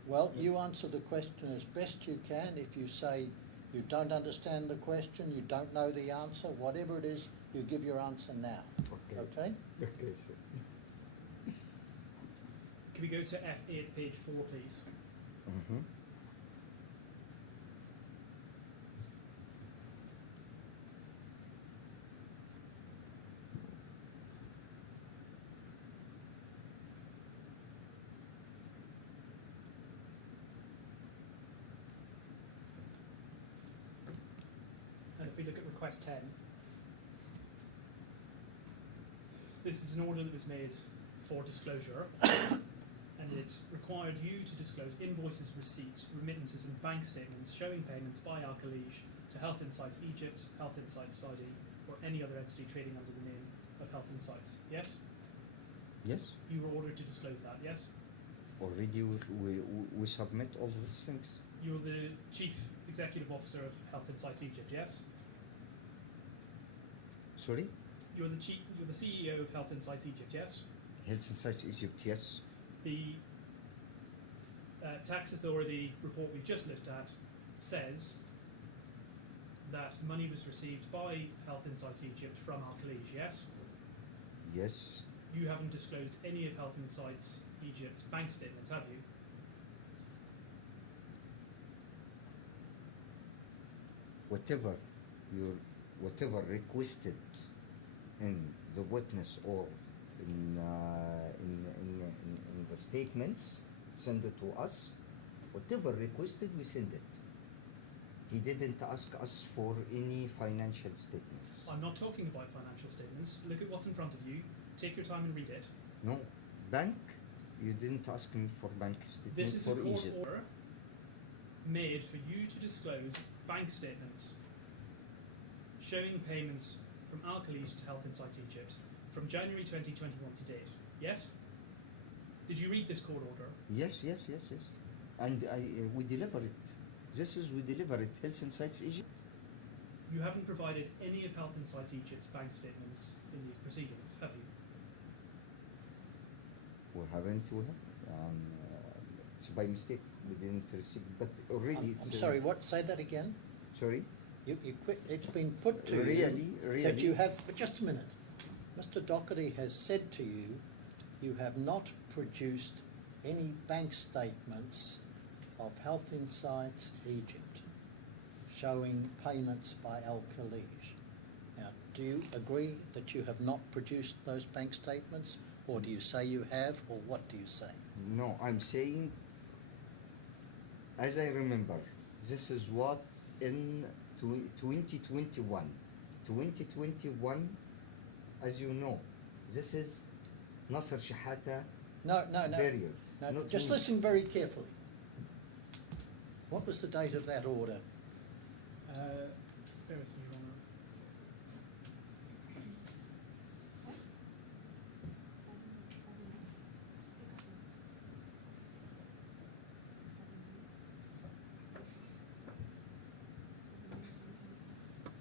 Well, you answer the question as best you can. If you say you don't understand the question, you don't know the answer, whatever it is, you give your answer now, Okay. okay? Okay, sir. Can we go to F8, page 4, please? Mm-hmm. And if we look at request 10, this is an order that was made for disclosure, and it required you to disclose invoices, receipts, remittances, and bank statements showing payments by Al Khalij to Health Insights Egypt, Health Insights Saudi, or any other entity trading under the name of Health Insights. Yes? Yes, You were ordered to disclose that, yes? already we submit all these things. You're the Chief Executive Officer of Health Insights Egypt, yes? Sorry? You're the CEO of Health Insights Egypt, yes? Health Insights Egypt, yes. The tax authority report we just looked at says that money was received by Health Insights Egypt from Al Khalij, yes? Yes, You haven't disclosed any of Health Insights Egypt's bank statements, have you? whatever requested in the witness or in the statements, send it to us. Whatever requested, we send it. He didn't ask us for any financial statements. I'm not talking about financial statements. Look at what's in front of you. Take your time and read it. No, bank. You didn't ask me for bank statement This is a for court Egypt. order made for you to disclose bank statements showing payments from Al-Khalij to Health Insights Egypt from January 2021 to date. Yes? Did you read this court order? Yes. And we deliver it. We deliver it. Health Insights Egypt. You haven't provided any of Health Insights Egypt's bank statements in these proceedings, have you? We haven't. It's by mistake. We didn't receive, but already. I'm it's, sorry, what? Say that again? Sorry. You quit. It's been put to Really. you that you have, but just a minute. Mr. Doherty has said to you, you have not produced any bank statements of Health Insights Egypt showing payments by Al-Khalij. Now, do you agree that you have not produced those bank statements, or do you say you have, or what do you say? No, I'm saying, as I remember, this is what in 2021. 2021, as you know, this is Nasser Shehata No. period. No, not just me. listen very carefully. What was the date of that order? Bear with me, Your Honour.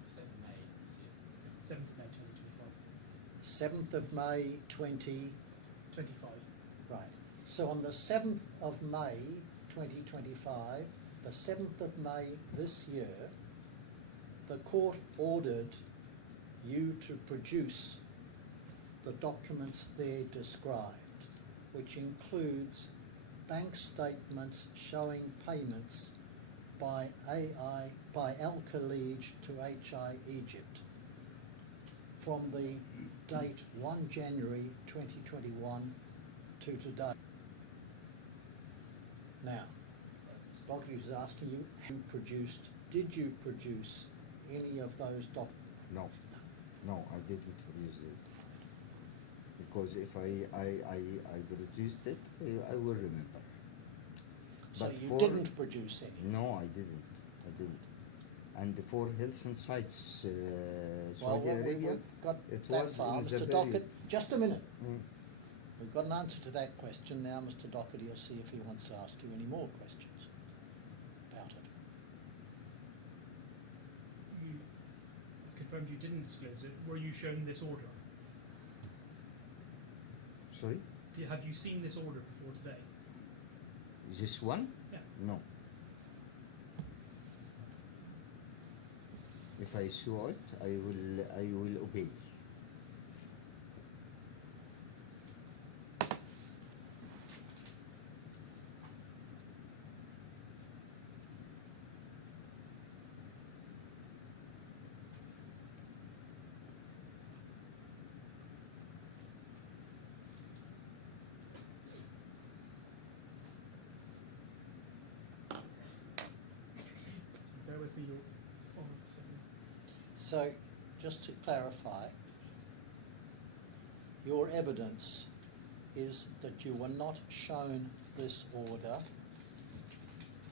Seventh May. 7th of May 2025. 7th of May 25. Right. So on the 7th of May 2025, the 7th of May this year, the court ordered you to produce the documents there described, which includes bank statements showing payments by Al-Khalij to HI Egypt from the date 1 January 2021 to today. Now, Doherty is asking you, did you produce any of those documents? No, I didn't use this. Because if I produced it, I will remember. So But you for- didn't produce any? No, I didn't. And for Health Insights Well, Saudi Arabia, we've got it that was far. in the Mr. period. Doherty, just a minute. Mm. We've got an answer to that question now. Mr. Doherty will see if he wants to ask you any more questions about it. You have confirmed you didn't disclose it. Were you shown this order? Sorry? Have you seen this order before today? This one? Yeah. No. If I saw it, I will obey. So bear with me, Your Honour, for a second. So, just to clarify, your evidence is that you were not shown this order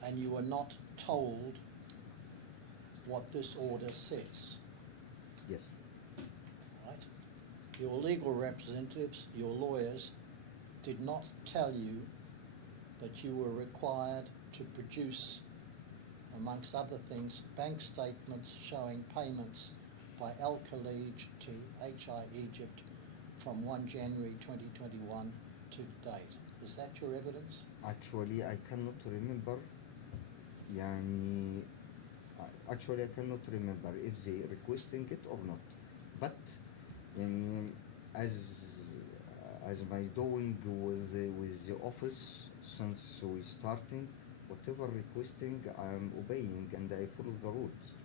and you were not told what this order says, Yes. right? Your legal representatives, your lawyers, did not tell you that you were required to produce, amongst other things, bank statements showing payments by Al-Khalij to HI Egypt from 1 January 2021 to date. Is that your evidence? Actually, I cannot remember. Actually, I cannot remember if they requesting it or not. But as my doing with the office since we starting, whatever requesting, I am obeying and I follow the rules.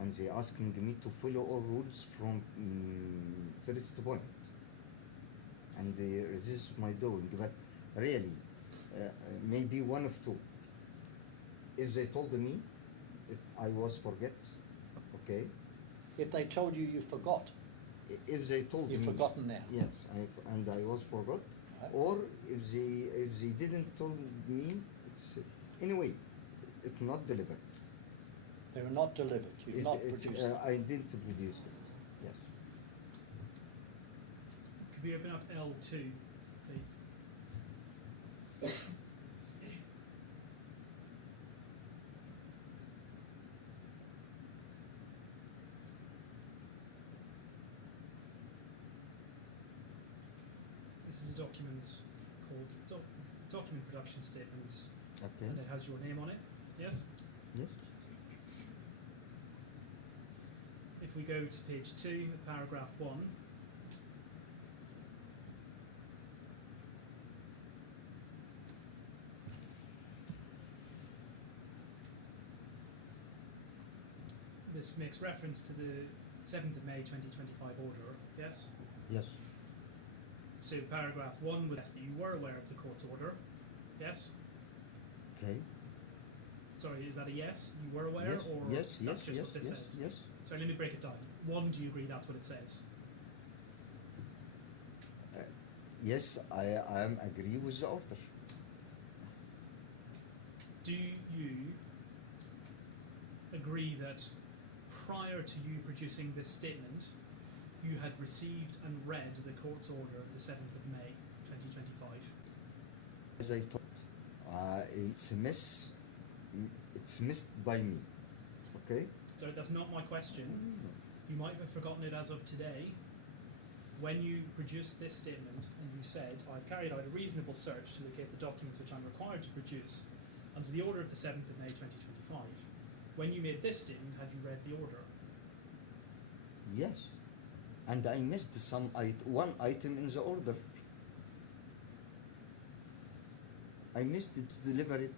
And they asking me to follow all rules from first point. And this is my doing. But really, maybe one of two. If they told me, if I was forget, okay, If they told you you forgot, If they told you've me, forgotten now. yes, and I was forgot, Right. or if they didn't tell me, it's anyway, it's not delivered. They were not delivered, you've not produced them. I didn't produce it. Yes. Could we open up L2, please? This is a document called Document Production Statement, Okay. and it has your name on it. Yes? Yes. If we go to page 2, paragraph 1, this makes reference to the 7th of May 2025 order, yes? Yes. So paragraph 1 was that you were aware of the court's order, yes? Okay. Sorry, is that a yes? You were aware, Yes. or Yes. that's Yes. just Yes. what this Yes. says? Yes. Sorry, let me break it down. 1, do you agree that's what it says? Yes. I am agree with the order. Do you agree that prior to you producing this statement, you had received and read the court's order of the 7th of May 2025? As I thought, it's missed by me. Okay. So that's not my question. You might have forgotten it as of today. When you produced this statement and you said, I've carried out a reasonable search to locate the documents which I'm required to produce under the order of the 7th of May 2025, when you made this statement, had you read the order? Yes. And I missed one item in the order. I missed it to deliver it.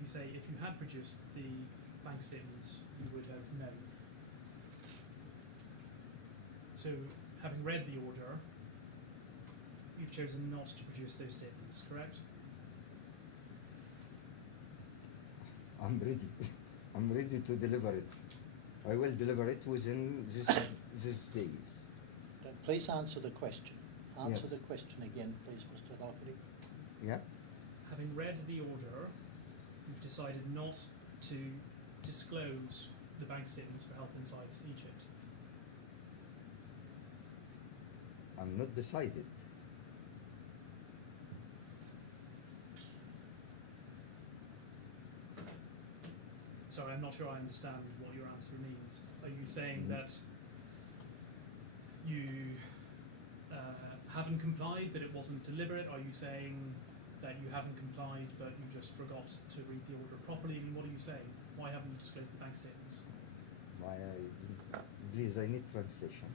You say if you had produced the bank statements, you would have known. So, having read the order, you've chosen not to produce those statements, correct? I'm ready. I'm ready to deliver it. I will deliver it within these days. Please answer the question. Answer Yes. the question again, please, Mr. Doherty. Yeah. Having read the order, you've decided not to disclose the bank statements for Health Insights Egypt. I'm not decided. Sorry, I'm not sure I understand what your answer means. Are you saying that you haven't complied, but it wasn't deliberate? Are you saying that you haven't complied, but you just forgot to read the order properly? I mean, what are you saying? Why haven't you disclosed the bank statements? Please, I need translation.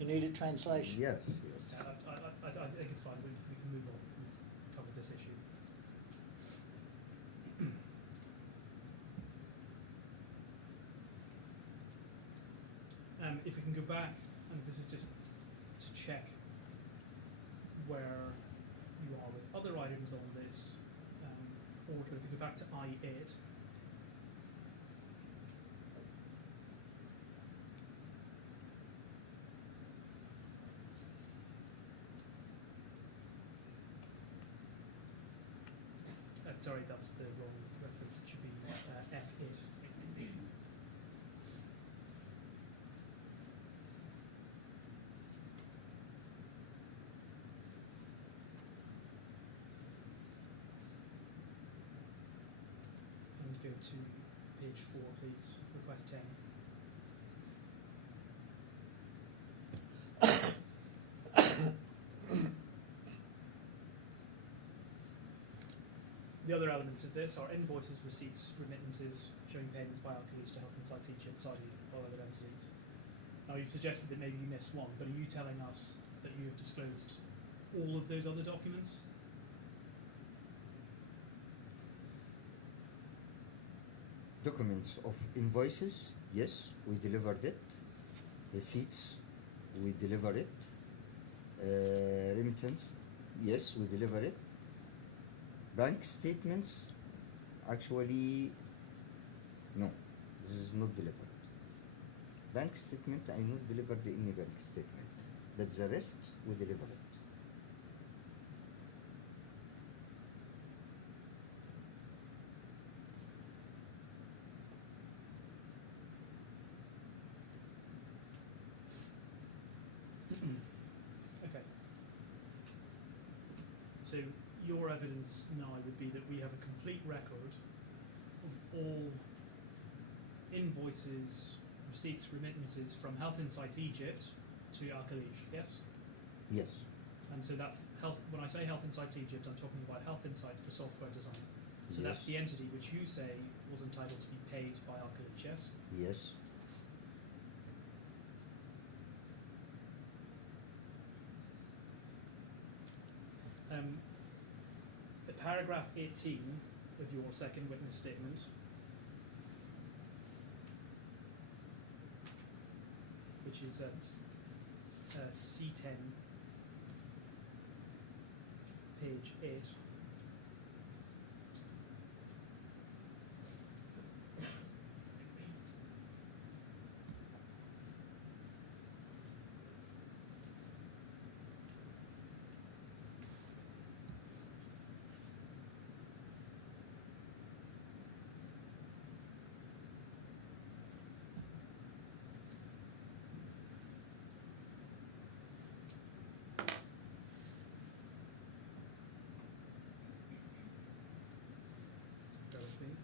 You need a translation? Yes. Yes. Yeah, I think it's fine. We can move on. We've covered this issue. If we can go back, and this is just to check where you are with other items on this order. If we go back to I8. Sorry, that's the wrong reference. It should be F8. And go to page 4, please. Request 10. The other elements of this are invoices, receipts, remittances, showing payments by Alkalish to Health Insights Egypt, Saudi, or other entities. Now, you've suggested that maybe you missed one, but are you telling us that you have disclosed all of those other documents? Documents of invoices, Yes, we delivered it. Receipts, we deliver it. Remittance, yes, we deliver it. Bank statements, actually, no, this is not delivered. Bank statement, I not delivered any bank statement, but the rest, we deliver it. Okay. So your evidence now would be that we have a complete record of all invoices, receipts, remittances from Health Insights Egypt to Al-Khalij, yes? Yes, And so that's health. When I say Health Insights Egypt, I'm talking about Health Insights for software design. So that's Yes. the entity which you say was entitled to be paid by Al-Khalij, yes? yes, Paragraph 18 of your second witness statement which is at C10, page 8. Bear with me.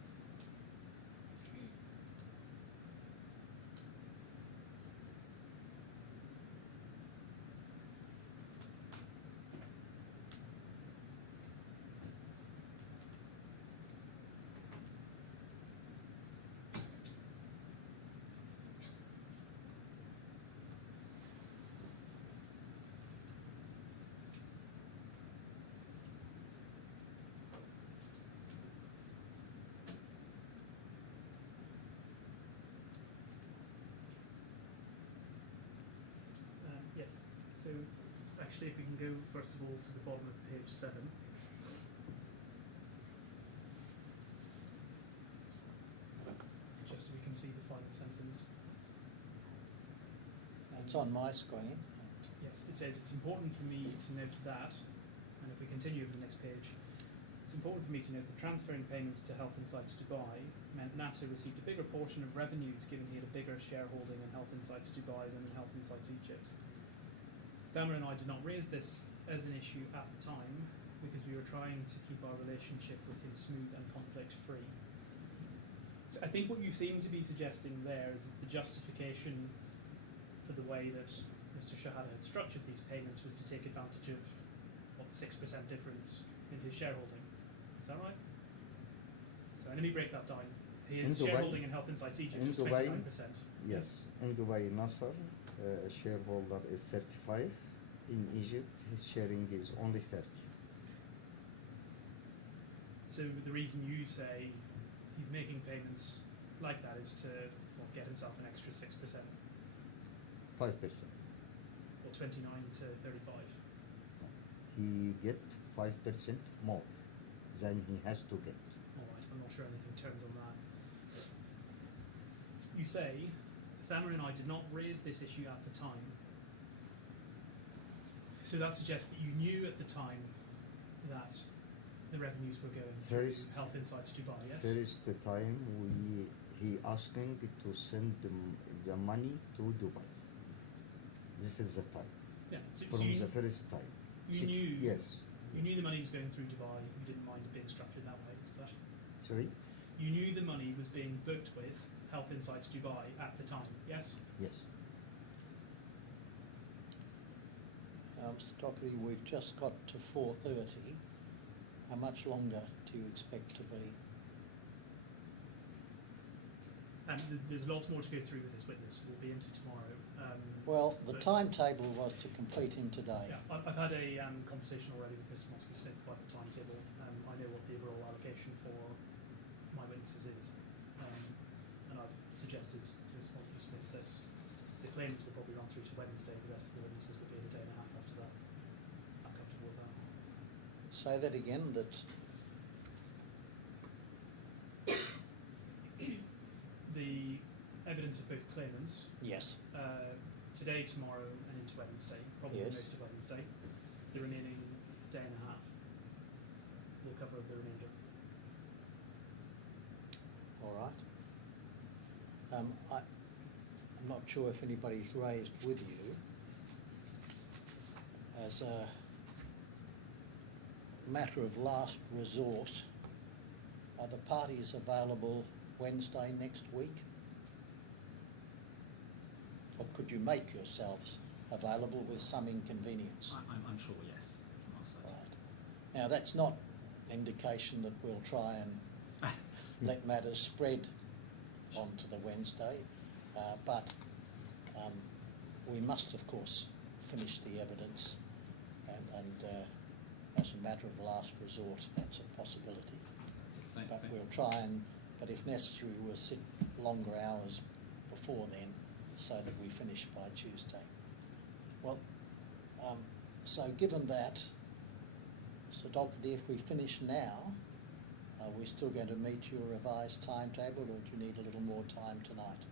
Yes. So actually, if we can go first of all to the bottom of page 7. Just so we can see the final sentence. It's on my screen. Yes, it says it's important for me to note that, and if we continue over the next page, it's important for me to note that transferring payments to Health Insights Dubai meant Nasser received a bigger portion of revenues given he had a bigger shareholding in Health Insights Dubai than in Health Insights Egypt. Thamer and I did not raise this as an issue at the time because we were trying to keep our relationship with him smooth and conflict free. So I think what you seem to be suggesting there is that the justification for the way that Mr. Shehata had structured these payments was to take advantage of what, the 6% difference in his shareholding. Is that right? So let me break that down. His shareholding in Health Insights Egypt was 29%. Yes, in Dubai, Nasser, shareholder is 35. In Egypt, his sharing is only 30. So the reason you say he's making payments like that is to get himself an extra 6%, 5%. or 29 to 35. He get 5% more than he has to get. All right, I'm not sure anything turns on that. You say, Thamer and I did not raise this issue at the time. So that suggests that you knew at the time that the revenues were going through Health Insights Dubai, yes? First time he asking to send the money to Dubai. This is the time. Yeah. From the first time. You knew. Yes. You knew the money was going through Dubai. You didn't mind it being structured that way. Is that? Sorry? You knew the money was being booked with Health Insights Dubai at the time. Yes. Yes. Mr. Dockery, we've just got to 4:30. How much longer do you expect to be? And there's lots more to go through with this witness. We'll be into tomorrow. Well, the but- timetable was to complete him today. Yeah, I've had a conversation already with Mr. Montague-Smith about the timetable. I know what the overall allocation for my witnesses is, and I've suggested to his claimants will probably run through to Wednesday. The rest of the witnesses will be in a day and a half after that. I'm comfortable with that. Say that again, that The evidence of both claimants, yes, today, tomorrow, and into Wednesday, probably Yes. most of Wednesday, the remaining day and a half will cover the remainder. all right. I'm not sure if anybody's raised with you as a matter of last resort, are the parties available Wednesday next week? Or could you make yourselves available with some inconvenience? I'm sure yes, from our side. Right. Now, that's not indication that we'll try and let matters spread onto the Wednesday, but we must, of course, finish the evidence, and as a matter of last resort, that's a possibility. But we'll try and, but if necessary, we'll sit longer hours before then so that we finish by Tuesday. Well, so given that, Sir Doherty, if we finish now, are we still going to meet your revised timetable, or do you need a little more time tonight?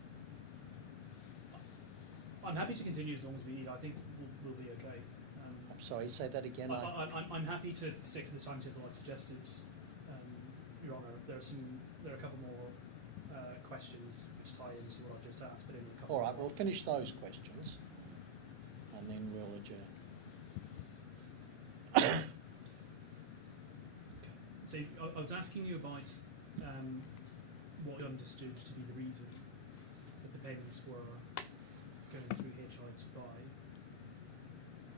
I'm happy to continue as long as we need. I think we'll be okay. I'm sorry, say that again. I'm happy to stick to the timetable I've suggested, Your Honour. There are a couple more questions which tie into what I've just asked, but only a couple. All right, more. we'll finish those questions and then we'll adjourn. So I was asking you about what you understood to be the reason that the payments were going through HI Dubai,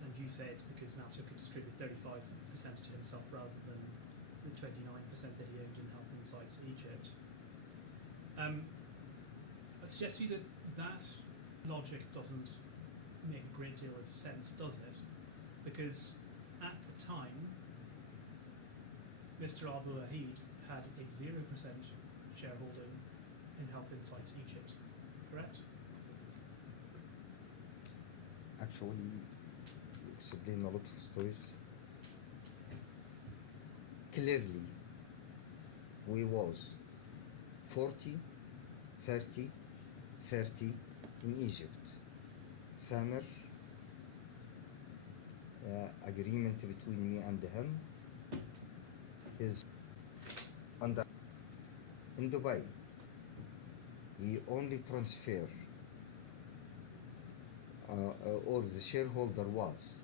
and you say it's because Nasser could distribute 35% to himself rather than the 29% that he owned in Health Insights Egypt. I suggest to you that that logic doesn't make a great deal of sense, does it? Because at the time, Mr. Albulaihid had a 0% shareholding in Health Insights Egypt, correct? Actually, you explain a lot of stories. Clearly, we was 40, 30, 30 in Egypt. Thamer, agreement between me and him is under in Dubai. He only transfer or the shareholder was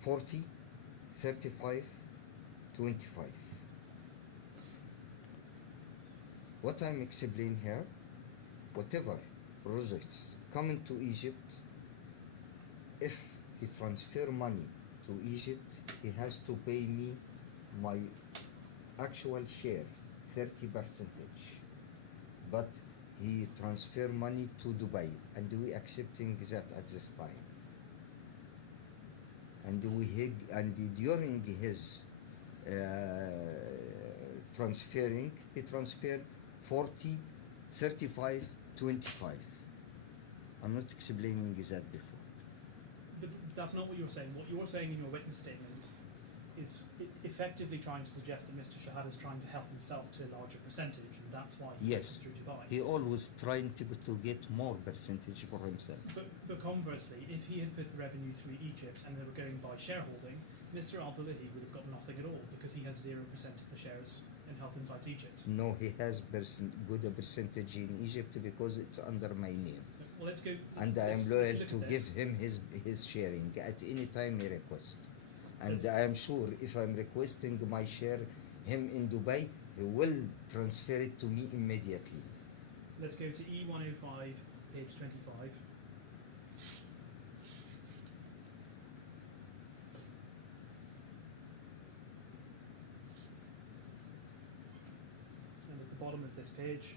40, 35, 25. What I'm explaining here, whatever projects coming to Egypt, if he transfer money to Egypt, he has to pay me my actual share, 30%. But he transfer money to Dubai, and we accepting that at this time. And during his transferring, he transferred 40, 35, 25. I'm not explaining that before. But that's not what you're saying. What you're saying in your witness statement is effectively trying to suggest that Mr. Shehata is trying to help himself to a larger percentage, and that's why he Yes, goes through Dubai. he always trying to get more percentage for himself. But conversely, if he had put the revenue through Egypt and they were going by shareholding, Mr. Albulaihid would have got nothing at all because he has 0% of the shares in Health Insights Egypt. No, he has good percentage in Egypt because it's under my name. Well, let's go. And I am let's loyal look to at give this. him his sharing at any time he requests. And Let's- I am sure if I'm requesting my share him in Dubai, he will transfer it to me immediately. Let's go to E105, page 25. And at the bottom of this page,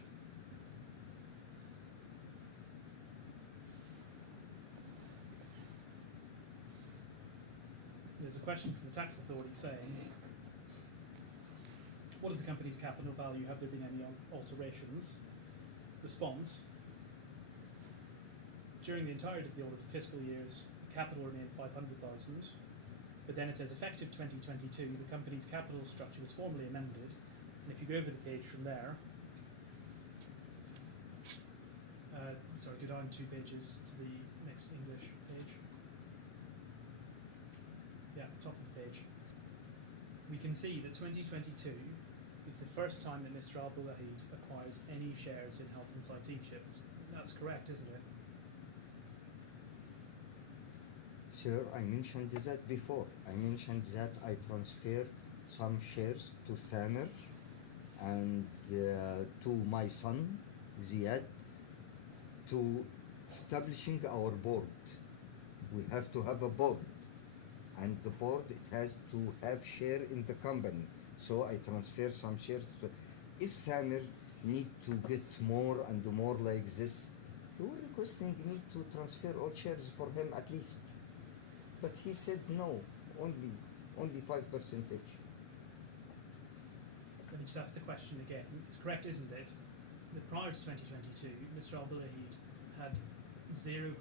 there's a question from the tax authority saying, what is the company's capital value? Have there been any alterations? Response, during the entirety of the audited fiscal years, capital remained 500,000, but then it says effective 2022, the company's capital structure was formally amended, and if you go over the page from there, sorry, go down 2 pages to the next English page. Yeah, top of the page. We can see that 2022 is the first time that Mr. Albulaihid acquires any shares in Health Insights Egypt. That's correct, isn't it? Sir, I mentioned that before. I mentioned that I transfer some shares to Thamer and to my son, Ziad, to establishing our board. We have to have a board. And the board, it has to have share in the company. So I transfer some shares to... If Thamer need to get more and more like this, you were requesting me to transfer all shares for him at least. But he said no, only 5%. Let me just ask the question again. It's correct, isn't it, that prior to 2022, Mr. Albulaihid had 0%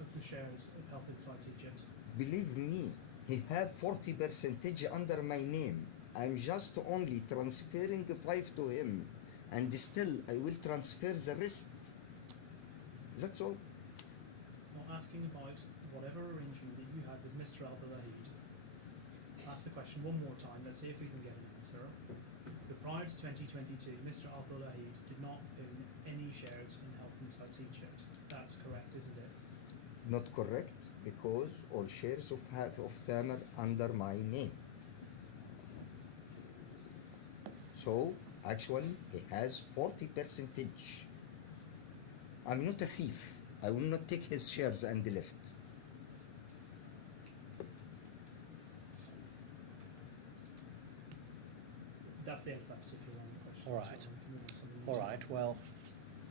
of the shares of Health Insights Egypt? Believe me, he have 40% under my name. I'm just only transferring 5 to him, and still I will transfer the rest. That's all. Not asking about whatever arrangement that you had with Mr. Albulaihid. I'll ask the question one more time. Let's see if we can get an answer. But prior to 2022, Mr. Albulaihid did not own any shares in Health Insights Egypt. That's correct, isn't it? Not correct, because all shares of Thamer under my name. So actually he has 40%. I'm not a thief. I will not take his shares and left. That's the end of that particular line of question. All right. So we can move on to something All else. right, well,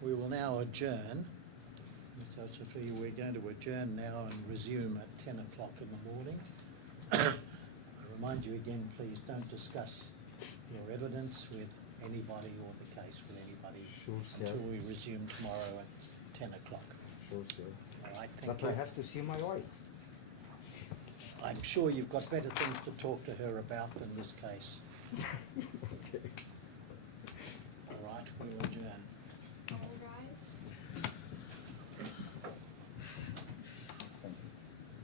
we will now adjourn. Mr. Al-Shafi, we're going to adjourn now and resume at 10 o'clock in the morning. I remind you again, please don't discuss your evidence with anybody or the case with anybody Sure, sir. until we resume tomorrow at 10 o'clock. Sure, sir. All right, thank But you. I have to see my wife. I'm sure you've got better things to talk to her about than this case. Okay. All right, we'll adjourn. All